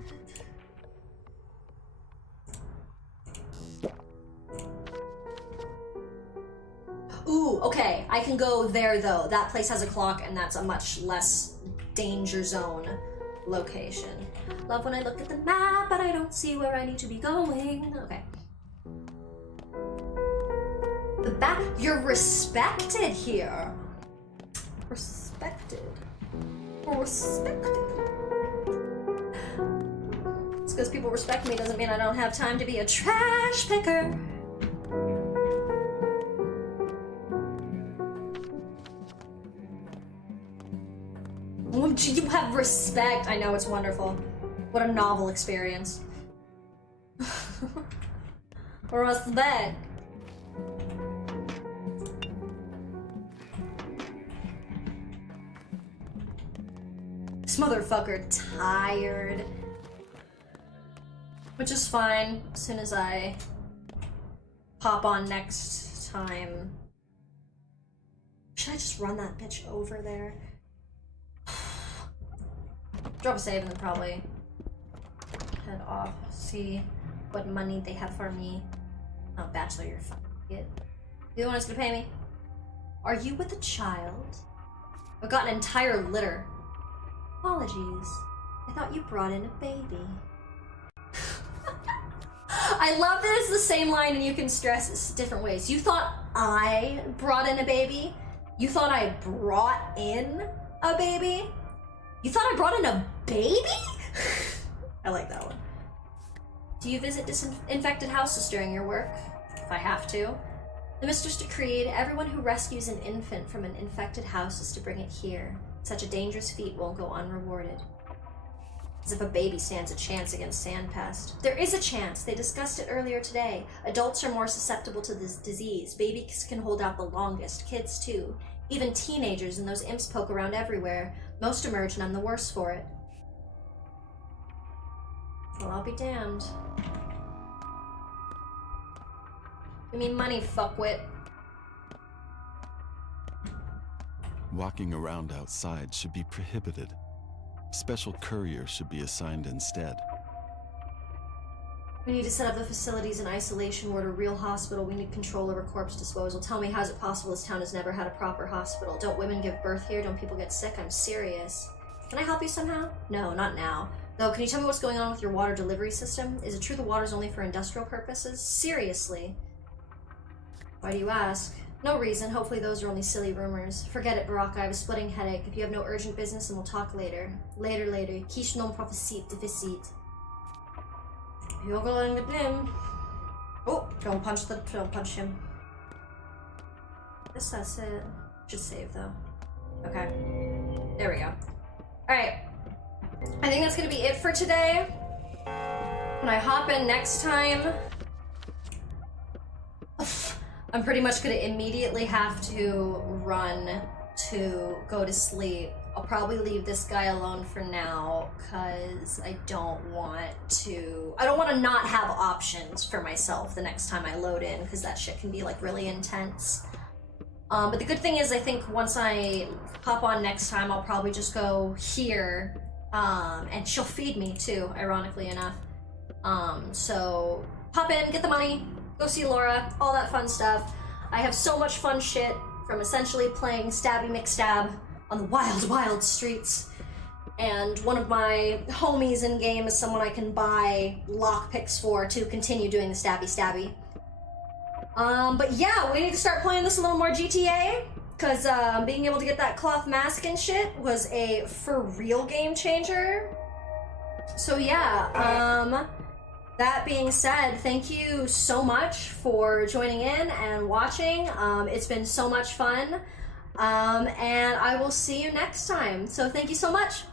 Ooh, okay, I can go there though. That place has a clock and that's a much less danger zone. location. Love when I look at the map, but I don't see where I need to be going. Okay. The back, you're respected here. Respected. Respected. It's because people respect me doesn't mean I don't have time to be a trash picker. You have respect. I know, it's wonderful. What a novel experience. Respect. This motherfucker tired. Which is fine, as soon as I pop on next time. Should I just run that bitch over there? Drop a save and then probably head off. See what money they have for me. Oh, Bachelor, you're fucking idiot. You the one who's gonna pay me? Are you with a child? I've got an entire litter. Apologies. I thought you brought in a baby. I love that it's the same line and you can stress it different ways. You thought I brought in a baby? You thought I brought in a baby? You thought I brought in a baby? I like that one. Do you visit disinfected houses during your work? If I have to. The mistress decreed everyone who rescues an infant from an infected house is to bring it here. Such a dangerous feat won't go unrewarded. As if a baby stands a chance against sandpest. There is a chance. They discussed it earlier today. Adults are more susceptible to this disease. Babies can hold out the longest. Kids too. Even teenagers, and those imps poke around everywhere. Most emerge none the worse for it. Well, I'll be damned. Give me money, fuckwit. Walking around outside should be prohibited. Special couriers should be assigned instead. We need to set up the facilities in isolation ward, a real hospital. We need control over corpse disposal. Tell me, how's it possible this town has never had a proper hospital? Don't women give birth here? Don't people get sick? I'm serious. Can I help you somehow? No, not now. Though, can you tell me what's going on with your water delivery system? Is it true the water's only for industrial purposes? Seriously? Why do you ask? No reason. Hopefully those are only silly rumors. Forget it, Baraka. I have a splitting headache. If you have no urgent business, then we'll talk later. Later. Kish non profecit deficit. You're going with him. Oh, don't punch him. Guess that's it. Just save though. Okay. There we go. Alright. I think that's gonna be it for today. When I hop in next time, I'm pretty much gonna immediately have to run to go to sleep. I'll probably leave this guy alone for now because I don't want to not have options for myself the next time I load in, because that shit can be like really intense. But the good thing is I think once I hop on next time, I'll probably just go here, and she'll feed me too, ironically enough. So pop in, get the money, go see Laura, all that fun stuff. I have so much fun shit from essentially playing Stabby McStab on the wild, wild streets. And one of my homies in game is someone I can buy lockpicks for to continue doing the stabby. But yeah, we need to start playing this a little more GTA, because being able to get that cloth mask and shit was a for real game changer. So yeah, that being said, thank you so much for joining in and watching. It's been so much fun. And I will see you next time. So thank you so much.